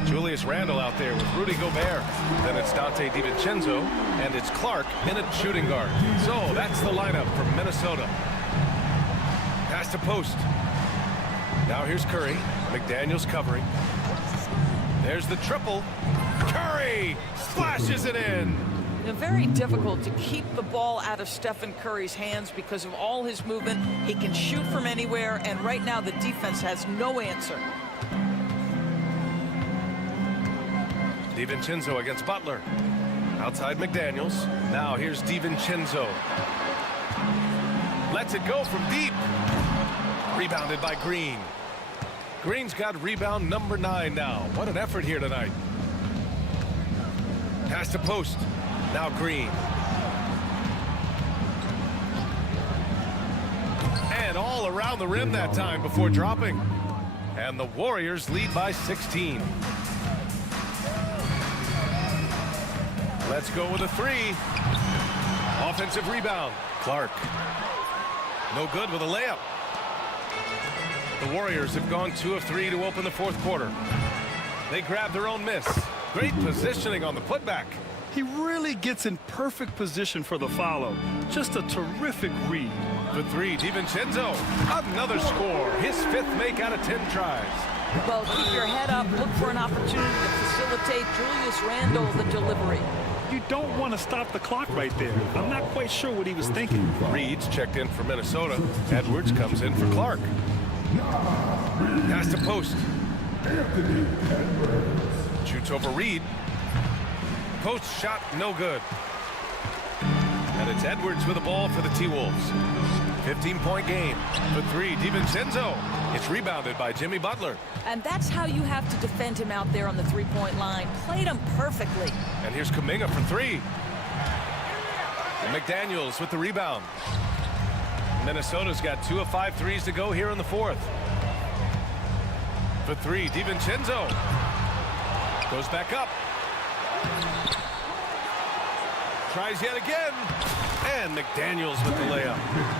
Julius Randle out there with Rudy Gobert. Then it's Dante DiVincenzo, and it's Clark in at shooting guard. So that's the lineup from Minnesota. Pass to post. Now here's Curry. McDaniels covering. There's the triple. Curry splashes it in. Very difficult to keep the ball out of Stephen Curry's hands because of all his movement. He can shoot from anywhere, and right now the defense has no answer. DiVincenzo against Butler. Outside McDaniels. Now here's DiVincenzo. Lets it go from deep. Rebounded by Green. Green's got rebound number 9 now. What an effort here tonight. Pass to post. Now Green. And all around the rim that time before dropping. And the Warriors lead by 16. Let's go with a 3. Offensive rebound. Clark. No good with a layup. The Warriors have gone 2 of 3 to open the 4th quarter. They grab their own miss. Great positioning on the putback. He really gets in perfect position for the follow. Just a terrific read. The 3, DiVincenzo. Another score. His 5th make out of 10 tries. Well, keep your head up. Look for an opportunity to facilitate Julius Randle the delivery. You don't want to stop the clock right there. I'm not quite sure what he was thinking. Reed's checked in for Minnesota. Edwards comes in for Clark. Pass to post. Shoots over Reed. Post shot, no good. And it's Edwards with the ball for the T-Wolves. 15-point game. The 3, DiVincenzo. It's rebounded by Jimmy Butler. And that's how you have to defend him out there on the three-point line. Played him perfectly. And here's Kuminga for 3. And McDaniels with the rebound. Minnesota's got 2 of 5 threes to go here in the 4th. For 3, DiVincenzo. Goes back up. Tries yet again. And McDaniels with the layup.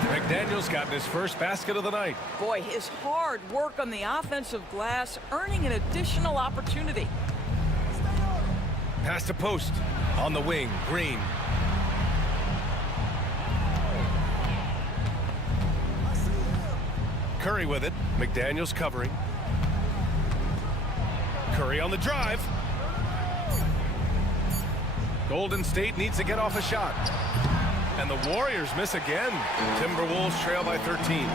McDaniels gotten his first basket of the night. Boy, his hard work on the offensive glass, earning an additional opportunity. Pass to post. On the wing, Green. Curry with it. McDaniels covering. Curry on the drive. Golden State needs to get off a shot. And the Warriors miss again. Timberwolves trail by 13.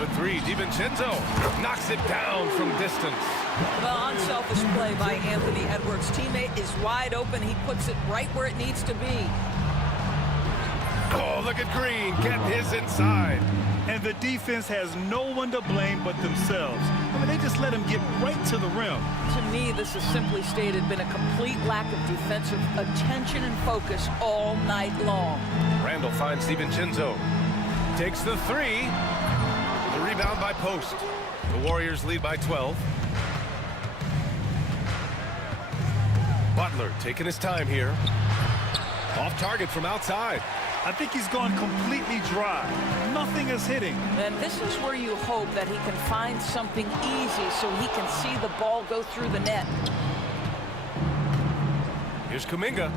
The 3, DiVincenzo knocks it down from distance. Well, unselfish play by Anthony Edwards. Teammate is wide open. He puts it right where it needs to be. Oh, look at Green. Get his inside. And the defense has no one to blame but themselves. I mean, they just let him get right to the rim. To me, this is simply stated been a complete lack of defensive attention and focus all night long. Randall finds DiVincenzo. Takes the 3. The rebound by Post. The Warriors lead by 12. Butler taking his time here. Off target from outside. I think he's gone completely dry. Nothing is hitting. And this is where you hope that he can find something easy so he can see the ball go through the net. Here's Kuminga.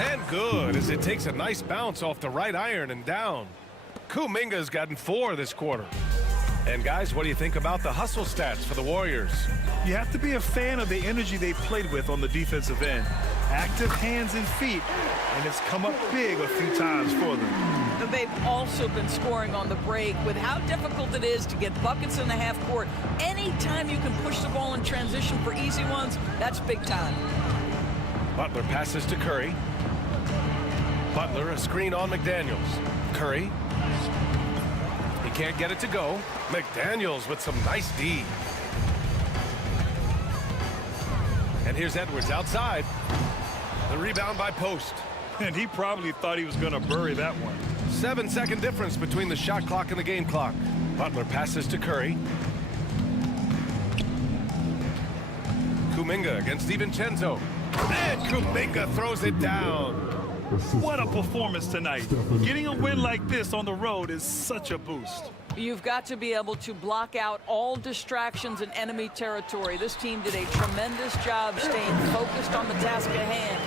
And good as it takes a nice bounce off the right iron and down. Kuminga's gotten 4 this quarter. And guys, what do you think about the hustle stats for the Warriors? You have to be a fan of the energy they played with on the defensive end. Active hands and feet, and it's come up big a few times for them. They've also been scoring on the break. With how difficult it is to get buckets in the half court, anytime you can push the ball in transition for easy ones, that's big time. Butler passes to Curry. Butler, a screen on McDaniels. Curry. He can't get it to go. McDaniels with some nice D. And here's Edwards outside. The rebound by Post. And he probably thought he was going to bury that one. 7-second difference between the shot clock and the game clock. Butler passes to Curry. Kuminga against DiVincenzo. And Kuminga throws it down. What a performance tonight. Getting a win like this on the road is such a boost. You've got to be able to block out all distractions in enemy territory. This team did a tremendous job staying focused on the task at hand.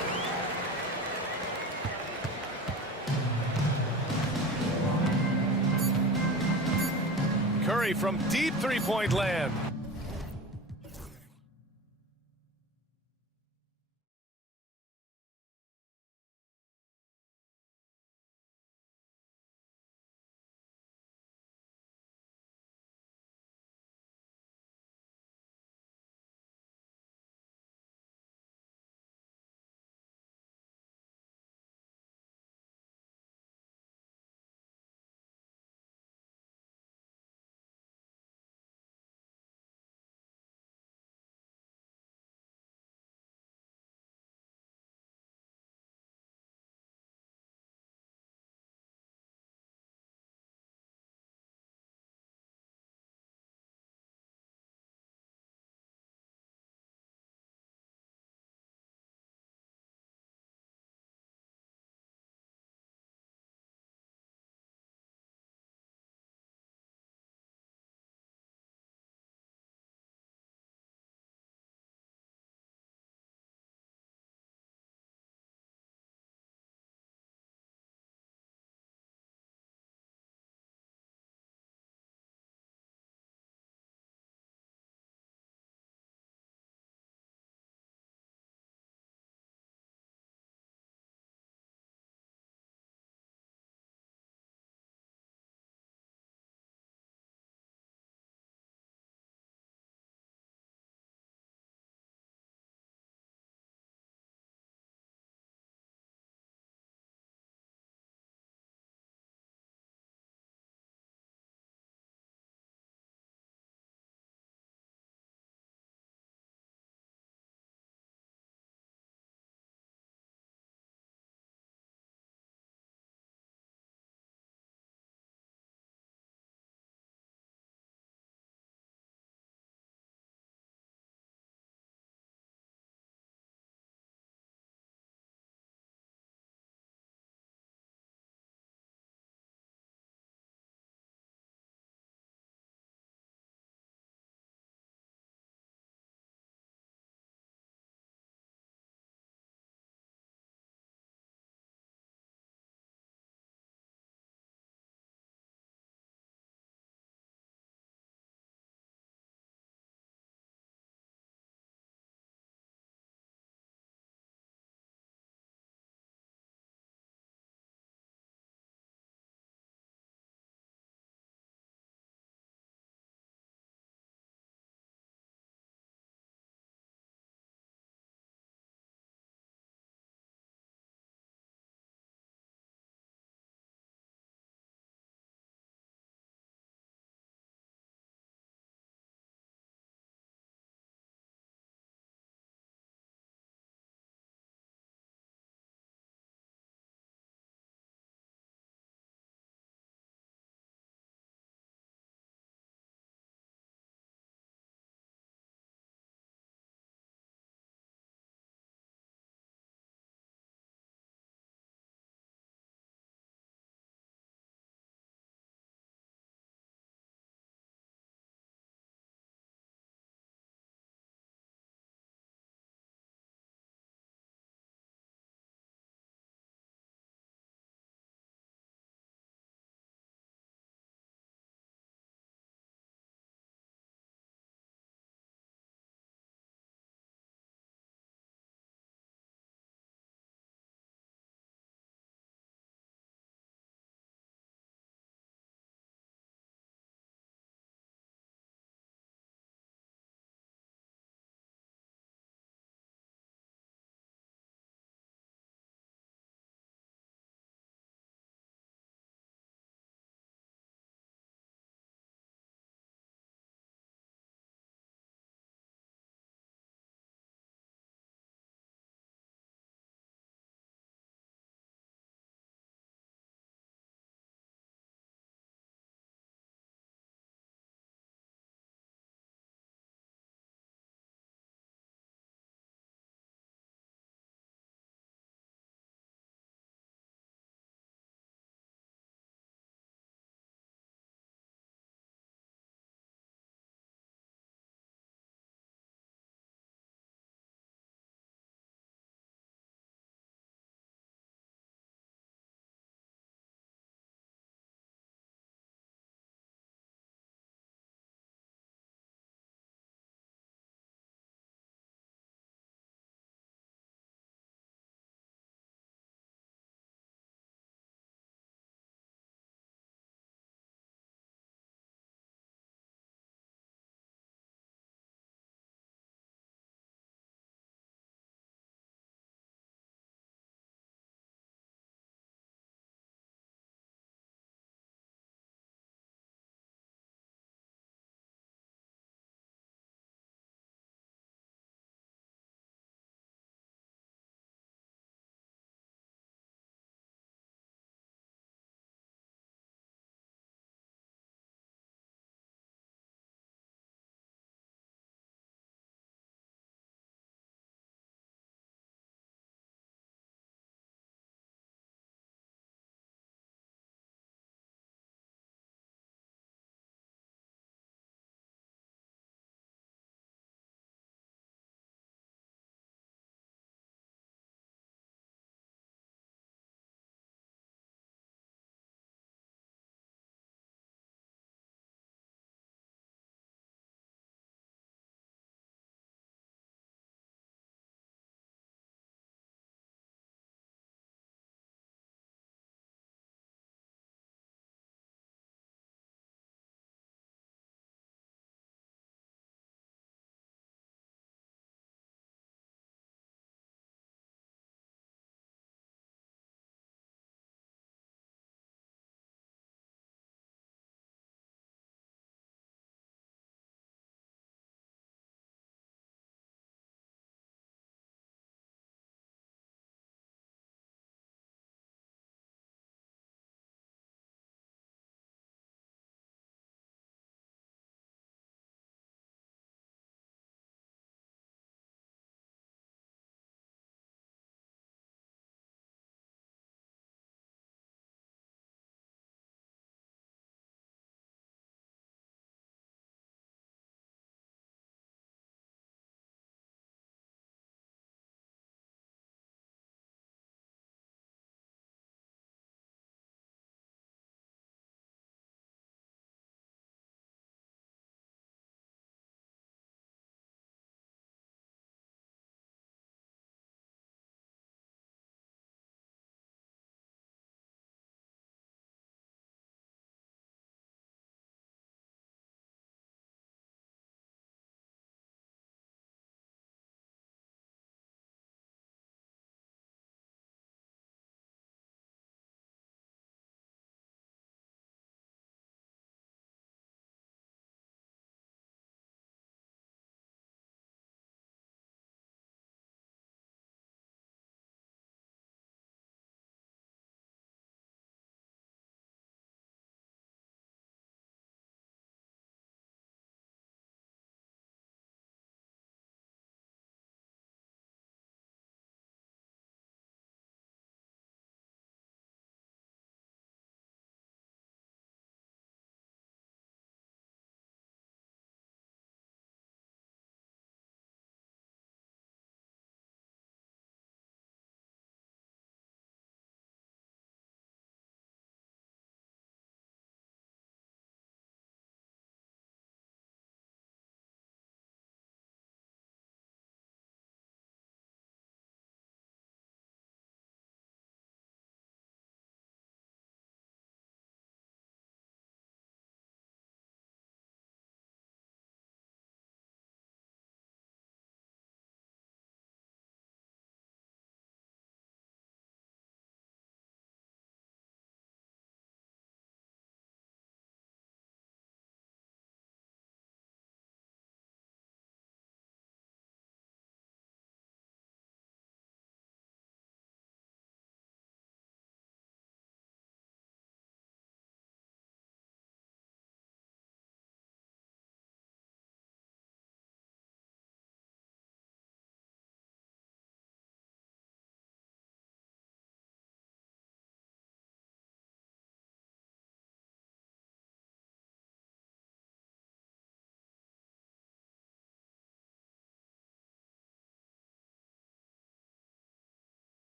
Curry from deep three-point land.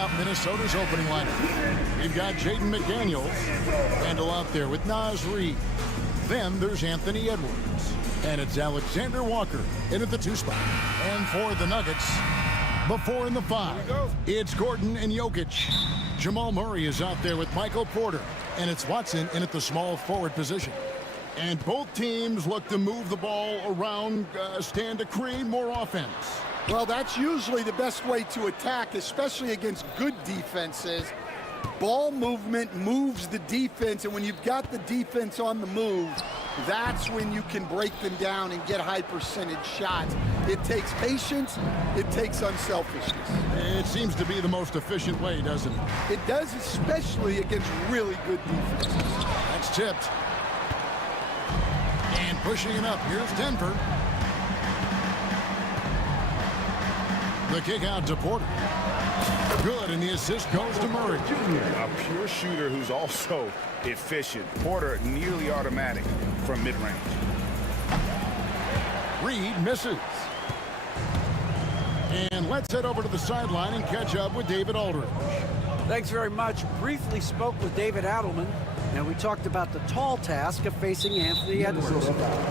out Minnesota's opening lineup. We've got Jaden McDaniels. Randall out there with Naz Reid. Then there's Anthony Edwards. And it's Alexander Walker in at the 2 spot. And for the Nuggets, before in the 5, it's Gordon and Jokic. Jamal Murray is out there with Michael Porter. And it's Watson in at the small forward position. And both teams look to move the ball around, stand to create more offense. Well, that's usually the best way to attack, especially against good defenses. Ball movement moves the defense, and when you've got the defense on the move, that's when you can break them down and get high percentage shots. It takes patience, it takes unselfishness. It seems to be the most efficient way, doesn't it? It does, especially against really good defenses. That's tipped. And pushing it up, here's Denver. The kick out to Porter. Good, and the assist goes to Murray. A pure shooter who's also efficient. Porter nearly automatic from mid-range. Reid misses. And let's head over to the sideline and catch up with David Aldridge. Thanks very much. Briefly spoke with David Adelman, and we talked about the tall task of facing Anthony Edwards.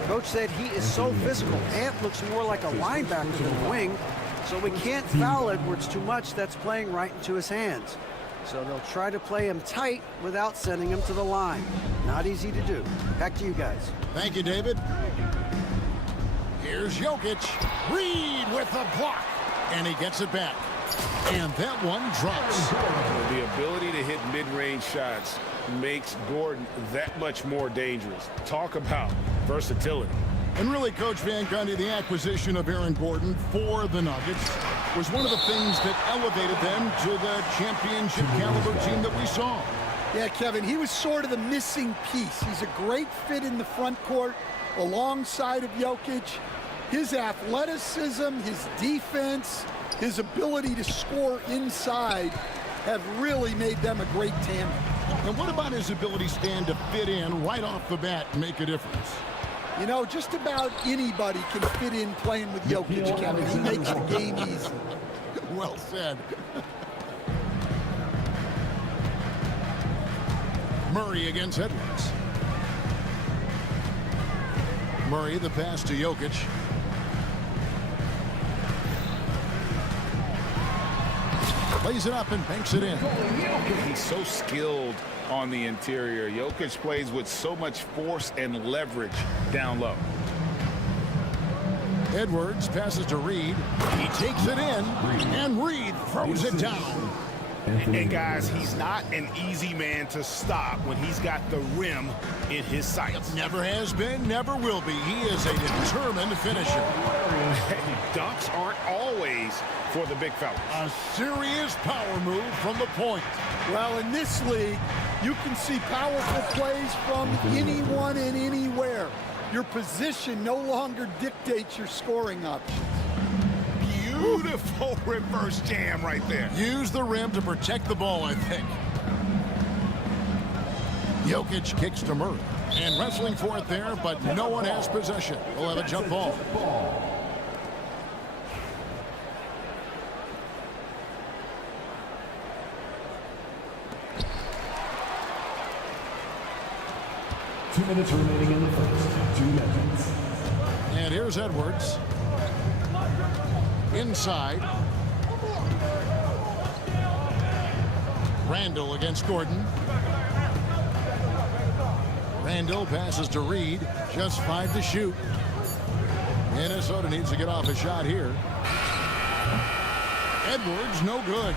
Coach said he is so physical. Ant looks more like a linebacker than a wing, so we can't foul Edwards too much. That's playing right into his hands. So they'll try to play him tight without sending him to the line. Not easy to do. Back to you guys. Thank you, David. Here's Jokic. Reid with the block. And he gets it back. And that one drops. The ability to hit mid-range shots makes Gordon that much more dangerous. Talk about versatility. And really, Coach Van Gundy, the acquisition of Aaron Gordon for the Nuggets was one of the things that elevated them to the championship caliber team that we saw. Yeah, Kevin, he was sort of the missing piece. He's a great fit in the front court alongside of Jokic. His athleticism, his defense, his ability to score inside have really made them a great tandem. And what about his ability, Stan, to fit in right off the bat and make a difference? You know, just about anybody can fit in playing with Jokic, Kevin. He makes the game easy. Well said. Murray against Edwards. Murray, the pass to Jokic. Plays it up and banks it in. He's so skilled on the interior. Jokic plays with so much force and leverage down low. Edwards passes to Reid. He takes it in, and Reid throws it down. And guys, he's not an easy man to stop when he's got the rim in his sights. Never has been, never will be. He is a determined finisher. Dunks aren't always for the big fellas. A serious power move from the point. Well, in this league, you can see powerful plays from anyone and anywhere. Your position no longer dictates your scoring options. Beautiful reverse jam right there. Use the rim to protect the ball, I think. Jokic kicks to Murray. And wrestling for it there, but no one has possession. We'll have a jump ball. Two minutes remaining in the first. 2 minutes. And here's Edwards. Inside. Randall against Gordon. Randall passes to Reid. Just 5 to shoot. Minnesota needs to get off a shot here. Edwards, no good.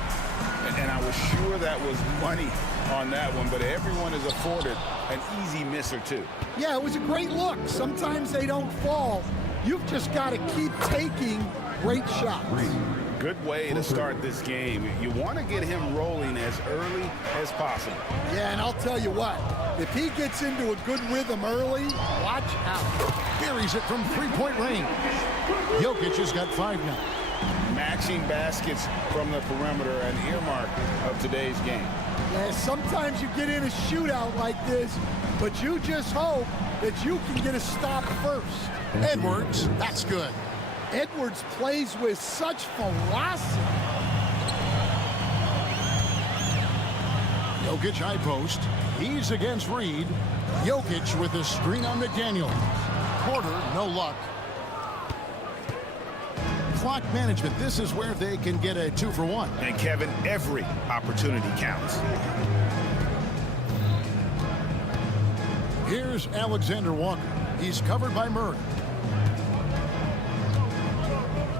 And I was sure that was money on that one, but everyone is afforded an easy miss or two. Yeah, it was a great look. Sometimes they don't fall. You've just got to keep taking great shots. Good way to start this game. You want to get him rolling as early as possible. Yeah, and I'll tell you what, if he gets into a good rhythm early, watch out. Buries it from three-point range. Jokic has got 5 now. Matching baskets from the perimeter, an earmark of today's game. Yeah, sometimes you get in a shootout like this, but you just hope that you can get a stop first. Edwards, that's good. Edwards plays with such ferocity. Jokic high post. He's against Reed. Jokic with a screen on McDaniel. Porter, no luck. Clock management, this is where they can get a 2-for-1. And Kevin, every opportunity counts. Here's Alexander Walker. He's covered by Murray.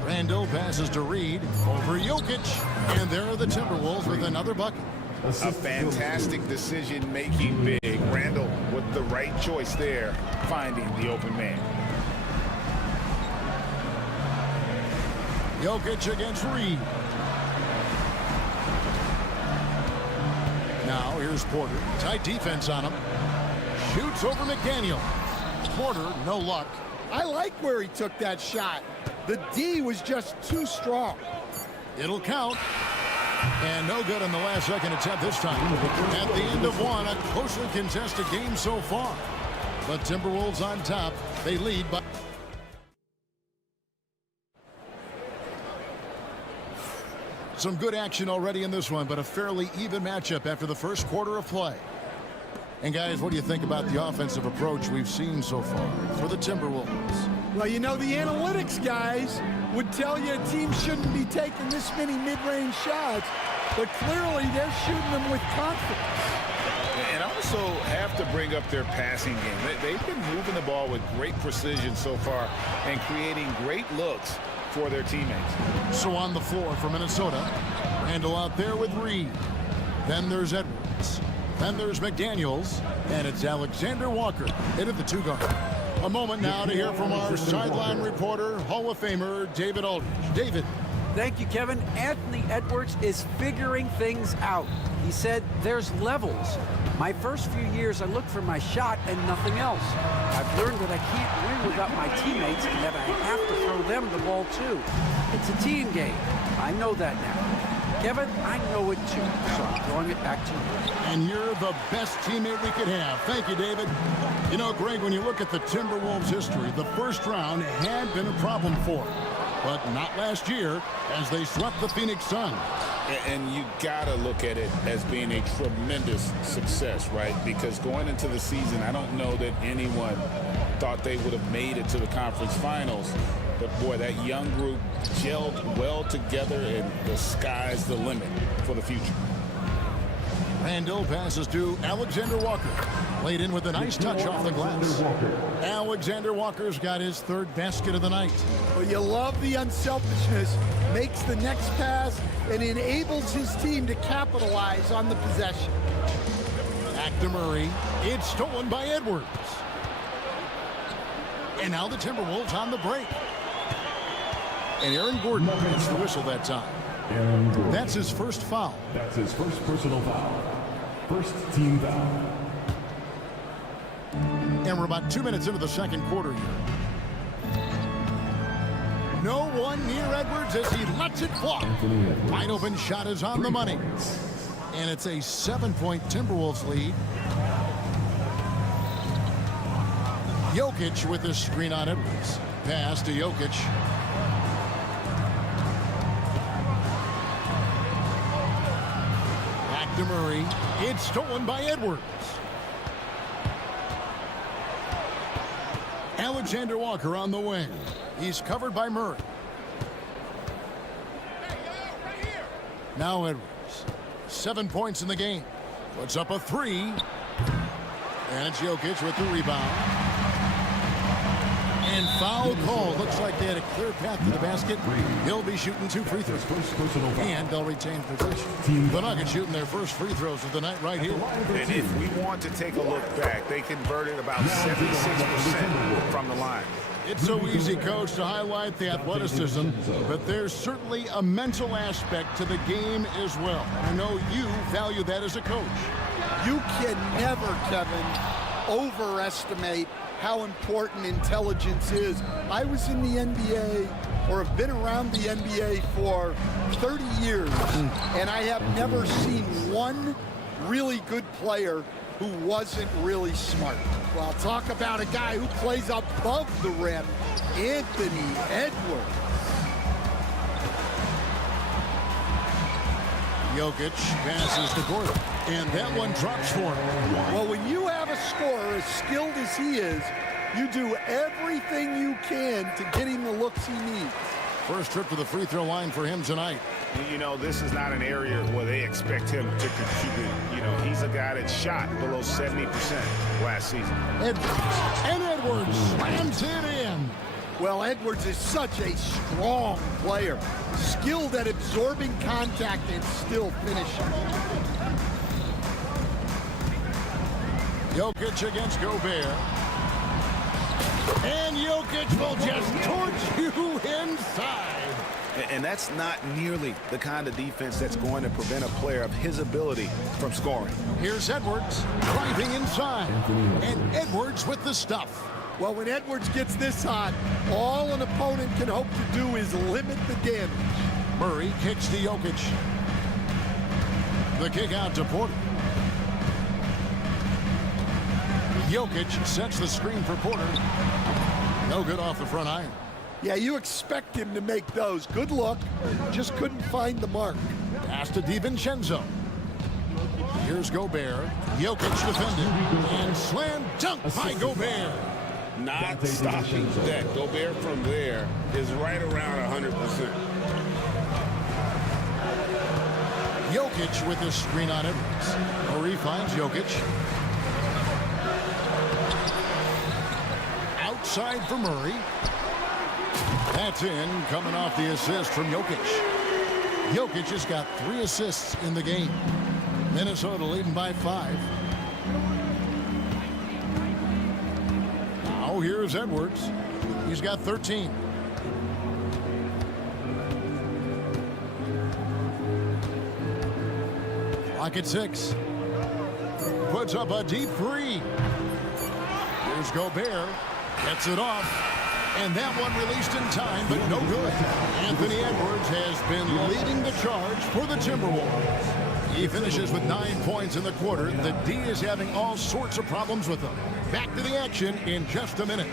Randall passes to Reed over Jokic. And there are the Timberwolves with another bucket. A fantastic decision-making big. Randall with the right choice there, finding the open man. Jokic against Reed. Now here's Porter. Tight defense on him. Shoots over McDaniel. Porter, no luck. I like where he took that shot. The D was just too strong. It'll count. And no good on the last second attempt this time. At the end of one, a closely contested game so far. But Timberwolves on top. They lead by... Some good action already in this one, but a fairly even matchup after the first quarter of play. And guys, what do you think about the offensive approach we've seen so far for the Timberwolves? Well, you know, the analytics guys would tell you a team shouldn't be taking this many mid-range shots, but clearly they're shooting them with confidence. And also have to bring up their passing game. They've been moving the ball with great precision so far and creating great looks for their teammates. So on the floor for Minnesota, Randall out there with Reed. Then there's Edwards. Then there's McDaniels. And it's Alexander Walker into the two-guard. A moment now to hear from our sideline reporter, Hall of Famer David Aldridge. David. Thank you, Kevin. Anthony Edwards is figuring things out. He said there's levels. My first few years, I looked for my shot and nothing else. I've learned that I can't win without my teammates and that I have to throw them the ball too. It's a team game. I know that now. Kevin, I know it too, so I'm throwing it back to you. And you're the best teammate we could have. Thank you, David. You know, Greg, when you look at the Timberwolves' history, the first round had been a problem for them. But not last year, as they swept the Phoenix Suns. And you gotta look at it as being a tremendous success, right? Because going into the season, I don't know that anyone thought they would have made it to the conference finals. But boy, that young group gelled well together, and the sky's the limit for the future. Randall passes to Alexander Walker. Laid in with a nice touch off the glass. Alexander Walker's got his third basket of the night. Well, you love the unselfishness. Makes the next pass and enables his team to capitalize on the possession. Back to Murray. It's stolen by Edwards. And now the Timberwolves on the break. And Aaron Gordon gets the whistle that time. That's his first foul. That's his first personal foul. First team foul. And we're about 2 minutes into the second quarter here. No one near Edwards as he lets it fly. Wide open shot is on the money. And it's a 7-point Timberwolves lead. Jokic with the screen on Edwards. Pass to Jokic. Back to Murray. It's stolen by Edwards. Alexander Walker on the wing. He's covered by Murray. Now Edwards. 7 points in the game. Puts up a three. And it's Jokic with the rebound. And foul call. Looks like they had a clear path to the basket. He'll be shooting 2 free throws. And they'll retain possession. The Nuggets shooting their first free throws of the night right here. And if we want to take a look back, they converted about 76% from the line. It's so easy, Coach, to highlight the athleticism, but there's certainly a mental aspect to the game as well. I know you value that as a coach. You can never, Kevin, overestimate how important intelligence is. I was in the NBA, or have been around the NBA for 30 years, and I have never seen one really good player who wasn't really smart. Well, talk about a guy who plays above the rim, Anthony Edwards. Jokic passes to Gordon, and that one drops for him. Well, when you have a scorer as skilled as he is, you do everything you can to get him the looks he needs. First trip to the free throw line for him tonight. You know, this is not an area where they expect him to contribute. You know, he's a guy that shot below 70% last season. Edwards slams it in. Well, Edwards is such a strong player, skilled at absorbing contact and still finishing. Jokic against Gobert. And Jokic will just torch you inside. And that's not nearly the kind of defense that's going to prevent a player of his ability from scoring. Here's Edwards driving inside. And Edwards with the stuff. Well, when Edwards gets this hot, all an opponent can hope to do is limit the damage. Murray kicks to Jokic. The kick out to Porter. Jokic sets the screen for Porter. No good off the front iron. Yeah, you expect him to make those. Good look. Just couldn't find the mark. Pass to DiVincenzo. Here's Gobert. Jokic defended. And slam dunk by Gobert. Not stopping that. Gobert from there is right around 100%. Jokic with this screen on Edwards. Murray finds Jokic. Outside for Murray. That's in, coming off the assist from Jokic. Jokic has got 3 assists in the game. Minnesota leading by 5. Now here's Edwards. He's got 13. Clock at 6. Puts up a deep 3. Here's Gobert. Gets it off. And that one released in time, but no good. Anthony Edwards has been leading the charge for the Timberwolves. He finishes with 9 points in the quarter. The D is having all sorts of problems with them. Back to the action in just a minute.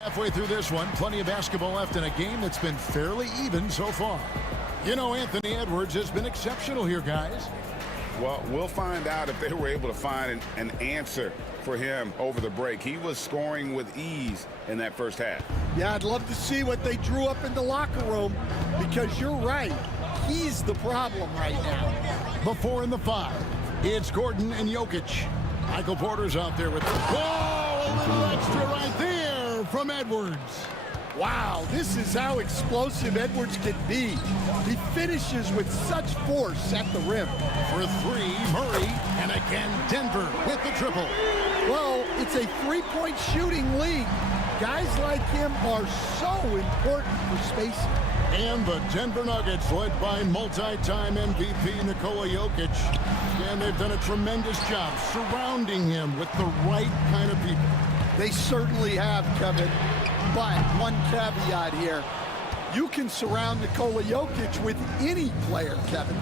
Halfway through this one, plenty of basketball left in a game that's been fairly even so far. You know, Anthony Edwards has been exceptional here, guys. Well, we'll find out if they were able to find an answer for him over the break. He was scoring with ease in that first half. Yeah, I'd love to see what they drew up in the locker room, because you're right. He's the problem right now. Before in the 5, it's Gordon and Jokic. Michael Porter's out there with the ball. A little extra right there from Edwards. Wow, this is how explosive Edwards can be. He finishes with such force at the rim. For 3, Murray, and again Denver with the triple. Well, it's a 3-point shooting league. Guys like him are so important for spacing. And the Denver Nuggets, led by multi-time MVP Nikola Jokic. And they've done a tremendous job surrounding him with the right kind of people. They certainly have, Kevin. But one caveat here. You can surround Nikola Jokic with any player, Kevin,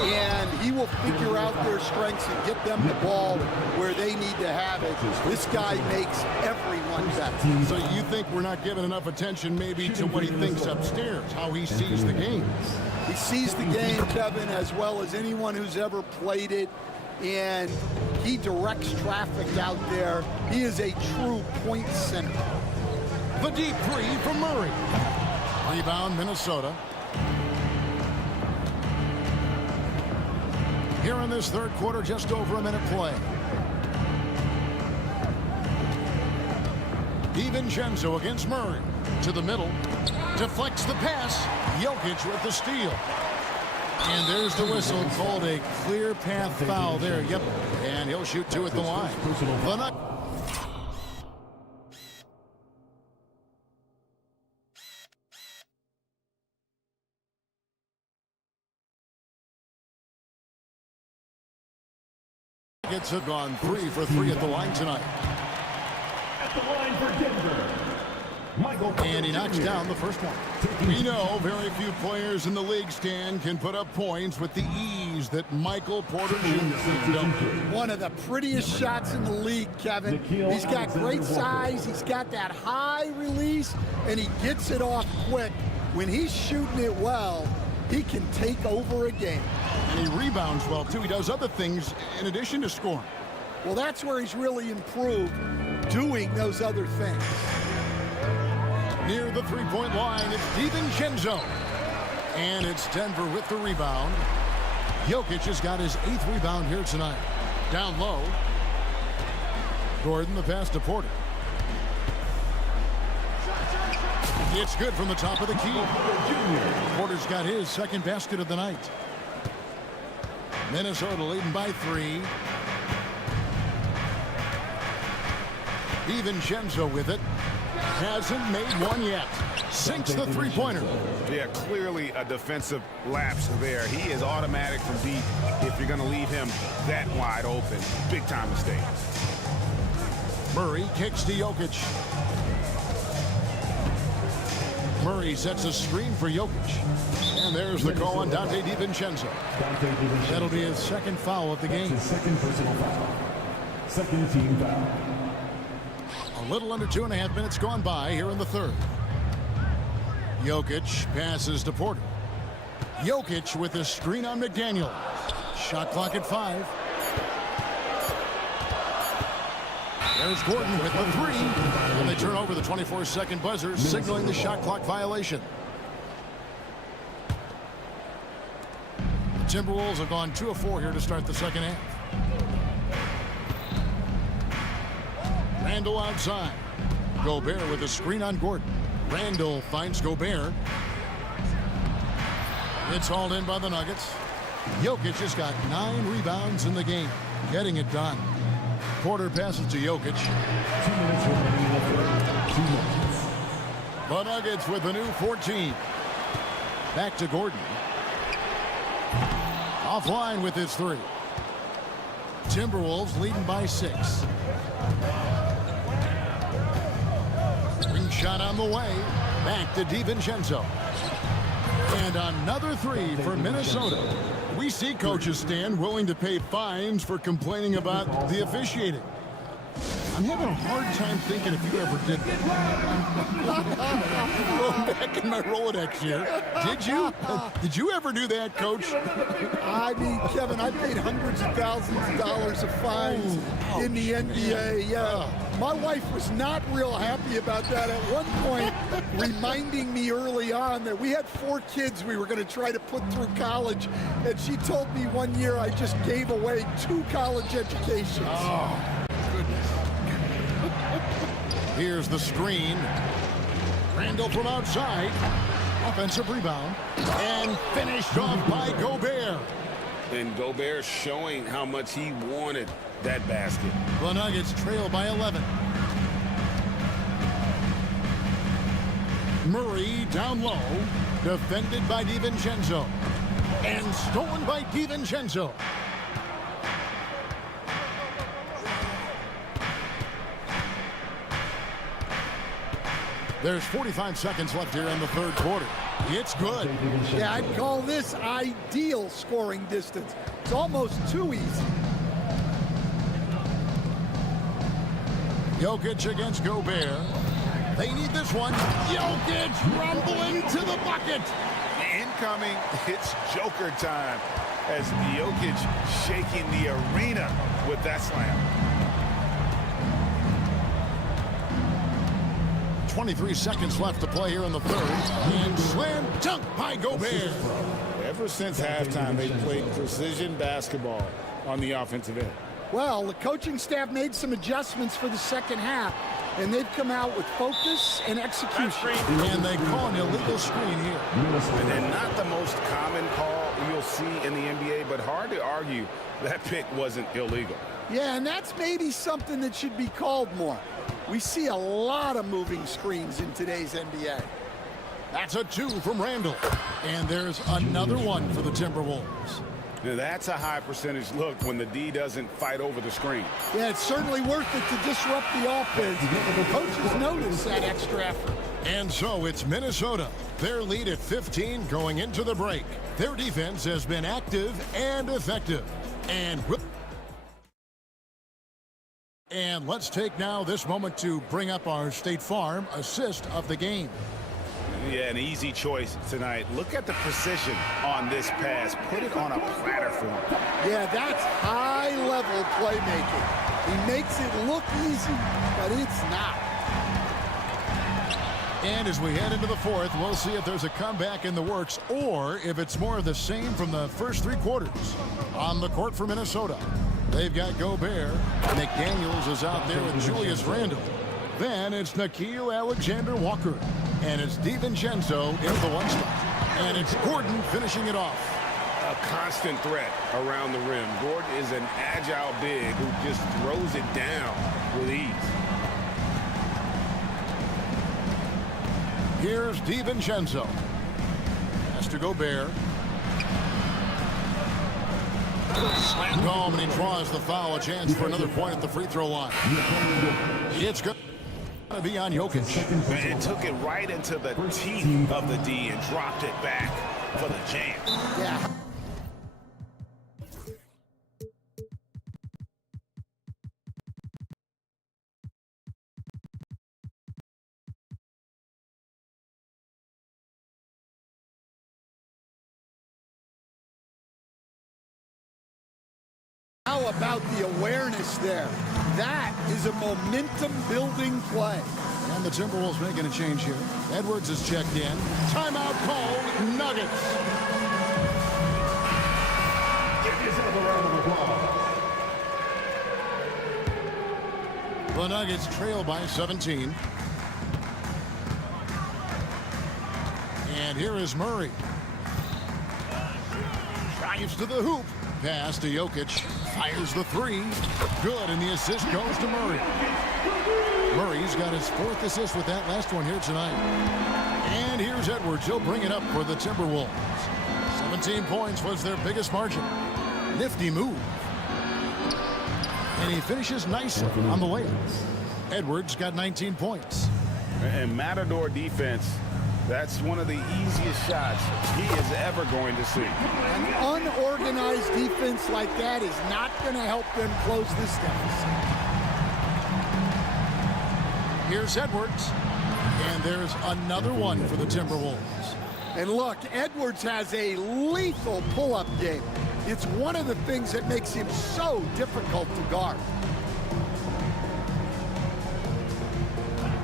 and he will figure out their strengths and get them the ball where they need to have it. This guy makes everyone better. So you think we're not giving enough attention maybe to what he thinks upstairs, how he sees the game? He sees the game, Kevin, as well as anyone who's ever played it, and he directs traffic out there. He is a true point center. The deep three from Murray. Rebound, Minnesota. Here in this third quarter, just over a minute play. DiVincenzo against Murray. To the middle. Deflects the pass. Jokic with the steal. And there's the whistle, called a clear path foul there. Yep. And he'll shoot two at the line. Nuggets have gone 3 for 3 at the line tonight. At the line for Denver, Michael. And he knocks down the first one. We know very few players in the league, Stan, can put up points with the ease that Michael Porter Jr. can. One of the prettiest shots in the league, Kevin. He's got great size, he's got that high release, and he gets it off quick. When he's shooting it well, he can take over a game. And he rebounds well, too. He does other things in addition to scoring. Well, that's where he's really improved, doing those other things. Near the three-point line, it's DiVincenzo. And it's Denver with the rebound. Jokic has got his 8th rebound here tonight. Down low. Gordon, the pass to Porter. It's good from the top of the key. Porter's got his second basket of the night. Minnesota leading by 3. DiVincenzo with it. Hasn't made one yet. Sinks the three-pointer. Yeah, clearly a defensive lapse there. He is automatic from deep if you're going to leave him that wide open. Big-time mistake. Murray kicks to Jokic. Murray sets a screen for Jokic. And there's the call on Dante DiVincenzo. That'll be his second foul of the game. His second personal foul. Second team foul. A little under 2.5 minutes gone by here in the third. Jokic passes to Porter. Jokic with a screen on McDaniel. Shot clock at 5. There's Gordon with the 3. And they turn over the 24-second buzzer, signaling the shot clock violation. The Timberwolves have gone 2 of 4 here to start the second half. Randall outside. Gobert with a screen on Gordon. Randall finds Gobert. It's hauled in by the Nuggets. Jokic has got 9 rebounds in the game, getting it done. Porter passes to Jokic. 2 minutes remaining in the third. 2 minutes. The Nuggets with a new 14. Back to Gordon. Offline with his 3. Timberwolves leading by 6. Ring shot on the way. Back to DiVincenzo. And another 3 for Minnesota. We see coaches, Stan, willing to pay fines for complaining about the officiating. I'm having a hard time thinking if you ever did that. Going back in my Rolodex here. Did you? Did you ever do that, Coach? I mean, Kevin, I paid hundreds of thousands of dollars of fines in the NBA. Yeah. My wife was not real happy about that at one point, reminding me early on that we had 4 kids we were going to try to put through college. And she told me one year I just gave away 2 college educations. Oh, goodness. Here's the screen. Randall from outside. Offensive rebound. And finished off by Gobert. And Gobert showing how much he wanted that basket. The Nuggets trail by 11. Murray down low. Defended by DiVincenzo. And stolen by DiVincenzo. There's 45 seconds left here in the third quarter. It's good. Yeah, I'd call this ideal scoring distance. It's almost too easy. Jokic against Gobert. They need this one. Jokic rumbling to the bucket. Incoming, it's Joker time as Jokic shaking the arena with that slam. 23 seconds left to play here in the third. And slam dunk by Gobert. Ever since halftime, they've played precision basketball on the offensive end. Well, the coaching staff made some adjustments for the second half, and they've come out with focus and execution. And they call an illegal screen here. And not the most common call you'll see in the NBA, but hard to argue that pick wasn't illegal. Yeah, and that's maybe something that should be called more. We see a lot of moving screens in today's NBA. That's a 2 from Randall. And there's another one for the Timberwolves. Now that's a high percentage look when the D doesn't fight over the screen. Yeah, it's certainly worth it to disrupt the offense. The coaches notice that extra effort. And so it's Minnesota. Their lead at 15 going into the break. Their defense has been active and effective. And let's take now this moment to bring up our State Farm assist of the game. Yeah, an easy choice tonight. Look at the precision on this pass. Put it on a platter for him. Yeah, that's high-level playmaking. He makes it look easy, but it's not. And as we head into the fourth, we'll see if there's a comeback in the works or if it's more of the same from the first three quarters. On the court for Minnesota, they've got Gobert. McDaniels is out there with Julius Randle. Then it's Nickeil Alexander-Walker. And it's DiVincenzo in the one spot. And it's Gordon finishing it off. A constant threat around the rim. Gordon is an agile big who just throws it down with ease. Here's DiVincenzo. Has to Gobert. Slammed home, and he draws the foul. A chance for another point at the free throw line. It's good. To be on Jokic. And took it right into the teeth of the D and dropped it back for the jam. Yeah. How about the awareness there? That is a momentum-building play. And the Timberwolves making a change here. Edwards is checked in. Timeout called. Nuggets. Give yourself a round of applause. The Nuggets trail by 17. And here is Murray. Drives to the hoop. Pass to Jokic. Fires the three. Good, and the assist goes to Murray. Murray's got his fourth assist with that last one here tonight. And here's Edwards. He'll bring it up for the Timberwolves. 17 points was their biggest margin. Nifty move. And he finishes nicely on the layup. Edwards got 19 points. And Matador defense, that's one of the easiest shots he is ever going to see. An unorganized defense like that is not going to help them close this deficit. Here's Edwards. And there's another one for the Timberwolves. And look, Edwards has a lethal pull-up game. It's one of the things that makes him so difficult to guard.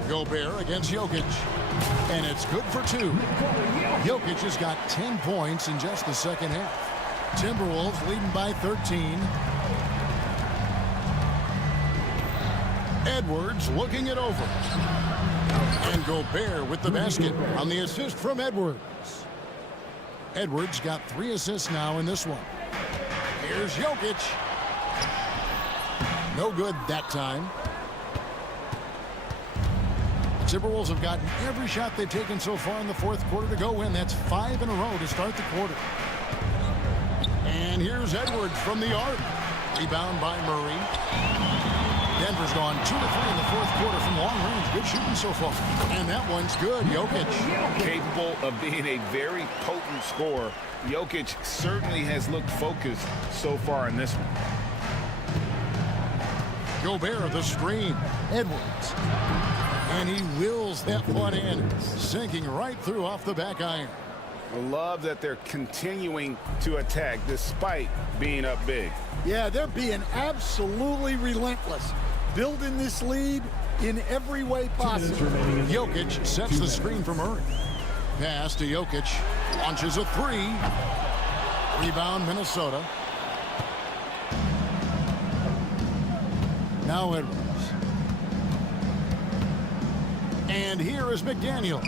Gobert against Jokic. And it's good for two. Jokic has got 10 points in just the second half. Timberwolves leading by 13. Edwards looking it over. And Gobert with the basket on the assist from Edwards. Edwards got 3 assists now in this one. Here's Jokic. No good that time. Timberwolves have gotten every shot they've taken so far in the fourth quarter to go win. That's 5 in a row to start the quarter. And here's Edwards from the arc. Rebound by Murray. Denver's gone 2 of 3 in the fourth quarter from long range. Good shooting so far. And that one's good. Jokic. Capable of being a very potent scorer. Jokic certainly has looked focused so far in this one. Gobert, the screen. Edwards. And he wills that one in, sinking right through off the back iron. I love that they're continuing to attack despite being up big. Yeah, they're being absolutely relentless, building this lead in every way possible. Jokic sets the screen for Murray. Pass to Jokic. Launches a three. Rebound, Minnesota. Now Edwards. And here is McDaniel.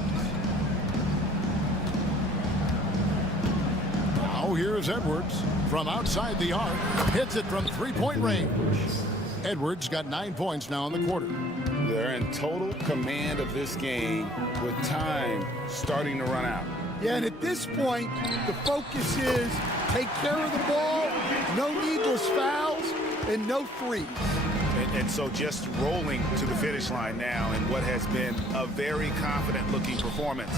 Now here is Edwards from outside the arc. Hits it from three-point range. Edwards got 9 points now in the quarter. They're in total command of this game with time starting to run out. Yeah, and at this point, the focus is take care of the ball, no needless fouls, and no threes. And so just rolling to the finish line now in what has been a very confident-looking performance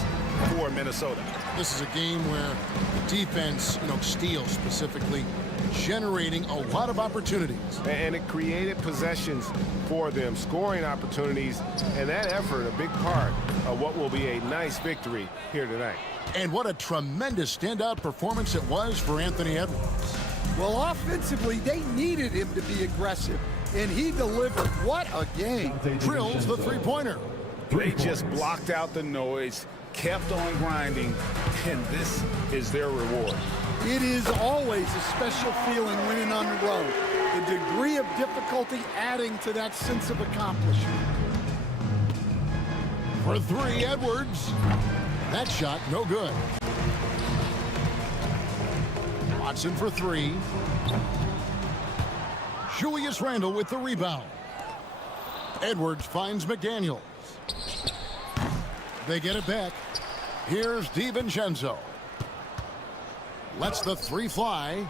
for Minnesota. This is a game where the defense, steals specifically, generating a lot of opportunities. And it created possessions for them, scoring opportunities, and that effort a big part of what will be a nice victory here tonight. And what a tremendous standout performance it was for Anthony Edwards. Well, offensively, they needed him to be aggressive, and he delivered. What a game. Drills the three-pointer. They just blocked out the noise, kept on grinding, and this is their reward. It is always a special feeling winning on the road. The degree of difficulty adding to that sense of accomplishment. For three, Edwards. That shot, no good. Watson for three. Julius Randle with the rebound. Edwards finds McDaniels. They get it back. Here's DiVincenzo. Lets the three fly.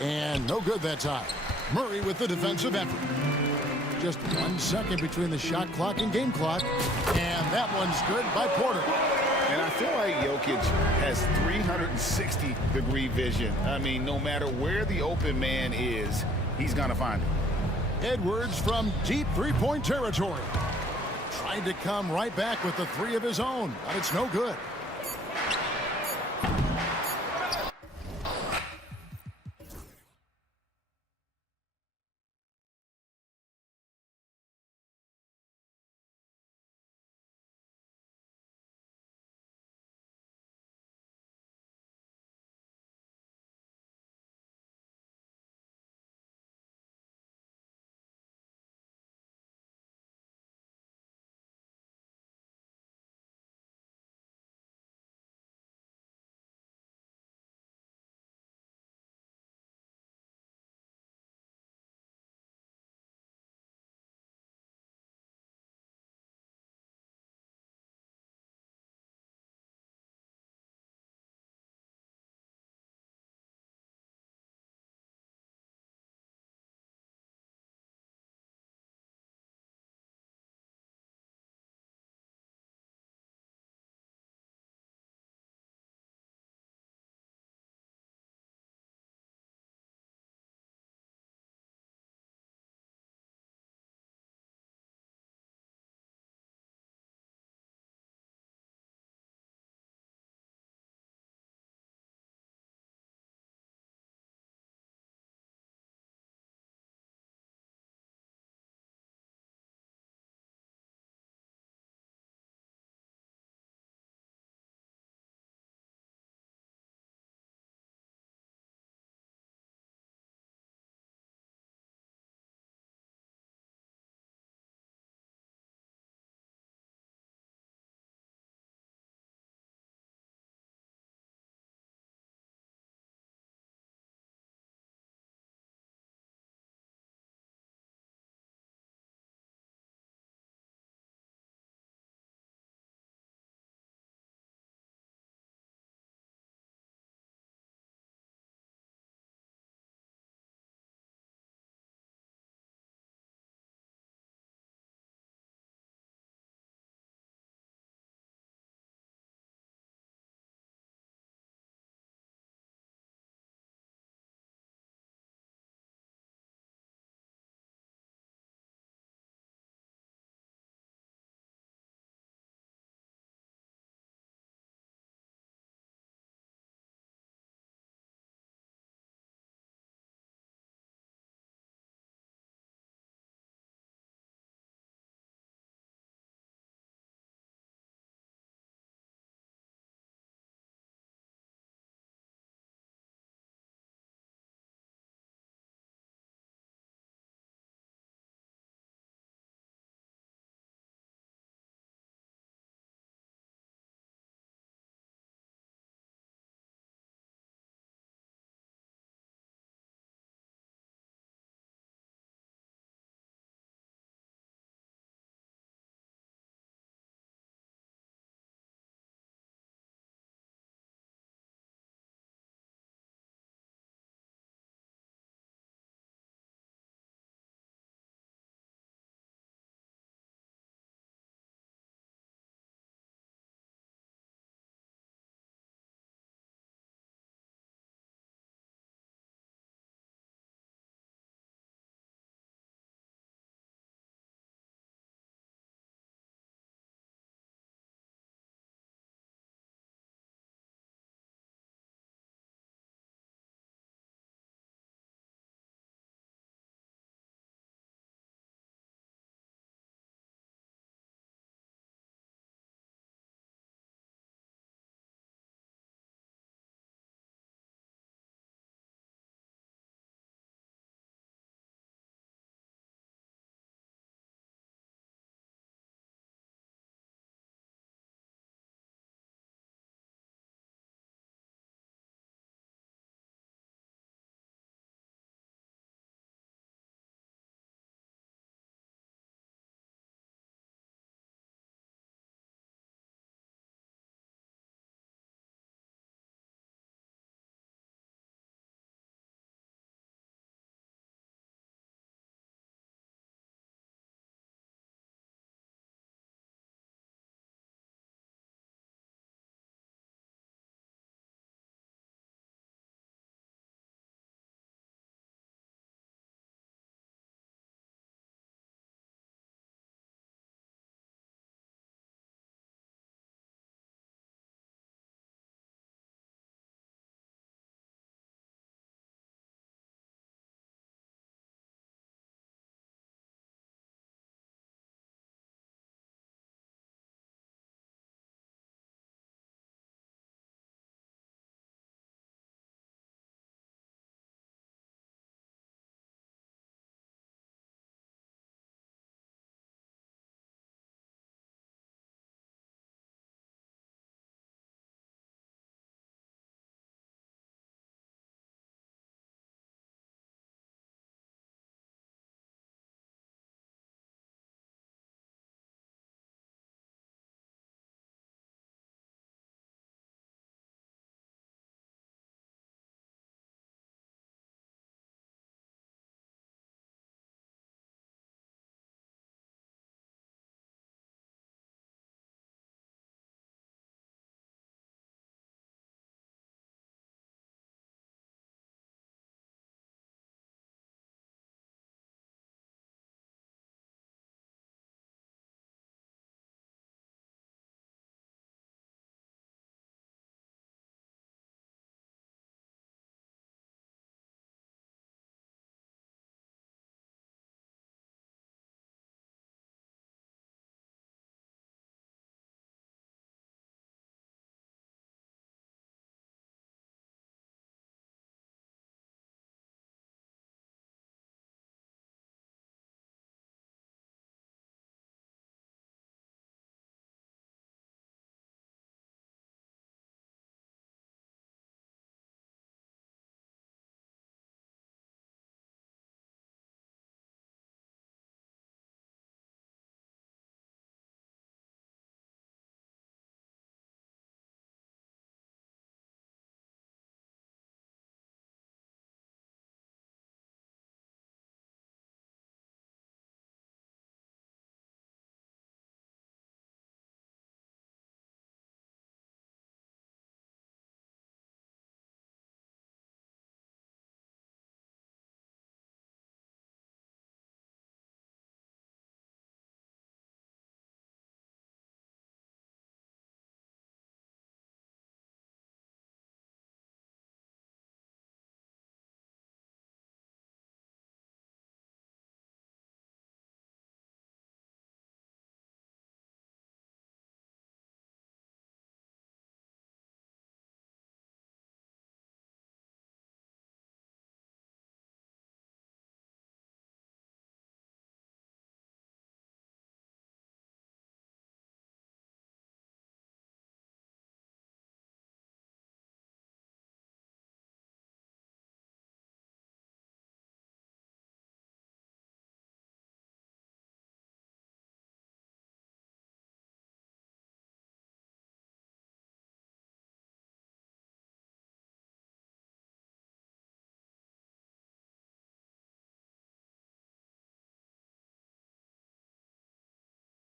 And no good that time. Murray with the defensive effort. Just 1 second between the shot clock and game clock. And that one's good by Porter. And I feel like Jokic has 360-degree vision. I mean, no matter where the open man is, he's going to find it. Edwards from deep three-point territory. Trying to come right back with the three of his own, but it's no good.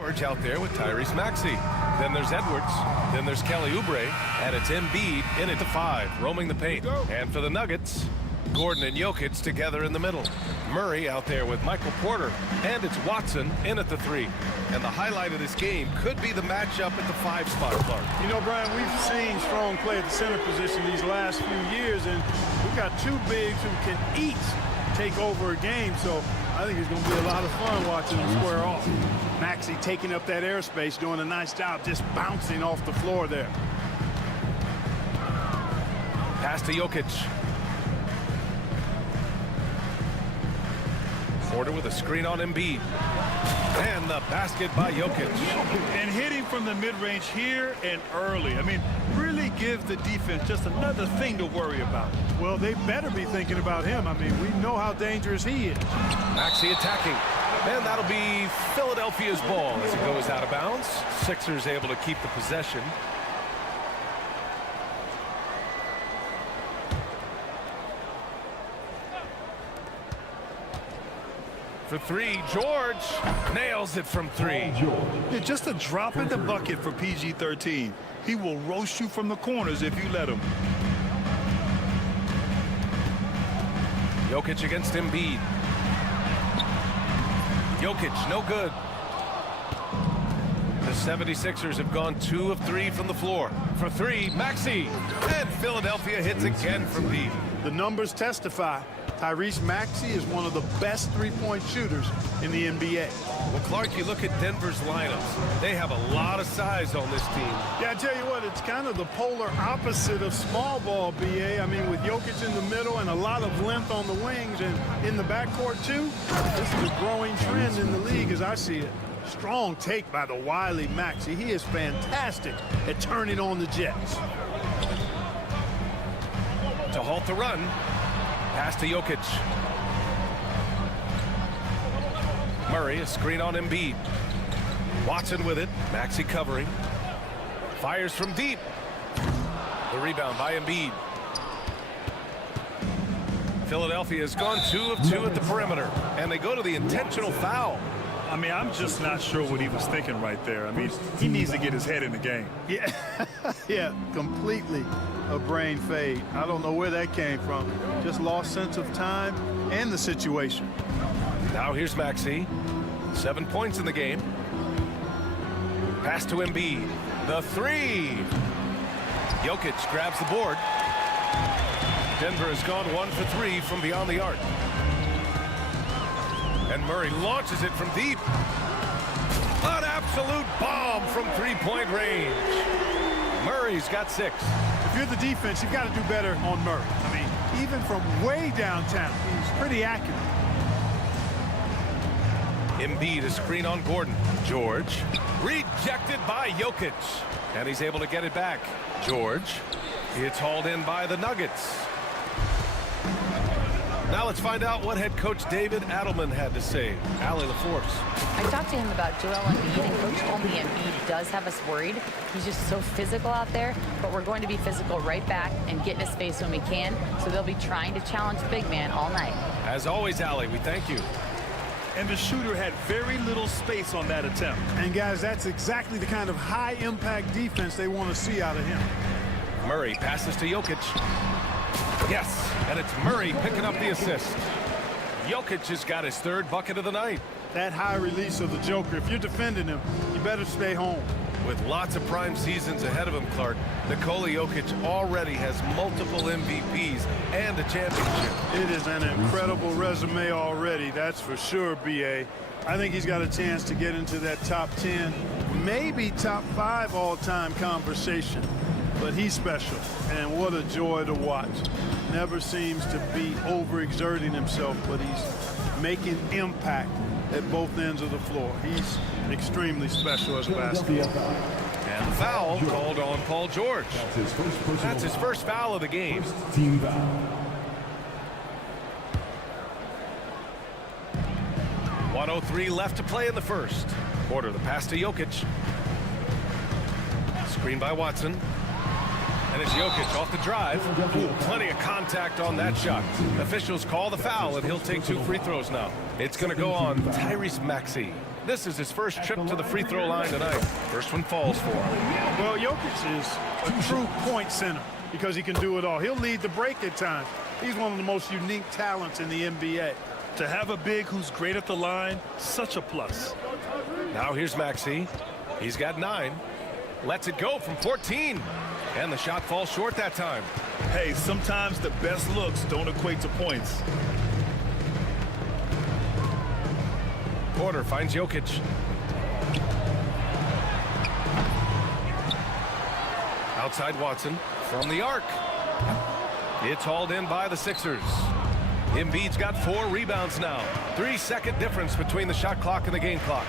George out there with Tyrese Maxey. Then there's Edwards. Then there's Kelly Oubre. And it's Embiid in at the 5, roaming the paint. And for the Nuggets, Gordon and Jokic together in the middle. Murray out there with Michael Porter. And it's Watson in at the 3. And the highlight of this game could be the matchup at the 5 spot, Clark. You know, Brian, we've seen strong play at the center position these last few years, and we've got two bigs who can each take over a game, so I think it's going to be a lot of fun watching them square off. Maxey taking up that airspace, doing a nice job just bouncing off the floor there. Pass to Jokic. Porter with a screen on Embiid. And the basket by Jokic. And hitting from the mid-range here and early. I mean, really give the defense just another thing to worry about. Well, they better be thinking about him. I mean, we know how dangerous he is. Maxey attacking. And that'll be Philadelphia's ball as it goes out of bounds. Sixers able to keep the possession. For 3, George nails it from 3. Yeah, just a drop in the bucket for PG-13. He will roast you from the corners if you let him. Jokic against Embiid. Jokic, no good. The 76ers have gone 2 of 3 from the floor. For 3, Maxey. And Philadelphia hits again from deep. The numbers testify. Tyrese Maxey is one of the best three-point shooters in the NBA. Well, Clark, you look at Denver's lineups. They have a lot of size on this team. Yeah, I tell you what, it's kind of the polar opposite of small ball, BA. I mean, with Jokic in the middle and a lot of length on the wings and in the backcourt, too, this is a growing trend in the league as I see it. Strong take by the wily Maxey. He is fantastic at turning on the Jets. To halt the run. Pass to Jokic. Murray, a screen on Embiid. Watson with it. Maxey covering. Fires from deep. The rebound by Embiid. Philadelphia has gone 2 of 2 at the perimeter. And they go to the intentional foul. I mean, I'm just not sure what he was thinking right there. I mean, he needs to get his head in the game. Yeah, yeah, completely a brain fade. I don't know where that came from. Just lost sense of time and the situation. Now here's Maxey. 7 points in the game. Pass to Embiid. The 3. Jokic grabs the board. Denver has gone 1 for 3 from beyond the arc. And Murray launches it from deep. An absolute bomb from three-point range. Murray's got 6. If you're the defense, you've got to do better on Murray. I mean, even from way downtown, he's pretty accurate. Embiid, a screen on Gordon. George, rejected by Jokic. And he's able to get it back. George, it's hauled in by the Nuggets. Now let's find out what head coach David Adelman had to say. Allie LaForce. I talked to him about Joel Embiid, and Coach told me Embiid does have us worried. He's just so physical out there, but we're going to be physical right back and get in his face when we can, so they'll be trying to challenge the big man all night. As always, Allie, we thank you. And the shooter had very little space on that attempt. And guys, that's exactly the kind of high-impact defense they want to see out of him. Murray passes to Jokic. Yes, and it's Murray picking up the assist. Jokic has got his 3rd bucket of the night. That high release of the Joker, if you're defending him, you better stay home. With lots of prime seasons ahead of him, Clark, Nikola Jokic already has multiple MVPs and a championship. It is an incredible resume already, that's for sure, BA. I think he's got a chance to get into that top 10, maybe top 5 all-time conversation. But he's special, and what a joy to watch. Never seems to be overexerting himself, but he's making impact at both ends of the floor. He's extremely special as a basketball. And foul called on Paul George. That's his first foul of the game. Team foul. 1:03 left to play in the first. Porter, the pass to Jokic. Screen by Watson. And it's Jokic off the drive. Ooh, plenty of contact on that shot. Officials call the foul, and he'll take 2 free throws now. It's going to go on Tyrese Maxey. This is his first trip to the free throw line tonight. First one falls for him. Well, Jokic is a true point center because he can do it all. He'll lead the break at times. He's one of the most unique talents in the NBA. To have a big who's great at the line, such a plus. Now here's Maxey. He's got 9. Lets it go from 14. And the shot falls short that time. Hey, sometimes the best looks don't equate to points. Porter finds Jokic. Outside Watson from the arc. It's hauled in by the Sixers. Embiid's got 4 rebounds now. 3-second difference between the shot clock and the game clock.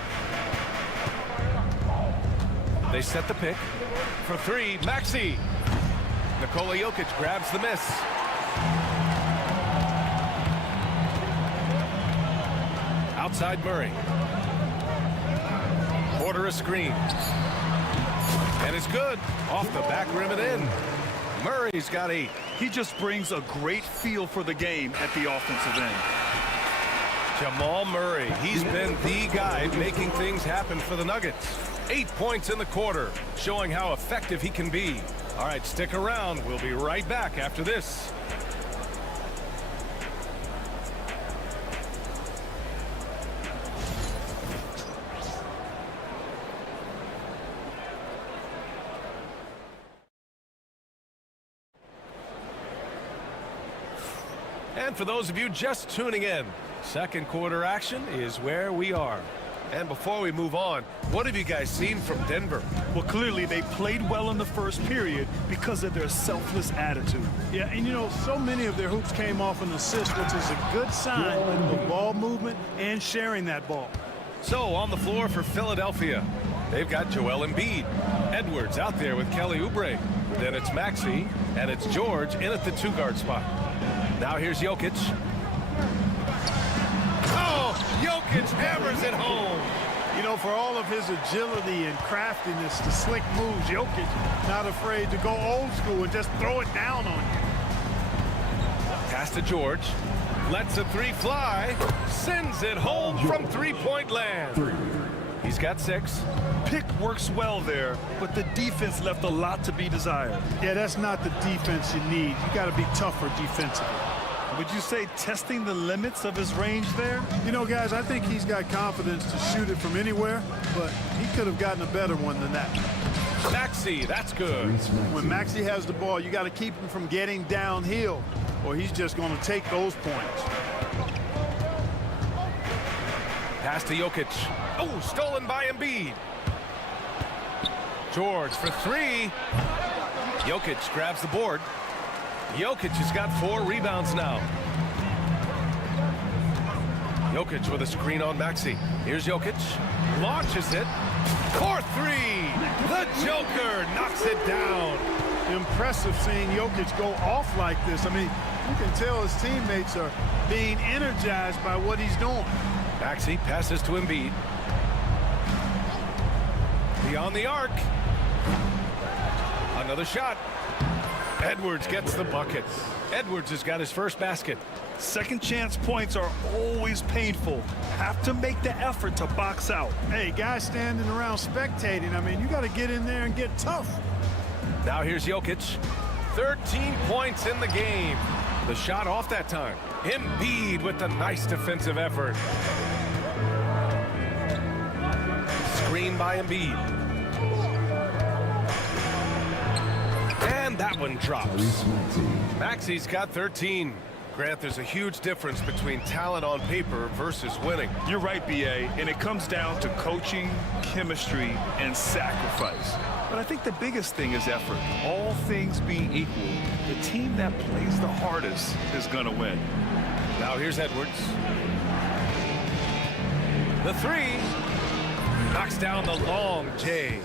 They set the pick. For 3, Maxey. Nikola Jokic grabs the miss. Outside Murray. Porter a screen. And it's good. Off the back rim and in. Murray's got 8. He just brings a great feel for the game at the offensive end. Jamal Murray, he's been the guy making things happen for the Nuggets. 8 points in the quarter, showing how effective he can be. All right, stick around. We'll be right back after this. And for those of you just tuning in, second quarter action is where we are. And before we move on, what have you guys seen from Denver? Well, clearly they played well in the first period because of their selfless attitude. Yeah, and you know, so many of their hoops came off an assist, which is a good sign of ball movement and sharing that ball. So on the floor for Philadelphia, they've got Joel Embiid. Edwards out there with Kelly Oubre. Then it's Maxey, and it's George in at the 2-guard spot. Now here's Jokic. Oh, Jokic hammers it home. You know, for all of his agility and craftiness, the slick moves, Jokic not afraid to go old school and just throw it down on you. Pass to George. Lets a 3 fly. Sends it home from 3-point land. He's got 6. Pick works well there, but the defense left a lot to be desired. Yeah, that's not the defense you need. You got to be tougher defensively. Would you say testing the limits of his range there? You know, guys, I think he's got confidence to shoot it from anywhere, but he could have gotten a better one than that. Maxey, that's good. When Maxey has the ball, you got to keep him from getting downhill, or he's just going to take those points. Pass to Jokic. Oh, stolen by Embiid. George for 3. Jokic grabs the board. Jokic has got 4 rebounds now. Jokic with a screen on Maxey. Here's Jokic. Launches it. For 3. The Joker knocks it down. Impressive seeing Jokic go off like this. I mean, you can tell his teammates are being energized by what he's doing. Maxey passes to Embiid. Beyond the arc. Another shot. Edwards gets the bucket. Edwards has got his first basket. Second chance points are always painful. Have to make the effort to box out. Hey, guys standing around spectating, I mean, you got to get in there and get tough. Now here's Jokic. 13 points in the game. The shot off that time. Embiid with the nice defensive effort. Screen by Embiid. And that one drops. Maxey's got 13. Grant, there's a huge difference between talent on paper versus winning. You're right, B.A., and it comes down to coaching, chemistry, and sacrifice. But I think the biggest thing is effort. All things being equal, the team that plays the hardest is going to win. Now here's Edwards. The 3. Knocks down the long J.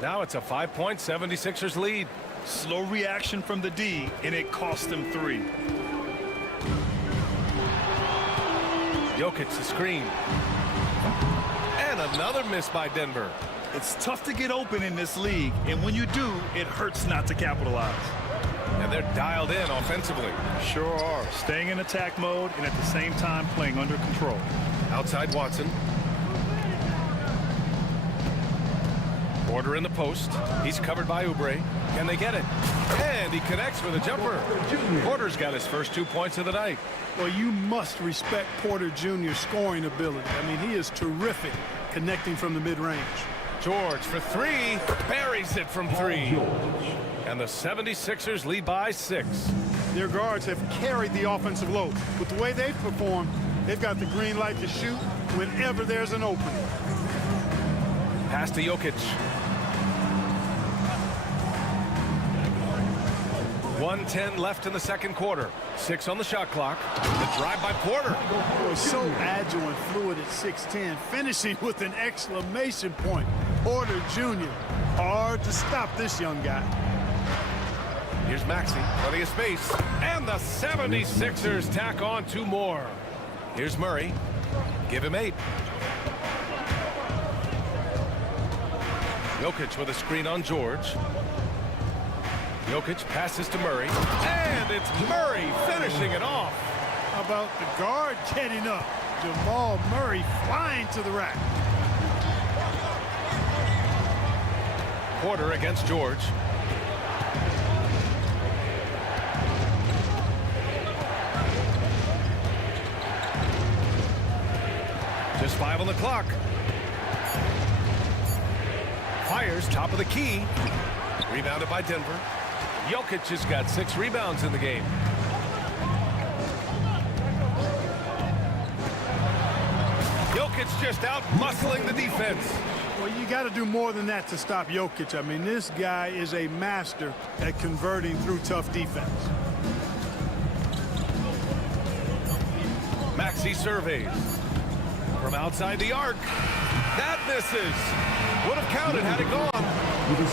Now it's a 5-point 76ers lead. Slow reaction from the D, and it cost them 3. Jokic the screen. And another miss by Denver. It's tough to get open in this league, and when you do, it hurts not to capitalize. And they're dialed in offensively. Sure are. Staying in attack mode and at the same time playing under control. Outside Watson. Porter in the post. He's covered by Oubre. Can they get it? And he connects with a jumper. Porter's got his first 2 points of the night. Well, you must respect Porter Jr.'s scoring ability. I mean, he is terrific connecting from the mid-range. George for three. Buries it from three. And the 76ers lead by 6. Their guards have carried the offensive load. With the way they've performed, they've got the green light to shoot whenever there's an opening. Pass to Jokic. 1:10 left in the second quarter. 6 on the shot clock. The drive by Porter. Oh, so agile and fluid at 6'10", finishing with an exclamation point. Porter Jr. Hard to stop this young guy. Here's Maxey, plenty of space. And the 76ers tack on 2 more. Here's Murray. Give him 8. Jokic with a screen on George. Jokic passes to Murray. And it's Murray finishing it off. How about the guard getting up? Jamal Murray flying to the rack. Porter against George. Just 5 on the clock. Fires top of the key. Rebounded by Denver. Jokic has got 6 rebounds in the game. Jokic just out muscling the defense. Well, you got to do more than that to stop Jokic. I mean, this guy is a master at converting through tough defense. Maxey surveys. From outside the arc. That misses. Would have counted had it gone.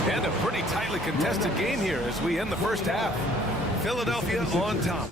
And a pretty tightly contested game here as we end the first half. Philadelphia on top.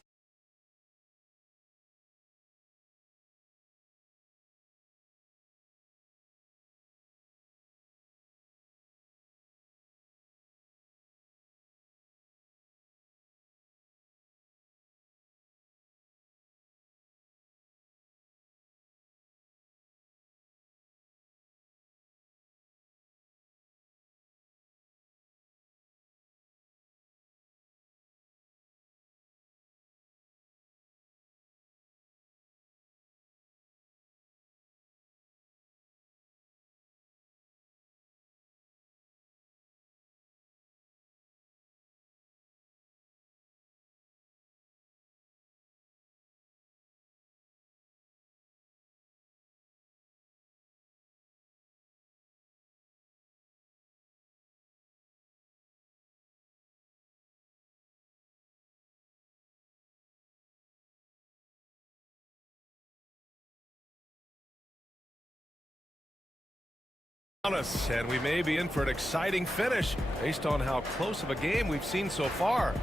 And we may be in for an exciting finish based on how close of a game we've seen so far.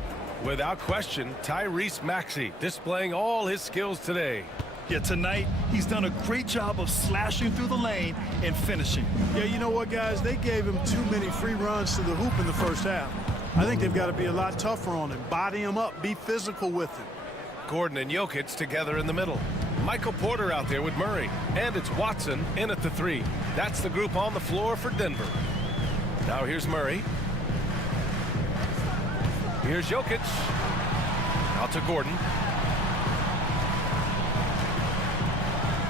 Without question, Tyrese Maxey displaying all his skills today. Yeah, tonight he's done a great job of slashing through the lane and finishing. Yeah, you know what, guys? They gave him too many free runs to the hoop in the first half. I think they've got to be a lot tougher on him. Body him up. Be physical with him. Gordon and Jokic together in the middle. Michael Porter out there with Murray. And it's Watson in at the 3. That's the group on the floor for Denver. Now here's Murray. Here's Jokic. Out to Gordon.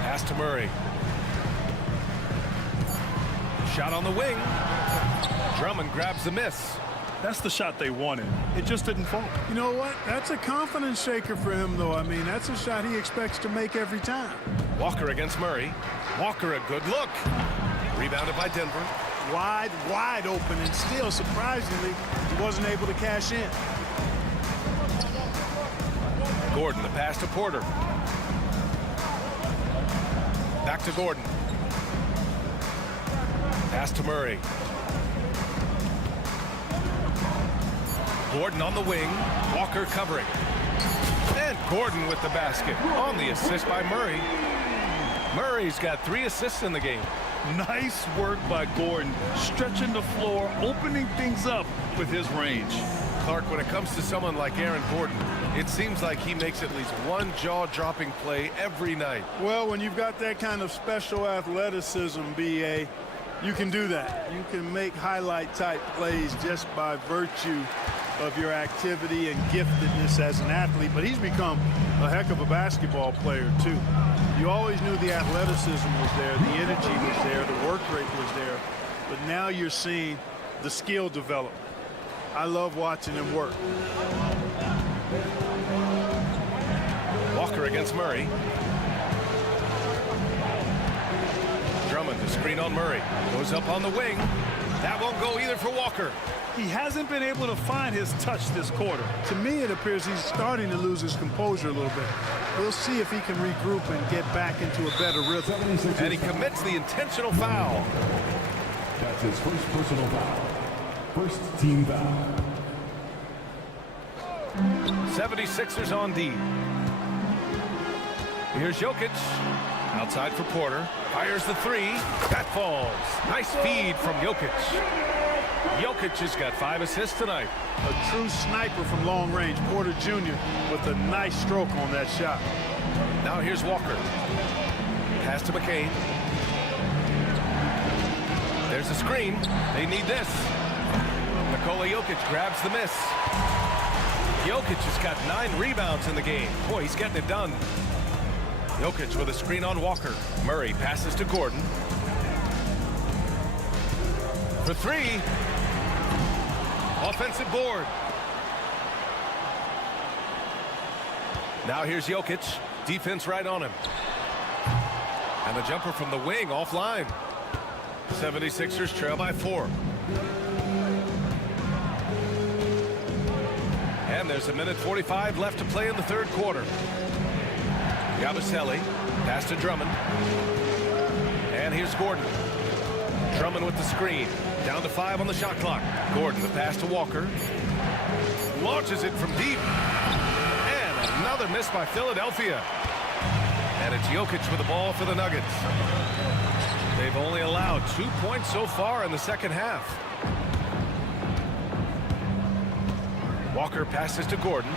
Pass to Murray. Shot on the wing. Drummond grabs the miss. That's the shot they wanted. It just didn't fall. You know what? That's a confidence shaker for him, though. I mean, that's a shot he expects to make every time. Walker against Murray. Walker, a good look. Rebounded by Denver. Wide open, and still, surprisingly, he wasn't able to cash in. Gordon, the pass to Porter. Back to Gordon. Pass to Murray. Gordon on the wing. Walker covering. And Gordon with the basket on the assist by Murray. Murray's got 3 assists in the game. Nice work by Gordon, stretching the floor, opening things up with his range. Clark, when it comes to someone like Aaron Gordon, it seems like he makes at least one jaw-dropping play every night. Well, when you've got that kind of special athleticism, B.A., you can do that. You can make highlight-type plays just by virtue of your activity and giftedness as an athlete. But he's become a heck of a basketball player, too. You always knew the athleticism was there, the energy was there, the work rate was there. But now you're seeing the skill develop. I love watching him work. Walker against Murray. Drummond, the screen on Murray. Goes up on the wing. That won't go either for Walker. He hasn't been able to find his touch this quarter. To me, it appears he's starting to lose his composure a little bit. We'll see if he can regroup and get back into a better rhythm. And he commits the intentional foul. That's his first personal foul. First team foul. 76ers on D. Here's Jokic. Outside for Porter. Fires the three. That falls. Nice feed from Jokic. Jokic has got 5 assists tonight. A true sniper from long range. Porter Jr. with a nice stroke on that shot. Now here's Walker. Pass to McCain. There's a screen. They need this. Nikola Jokic grabs the miss. Jokic has got 9 rebounds in the game. Boy, he's getting it done. Jokic with a screen on Walker. Murray passes to Gordon. For 3. Offensive board. Now here's Jokic. Defense right on him. And the jumper from the wing offline. 76ers trail by 4. And there's 1:45 left to play in the third quarter. Yabusele, pass to Drummond. And here's Gordon. Drummond with the screen. Down to 5 on the shot clock. Gordon, the pass to Walker. Launches it from deep. And another miss by Philadelphia. And it's Jokic with the ball for the Nuggets. They've only allowed 2 points so far in the second half. Walker passes to Gordon.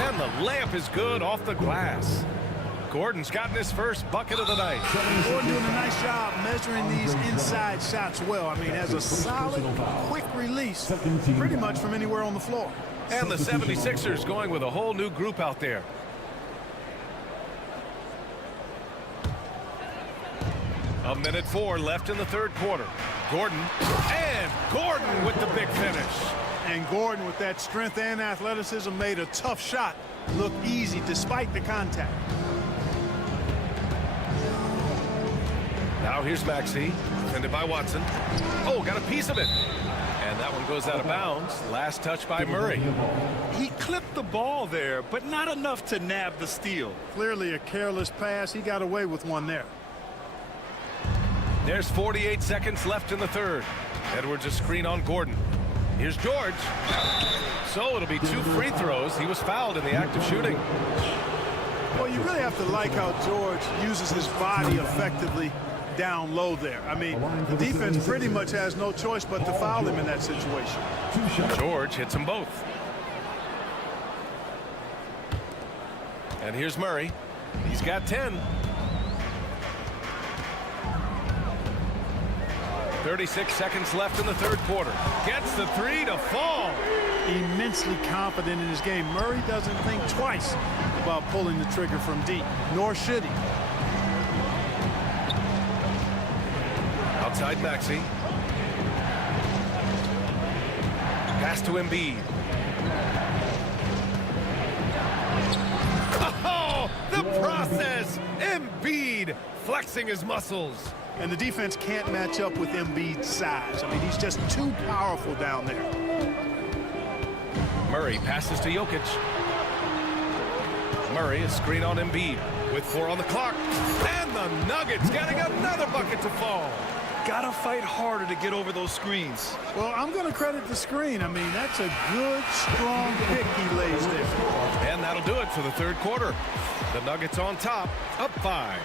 And the layup is good off the glass. Gordon's gotten his first bucket of the night. Gordon doing a nice job measuring these inside shots well. I mean, has a solid, quick release pretty much from anywhere on the floor. And the 76ers going with a whole new group out there. A 1:04 left in the third quarter. Gordon, and Gordon with the big finish. And Gordon, with that strength and athleticism, made a tough shot look easy despite the contact. Now here's Maxey, defended by Watson. Oh, got a piece of it. And that one goes out of bounds. Last touch by Murray. He clipped the ball there, but not enough to nab the steal. Clearly a careless pass. He got away with one there. There's 48 seconds left in the third. Edwards a screen on Gordon. Here's George. So it'll be 2 free throws. He was fouled in the act of shooting. Well, you really have to like how George uses his body effectively down low there. I mean, the defense pretty much has no choice but to foul him in that situation. George hits them both. And here's Murray. He's got 10. 36 seconds left in the third quarter. Gets the 3 to fall. Immensely confident in his game. Murray doesn't think twice about pulling the trigger from deep, nor should he. Outside Maxey. Pass to Embiid. Oh, the process! Embiid flexing his muscles. And the defense can't match up with Embiid's size. I mean, he's just too powerful down there. Murray passes to Jokic. Murray, a screen on Embiid with 4 on the clock. And the Nuggets getting another bucket to fall. got to fight harder to get over those screens. Well, I'm going to credit the screen. I mean, that's a good, strong pick he lays there. And that'll do it for the third quarter. The Nuggets on top, up 5.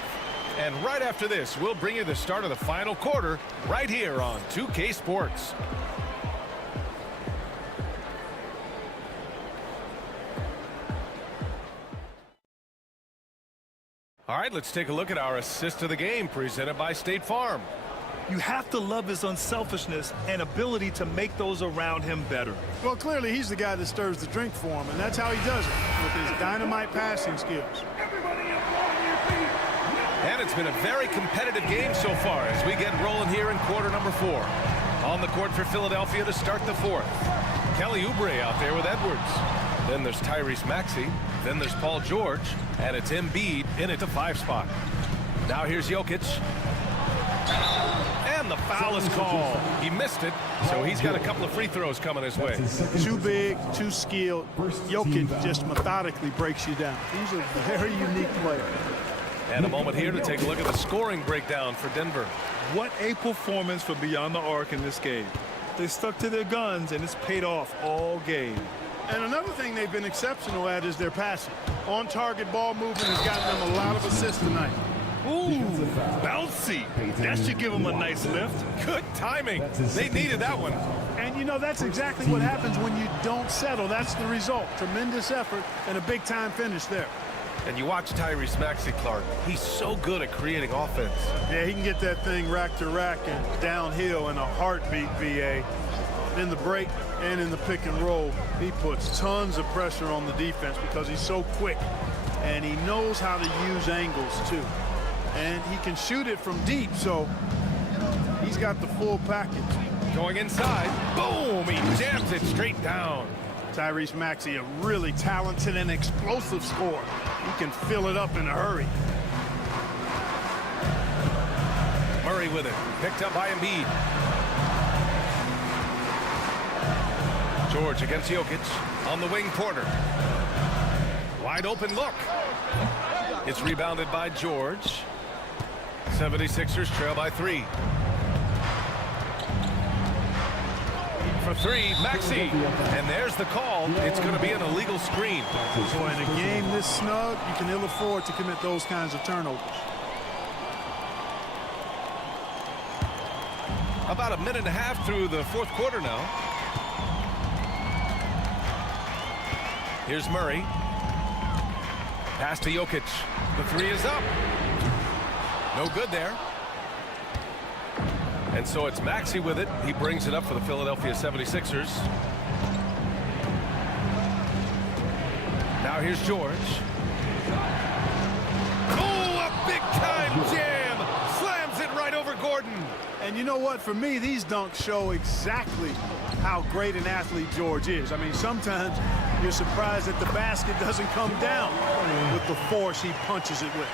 And right after this, we'll bring you the start of the final quarter right here on 2K Sports. All right, let's take a look at our assist of the game presented by State Farm. You have to love his unselfishness and ability to make those around him better. Well, clearly he's the guy that stirs the drink for him, and that's how he does it, with his dynamite passing skills. And it's been a very competitive game so far as we get rolling here in quarter number 4. On the court for Philadelphia to start the 4th. Kelly Oubre out there with Edwards. Then there's Tyrese Maxey. Then there's Paul George. And it's Embiid in at the 5 spot. Now here's Jokic. And the foul is called. He missed it, so he's got a couple of free throws coming his way. Too big, too skilled. Jokic just methodically breaks you down. He's a very unique player. And a moment here to take a look at the scoring breakdown for Denver. What a performance for beyond the arc in this game. They stuck to their guns, and it's paid off all game. And another thing they've been exceptional at is their passing. On-target ball movement has gotten them a lot of assists tonight. Ooh, bouncy. That should give them a nice lift. Good timing. They needed that one. And, you know, that's exactly what happens when you don't settle. That's the result. Tremendous effort and a big-time finish there. And you watch Tyrese Maxey, Clark. He's so good at creating offense. Yeah, he can get that thing rack to rack and downhill in a heartbeat, VA. In the break and in the pick and roll, he puts tons of pressure on the defense because he's so quick. And he knows how to use angles, too. And he can shoot it from deep, so he's got the full package. Going inside, boom, he jams it straight down. Tyrese Maxey, a really talented and explosive scorer. He can fill it up in a hurry. Murray with it, picked up by Embiid. George against Jokic, on the wing, Porter. Wide open look. It's rebounded by George. 76ers trail by 3. For 3, Maxey. And there's the call. It's going to be an illegal screen. Boy, in a game this snug, you can ill afford to commit those kinds of turnovers. About a minute and a half through the 4th quarter now. Here's Murray. Pass to Jokic. The 3 is up. No good there. And so it's Maxey with it. He brings it up for the Philadelphia 76ers. Now here's George. Oh, a big-time jam. Slams it right over Gordon. And you know what? For me, these dunks show exactly how great an athlete George is. I mean, sometimes you're surprised that the basket doesn't come down with the force he punches it with.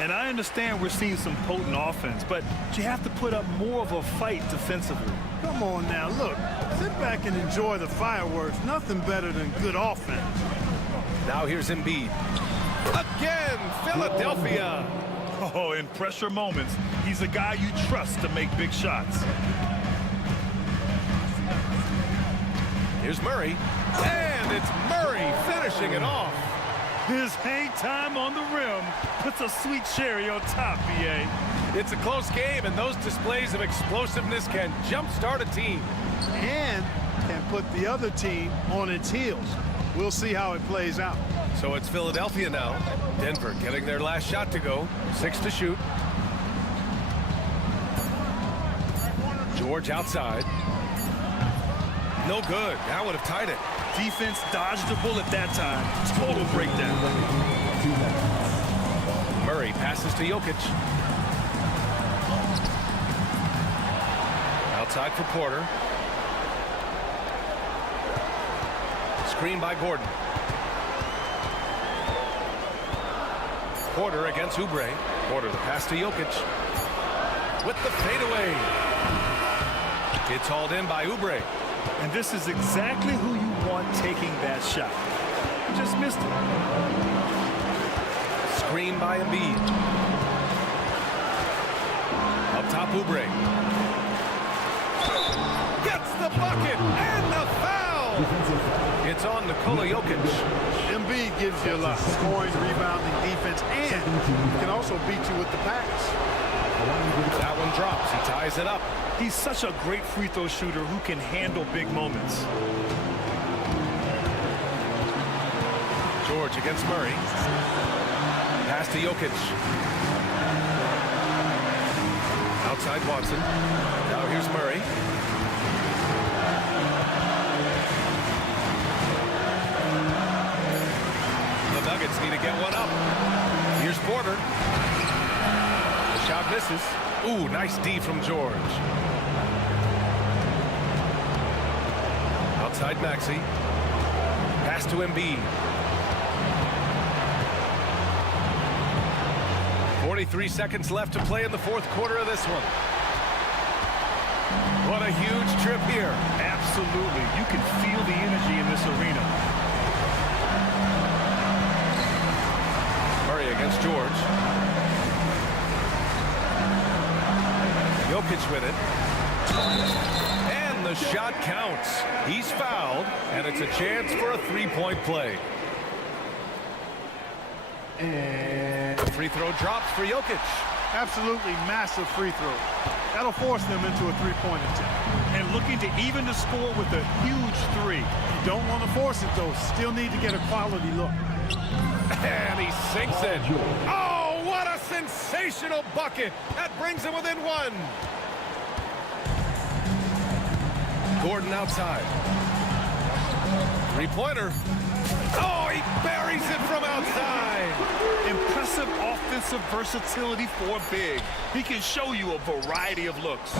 And I understand we're seeing some potent offense, but you have to put up more of a fight defensively. Come on now, look. Sit back and enjoy the fireworks. Nothing better than good offense. Now here's Embiid. Again, Philadelphia. Oh, in pressure moments, he's a guy you trust to make big shots. Here's Murray. And it's Murray finishing it off. His hang time on the rim puts a sweet cherry on top, BA. It's a close game, and those displays of explosiveness can jumpstart a team. And can put the other team on its heels. We'll see how it plays out. So it's Philadelphia now. Denver getting their last shot to go. 6 to shoot. George outside. No good. That would have tied it. Defense dodged a bullet that time. Total breakdown. Murray passes to Jokic. Outside for Porter. Screen by Gordon. Porter against Oubre. Porter the pass to Jokic. With the fadeaway. It's hauled in by Oubre. And this is exactly who you want taking that shot. He just missed it. Screen by Embiid. Up top, Oubre. Gets the bucket and the foul. It's on Nikola Jokic. Embiid gives you a lot. Scoring, rebounding, defense, and can also beat you with the pass. That one drops. He ties it up. He's such a great free throw shooter who can handle big moments. George against Murray. Pass to Jokic. Outside Watson. Now here's Murray. The Nuggets need to get one up. Here's Porter. The shot misses. Ooh, nice D from George. Outside Maxey. Pass to Embiid. 43 seconds left to play in the fourth quarter of this one. What a huge trip here. Absolutely. You can feel the energy in this arena. Murray against George. Jokic with it. And the shot counts. He's fouled, and it's a chance for a three-point play. The free throw drops for Jokic. Absolutely massive free throw. That'll force them into a three-point attempt. And looking to even the score with a huge three. You don't want to force it, though. Still need to get a quality look. And he sinks it. Oh, what a sensational bucket. That brings him within one. Gordon outside. Three-pointer. Oh, he buries it from outside. Impressive offensive versatility for big. He can show you a variety of looks.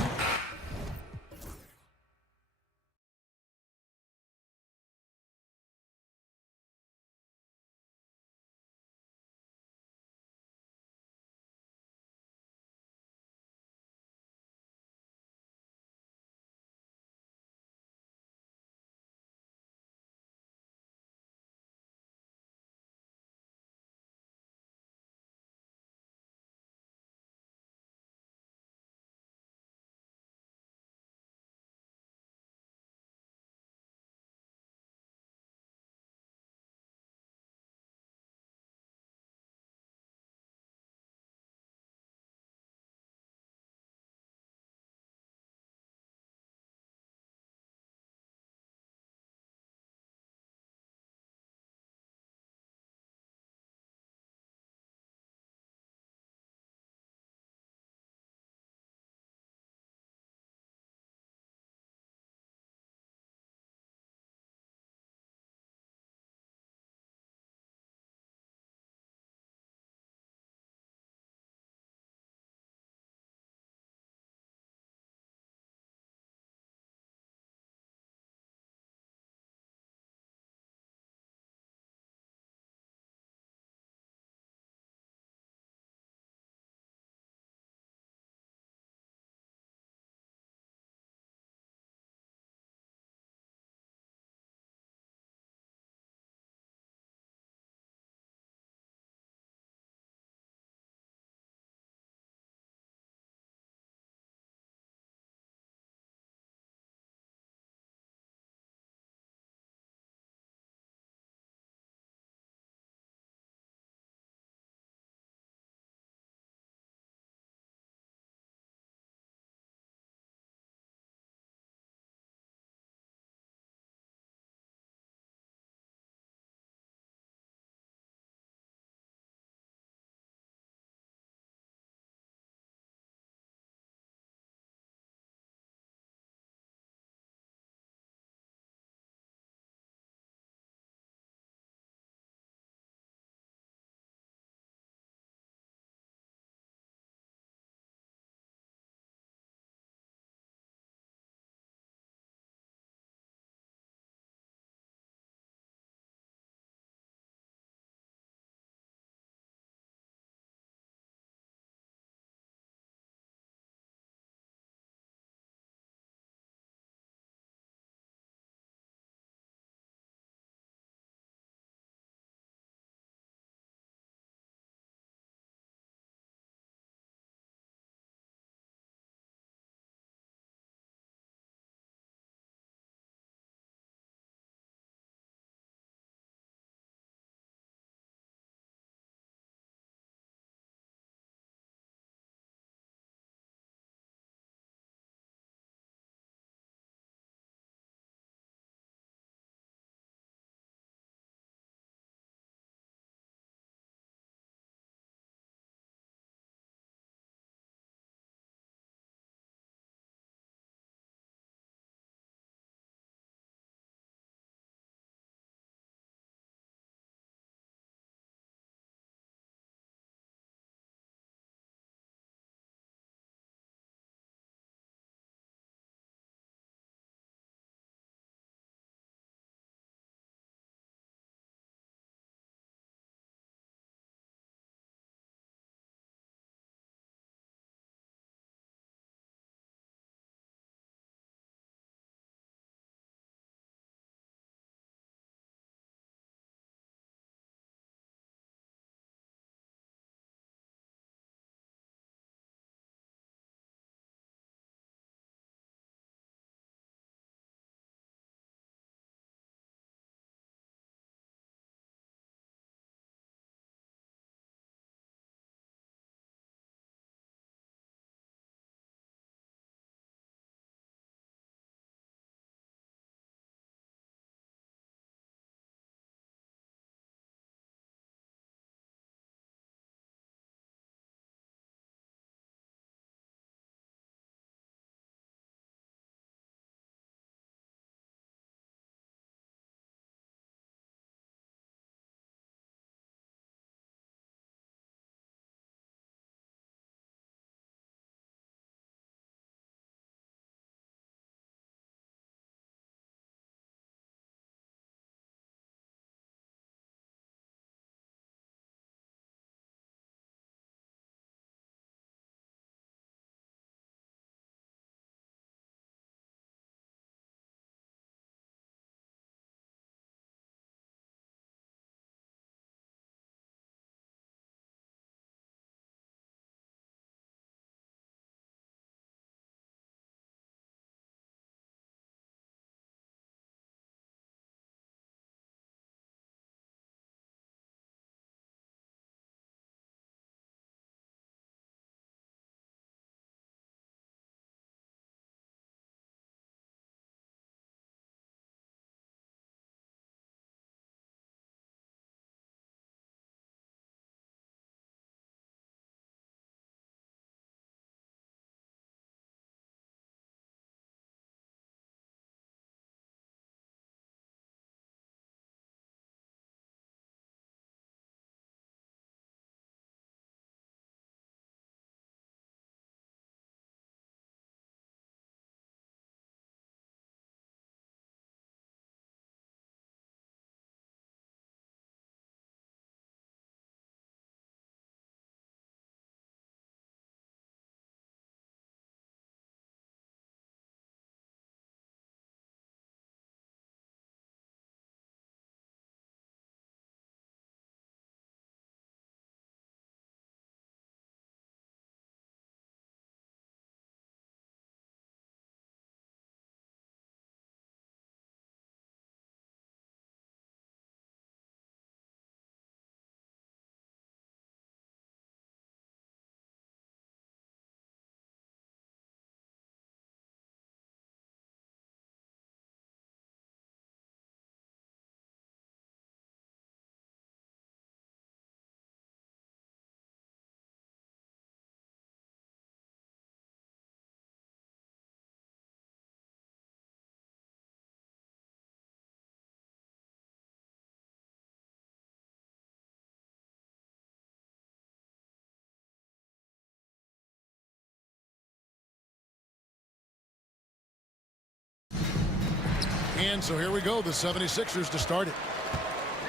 And so here we go, the 76ers to start it.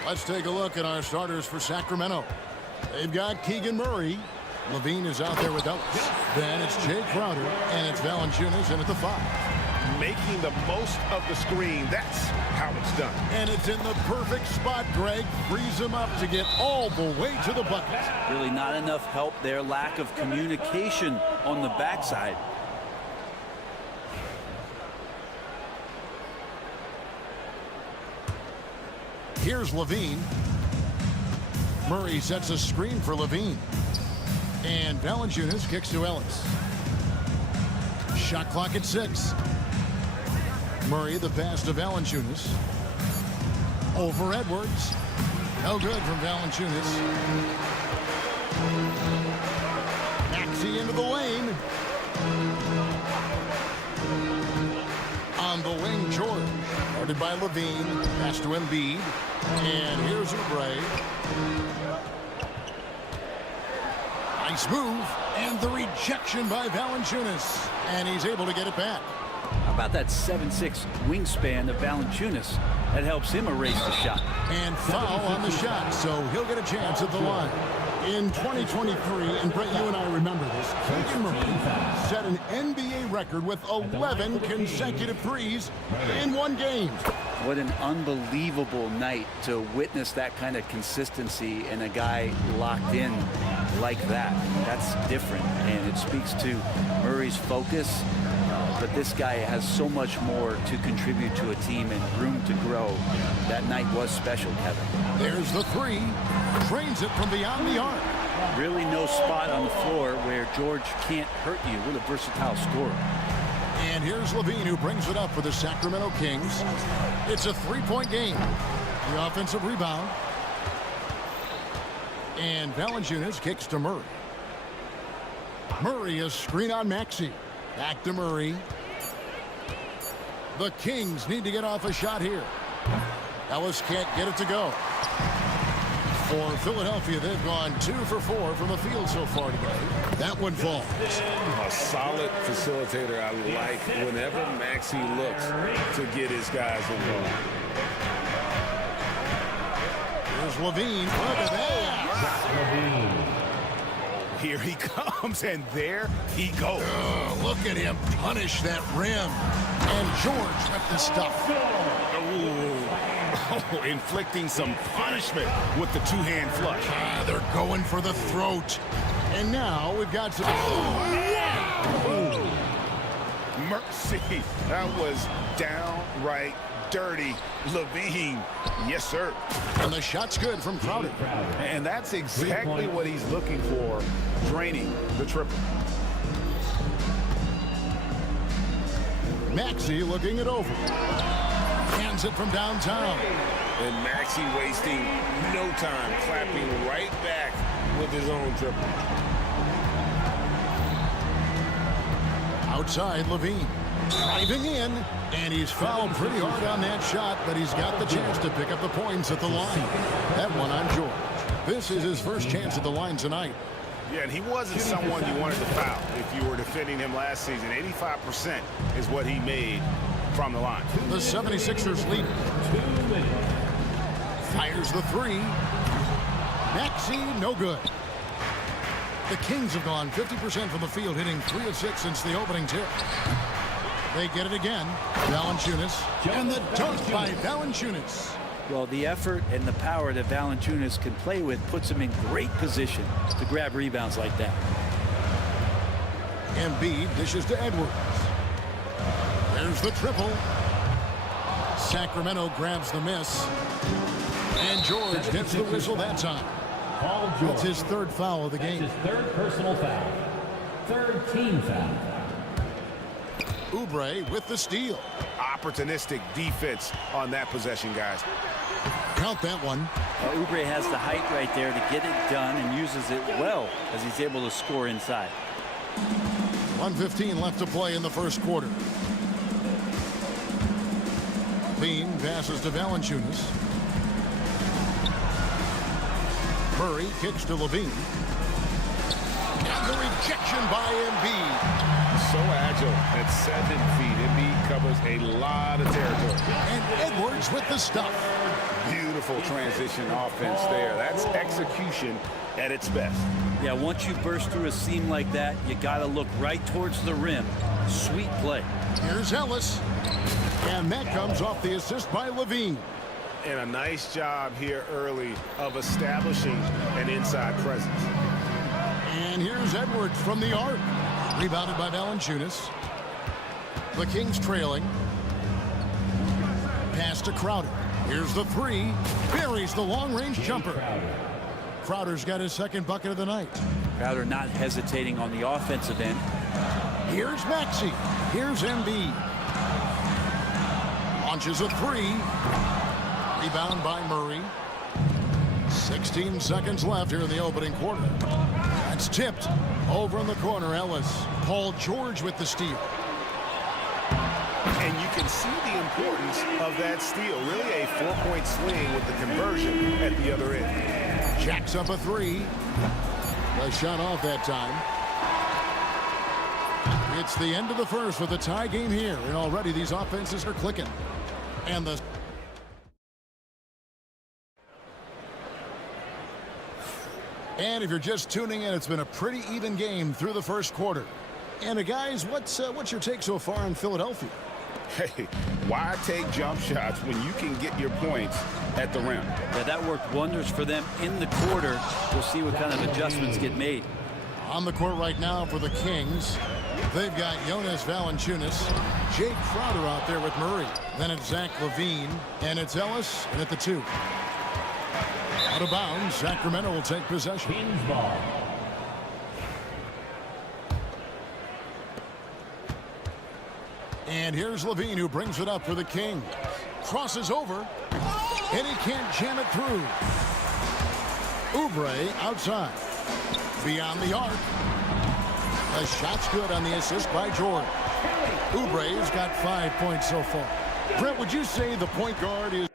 Let's take a look at our starters for Sacramento. They've got Keegan Murray. Levine is out there with Ellis. Then it's Jay Crowder, and it's Valanciunas in at the 5. Making the most of the screen, that's how it's done. And it's in the perfect spot, Greg. Frees him up to get all the way to the bucket. Really not enough help there. Lack of communication on the backside. Here's Levine. Murray sets a screen for Levine. And Valanciunas kicks to Ellis. Shot clock at 6. Murray the pass to Valanciunas. Over Edwards. No good from Valanciunas. Maxey into the lane. On the wing, George. Guarded by Levine. Pass to Embiid. And here's Oubre. Nice move. And the rejection by Valanciunas. And he's able to get it back. How about that 7'6" wingspan of Valanciunas? That helps him erase the shot. And foul on the shot, so he'll get a chance at the line. In 2023, and Brett, you and I remember this, Keegan Murray set an NBA record with 11 consecutive threes in one game. What an unbelievable night to witness that kind of consistency and a guy locked in like that. That's different, and it speaks to Murray's focus. But this guy has so much more to contribute to a team and room to grow. That night was special, Kevin. There's the 3. Drains it from beyond the arc. Really no spot on the floor where George can't hurt you with a versatile scorer. And here's Levine, who brings it up for the Sacramento Kings. It's a 3-point game. The offensive rebound. And Valanciunas kicks to Murray. Murray, a screen on Maxey. Back to Murray. The Kings need to get off a shot here. Ellis can't get it to go. For Philadelphia, they've gone 2 for 4 from the field so far today. That one falls. A solid facilitator. I like whenever Maxey looks to get his guys involved. Here's Levine. Look at that. Here he comes, and there he goes. Look at him punish that rim. And George with the stuff. Oh, inflicting some punishment with the two-hand flush. They're going for the throat. And now we've got some... Mercy. That was downright dirty. Levine. Yes, sir. And the shot's good from Crowder. And that's exactly what he's looking for, draining the triple. Maxey looking it over. Hands it from downtown. And Maxey wasting no time, clapping right back with his own triple. Outside, Levine. Driving in, and he's fouled pretty hard on that shot, but he's got the chance to pick up the points at the line. That one on George. This is his first chance at the line tonight. Yeah, and he wasn't someone you wanted to foul if you were defending him last season. 85% is what he made from the line. The 76ers lead. Fires the 3. Maxey, no good. The Kings have gone 50% from the field, hitting 3 of 6 since the opening tip. They get it again. Valanciunas. And the dunk by Valanciunas. Well, the effort and the power that Valanciunas can play with puts him in great position to grab rebounds like that. Embiid dishes to Edwards. There's the triple. Sacramento grabs the miss. And George gets the whistle that time. That's his 3rd foul of the game. That's his 3rd personal foul. 3rd team foul. Oubre with the steal. Opportunistic defense on that possession, guys. Count that one. Oubre has the height right there to get it done and uses it well as he's able to score inside. 1:15 left to play in the first quarter. Bean passes to Valanciunas. Murray kicks to Levine. And the rejection by Embiid. so agile at 7 feet. Embiid covers a lot of territory. And Edwards with the stuff. Beautiful transition offense there. That's execution at its best. Yeah, once you burst through a seam like that, you got to look right towards the rim. Sweet play. Here's Ellis. And that comes off the assist by Levine. And a nice job here early of establishing an inside presence. And here's Edwards from the arc. Rebounded by Valanciunas. The Kings trailing. Pass to Crowder. Here's the three. Buries the long-range jumper. Crowder's got his second bucket of the night. Crowder not hesitating on the offensive end. Here's Maxey. Here's Embiid. Launches a three. Rebound by Murray. 16 seconds left here in the opening quarter. That's tipped. Over in the corner, Ellis. Paul George with the steal. And you can see the importance of that steal. Really a 4-point swing with the conversion at the other end. Jacks up a three. The shot off that time. It's the end of the first with a tie game here. And already these offenses are clicking. And the... And if you're just tuning in, it's been a pretty even game through the first quarter. And guys, what's your take so far in Philadelphia? Hey, why take jump shots when you can get your points at the rim? Yeah, that worked wonders for them in the quarter. We'll see what kind of adjustments get made. On the court right now for the Kings, they've got Jonas Valanciunas, Jake Crowder out there with Murray. Then it's Zach LaVine, and it's Ellis, and at the two. Out of bounds, Sacramento will take possession. Kings ball. And here's LaVine who brings it up for the Kings. Crosses over, and he can't jam it through. Oubre outside. Beyond the arc. The shot's good on the assist by Jordan. Oubre's got 5 points so far. Brent, would you say the point guard is...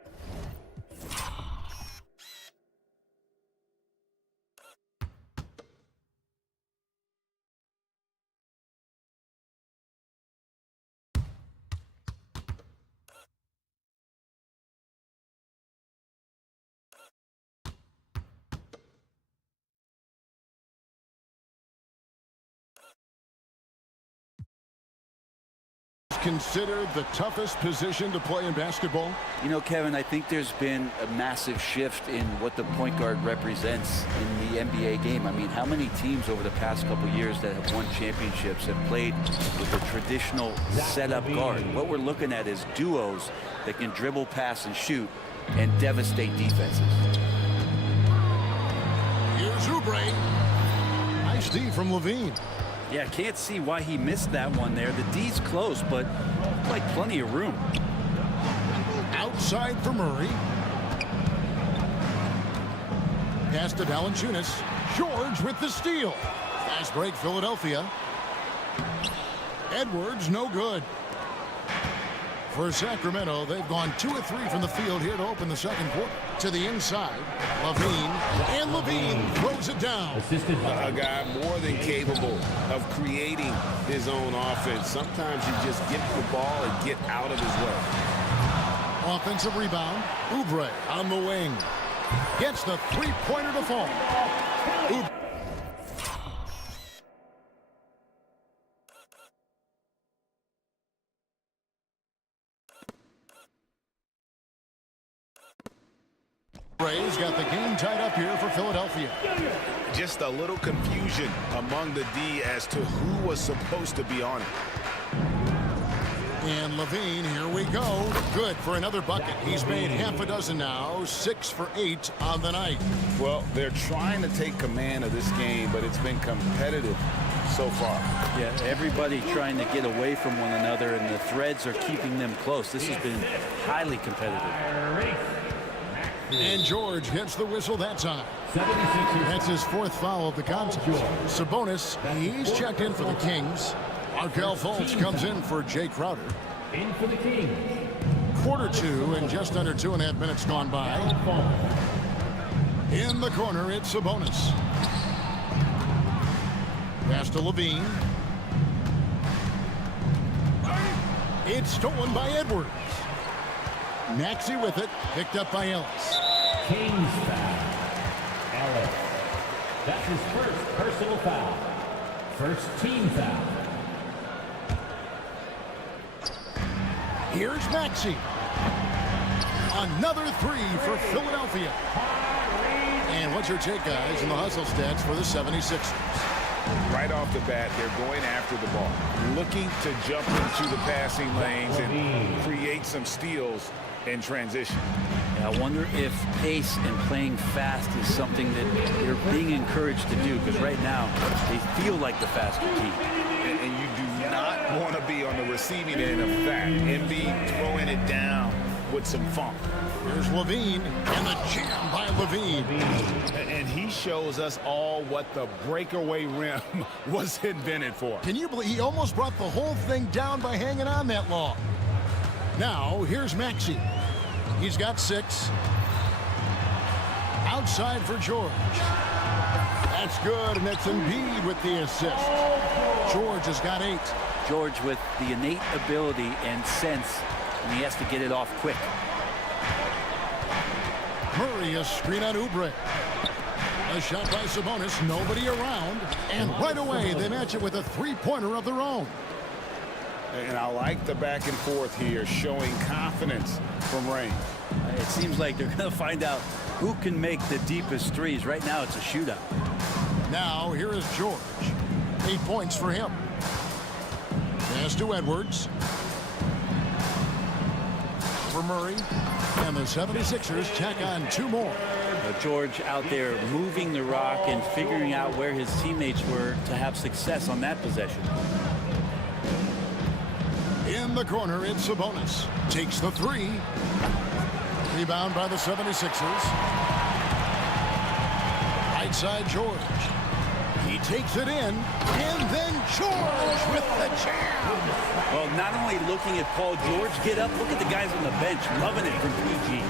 considered the toughest position to play in basketball? You know, Kevin, I think there's been a massive shift in what the point guard represents in the NBA game. I mean, how many teams over the past couple years that have won championships have played with a traditional setup guard? What we're looking at is duos that can dribble, pass, and shoot and devastate defenses. Here's Oubre. Nice D from LaVine. Yeah, can't see why he missed that one there. The D's close, but like plenty of room. Outside for Murray. Pass to Valanciunas. George with the steal. Fast break, Philadelphia. Edwards, no good. For Sacramento, they've gone 2 of 3 from the field here to open the second quarter. To the inside, LaVine, and LaVine throws it down. A guy more than capable of creating his own offense. Sometimes you just get the ball and get out of his way. Offensive rebound. Oubre on the wing. Gets the three-pointer to fall. Oubre. Oubre got the game tied up here for Philadelphia. Just a little confusion among the D as to who was supposed to be on it. And LaVine, here we go. Good for another bucket. He's made half a dozen now, 6 for 8 on the night. Well, they're trying to take command of this game, but it's been competitive so far. Yeah, everybody trying to get away from one another, and the threads are keeping them close. This has been highly competitive. And George hits the whistle that time. That's his 4th foul of the contest. Sabonis, he's checked in for the Kings. Markelle Fultz comes in for Jay Crowder. In for the Kings. Quarter 2 and just under 2.5 minutes gone by. In the corner, it's Sabonis. Pass to LaVine. It's stolen by Edwards. Maxey with it, picked up by Ellis. Kings foul. Ellis. That's his first personal foul. First team foul. Here's Maxey. Another three for Philadelphia. And what's your take, guys, in the hustle stats for the 76ers? Right off the bat, they're going after the ball, looking to jump into the passing lanes and create some steals in transition. I wonder if pace and playing fast is something that they're being encouraged to do, because right now they feel like the faster team. And you do not want to be on the receiving end of that. Embiid throwing it down with some funk. Here's Levine, and the jam by Levine. And he shows us all what the breakaway rim was invented for. Can you believe he almost brought the whole thing down by hanging on that long? Now, here's Maxey. He's got 6. Outside for George. That's good, and that's Embiid with the assist. George has got 8. George with the innate ability and sense, and he has to get it off quick. Murray, a screen on Oubre. A shot by Sabonis, nobody around. And right away, they match it with a three-pointer of their own. And I like the back and forth here, showing confidence from range. It seems like they're going to find out who can make the deepest threes. Right now, it's a shootout. Now, here is George. 8 points for him. Pass to Edwards. For Murray. And the 76ers tack on 2 more. George out there moving the rock and figuring out where his teammates were to have success on that possession. In the corner, it's Sabonis. Takes the 3. Rebound by the 76ers. Right side, George. He takes it in, and then George with the jam. Well, not only looking at Paul George get up, look at the guys on the bench loving it from PG.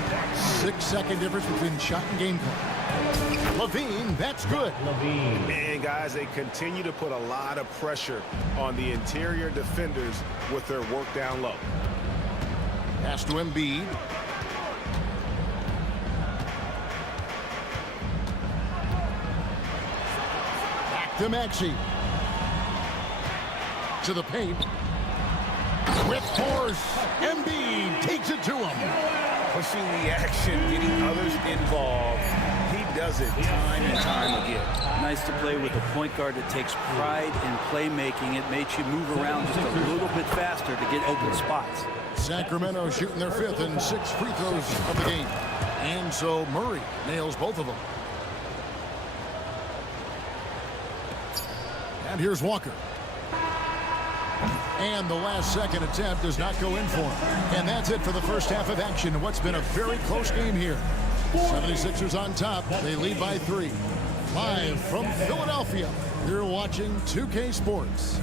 6-second difference between shot and game clock. Levine, that's good. Levine. And guys, they continue to put a lot of pressure on the interior defenders with their work down low. Pass to Embiid. Back to Maxey. To the paint. With force, Embiid takes it to him. Pushing the action, getting others involved. He does it time and time again. Nice to play with a point guard that takes pride in playmaking. It makes you move around just a little bit faster to get open spots. Sacramento shooting their 5th and 6th free throws of the game. And so Murray nails both of them. And here's Walker. And the last second attempt does not go in for him. And that's it for the first half of action in what's been a very close game here. 76ers on top. They lead by 3. Live from Philadelphia, you're watching 2K Sports.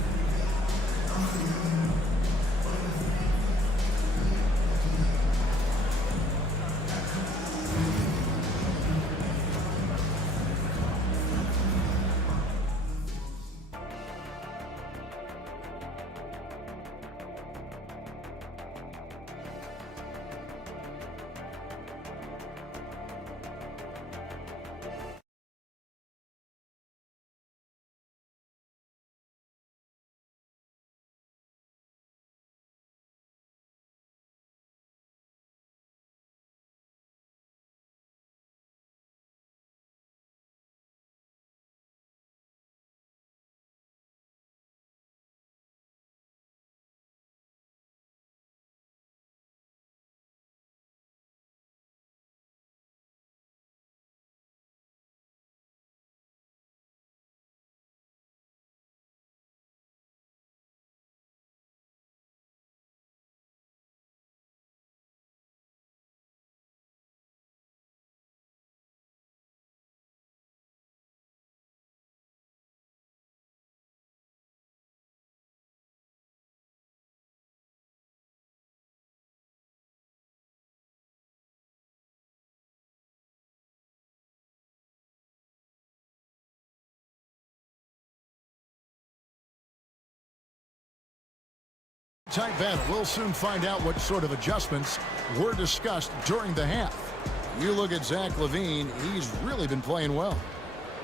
Tight battle. We'll soon find out what sort of adjustments were discussed during the half. You look at Zach LaVine, he's really been playing well.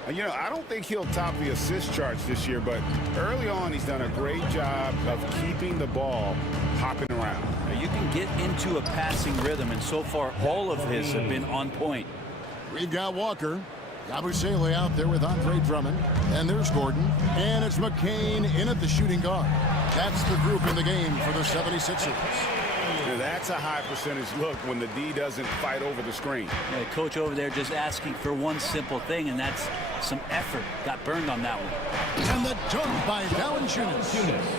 You know, I don't think he'll top the assist charts this year, but early on he's done a great job of keeping the ball hopping around. You can get into a passing rhythm, and so far all of his have been on point. We've got Walker. Yabusele out there with Andre Drummond. And there's Gordon. And it's McCain in at the shooting guard. That's the group in the game for the 76ers. Now that's a high percentage look when the D doesn't fight over the screen. Yeah, coach over there just asking for one simple thing, and that's some effort. Got burned on that one. And the dunk by Valanciunas.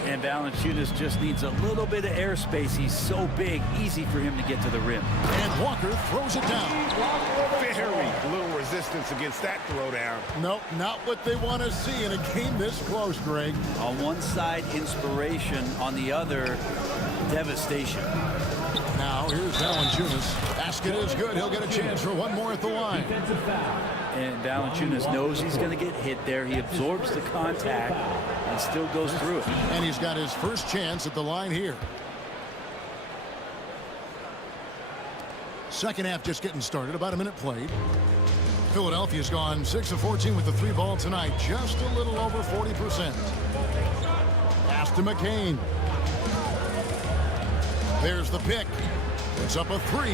And Valanciunas just needs a little bit of airspace. He's so big, easy for him to get to the rim. And Walker throws it down. Very little resistance against that throwdown. Nope, not what they want to see in a game this close, Greg. On one side, inspiration. On the other, devastation. Now, here's Valanciunas. Basket is good. He'll get a chance for one more at the line. And Valanciunas knows he's going to get hit there. He absorbs the contact and still goes through it. And he's got his first chance at the line here. Second half just getting started. About a minute played. Philadelphia's gone 6 of 14 with the 3 ball tonight. Just a little over 40%. Pass to McCain. There's the pick. It's up a 3.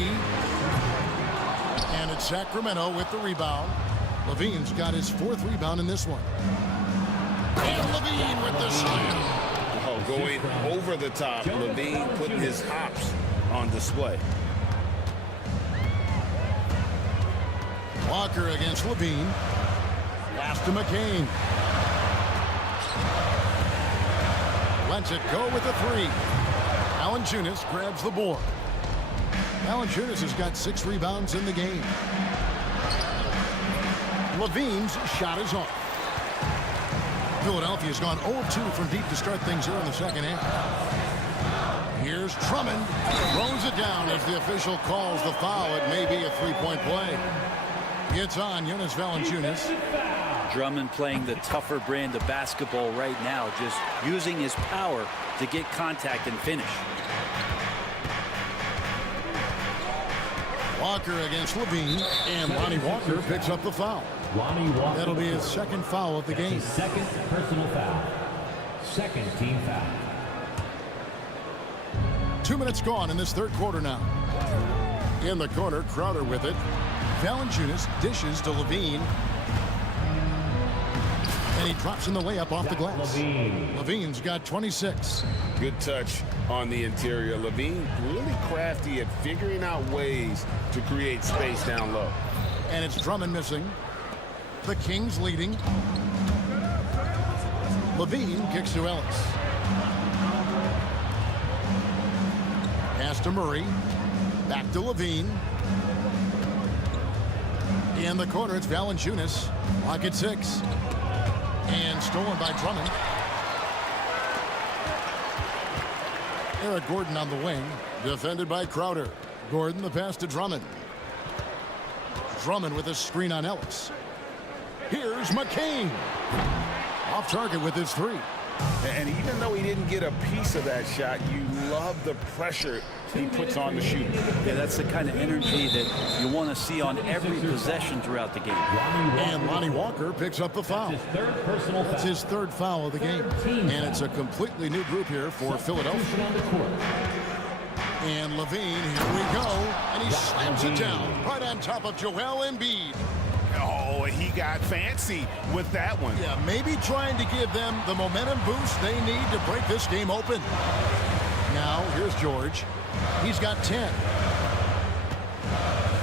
And it's Sacramento with the rebound. LaVine's got his 4th rebound in this one. And LaVine with the slam. Oh, going over the top. LaVine putting his hops on display. Walker against LaVine. Pass to McCain. Lets it go with the 3. Valanciunas grabs the board. Valanciunas has got 6 rebounds in the game. LaVine's shot is off. Philadelphia's gone 0-2 from deep to start things here in the second half. Here's Drummond. Throws it down as the official calls the foul. It may be a 3-point play. It's on Jonas Valanciunas. Drummond playing the tougher brand of basketball right now, just using his power to get contact and finish. Walker against LaVine, and Lonnie Walker picks up the foul. Lonnie Walker. That'll be his 2nd foul of the game. His 2nd personal foul. 2nd team foul. 2 minutes gone in this 3rd quarter now. In the corner, Crowder with it. Valanciunas dishes to LaVine. And he drops in the layup off the glass. LaVine's got 26. Good touch on the interior. LaVine really crafty at figuring out ways to create space down low. And it's Drummond missing. The Kings leading. LaVine kicks to Ellis. Pass to Murray. Back to LaVine. In the corner, it's Valanciunas. Lock at 6. And stolen by Drummond. Eric Gordon on the wing. Defended by Crowder. Gordon the pass to Drummond. Drummond with a screen on Ellis. Here's McCain. Off target with his 3. And even though he didn't get a piece of that shot, you love the pressure he puts on the shooter. Yeah, that's the kind of energy that you want to see on every possession throughout the game. And Lonnie Walker picks up the foul. That's his 3rd foul of the game. And it's a completely new group here for Philadelphia. And LaVine, here we go. And he slams it down right on top of Joel Embiid. Oh, he got fancy with that one. Yeah, maybe trying to give them the momentum boost they need to break this game open. Now, here's George. He's got 10.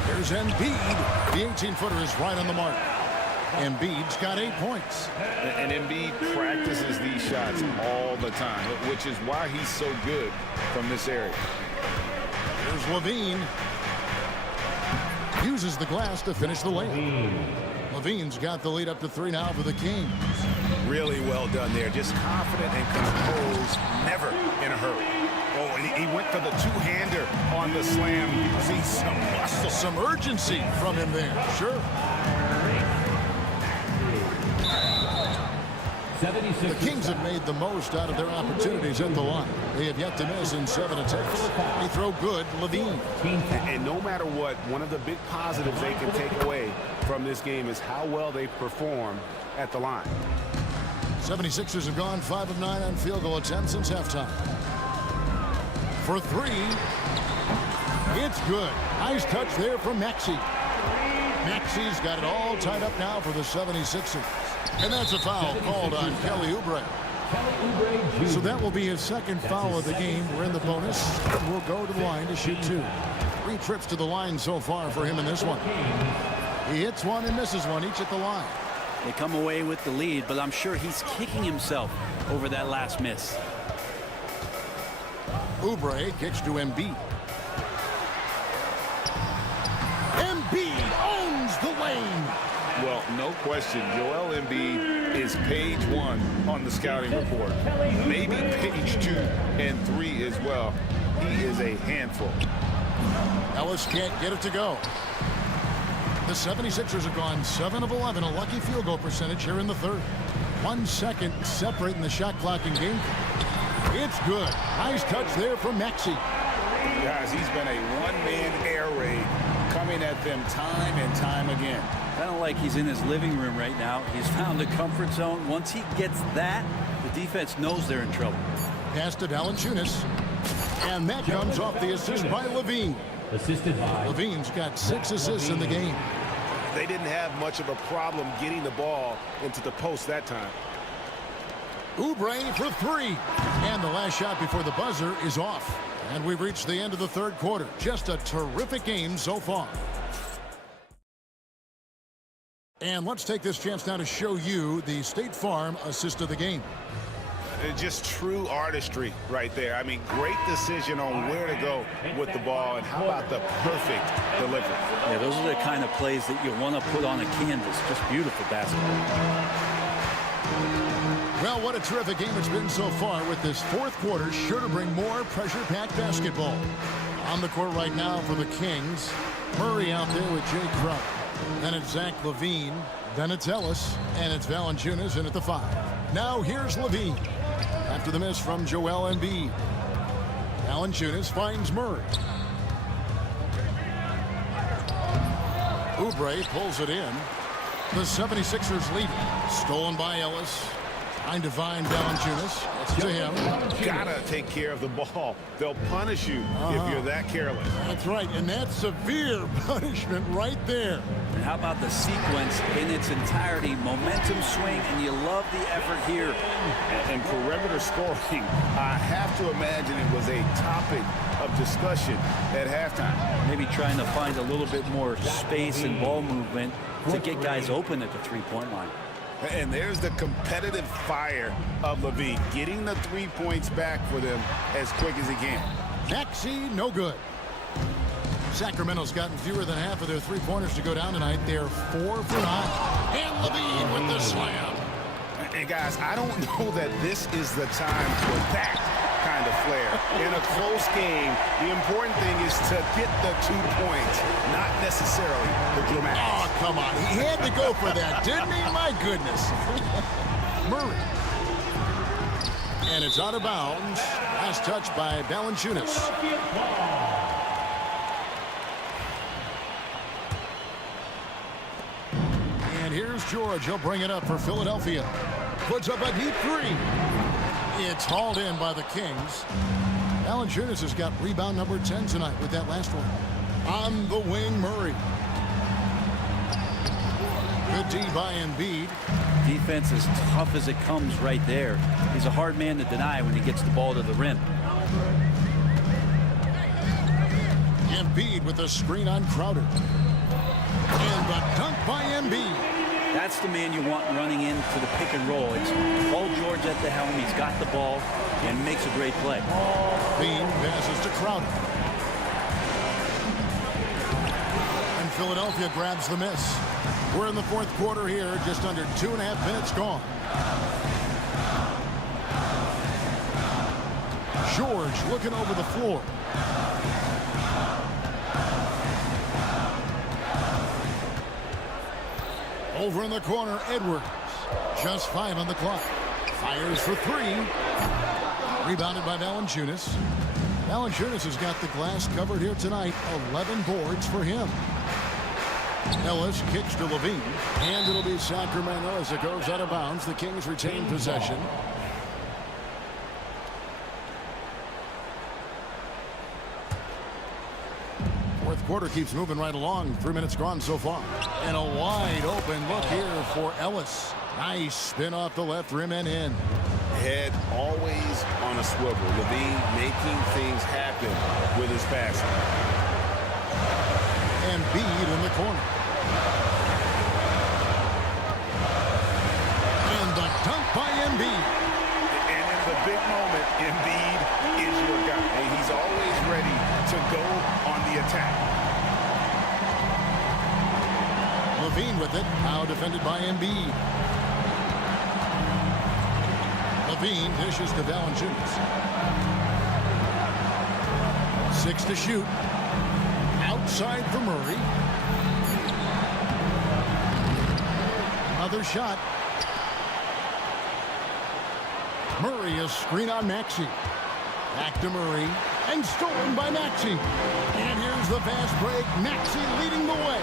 Here's Embiid. The 18-footer is right on the mark. Embiid's got 8 points. And Embiid practices these shots all the time, which is why he's so good from this area. Here's LaVine. Uses the glass to finish the layup. LaVine's got the lead up to 3 now for the Kings. Really well done there. Just confident and composed, never in a hurry. Oh, and he went for the 2-hander on the slam. You see some muscle. Some urgency from him there. Sure. The Kings have made the most out of their opportunities at the line. They have yet to miss in 7 attempts. They throw good, Levine. And no matter what, one of the big positives they can take away from this game is how well they perform at the line. 76ers have gone 5 of 9 on field goal attempts since halftime. For 3, it's good. Nice touch there from Maxey. Maxey's got it all tied up now for the 76ers. And that's a foul called on Kelly Oubre. So that will be his second foul of the game. We're in the bonus. We'll go to the line to shoot 2. 3 trips to the line so far for him in this one. He hits one and misses one, each at the line. They come away with the lead, but I'm sure he's kicking himself over that last miss. Oubre kicks to Embiid. Embiid owns the lane. Well, no question, Joel Embiid is page 1 on the scouting report. Maybe page 2 and 3 as well. He is a handful. Ellis can't get it to go. The 76ers have gone 7 of 11, a lucky field goal percentage here in the third. 1 second separating the shot clock and game. It's good. Nice touch there from Maxey. Guys, he's been a one-man air raid coming at them time and time again. Kind of like he's in his living room right now. He's found a comfort zone. Once he gets that, the defense knows they're in trouble. Pass to Valanciunas. And that comes off the assist by Levine. Assisted by Levine's got 6 assists in the game. They didn't have much of a problem getting the ball into the post that time. Oubre for 3. And the last shot before the buzzer is off. And we've reached the end of the third quarter. Just a terrific game so far. And let's take this chance now to show you the State Farm assist of the game. Just true artistry right there. I mean, great decision on where to go with the ball, and how about the perfect delivery? Yeah, those are the kind of plays that you want to put on a canvas. Just beautiful basketball. Well, what a terrific game it's been so far, with this fourth quarter sure to bring more pressure-packed basketball. On the court right now for the Kings, Murray out there with Jay Crowder. Then it's Zach LaVine. Then it's Ellis. And it's Valanciunas in at the 5. Now here's LaVine. After the miss from Joel Embiid. Valanciunas finds Murray. Oubre pulls it in. The 76ers lead it. Stolen by Ellis. Trying to find Valanciunas. It's to him. Gotta take care of the ball. They'll punish you if you're that careless. That's right, and that's severe punishment right there. And how about the sequence in its entirety? Momentum swing, and you love the effort here. And perimeter scoring, I have to imagine it was a topic of discussion at halftime. Maybe trying to find a little bit more space and ball movement to get guys open at the three-point line. And there's the competitive fire of LaVine, getting the 3 points back for them as quick as he can. Maxey, no good. Sacramento's gotten fewer than half of their three-pointers to go down tonight. They're 4 for 9. And LaVine with the slam. And guys, I don't know that this is the time for that kind of flair. In a close game, the important thing is to get the 2 points, not necessarily the dramatics. Oh, come on. He had to go for that, didn't he? My goodness. Murray. And it's out of bounds. Last touch by Valanciunas. And here's George. He'll bring it up for Philadelphia. Puts up a deep 3. It's hauled in by the Kings. Valanciunas has got rebound number 10 tonight with that last one. On the wing, Murray. Good D by Embiid. Defense as tough as it comes right there. He's a hard man to deny when he gets the ball to the rim. Embiid with a screen on Crowder. And the dunk by Embiid. That's the man you want running into the pick and roll. It's Paul George at the helm. He's got the ball and makes a great play. Bean passes to Crowder. And Philadelphia grabs the miss. We're in the fourth quarter here, just under 2.5 minutes gone. George looking over the floor. Over in the corner, Edwards. Just 5 on the clock. Fires for three. Rebounded by Valanciunas. Valanciunas has got the glass covered here tonight. 11 boards for him. Ellis kicks to Levine. And it'll be Sacramento as it goes out of bounds. The Kings retain possession. Fourth quarter keeps moving right along. 3 minutes gone so far. And a wide open look here for Ellis. Nice spin off the left rim and in. Head always on a swivel. Levine making things happen with his passing. And Embiid in the corner. And the dunk by Embiid. And in the big moment, Embiid is your guy. And he's always ready to go on the attack. Levine with it. Now defended by Embiid. Levine dishes to Valanciunas. 6 to shoot. Outside for Murray. Another shot. Murray is screen on Maxey. Back to Murray. And stolen by Maxey. And here's the fast break. Maxey leading the way.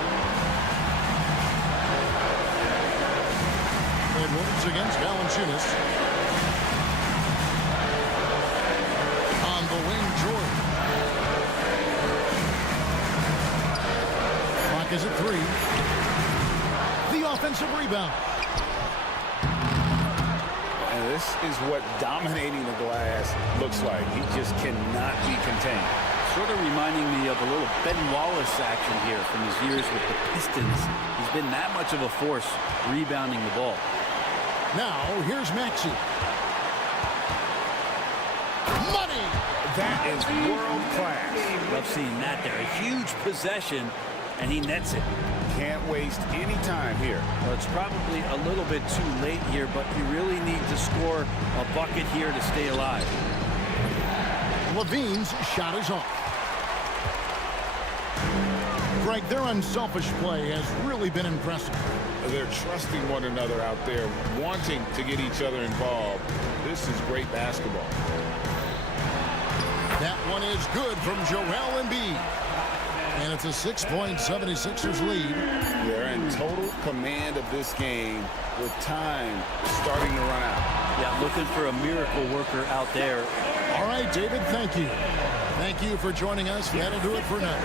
Edwards against Valanciunas. On the wing, Jordan. Clock is at 3. The offensive rebound. And this is what dominating the glass looks like. He just cannot be contained. Sort of reminding me of a little Ben Wallace action here from his years with the Pistons. He's been that much of a force rebounding the ball. Now, here's Maxey. Money! That is world class. Love seeing that there. A huge possession, and he nets it. Can't waste any time here. Well, it's probably a little bit too late here, but you really need to score a bucket here to stay alive. Levine's shot is off. Greg, their unselfish play has really been impressive. They're trusting one another out there, wanting to get each other involved. This is great basketball. That one is good from Joel Embiid. And it's a 6-point 76ers lead. They're in total command of this game with time starting to run out. Yeah, looking for a miracle worker out there. All right, David, thank you. Thank you for joining us. That'll do it for now.